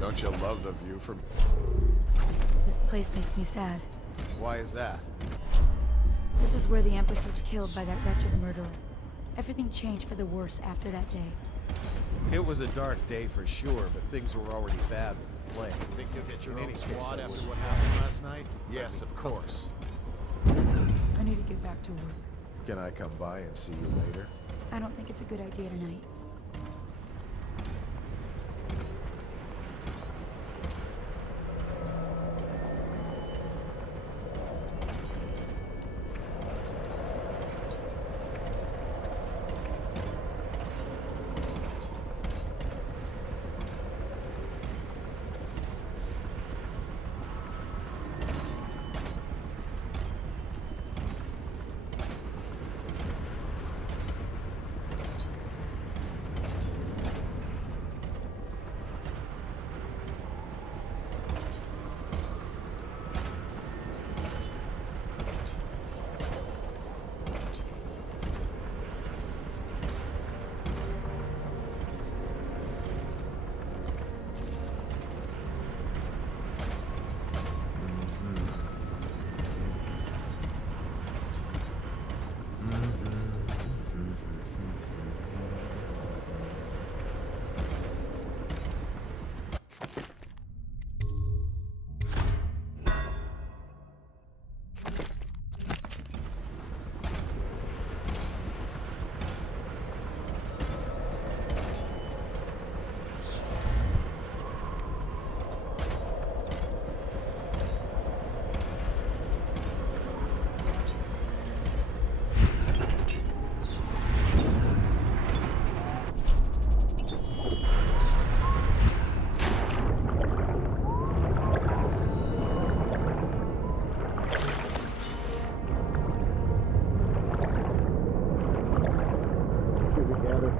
Don't you love the view from... This place makes me sad. Why is that? This is where the Empress was killed by that wretched murderer. Everything changed for the worse after that day. It was a dark day for sure, but things were already bad with the plague. Think you'll get your own squad after what happened last night? Yes, of course. I need to get back to work. Can I come by and see you later? I don't think it's a good idea tonight.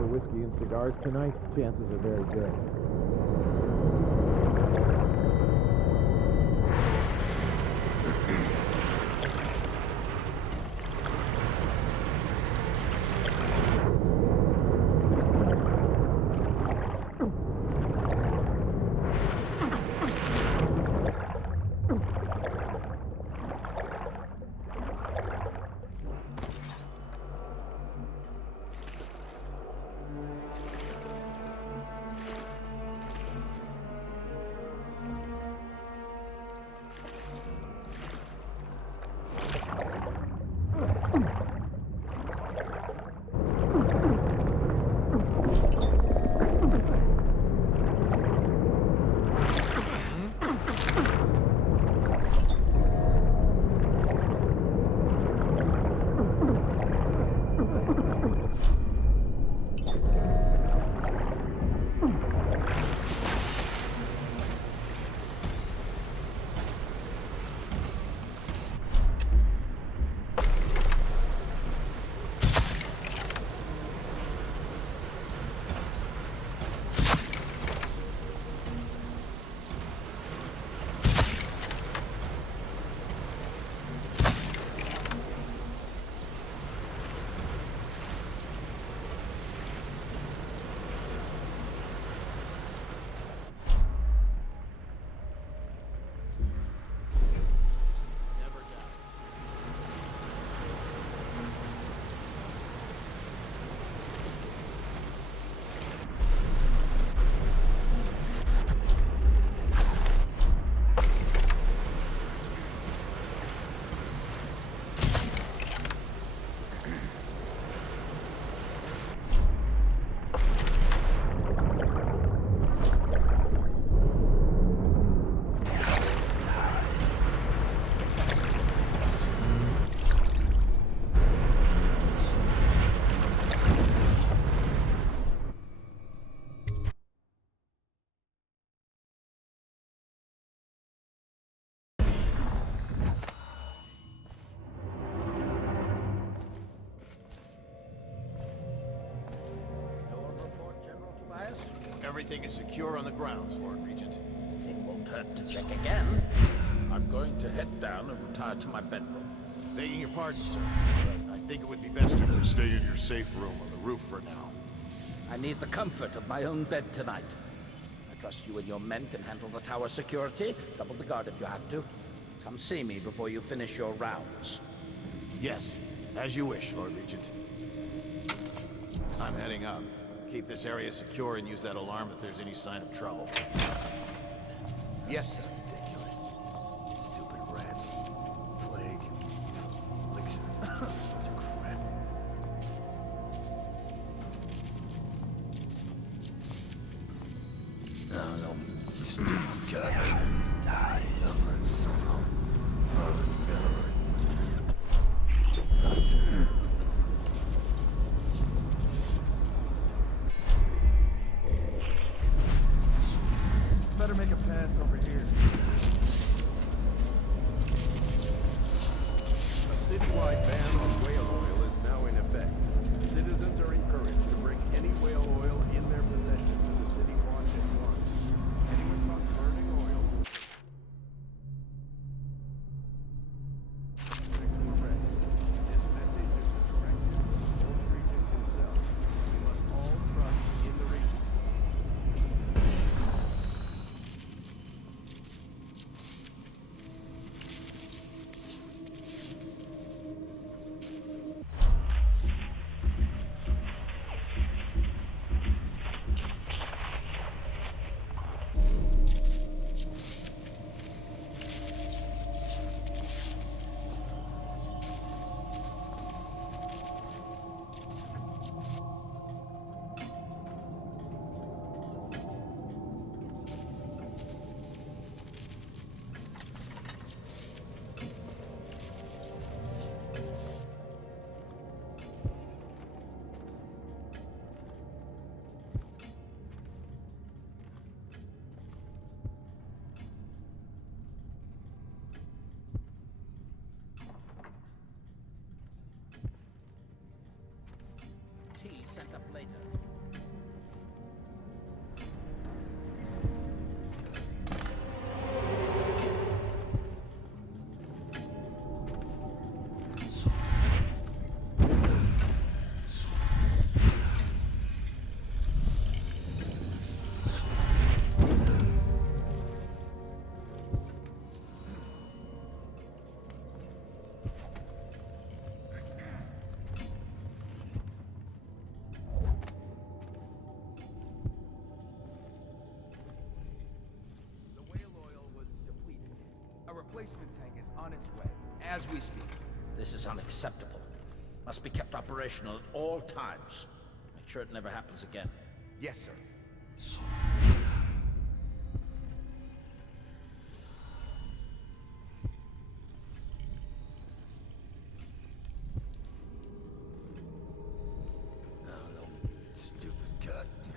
Whiskey and cigars tonight? Chances are very good. everything is secure on the grounds, Lord Regent. It won't hurt to check again. I'm going to head down and retire to my bedroom. Begging your pardon, sir, but I think it would be best to stay in your safe room on the roof for now. I need the comfort of my own bed tonight. I trust you and your men can handle the tower security. Double the guard if you have to. Come see me before you finish your rounds. Yes, as you wish, Lord Regent. I'm heading up. Keep this area secure and use that alarm if there's any sign of trouble. Yes, sir. Ridiculous. Stupid rats. Plague. Elixir. Crap. No. Stupid God. Better make a pass over here. A citywide ban on whale oil is now in effect. Citizens are encouraged to bring any whale oil in their possession to the city watch at once. Anyone caught burning oil will arrest. This message is the directive of the Lord Regent himself. We must all trust in the Regent. Tea sent up later. Replacement tank is on its way, as we speak. This is unacceptable. Must be kept operational at all times. Make sure it never happens again. Yes, sir. Stupid goddamn.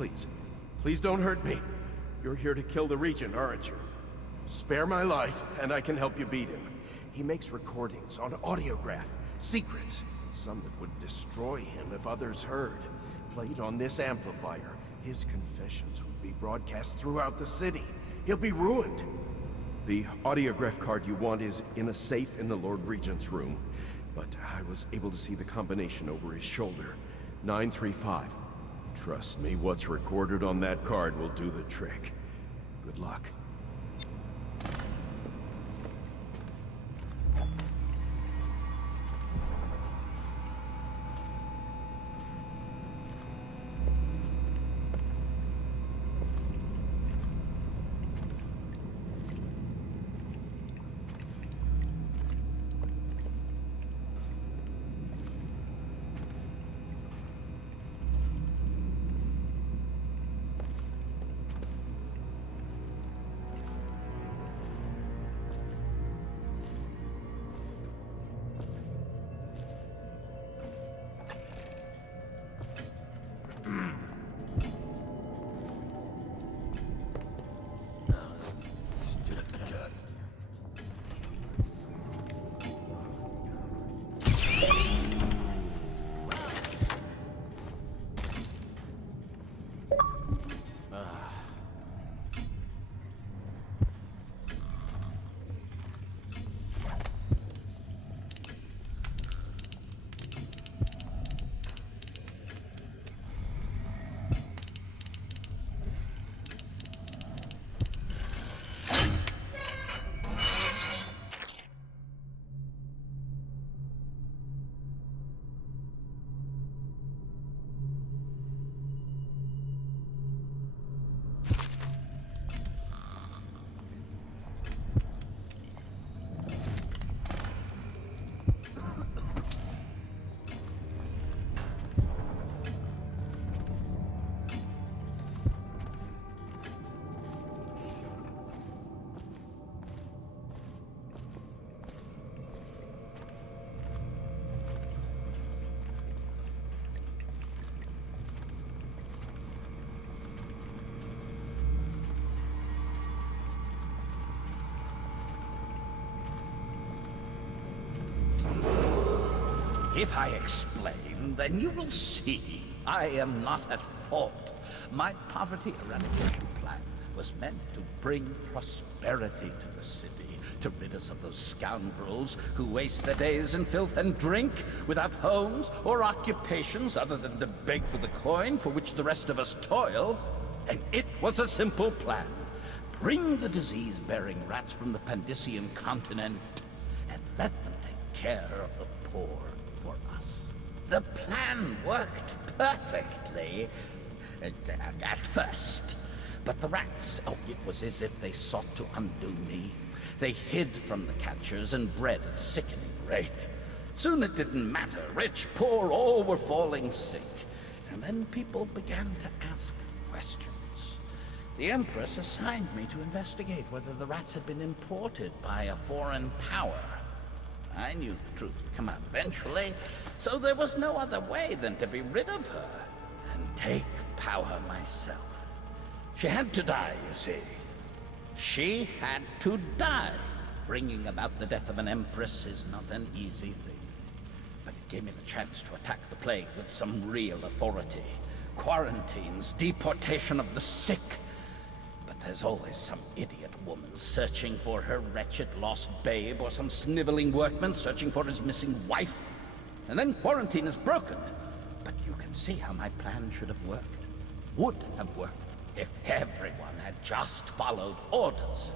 Please. Please don't hurt me. You're here to kill the Regent, aren't you? Spare my life, and I can help you beat him. He makes recordings on audiograph, secrets. Some that would destroy him if others heard. Played on this amplifier, his confessions would be broadcast throughout the city. He'll be ruined. The audiograph card you want is in a safe in the Lord Regent's room. But I was able to see the combination over his shoulder. 935. Trust me, what's recorded on that card will do the trick. Good luck. If I explain, then you will see I am not at fault. My poverty eradication plan was meant to bring prosperity to the city, to rid us of those scoundrels who waste their days in filth and drink, without homes or occupations other than to beg for the coin for which the rest of us toil. And it was a simple plan. Bring the disease-bearing rats from the Pandician continent and let them take care of the poor for us. The plan worked perfectly at first. But the rats, oh, it was as if they sought to undo me. They hid from the catchers and bred at a sickening rate. Soon it didn't matter. Rich, poor, all were falling sick. And then people began to ask questions. The Empress assigned me to investigate whether the rats had been imported by a foreign power. I knew the truth would come out eventually, so there was no other way than to be rid of her and take power myself. She had to die, you see. She had to die. Bringing about the death of an empress is not an easy thing. But it gave me the chance to attack the plague with some real authority. Quarantines, deportation of the sick. But there's always some idiot woman searching for her wretched lost babe, or some sniveling workman searching for his missing wife. And then quarantine is broken. But you can see how my plan should have worked. Would have worked if everyone had just followed orders.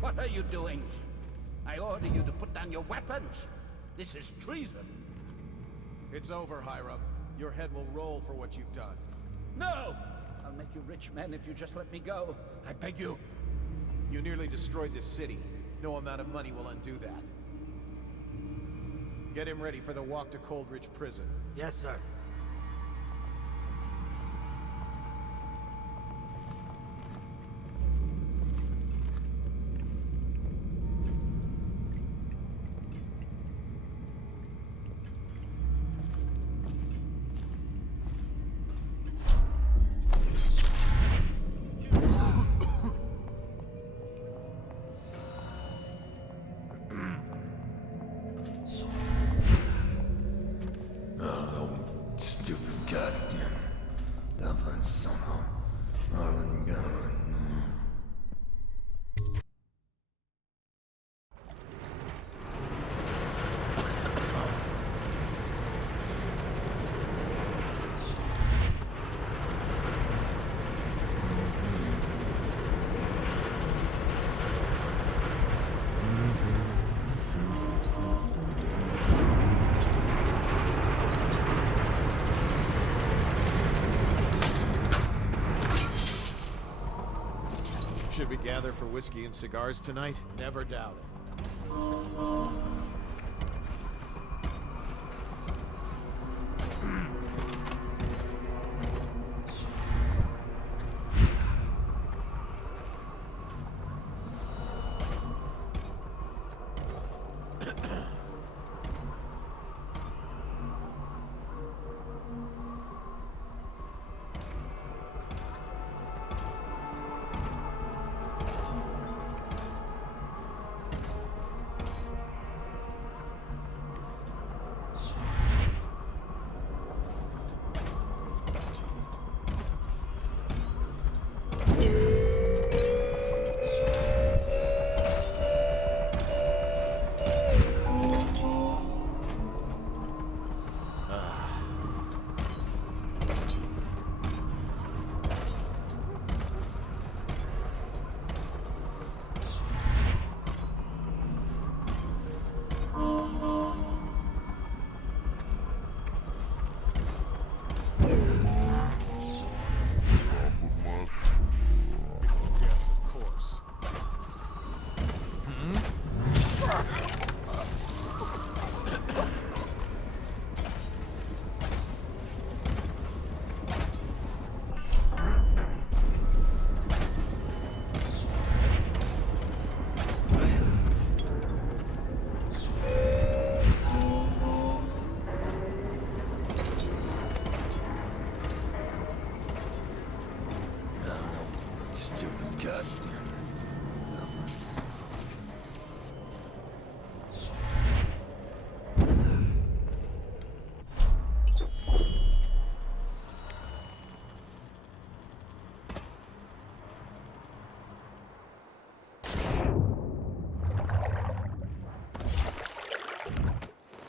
What are you doing? I order you to put down your weapons. This is treason. It's over, Hiram. Your head will roll for what you've done. No! I'll make you rich men if you just let me go. I beg you. You nearly destroyed this city. No amount of money will undo that. Get him ready for the walk to Coldridge Prison. Yes, sir. gather for whiskey and cigars tonight? Never doubt it.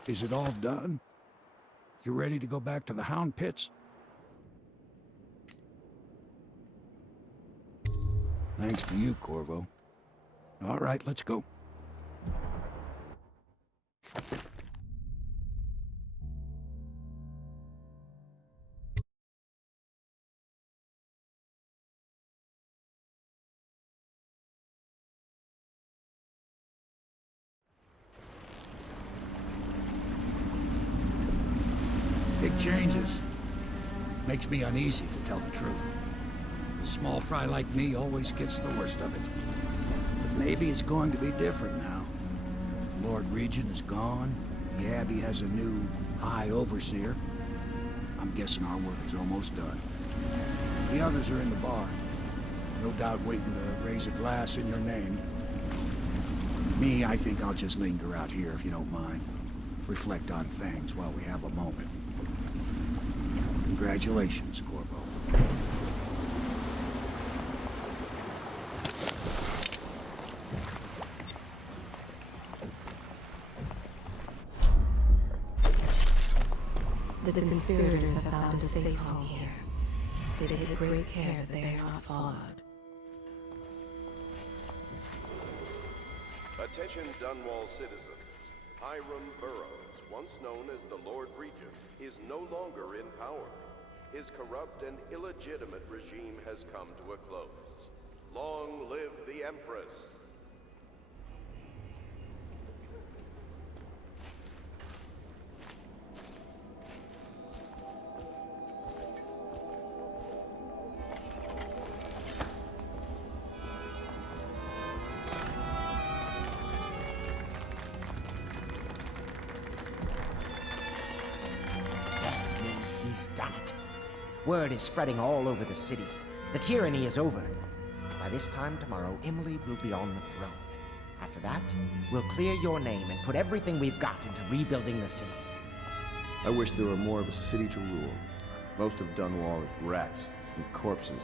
Is it all done? You ready to go back to the Hound Pits? Thanks to you, Corvo. All right, let's go. Big changes. Makes me uneasy, to tell the truth. A small fry like me always gets the worst of it. But maybe it's going to be different now. The Lord Regent is gone. The Abbey has a new High Overseer. I'm guessing our work is almost done. The others are in the bar. No doubt waiting to raise a glass in your name. Me, I think I'll just linger out here if you don't mind. Reflect on things while we have a moment. Congratulations, Corvo. The conspirators have found a safe home here. They take great care that they are not followed. Attention Dunwall citizens. Hiram Burroughs, once known as the Lord Regent, is no longer in power. His corrupt and illegitimate regime has come to a close. Long live the Empress! He's done it. Word is spreading all over the city. The tyranny is over. By this time tomorrow, Emily will be on the throne. After that, we'll clear your name and put everything we've got into rebuilding the city. I wish there were more of a city to rule. Most of Dunwall is rats and corpses.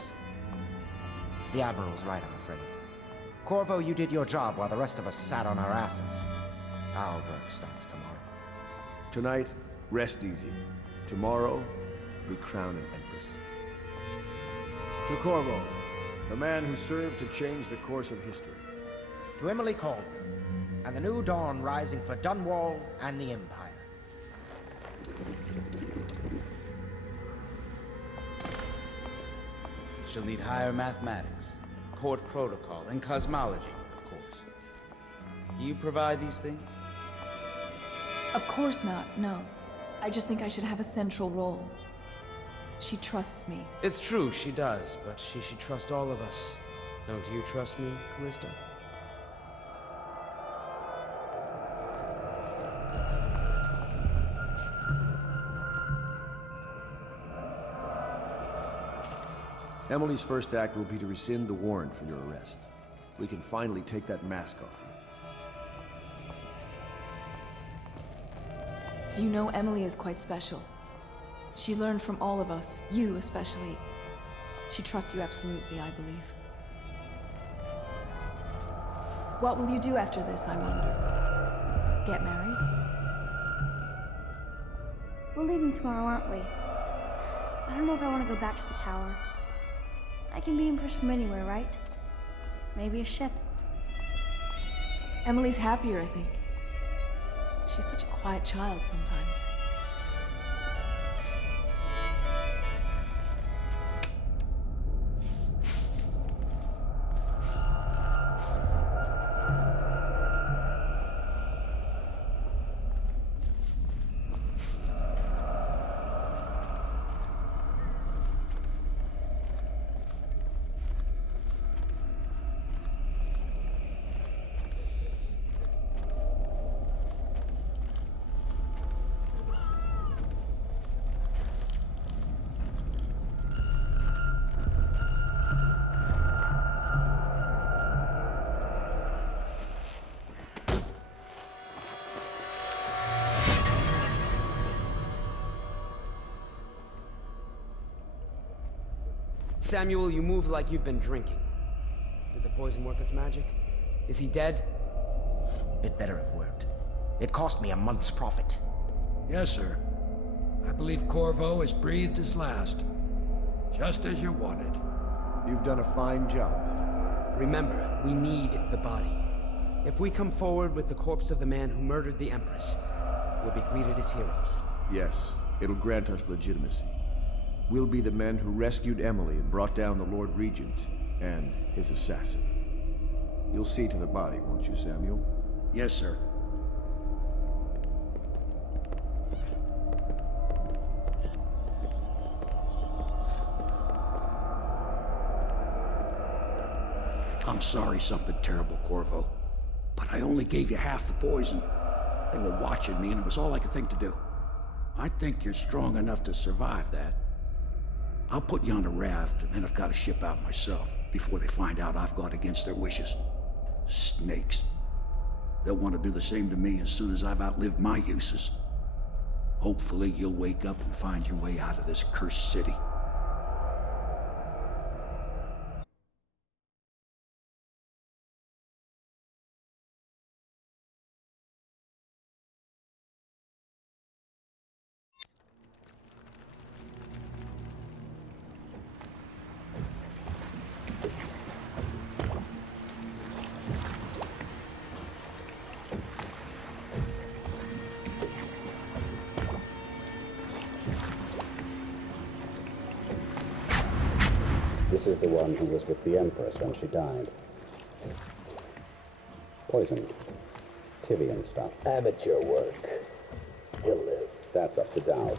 The Admiral's right, I'm afraid. Corvo, you did your job while the rest of us sat on our asses. Our work starts tomorrow. Tonight, rest easy. Tomorrow, we crown an empress. To Corvo, the man who served to change the course of history. To Emily Caldwell, and the new dawn rising for Dunwall and the Empire. She'll need higher mathematics. court protocol, and cosmology, of course. Do you provide these things? Of course not, no. I just think I should have a central role. She trusts me. It's true, she does, but she should trust all of us. Don't you trust me, Callista? Emily's first act will be to rescind the warrant for your arrest. We can finally take that mask off you. Do you know Emily is quite special? She's learned from all of us, you especially. She trusts you absolutely, I believe. What will you do after this, I wonder? Get married? We're leaving tomorrow, aren't we? I don't know if I want to go back to the tower. I can be impressed from anywhere, right? Maybe a ship. Emily's happier, I think. She's such a quiet child sometimes. Samuel, you move like you've been drinking. Did the poison work its magic? Is he dead? It better have worked. It cost me a month's profit. Yes, sir. I believe Corvo has breathed his last. Just as you wanted. You've done a fine job. Remember, we need the body. If we come forward with the corpse of the man who murdered the Empress, we'll be greeted as heroes. Yes, it'll grant us legitimacy. We'll be the men who rescued Emily and brought down the Lord Regent and his assassin. You'll see to the body, won't you, Samuel? Yes, sir. I'm sorry something terrible, Corvo. But I only gave you half the poison. They were watching me and it was all I could think to do. I think you're strong enough to survive that. I'll put you on a raft, and then I've got to ship out myself before they find out I've gone against their wishes. Snakes. They'll want to do the same to me as soon as I've outlived my uses. Hopefully you'll wake up and find your way out of this cursed city. This is the one who was with the Empress when she died. Poisoned. Tivian stuff. Amateur work. He'll live. That's up to Dowd.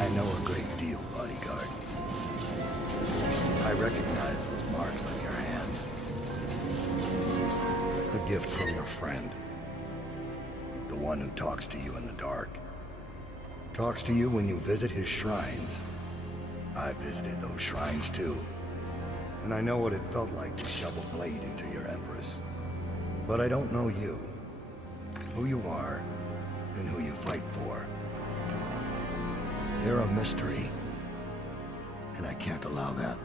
I know a great deal, bodyguard. I recognize those marks on your hand. a gift from your friend. The one who talks to you in the dark. Talks to you when you visit his shrines. I visited those shrines too. And I know what it felt like to shove a blade into your Empress. But I don't know you. Who you are, and who you fight for. You're a mystery. And I can't allow that.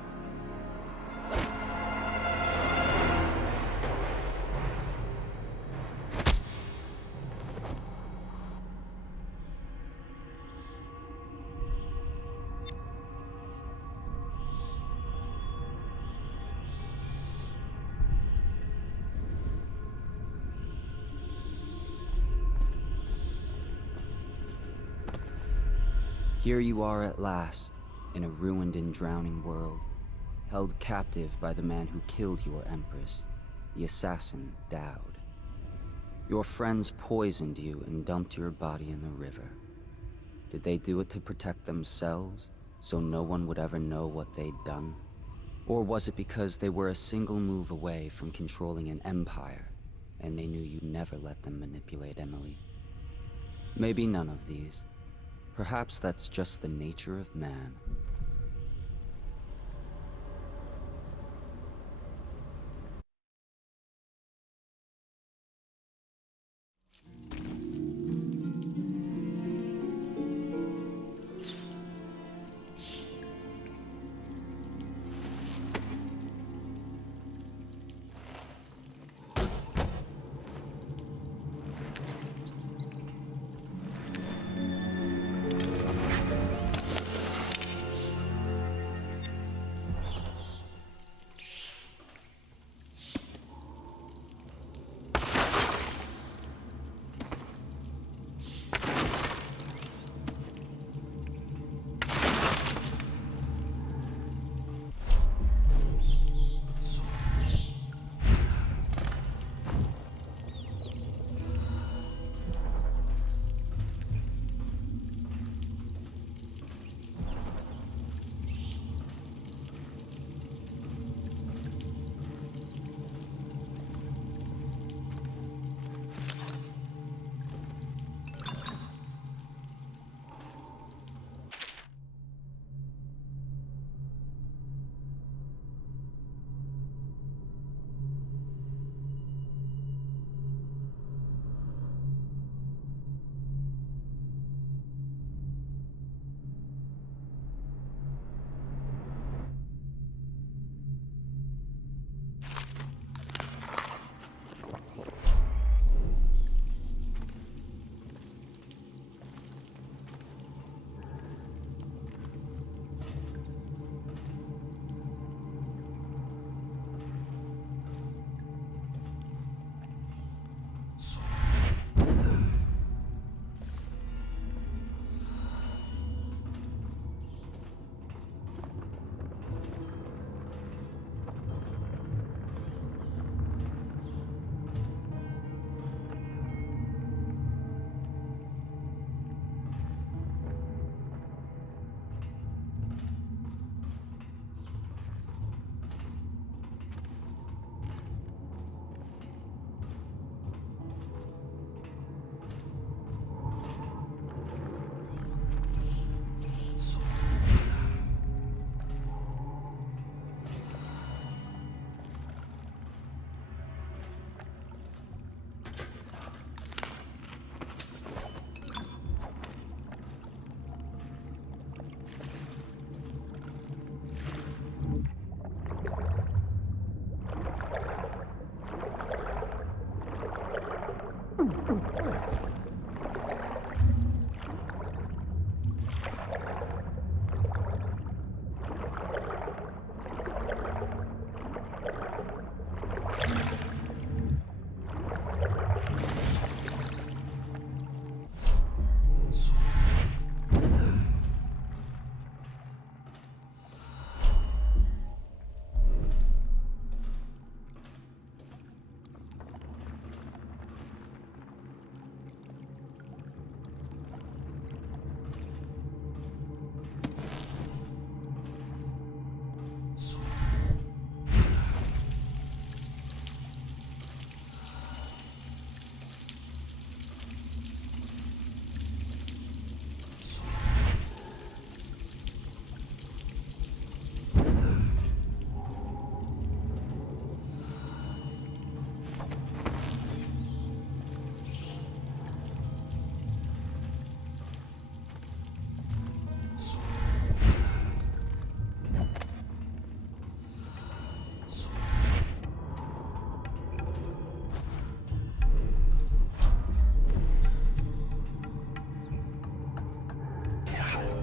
Here you are at last, in a ruined and drowning world, held captive by the man who killed your Empress, the assassin Dowd. Your friends poisoned you and dumped your body in the river. Did they do it to protect themselves, so no one would ever know what they'd done? Or was it because they were a single move away from controlling an empire, and they knew you'd never let them manipulate Emily? Maybe none of these. Perhaps that's just the nature of man.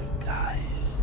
Nice.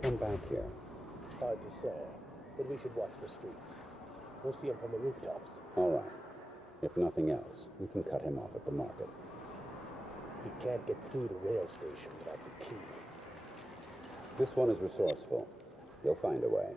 Come back here. Hard to say, but we should watch the streets. We'll see him from the rooftops. All right. If nothing else, we can cut him off at the market. He can't get through the rail station without the key. This one is resourceful. He'll find a way.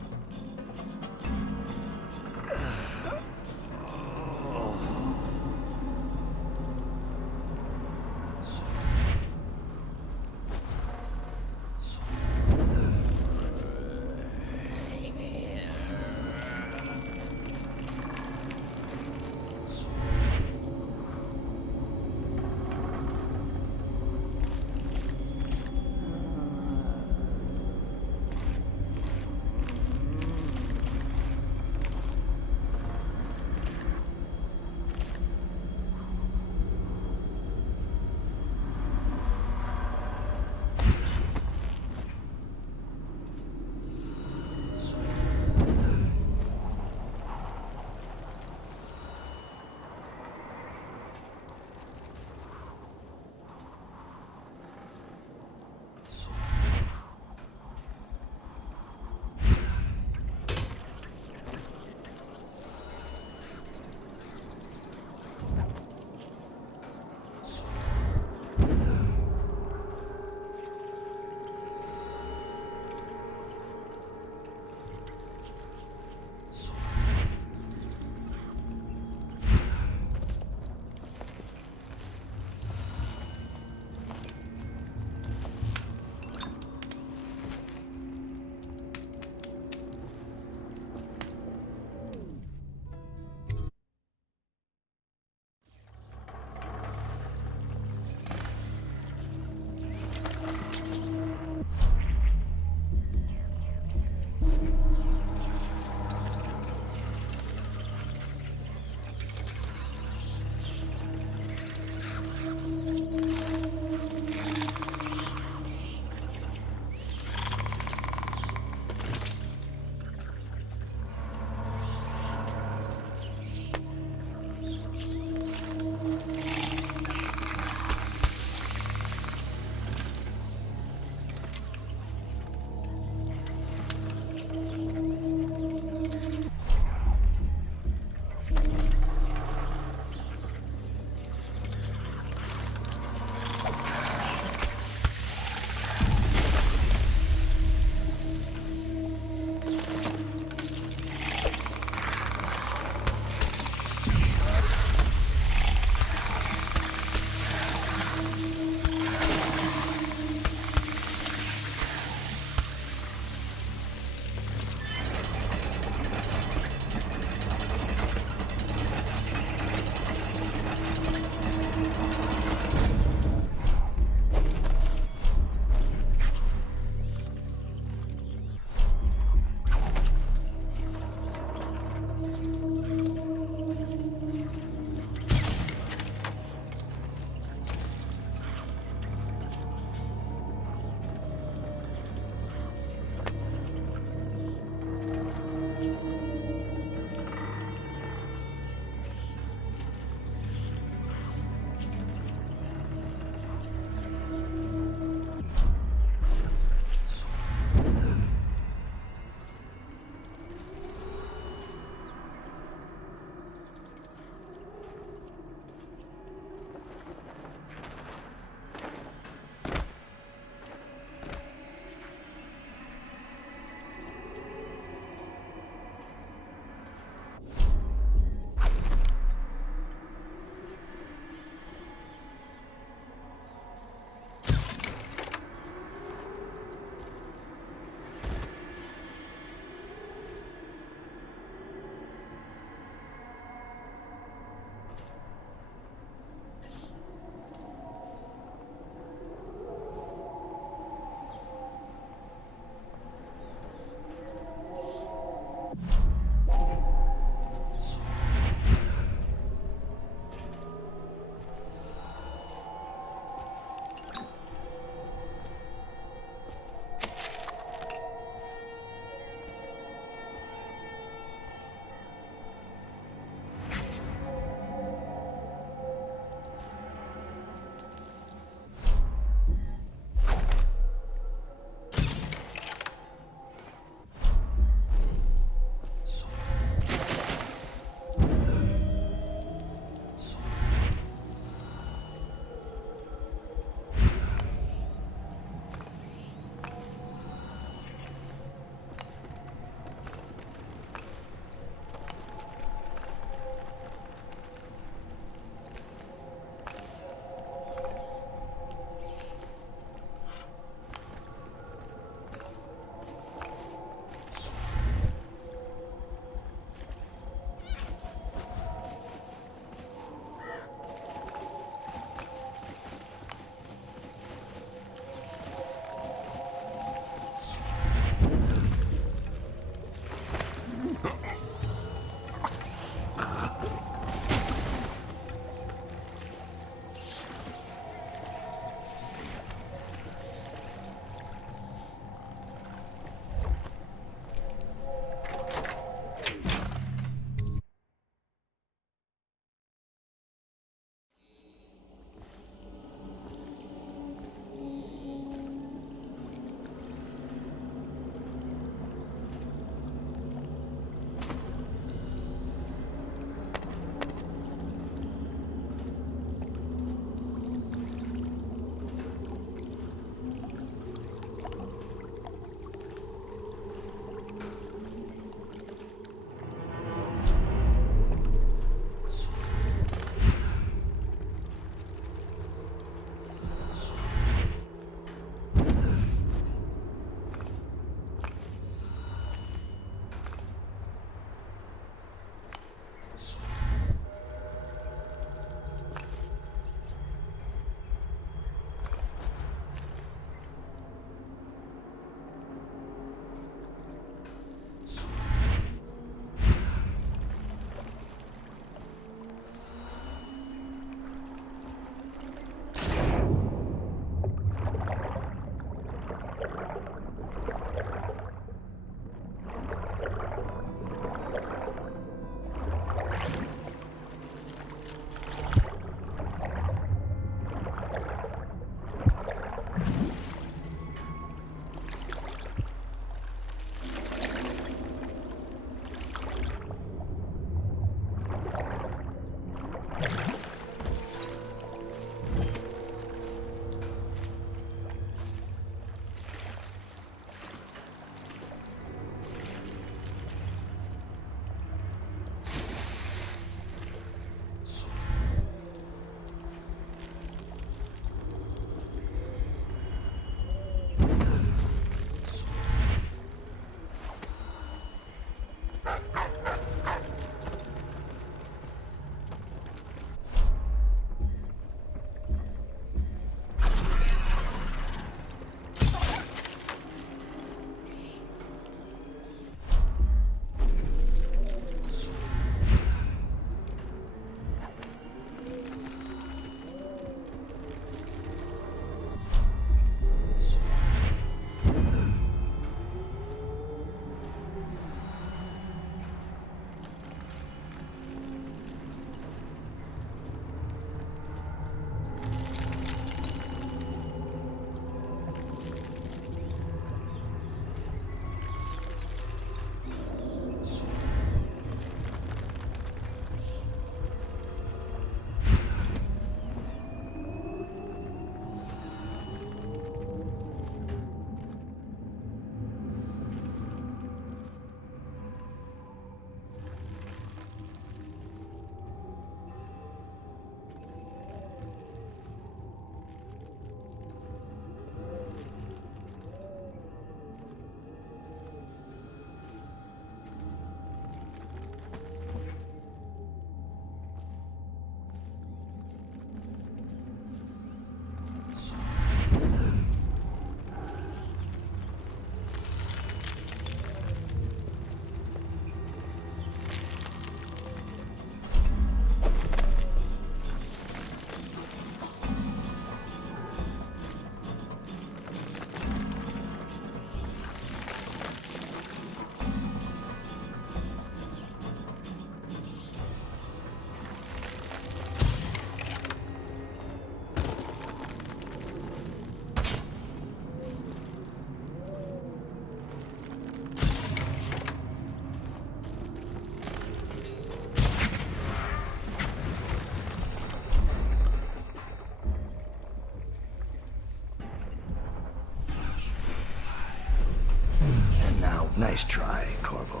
Nice try, Corvo.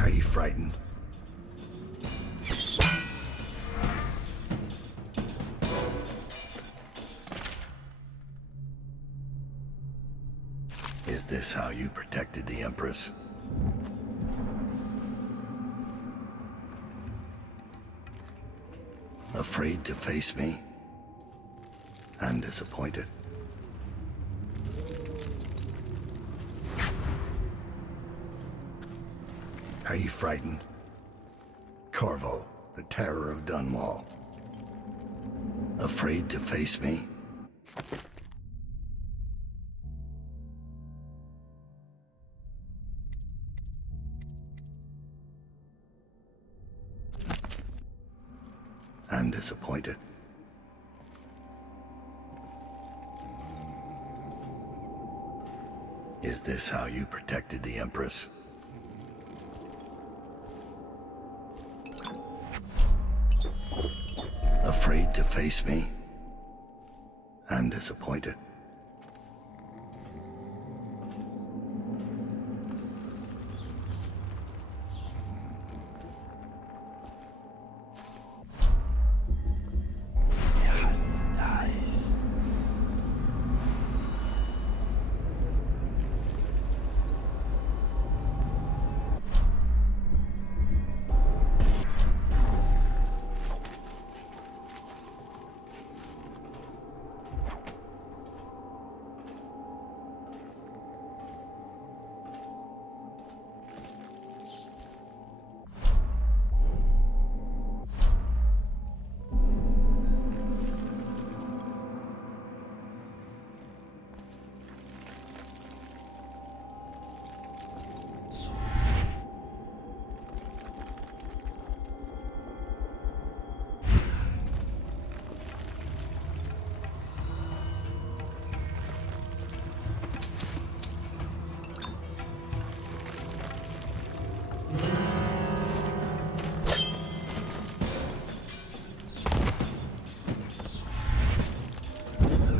Are you frightened? Is this how you protected the Empress? Afraid to face me? I'm disappointed. Are you frightened? Corvo, the terror of Dunwall. Afraid to face me? I'm disappointed. Is this how you protected the Empress? Afraid to face me? I'm disappointed.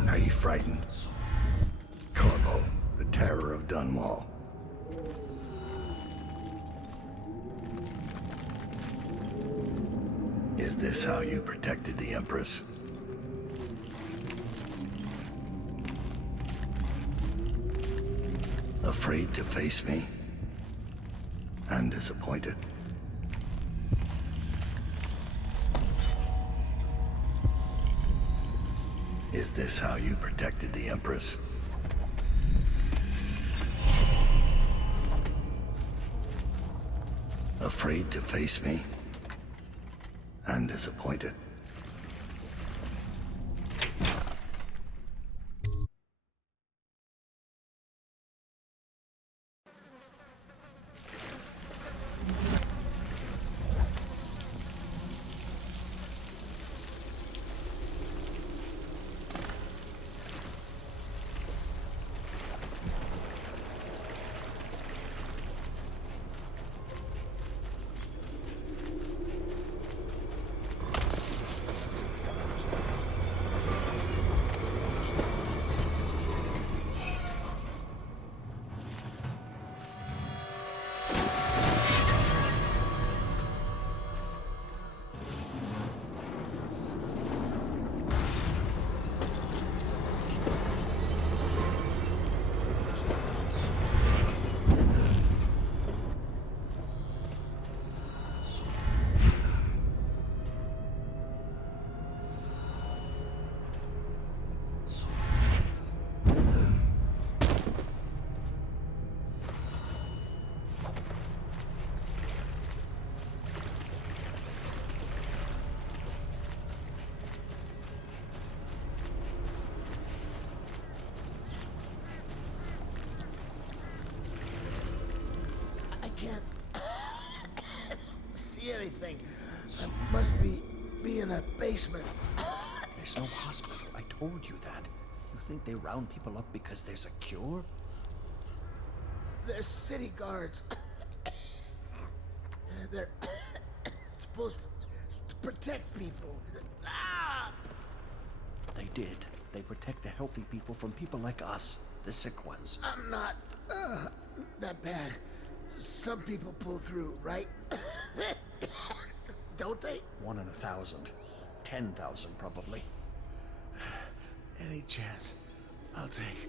Are you frightened? Corvo, the terror of Dunwall. Is this how you protected the Empress? Afraid to face me? I'm disappointed. Is this how you protected the Empress? Afraid to face me? I'm disappointed. basement. There's no hospital. I told you that. You think they round people up because there's a cure? They're city guards. They're supposed to protect people. They did. They protect the healthy people from people like us, the sick ones. I'm not that bad. Some people pull through, right? Don't they? 1 in 1,000. 10,000 probably. Any chance I'll take.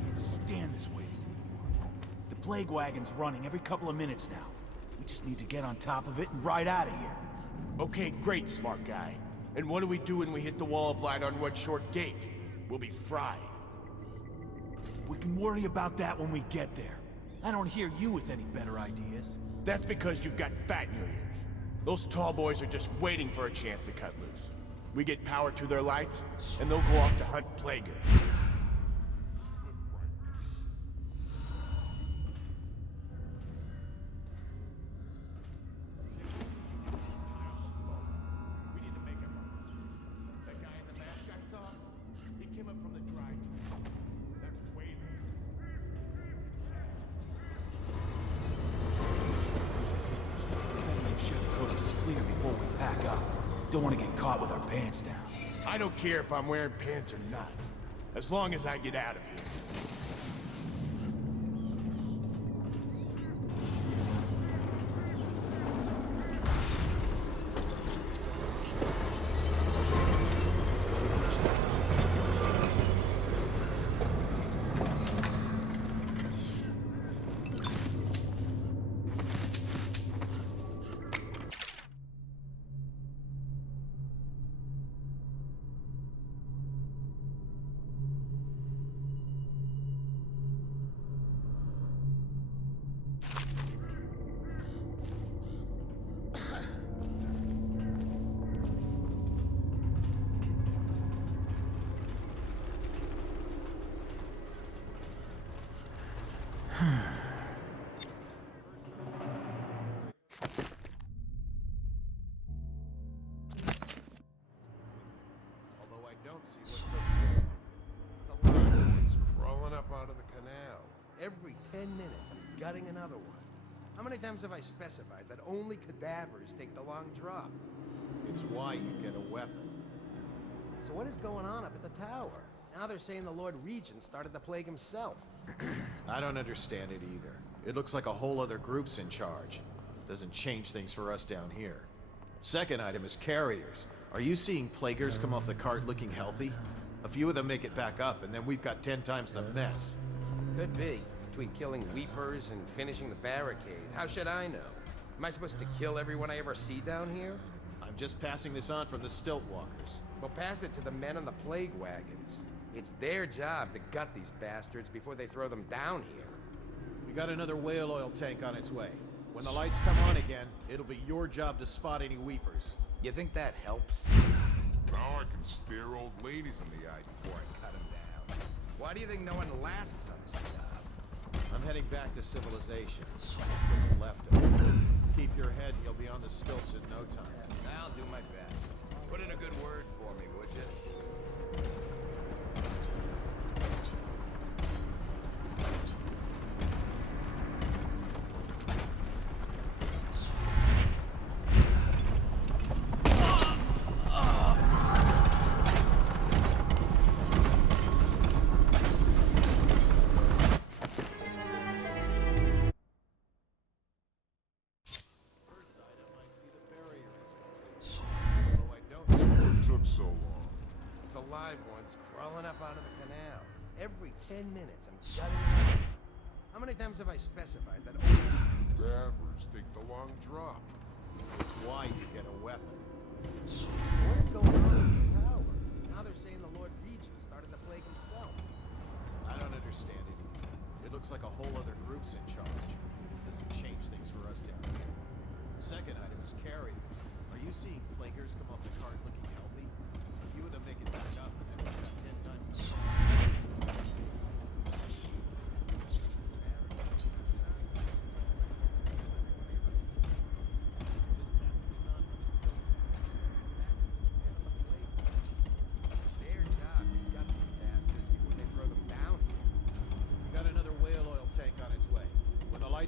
Can't stand this waiting anymore. The plague wagon's running every couple of minutes now. We just need to get on top of it and ride out of here. Okay, great, smart guy. And what do we do when we hit the wall of light on one short gate? We'll be fried. We can worry about that when we get there. I don't hear you with any better ideas. That's because you've got fat in your ears. Those tall boys are just waiting for a chance to cut loose. We get power to their lights, and they'll go off to hunt plaguers. Don't want to get caught with our pants down. I don't care if I'm wearing pants or not, as long as I get out of here. Every 10 minutes, I'm gutting another one. How many times have I specified that only cadavers take the long drop? It's why you get a weapon. So what is going on up at the tower? Now they're saying the Lord Regent started the plague himself. I don't understand it either. It looks like a whole other group's in charge. Doesn't change things for us down here. Second item is carriers. Are you seeing plaguers come off the cart looking healthy? A few of them make it back up, and then we've got 10 times the mess. Could be. Between killing weepers and finishing the barricade. How should I know? Am I supposed to kill everyone I ever see down here? I'm just passing this on from the stilt walkers. Well, pass it to the men on the plague wagons. It's their job to gut these bastards before they throw them down here. We got another whale oil tank on its way. When the lights come on again, it'll be your job to spot any weepers. You think that helps? Now I can stare old ladies in the eye before I cut them down. Why do you think no one lasts on this job? I'm heading back to civilization. What's left of it. Keep your head and you'll be on the stilts in no time. I'll do my best. Put in a good word for me, would you? So long. It's the live ones crawling up out of the canal. Every 10 minutes, I'm gutting them. How many times have I specified that only cadavers take the long drop? It's why you get a weapon. So what is going on in the tower? Now they're saying the Lord Regent started the plague himself. I don't understand it. It looks like a whole other group's in charge. Doesn't change things for us down here. Second item is carriers. Are you seeing plaguers come off the cart looking healthy? A few of them make it back up, and then we've got 10 times the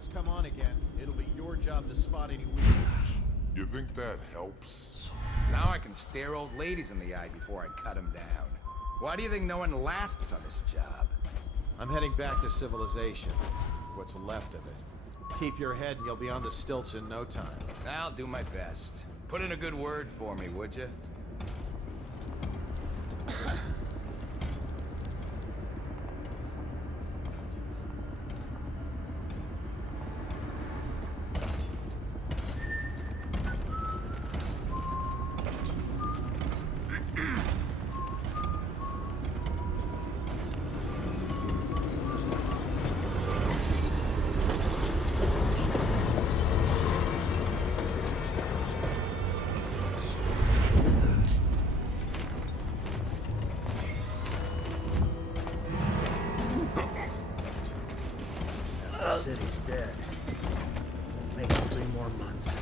lights come on again, it'll be your job to spot any weaknesses. You think that helps? Now I can stare old ladies in the eye before I cut them down. Why do you think no one lasts on this job? I'm heading back to civilization. What's left of it. Keep your head and you'll be on the stilts in no time. I'll do my best. Put in a good word for me, would you? City's dead. Won't make it 3 more months.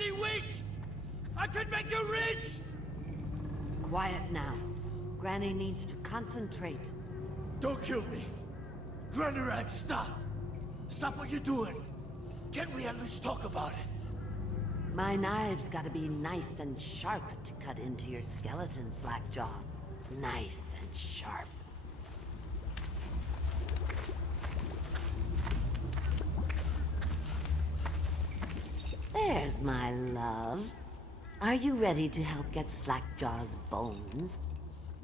crazy witch! I could make you rich! Quiet now. Granny needs to concentrate. Don't kill me. Granny Rag, stop. Stop what you're doing. Can we at least talk about it? My knives gotta be nice and sharp to cut into your skeleton, Slackjaw. Nice and sharp. There's my love. Are you ready to help get Slackjaw's bones?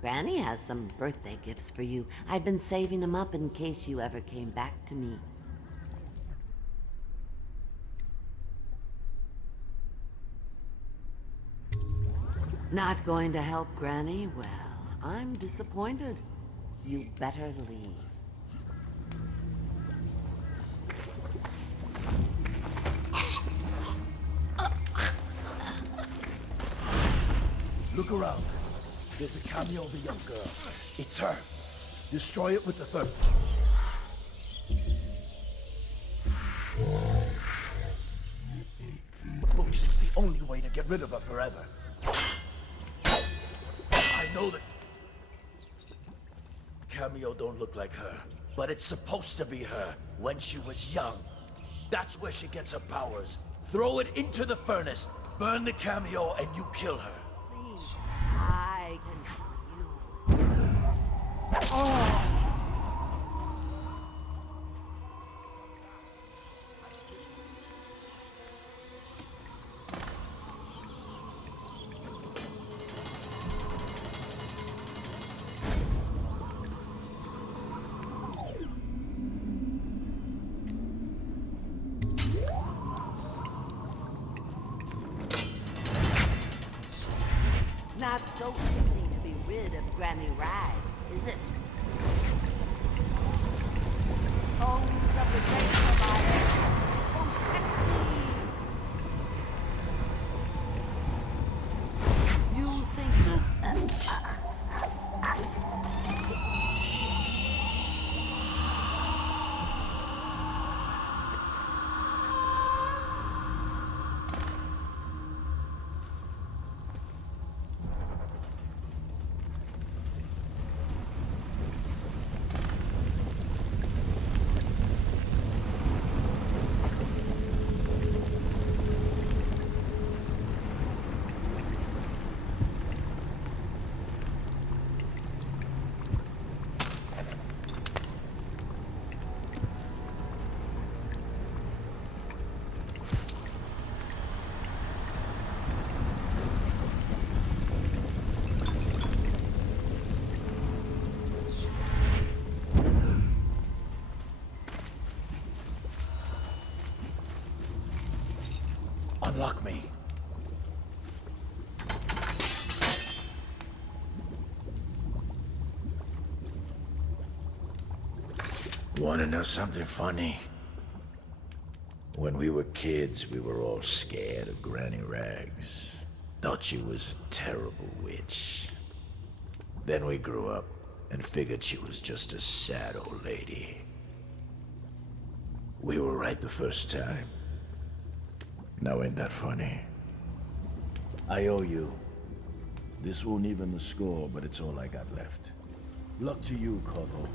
Granny has some birthday gifts for you. I've been saving them up in case you ever came back to me. Not going to help Granny? Well, I'm disappointed. You better leave. Look around. There's a cameo of a young girl. It's her. Destroy it with the third. Books, it's the only way to get rid of her forever. I know that Cameo don't look like her, but it's supposed to be her when she was young. That's where she gets her powers. Throw it into the furnace, burn the Cameo, and you kill her. I can kill you. Oh! Not so easy to be rid of Granny Rags, is it? Bones of the great provider, protect me! You think unlock me. Wanna know something funny? When we were kids, we were all scared of Granny Rags. Thought she was a terrible witch. Then we grew up and figured she was just a sad old lady. We were right the first time. Now ain't that funny? I owe you. This won't even the score, but it's all I got left. Luck to you, Corvo.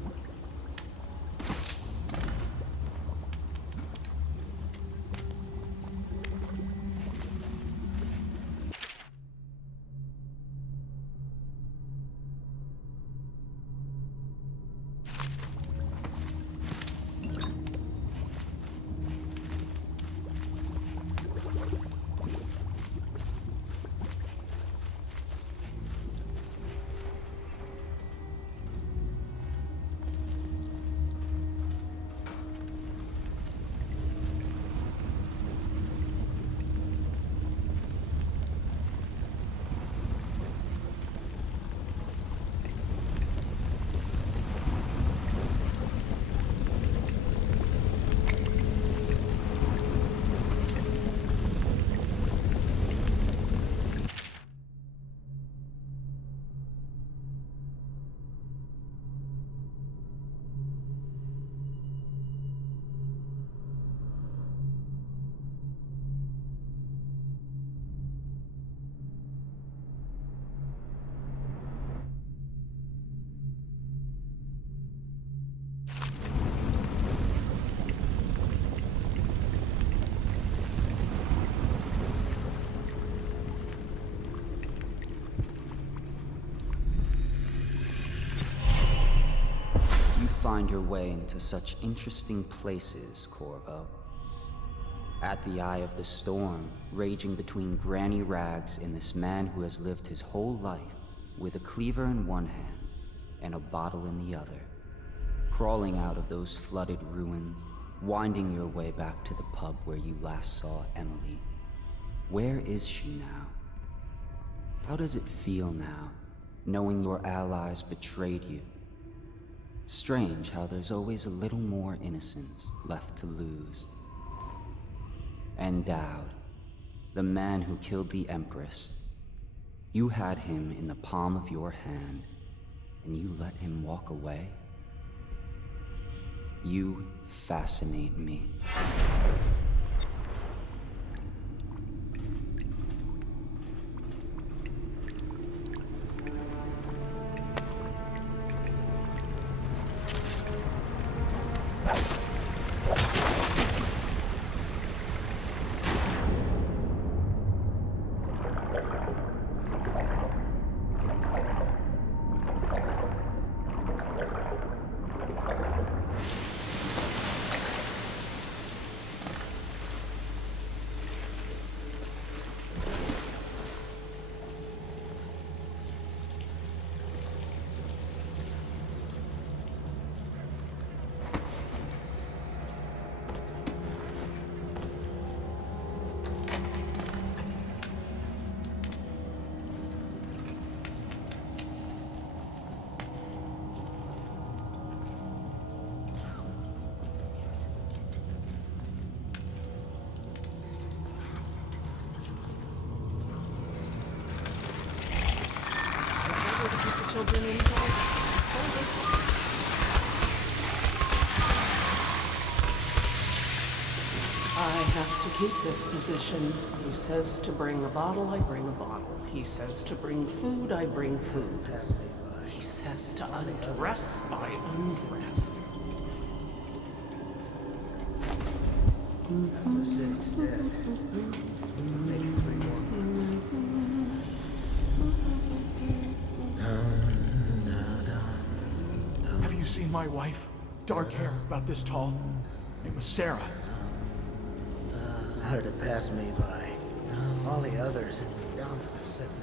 find your way into such interesting places, Corvo. At the eye of the storm, raging between Granny Rags and this man who has lived his whole life with a cleaver in one hand and a bottle in the other. Crawling out of those flooded ruins, winding your way back to the pub where you last saw Emily. Where is she now? How does it feel now, knowing your allies betrayed you? Strange how there's always a little more innocence left to lose. And Dowd, the man who killed the Empress. You had him in the palm of your hand, and you let him walk away? You fascinate me. Children inside. I have to keep this position. He says to bring a bottle, I bring a bottle. He says to bring food, I bring food. He says to undress, I undress. The city's dead. Maybe 3 more months. Have you seen my wife? Dark hair, about this tall. It was Sarah. How did it pass me by? All the others down for the sickness.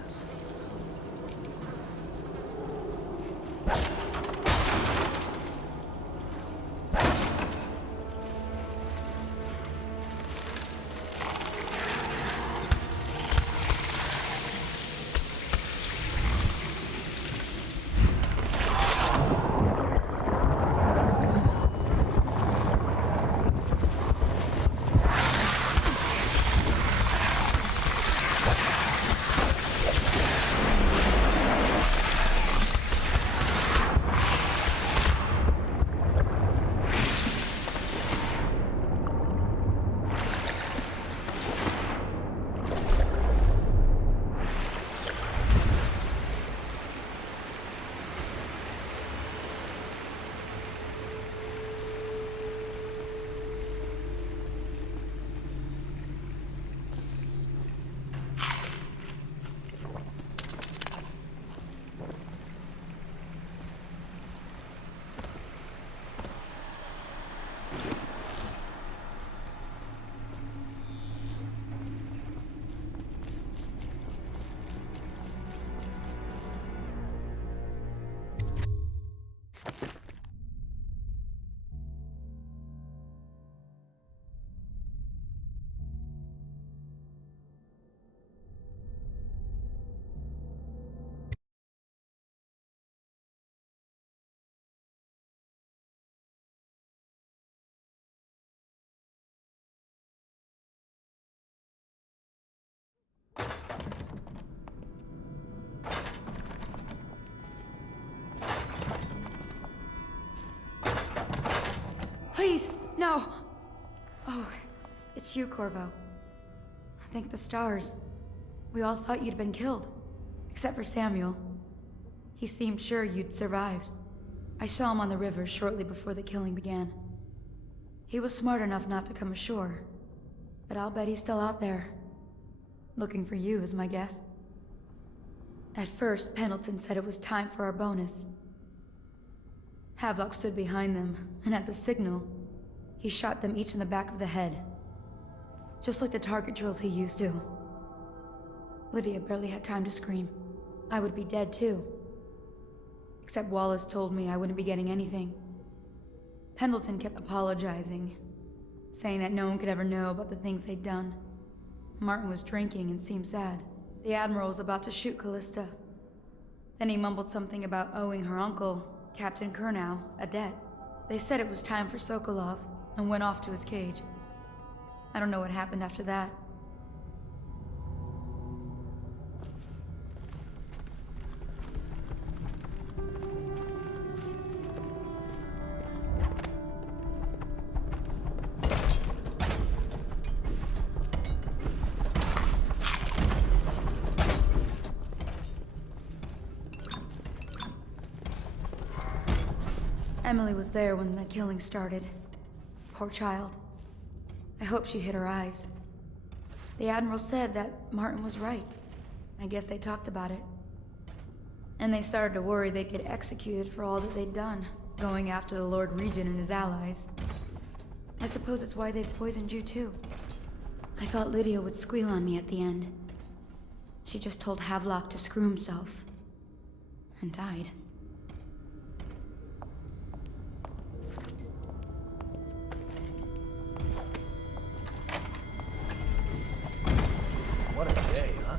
Please, no! Oh, it's you, Corvo. Thank the stars. We all thought you'd been killed. Except for Samuel. He seemed sure you'd survived. I saw him on the river shortly before the killing began. He was smart enough not to come ashore. But I'll bet he's still out there. Looking for you, is my guess. At first, Pendleton said it was time for our bonus. Havelock stood behind them, and at the signal, he shot them each in the back of the head. Just like the target drills he used to. Lydia barely had time to scream. I would be dead too. Except Wallace told me I wouldn't be getting anything. Pendleton kept apologizing, saying that no one could ever know about the things they'd done. Martin was drinking and seemed sad. The Admiral was about to shoot Callista. Then he mumbled something about owing her uncle, Captain Kurnow, a debt. They said it was time for Sokolov, and went off to his cage. I don't know what happened after that. Emily was there when the killing started. Poor child. I hope she hid her eyes. The Admiral said that Martin was right. I guess they talked about it. And they started to worry they'd get executed for all that they'd done, going after the Lord Regent and his allies. I suppose it's why they've poisoned you too. I thought Lydia would squeal on me at the end. She just told Havelock to screw himself. And died. What a day, huh?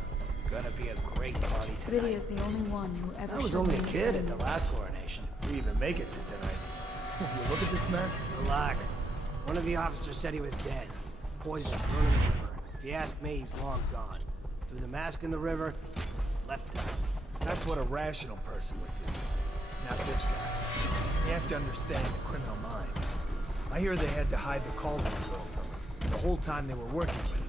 Gonna be a great party tonight. Lydia's the only one who ever I was showed only me a kid at kindness. the last coronation. We even make it to tonight. You look at this mess? Relax. One of the officers said he was dead. Poisoned, thrown in the river. If you ask me, he's long gone. Threw the mask in the river, left town. That's what a rational person would do. Not this guy. You have to understand the criminal mind. I hear they had to hide the Cauldron Girl from him the whole time they were working with him.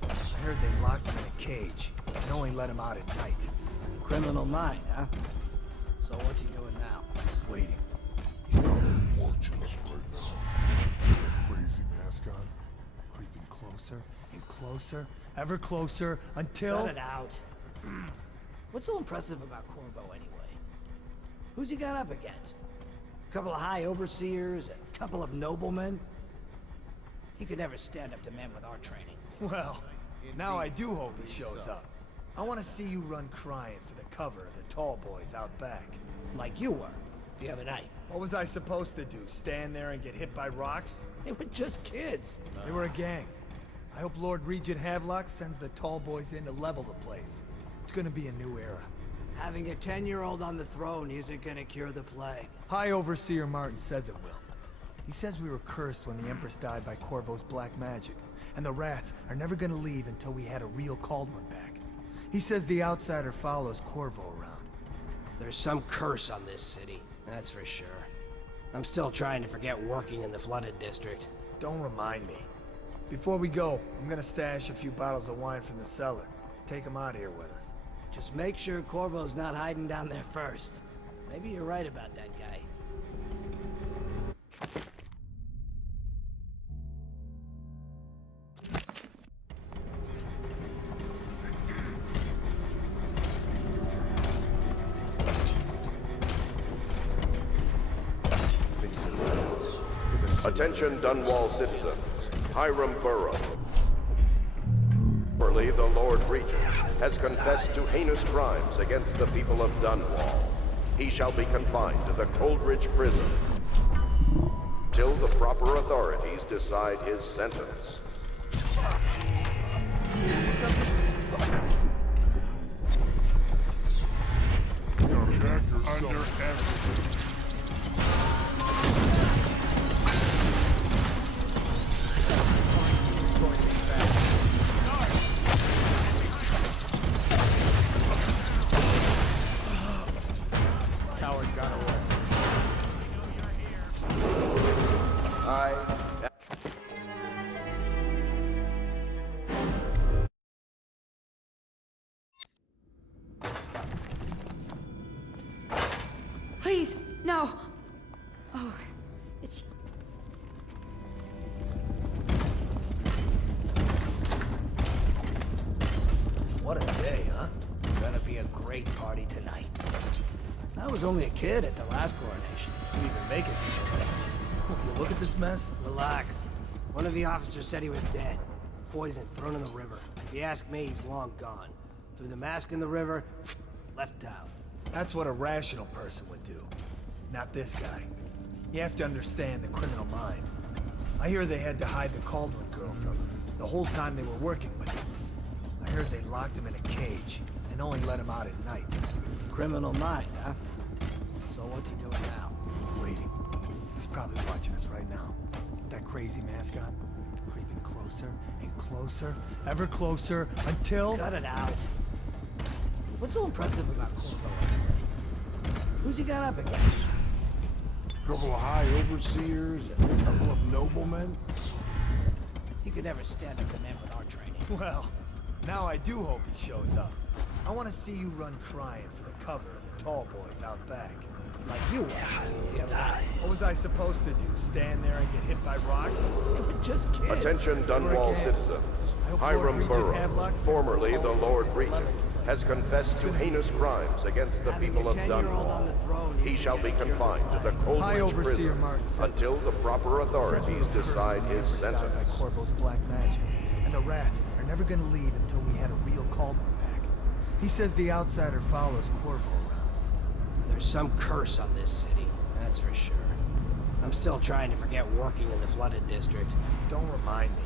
I heard they locked him in a cage and only let him out at night. The criminal mind, huh? So what's he doing now? Waiting. Watching us right now. That crazy mask on. Creeping closer and closer, ever closer, until... Cut it out. What's so impressive about Corvo anyway? Who's he got up against? A couple of high overseers, a couple of noblemen? He could never stand up to men with our training. Well, now I do hope he shows up. I want to see you run crying for the cover of the tall boys out back. Like you were, the other night. What was I supposed to do, stand there and get hit by rocks? They were just kids. They were a gang. I hope Lord Regent Havelock sends the tall boys in to level the place. It's gonna be a new era. Having a 10-year-old on the throne isn't gonna cure the plague. High Overseer Martin says it will. He says we were cursed when the Empress died by Corvo's black magic, and the rats are never gonna leave until we had a real Cauldron back. He says the outsider follows Corvo around. There's some curse on this city, that's for sure. I'm still trying to forget working in the flooded district. Don't remind me. Before we go, I'm gonna stash a few bottles of wine from the cellar. Take them out here with us. Just make sure Corvo's not hiding down there first. Maybe you're right about that guy. Attention Dunwall citizens. Hiram Burrow. Formerly the Lord Regent has confessed to heinous crimes against the people of Dunwall. He shall be confined to the Coldridge prison till the proper authorities decide his sentence. Under everything. Coward got away. Please, no. Oh, it's... What a day, huh? Gonna be a great party tonight. I was only a kid at the last coronation. You even make it to the left. You look at this mess? Relax. One of the officers said he was dead. Poisoned, thrown in the river. If you ask me, he's long gone. Threw the mask in the river, left out. That's what a rational person would do. Not this guy. You have to understand the criminal mind. I hear they had to hide the Caldwell girl from him the whole time they were working with him. I heard they locked him in a cage and only let him out at night. Criminal mind, huh? So what's he doing now? Waiting. He's probably watching us right now. With that crazy mask on. Creeping closer and closer, ever closer, until... Cut it out. What's so impressive about Corvo anyway? Who's he got up against? A couple of high overseers, and a couple of noblemen. He could never stand up to men with our training. Well, now I do hope he shows up. I want to see you run crying for the cover of the tall boys out back. Like you were. What was I supposed to do? Stand there and get hit by rocks? They were just kids. Attention Dunwall citizens. Hiram Burrow, formerly the Lord Regent, has confessed to heinous crimes against the people of Dunwall. He shall be confined to the Coldridge prison until the proper authorities decide his sentence. By Corvo's black magic, and the rats are never gonna leave until we had a real Caldwell back. He says the outsider follows Corvo around. There's some curse on this city, that's for sure. I'm still trying to forget working in the flooded district. Don't remind me.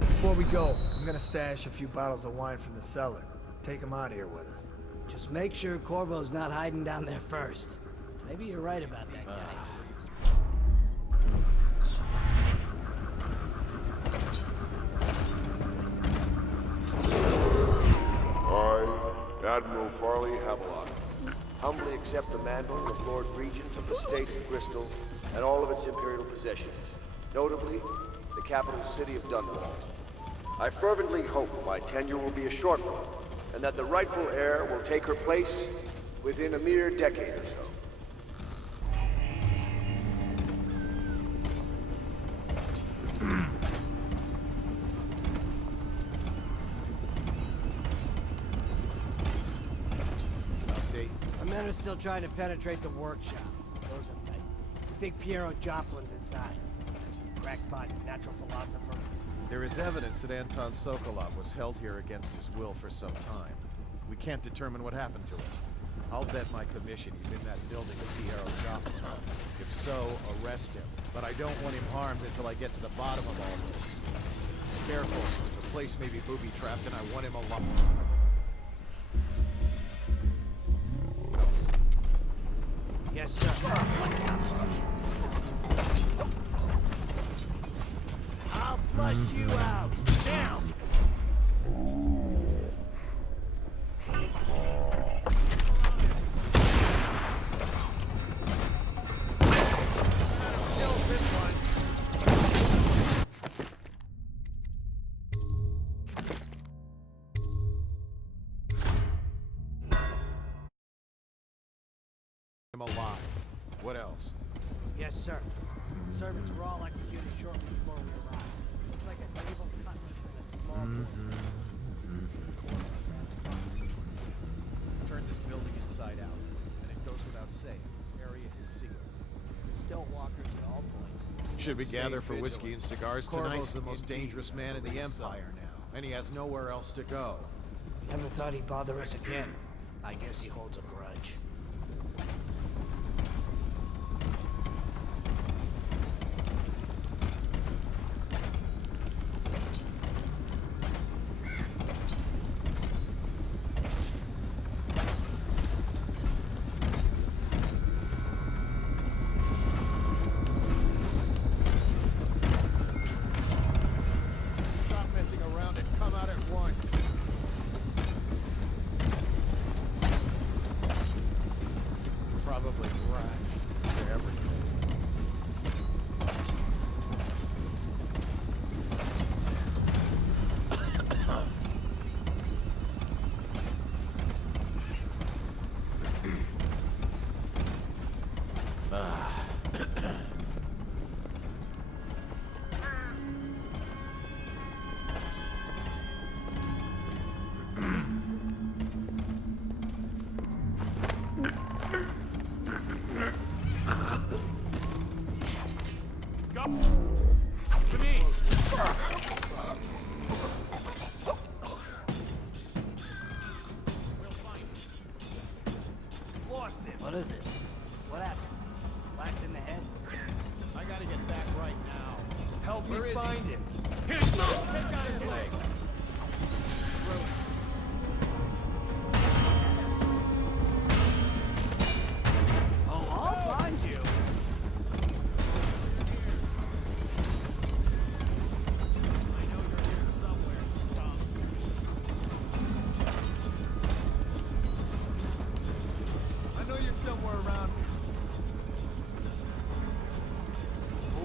Before we go, I'm gonna stash a few bottles of wine from the cellar. Take them out of here with us. Just make sure Corvo's not hiding down there first. Maybe you're right about that guy. I, Admiral Farley Havelock, humbly accept the mantle of Lord Regent of the State of Bristol and all of its imperial possessions, notably the capital city of Dunwall. I fervently hope my tenure will be a short one, and that the rightful heir will take her place within a mere decade or so. Update. Our men are still trying to penetrate the workshop. Those are men. We think Piero Joplin's inside. Crackpot, natural philosopher. There is evidence that Anton Sokolov was held here against his will for some time. We can't determine what happened to him. I'll bet my commission he's in that building with Piero Joplin. If so, arrest him. But I don't want him harmed until I get to the bottom of all this. Careful, the place may be booby-trapped and I want him alone. Yes, sir. I'll flush you out. Now! I'm alive. What else? Yes, sir. The servants were all executed shortly before we arrived. Looks like a naval cutlass in a small Turn this building inside out, and it goes without saying, this area is sealed. Still walkers at all points. Should we gather for whiskey and cigars tonight? Corvo's the most dangerous man in the Empire now, and he has nowhere else to go. Never thought he'd bother us again. I guess he holds a grudge. Stop messing around and come out at once. find him. Take out his legs. Oh, I'll find you. I know you're somewhere around here.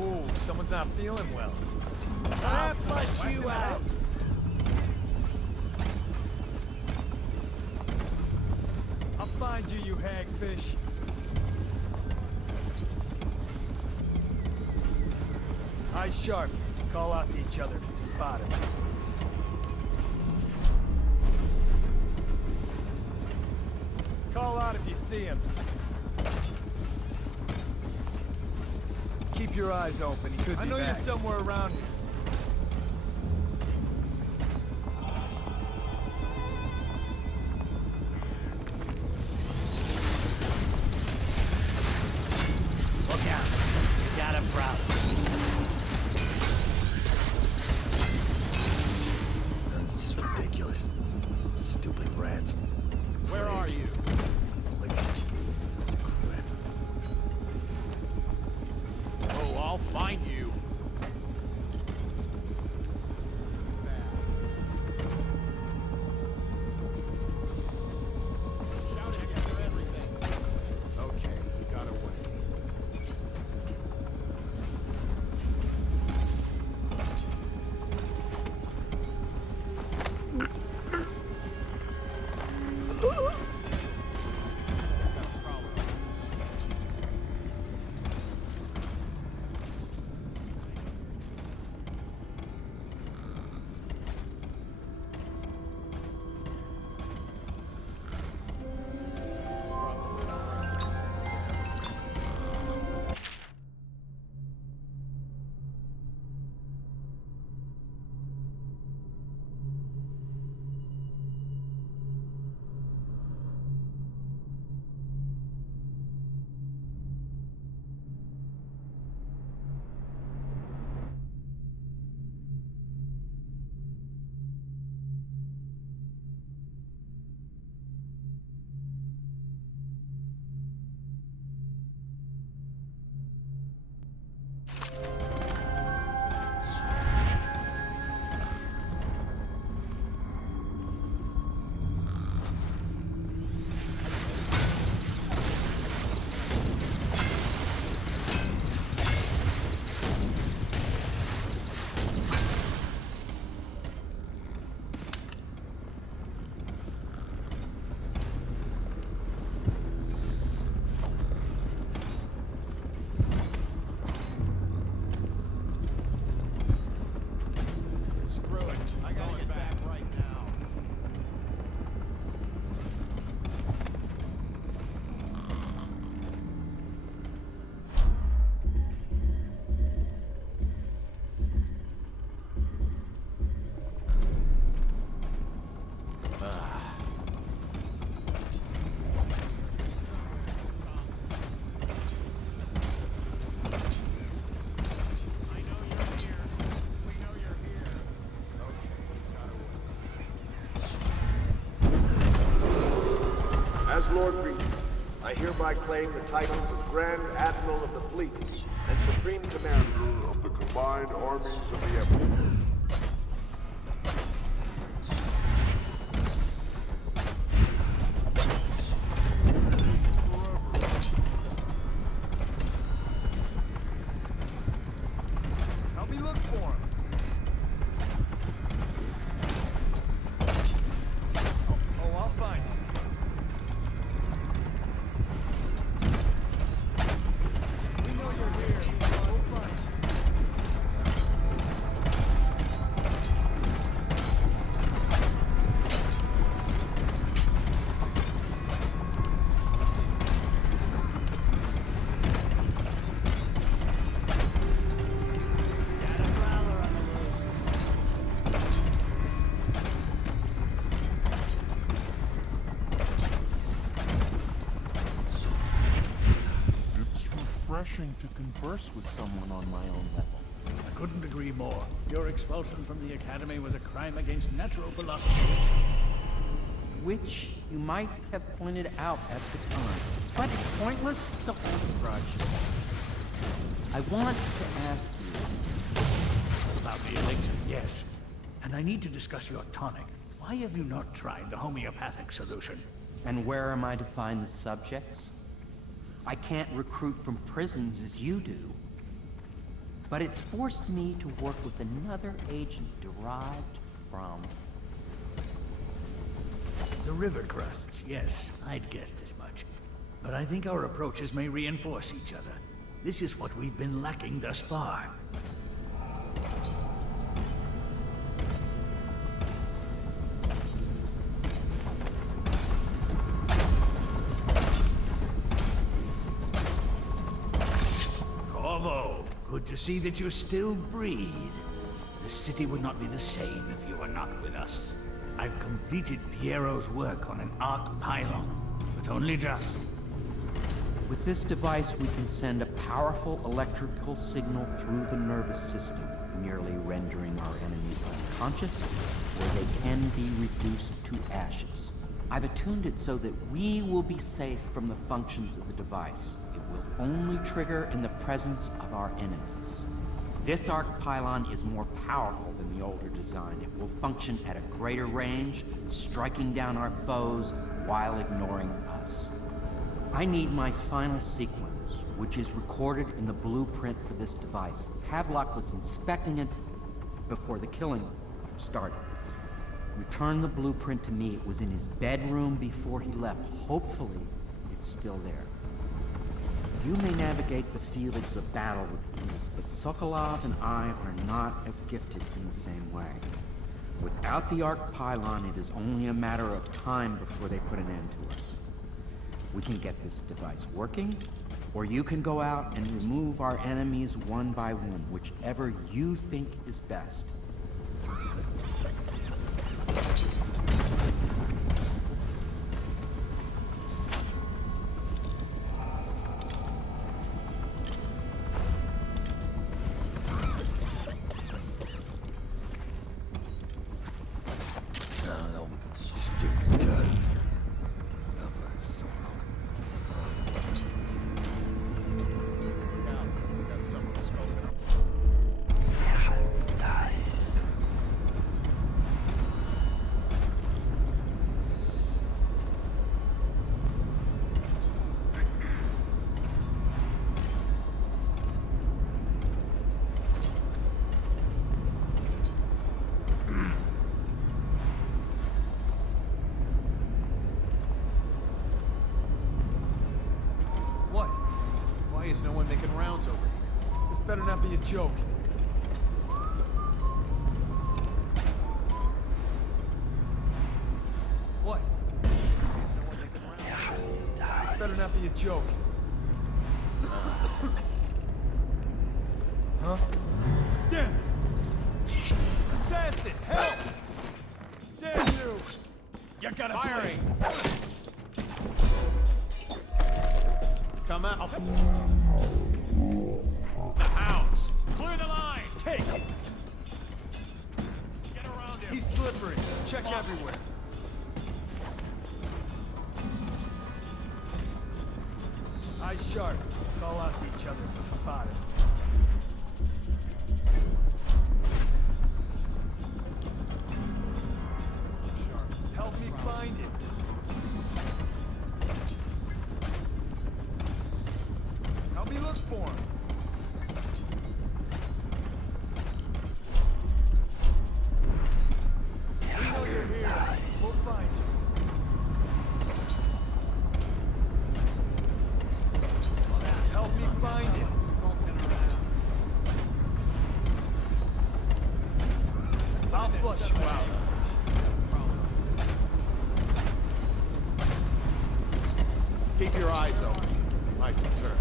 Ooh, someone's not feeling well. I'll flush you out. I'll find you, you hagfish. Eyes sharp. Call out to each other if you spot him. Call out if you see him. Keep your eyes open. He could be back. I know you're somewhere around here. Look out. You got a problem. That's just ridiculous. Stupid rats. Where are you? Oh, I'll find you. Shouting after everything. Okay, we got away. As Lord Regent, I hereby claim the titles of Grand Admiral of the Fleet and Supreme Commander of the combined armies of the Empire. Help me look for him. Oh, I'll find him. We know you're here, so we'll find you. Refreshing to converse with someone on my own level. couldn't agree more. Your expulsion from the Academy was a crime against natural philosophies. Which you might have pointed out at the time. But it's pointless to hold a grudge. I want to ask you about the elixir, yes. And I need to discuss your tonic. Why have you not tried the homeopathic solution? And where am I to find the subjects? I can't recruit from prisons as you do. But it's forced me to work with another agent derived from... The river crusts, yes. I'd guessed as much. But I think our approaches may reinforce each other. This is what we've been lacking thus far. Corvo, good to see that you still breathe. The city would not be the same if you were not with us. I've completed Piero's work on an arc pylon, but only just. With this device, we can send a powerful electrical signal through the nervous system, merely rendering our enemies unconscious, or they can be reduced to ashes. I've attuned it so that we will be safe from the functions of the device. It will only trigger in the presence of our enemies. This arc pylon is more powerful than the older design. It will function at a greater range, striking down our foes while ignoring us. I need my final sequence, which is recorded in the blueprint for this device. Havelock was inspecting it before the killing started. Return the blueprint to me. It was in his bedroom before he left. Hopefully, it's still there. You may navigate the fields of battle with ease, but Sokolov and I are not as gifted in the same way. Without the arc pylon, it is only a matter of time before they put an end to us. We can get this device working, or you can go out and remove our enemies one by one, whichever you think is best. Is no one making rounds over here? This better not be a joke. What? No one making rounds. This better not be a joke. Huh? Damn it! Assassin, help! Damn you! You gotta firing! Come out! The hounds! Clear the line! Take it! Get around him! He's slippery. Check everywhere. Eyes sharp. Call out to each other if you spot him. Help me find him. Help me look for him. We know you're here. We'll find you. Help me find him. I'll flush you out. Keep your eyes open. He might return.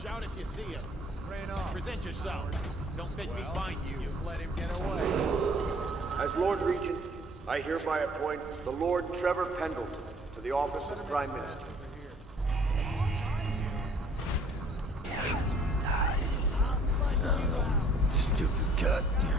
Shout if you see him. Ran off. Present yourself. Don't make me find you. You let him get away. As Lord Regent, I hereby appoint the Lord Trevor Pendleton to the office of Prime Minister. Stupid goddamn.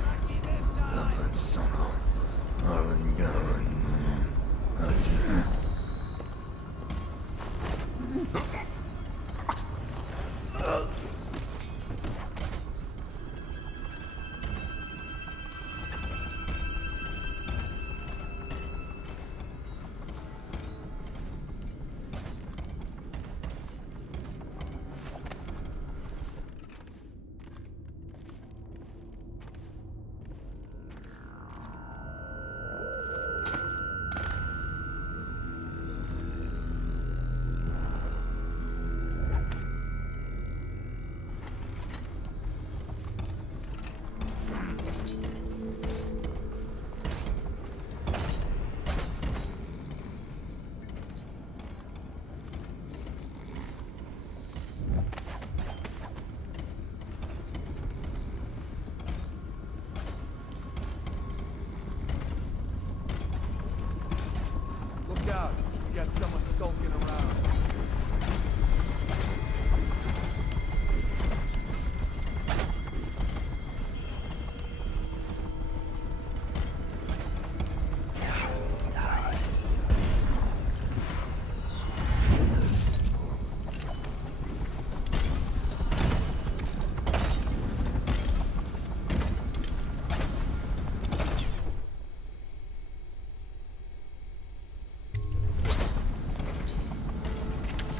Look out. We got someone skulking around.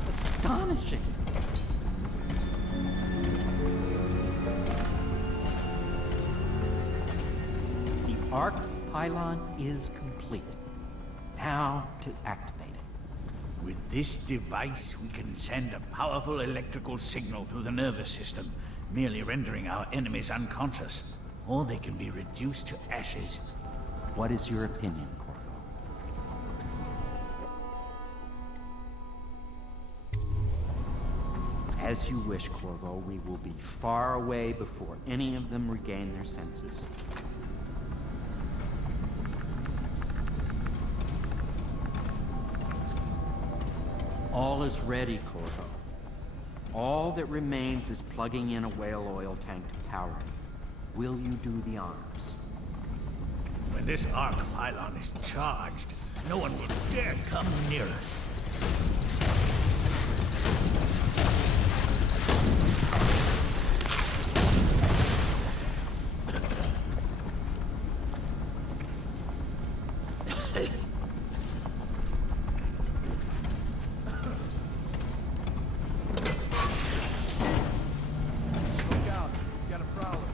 Astonishing. The arc pylon is complete. Now to activate it. With this device, we can send a powerful electrical signal through the nervous system, merely rendering our enemies unconscious, or they can be reduced to ashes. What is your opinion, Corvo? As you wish, Corvo. We will be far away before any of them regain their senses. All is ready, Corvo. All that remains is plugging in a whale oil tank to power it. Will you do the honors? When this arc pylon is charged, no one will dare come near us. Look out. We got a prowler.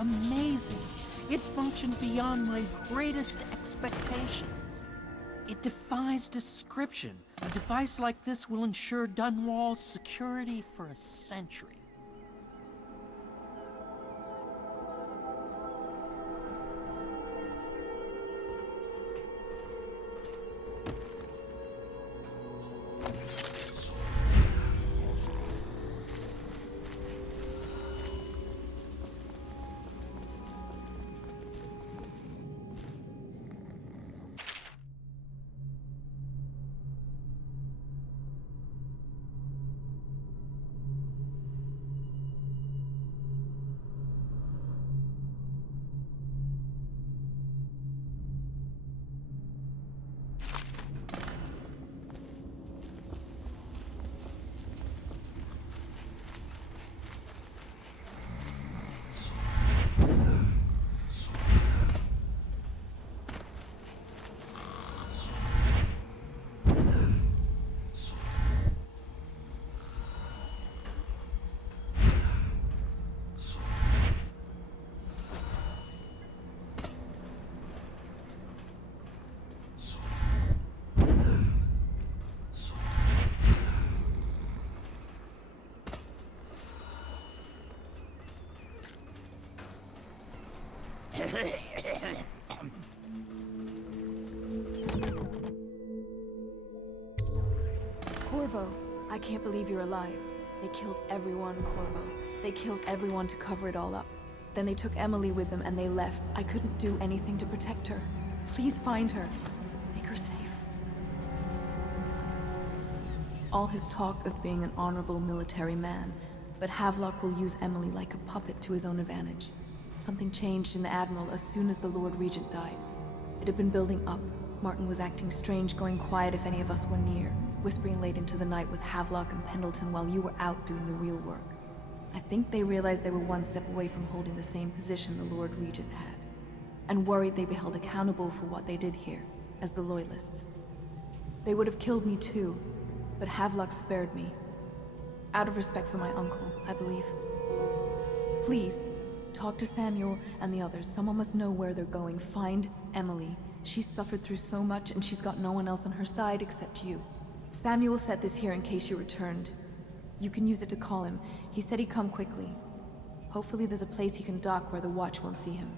Amazing. It functioned beyond my greatest expectations. It defies description. A device like this will ensure Dunwall's security for a century. Corvo, I can't believe you're alive. They killed everyone, Corvo. They killed everyone to cover it all up. Then they took Emily with them and they left. I couldn't do anything to protect her. Please find her. Make her safe. All his talk of being an honorable military man, but Havelock will use Emily like a puppet to his own advantage. Something changed in the Admiral as soon as the Lord Regent died. It had been building up. Martin was acting strange, going quiet if any of us were near, whispering late into the night with Havelock and Pendleton while you were out doing the real work. I think they realized they were one step away from holding the same position the Lord Regent had, and worried they'd be held accountable for what they did here, as the Loyalists. They would have killed me too, but Havelock spared me. Out of respect for my uncle, I believe. Please, talk to Samuel and the others. Someone must know where they're going. Find Emily. She's suffered through so much and she's got no one else on her side except you. Samuel set this here in case you returned. You can use it to call him. He said he'd come quickly. Hopefully there's a place he can dock where the Watch won't see him.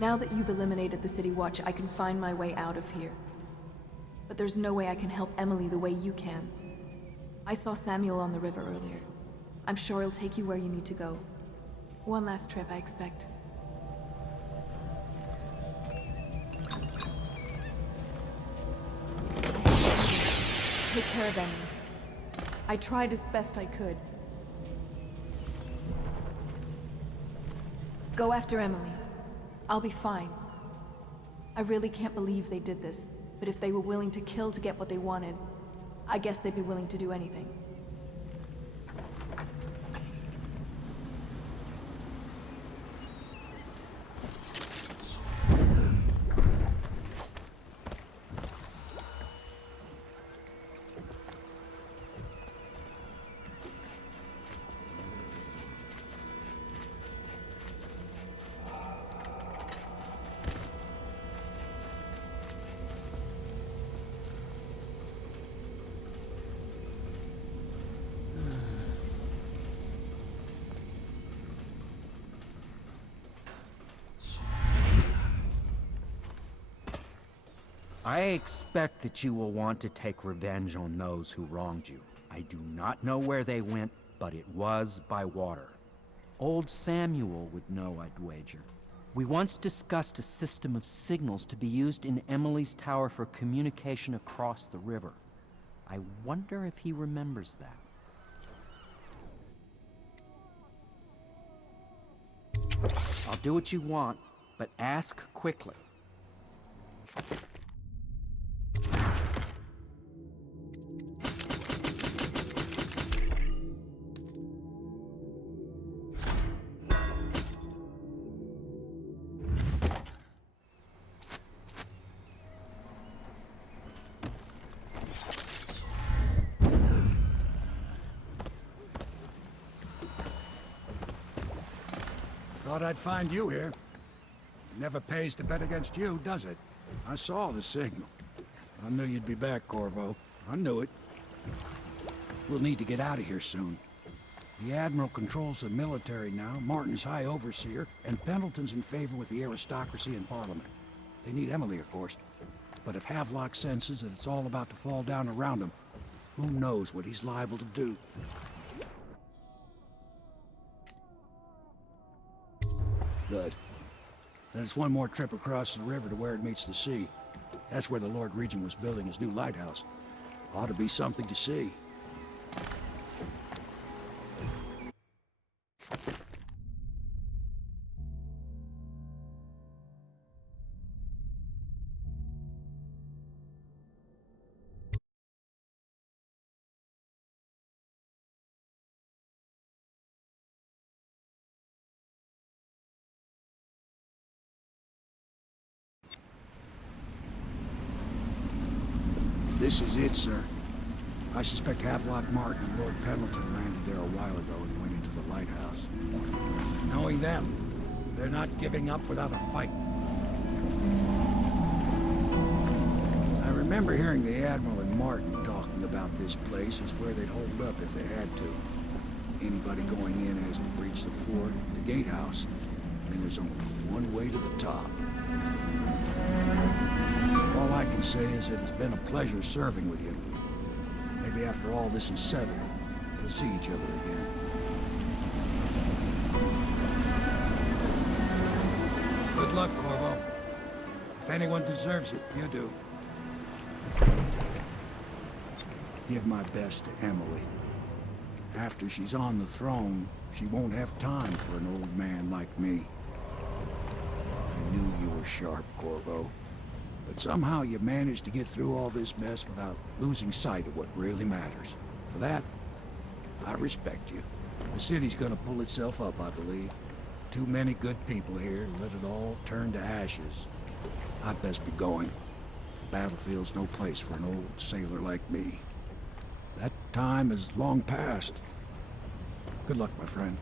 Now that you've eliminated the City Watch, I can find my way out of here. But there's no way I can help Emily the way you can. I saw Samuel on the river earlier. I'm sure he'll take you where you need to go. One last trip, I expect. Take care of Emily. I tried as best I could. Go after Emily. I'll be fine. I really can't believe they did this, but if they were willing to kill to get what they wanted, I guess they'd be willing to do anything. I expect that you will want to take revenge on those who wronged you. I do not know where they went, but it was by water. Old Samuel would know, I'd wager. We once discussed a system of signals to be used in Emily's tower for communication across the river. I wonder if he remembers that. I'll do what you want, but ask quickly. Thought I'd find you here. It never pays to bet against you, does it? I saw the signal. I knew you'd be back, Corvo. I knew it. We'll need to get out of here soon. The Admiral controls the military now, Martin's High Overseer, and Pendleton's in favor with the aristocracy and Parliament. They need Emily, of course. But if Havelock senses that it's all about to fall down around him, who knows what he's liable to do? Good. Then it's one more trip across the river to where it meets the sea. That's where the Lord Regent was building his new lighthouse. Ought to be something to see. This is it, sir. I suspect Havelock Martin and Lord Pendleton landed there a while ago and went into the lighthouse. Knowing them, they're not giving up without a fight. I remember hearing the Admiral and Martin talking about this place as where they'd hold up if they had to. Anybody going in has to breach the fort, the gatehouse, and there's only one way to the top. All I can say is that it's been a pleasure serving with you. Maybe after all this is settled, we'll see each other again. Good luck, Corvo. If anyone deserves it, you do. Give my best to Emily. After she's on the throne, she won't have time for an old man like me. I knew you were sharp, Corvo. But somehow you managed to get through all this mess without losing sight of what really matters. For that, I respect you. The city's gonna pull itself up, I believe. Too many good people here to let it all turn to ashes. I'd best be going. The battlefield's no place for an old sailor like me. That time is long past. Good luck, my friend.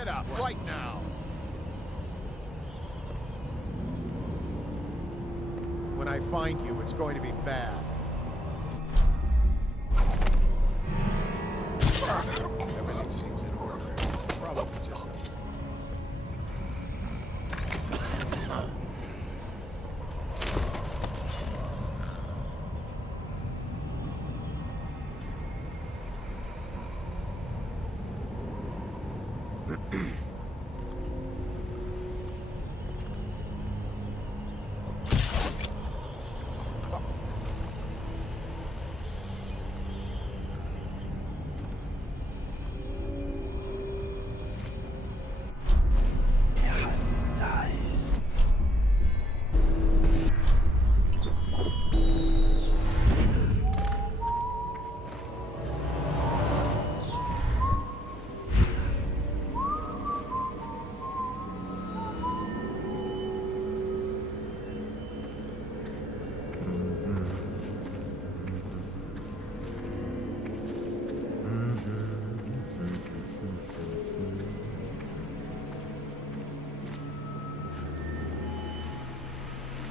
Get up right now! When I find you, it's going to be bad. Everything seems in order. Probably just a...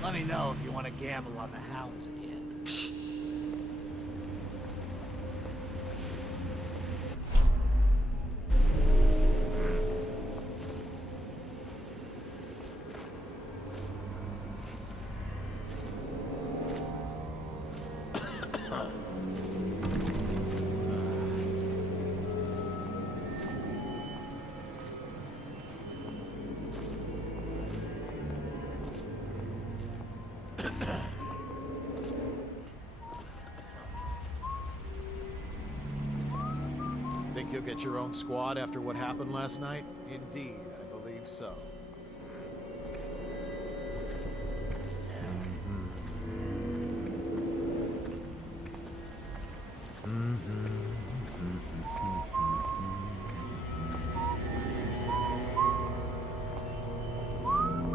Let me know if you want to gamble on the hounds again. Think you'll get your own squad after what happened last night? Indeed, I believe so.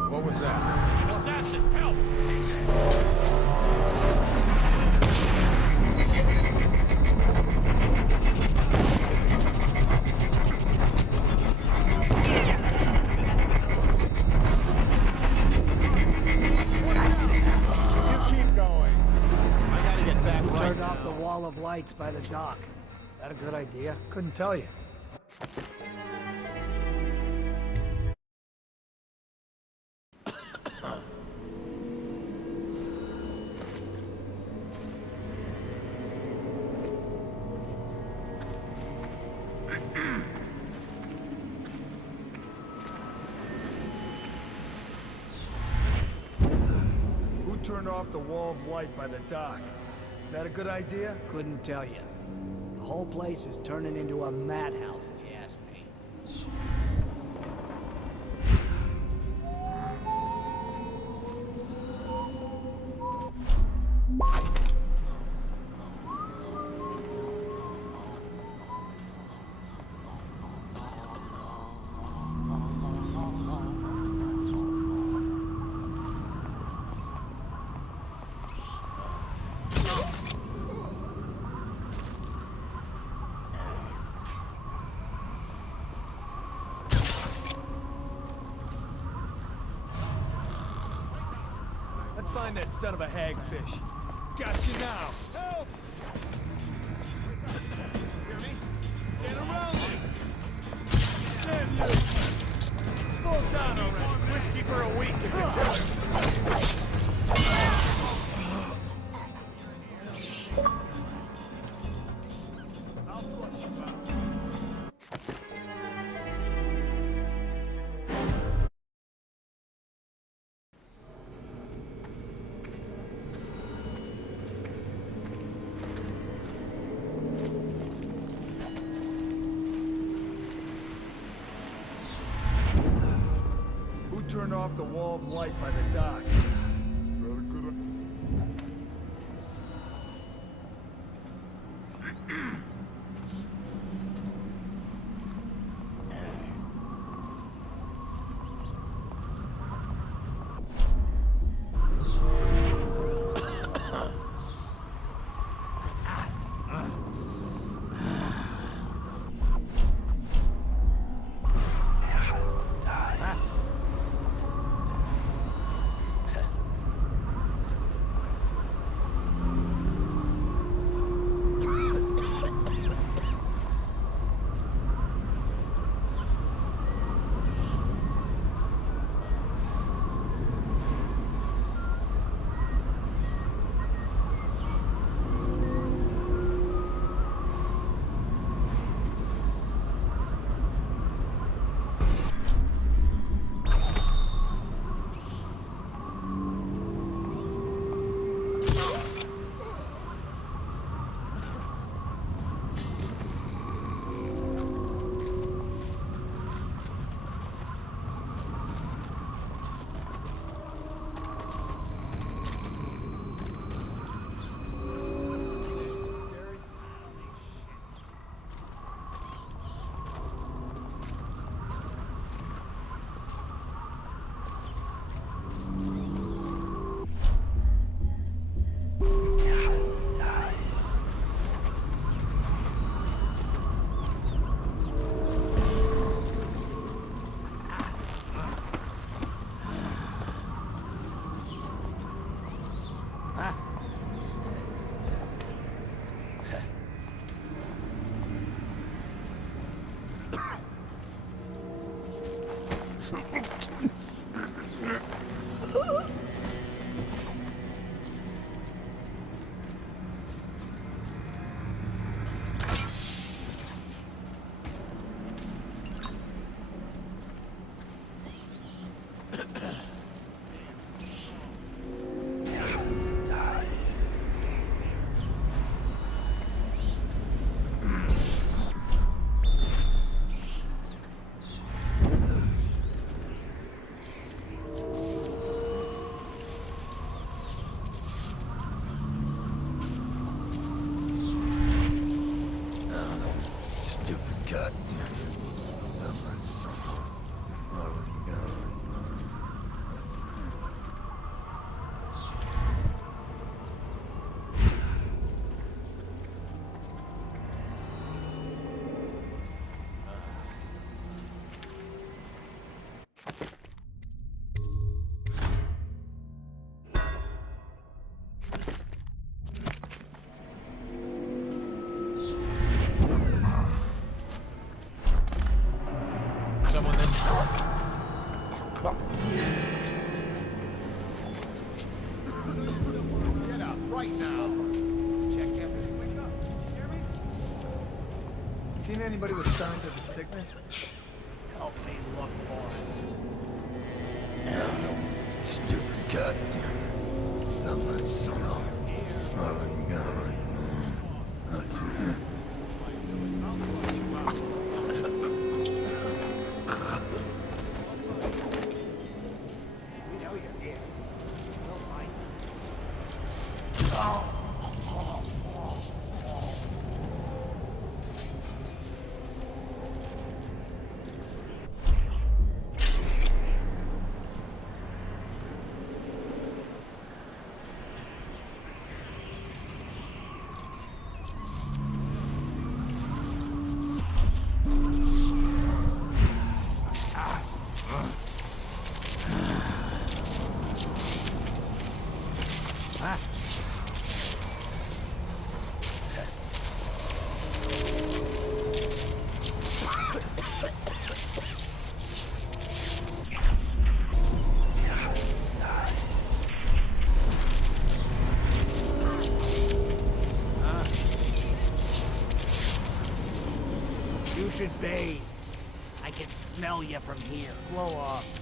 What was that? Assassin, help! Of lights by the dock. That a good idea? Couldn't tell you. Who turned off the wall of light by the dock? Is that a good idea? Couldn't tell you. The whole place is turning into a madhouse, if you ask me. Find that son of a hagfish. Got you now. Help! Hear me? Get around me! Damn you! Slow down already. Whiskey for a week if you I'll flush you out. Turned off the wall of light by the dock. Is that a good Someone that... Get up right now. Check everything. Wake up. Hear me? Seen anybody with signs of the sickness? Help me look for it. Stupid goddamn. You should bathe. I can smell you from here. Blow off.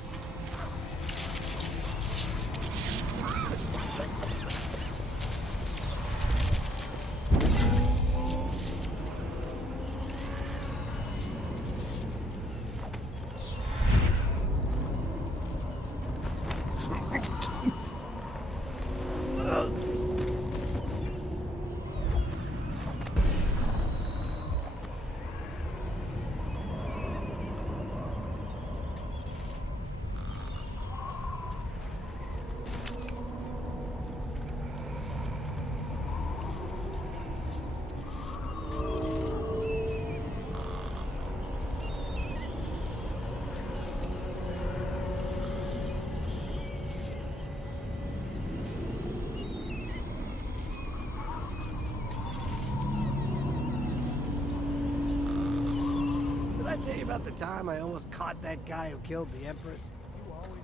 Did I tell you about the time I almost caught that guy who killed the Empress? You always...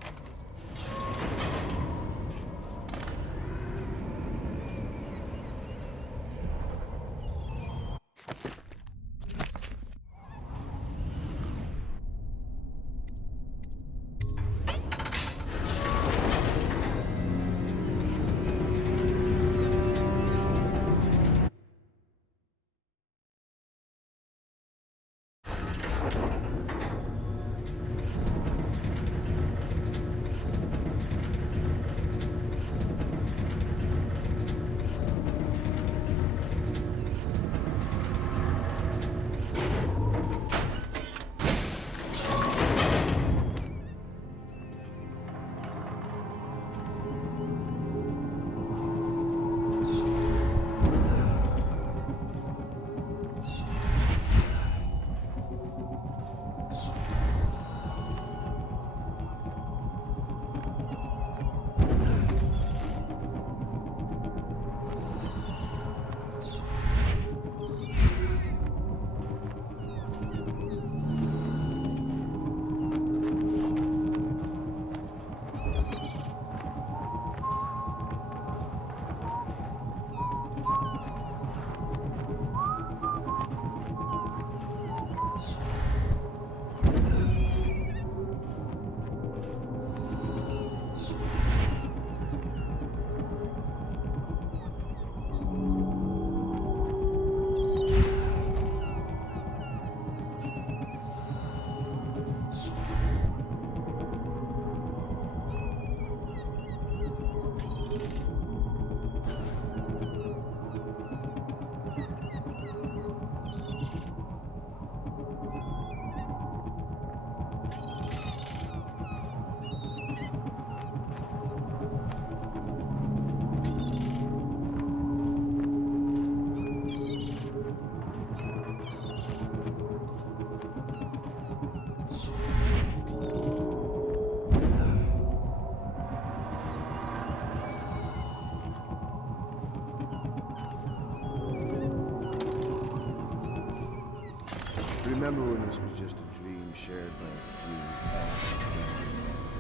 this was just a dream shared by a few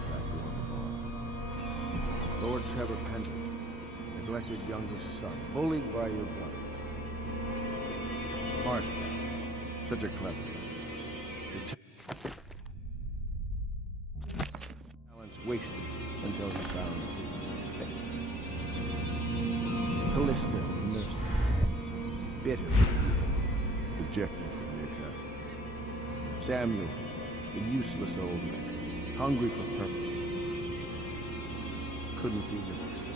back over the bar. Lord Trevor Pendleton, neglected youngest son, bullied by your brother. Martin, such a clever man. His talents wasted until he found his fate. Callista, nursed, bitter, rejected from the academy. Samuel, the useless old man, hungry for purpose, couldn't be released.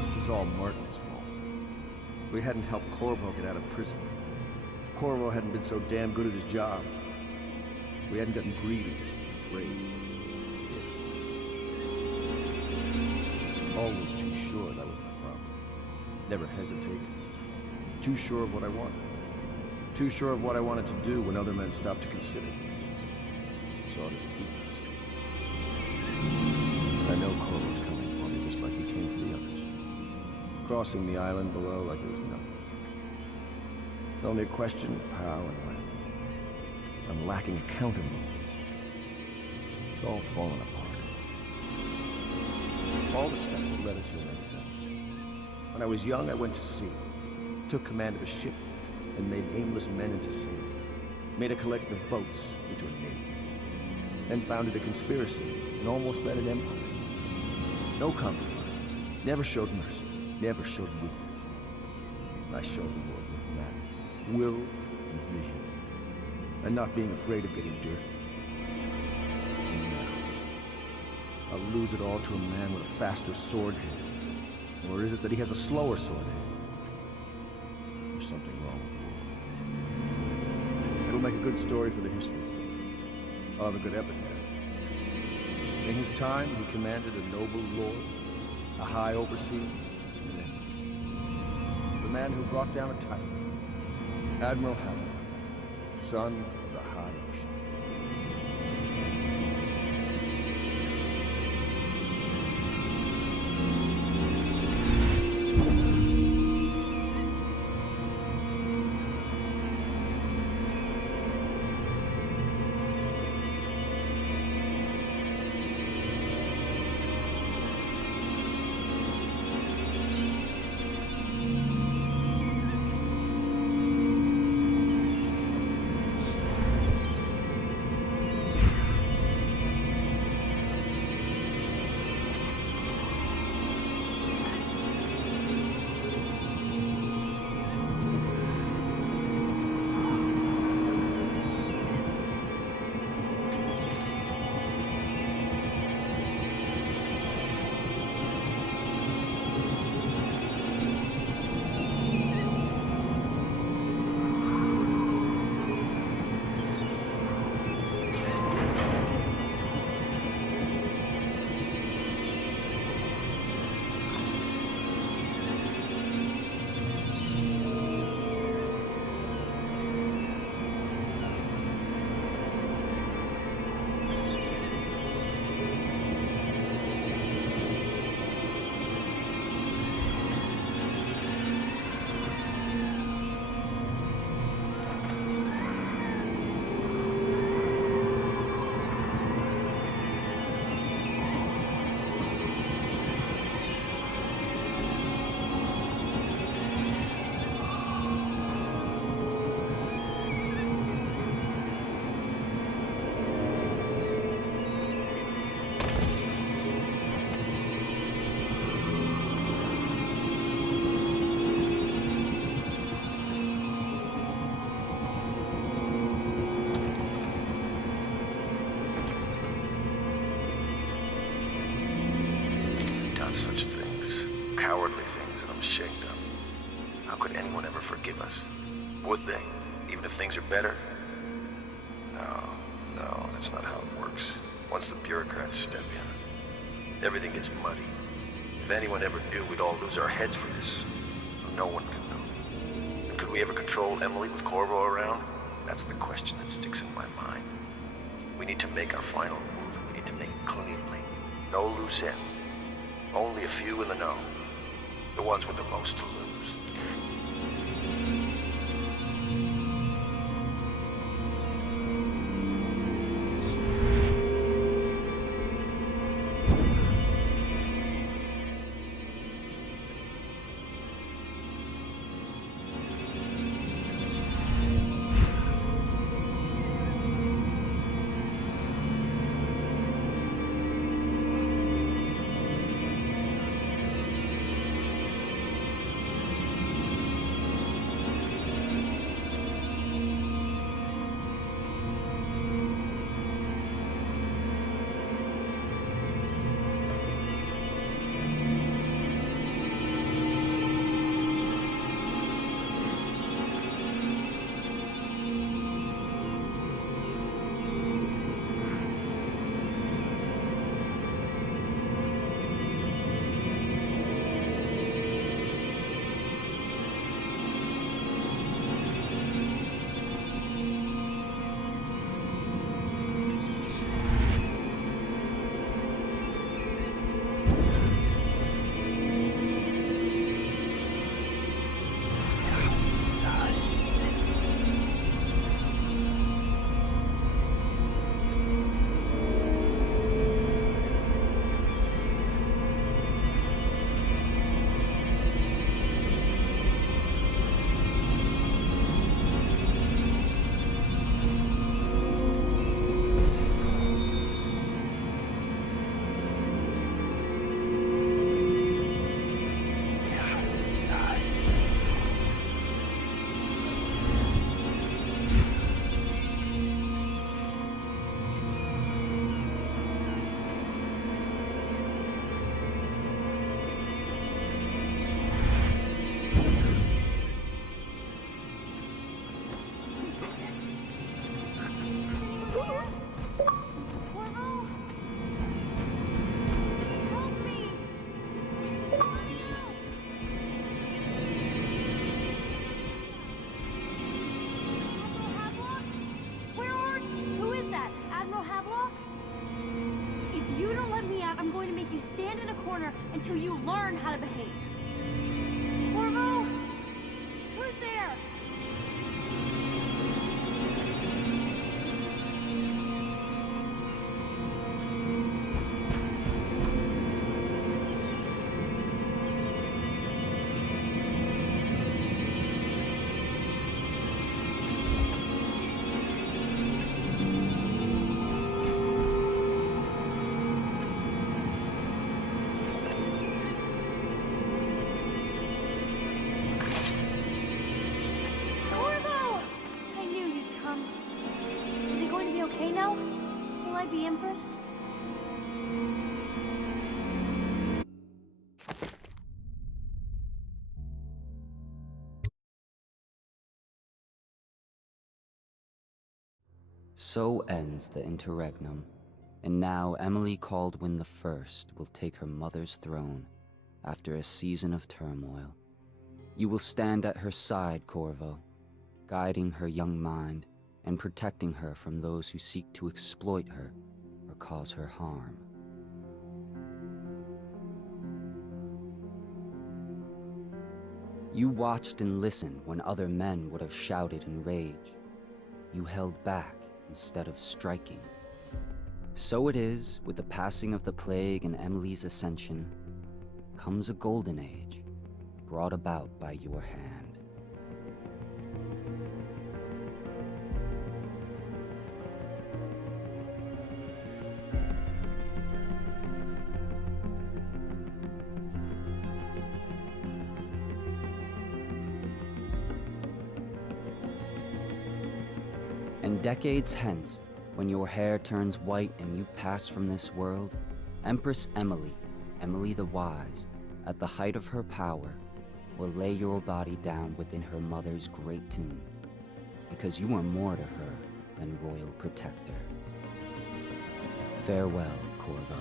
This is all Martin's fault. We hadn't helped Corvo get out of prison. Corvo hadn't been so damn good at his job. We hadn't gotten greedy, afraid. Always too sure that was my problem. Never hesitated. Too sure of what I wanted. Too sure of what I wanted to do when other men stopped to consider. Saw it as a weakness. I know Corvo's coming for me just like he came for the others. Crossing the island below like it was nothing. It's only a question of how and when. I'm lacking a countermove. It's all fallen apart. All the stuff that led us here made sense. When I was young, I went to sea, took command of a ship, and made aimless men into sailors. Made a collection of boats into a navy. Then founded a conspiracy and almost led an empire. No compromise. Never showed mercy. Never showed weakness. I showed the world what mattered. Will and vision. And not being afraid of getting dirty. And now, I'll lose it all to a man with a faster sword hand. Or is it that he has a slower sword hand? There's something wrong with the world. It'll make a good story for the history. I'll have a good epitaph. In his time, he commanded a noble lord, a high overseer, and an empress. The man who brought down a titan, Admiral Hound, son of the high ocean. Such things, cowardly things, and I'm ashamed of. How could anyone ever forgive us? Would they? Even if things are better? No, that's not how it works. Once the bureaucrats step in, everything gets muddy. If anyone ever knew, we'd all lose our heads for this. No one could know. And could we ever control Emily with Corvo around? That's the question that sticks in my mind. We need to make our final move, and we need to make it cleanly. No loose ends. Only a few in the know. The ones with the most to lose. you stand in a corner until you learn how to behave. Corvo? Who's there? Okay now? Will I be Empress? So ends the interregnum, and now Emily Caldwin I will take her mother's throne after a season of turmoil. You will stand at her side, Corvo, guiding her young mind and protecting her from those who seek to exploit her or cause her harm. You watched and listened when other men would have shouted in rage. You held back instead of striking. So it is, with the passing of the plague and Emily's ascension, comes a golden age, brought about by your hand. And decades hence, when your hair turns white and you pass from this world, Empress Emily, Emily the Wise, at the height of her power, will lay your body down within her mother's great tomb, because you are more to her than royal protector. Farewell, Corvo.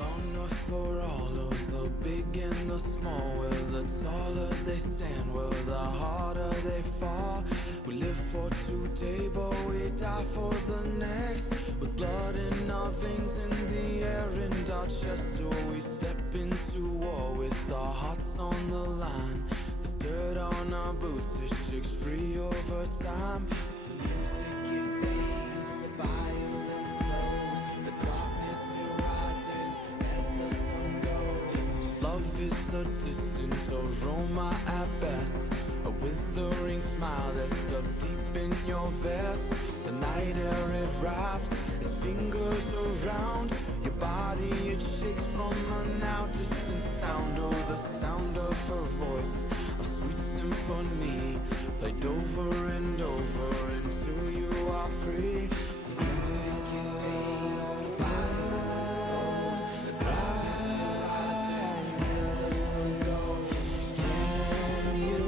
Long enough for all of the big and the small. Where the taller they stand, where the harder they fall. We live for today, but we die for the next. With blood in our veins, in the air, in our chest. Or we step into war with our hearts on the line. The dirt on our boots, it shakes free over time. The music it fades, the violence slows. The darkness it rises as the sun goes. Love is a distant aroma at best. A withering smile that's stuffed deep in your vest. The night air it wraps its fingers around your body. It shakes from a now distant sound. Oh, the sound of her voice, a sweet symphony, played over and over until you are free. The music it fades, the violence slows. Rise as the sun goes. Can you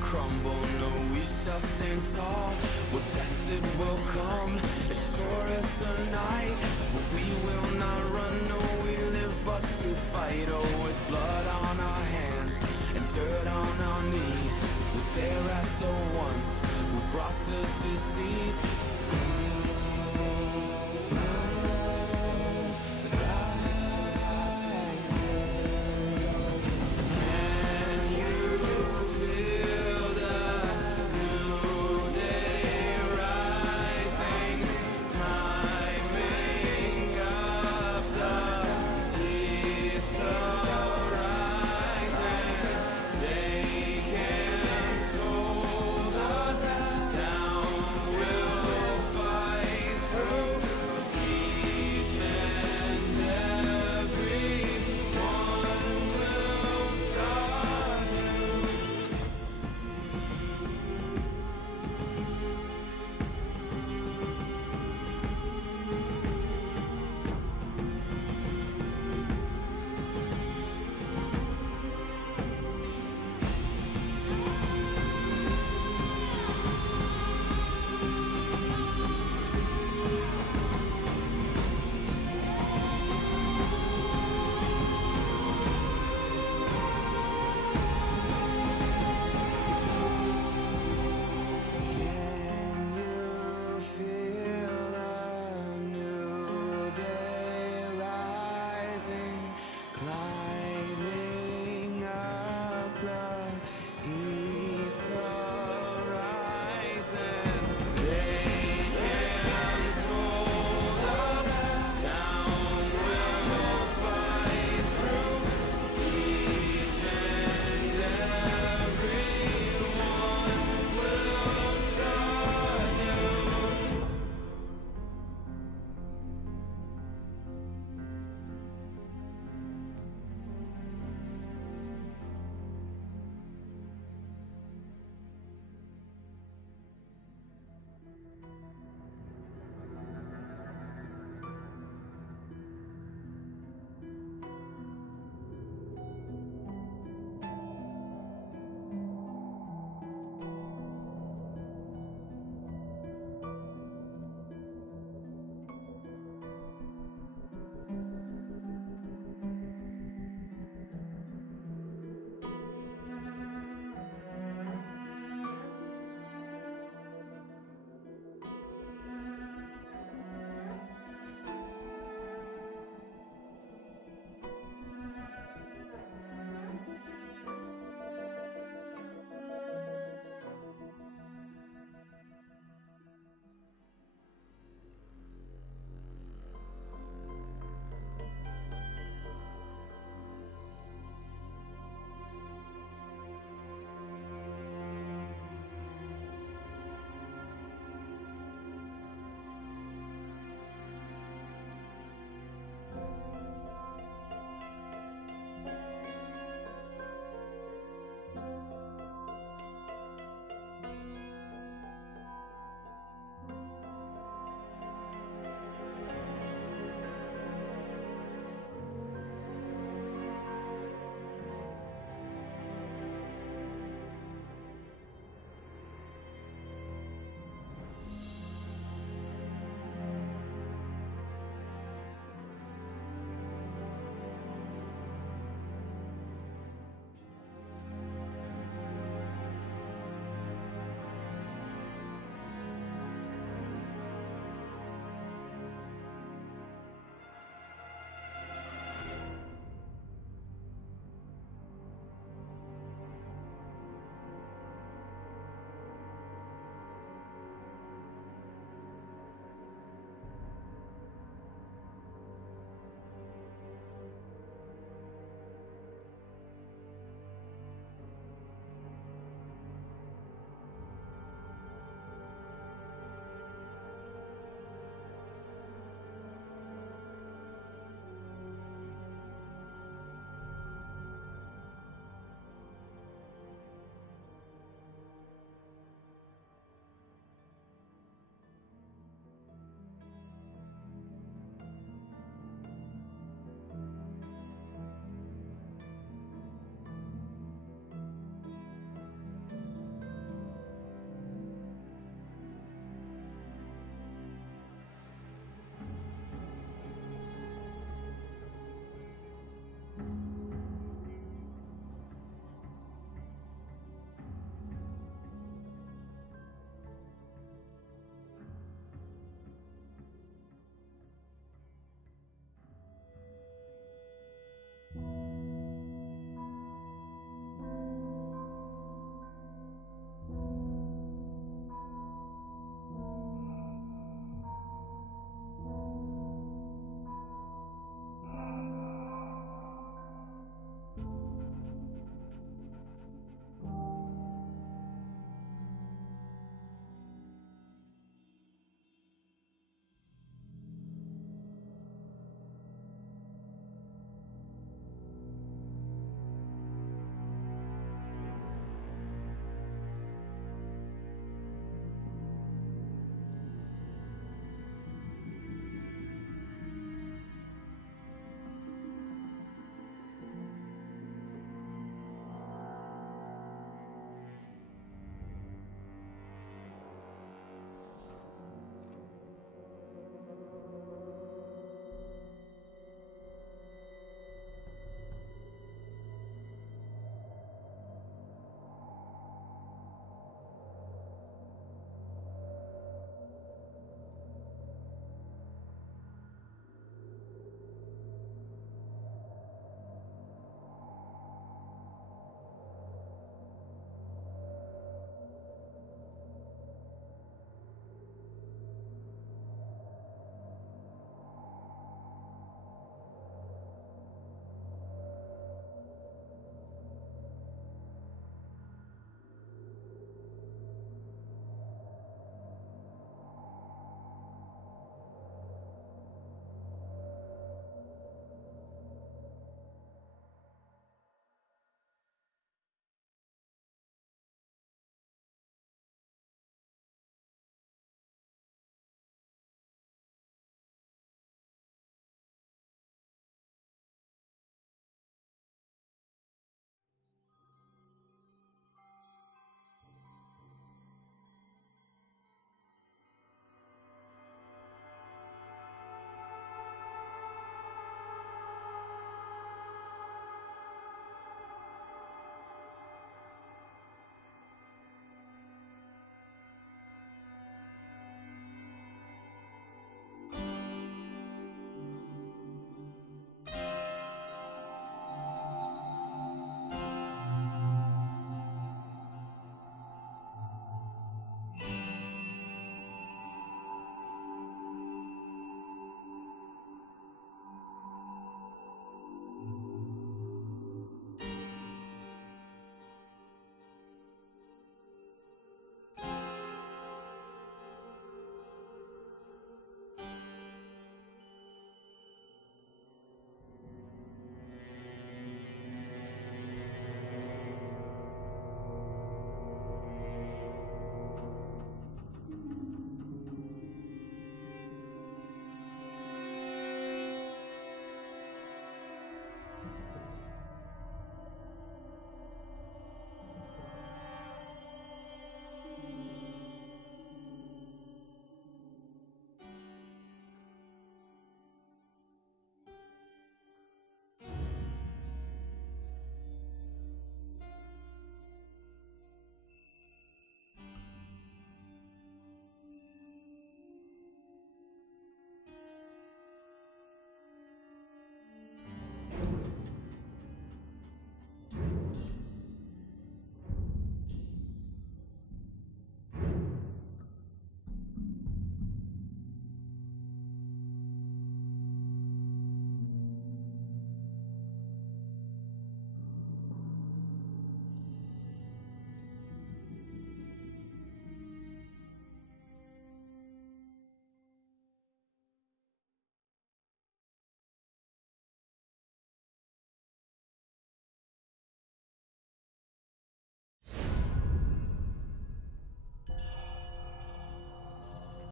crumble, no, we shall stand tall. Well, death it will come, as sure as the night. But we will not run, no, we live but to fight. Oh, with blood on our hands and dirt on our knees, we tear at the ones who brought the disease.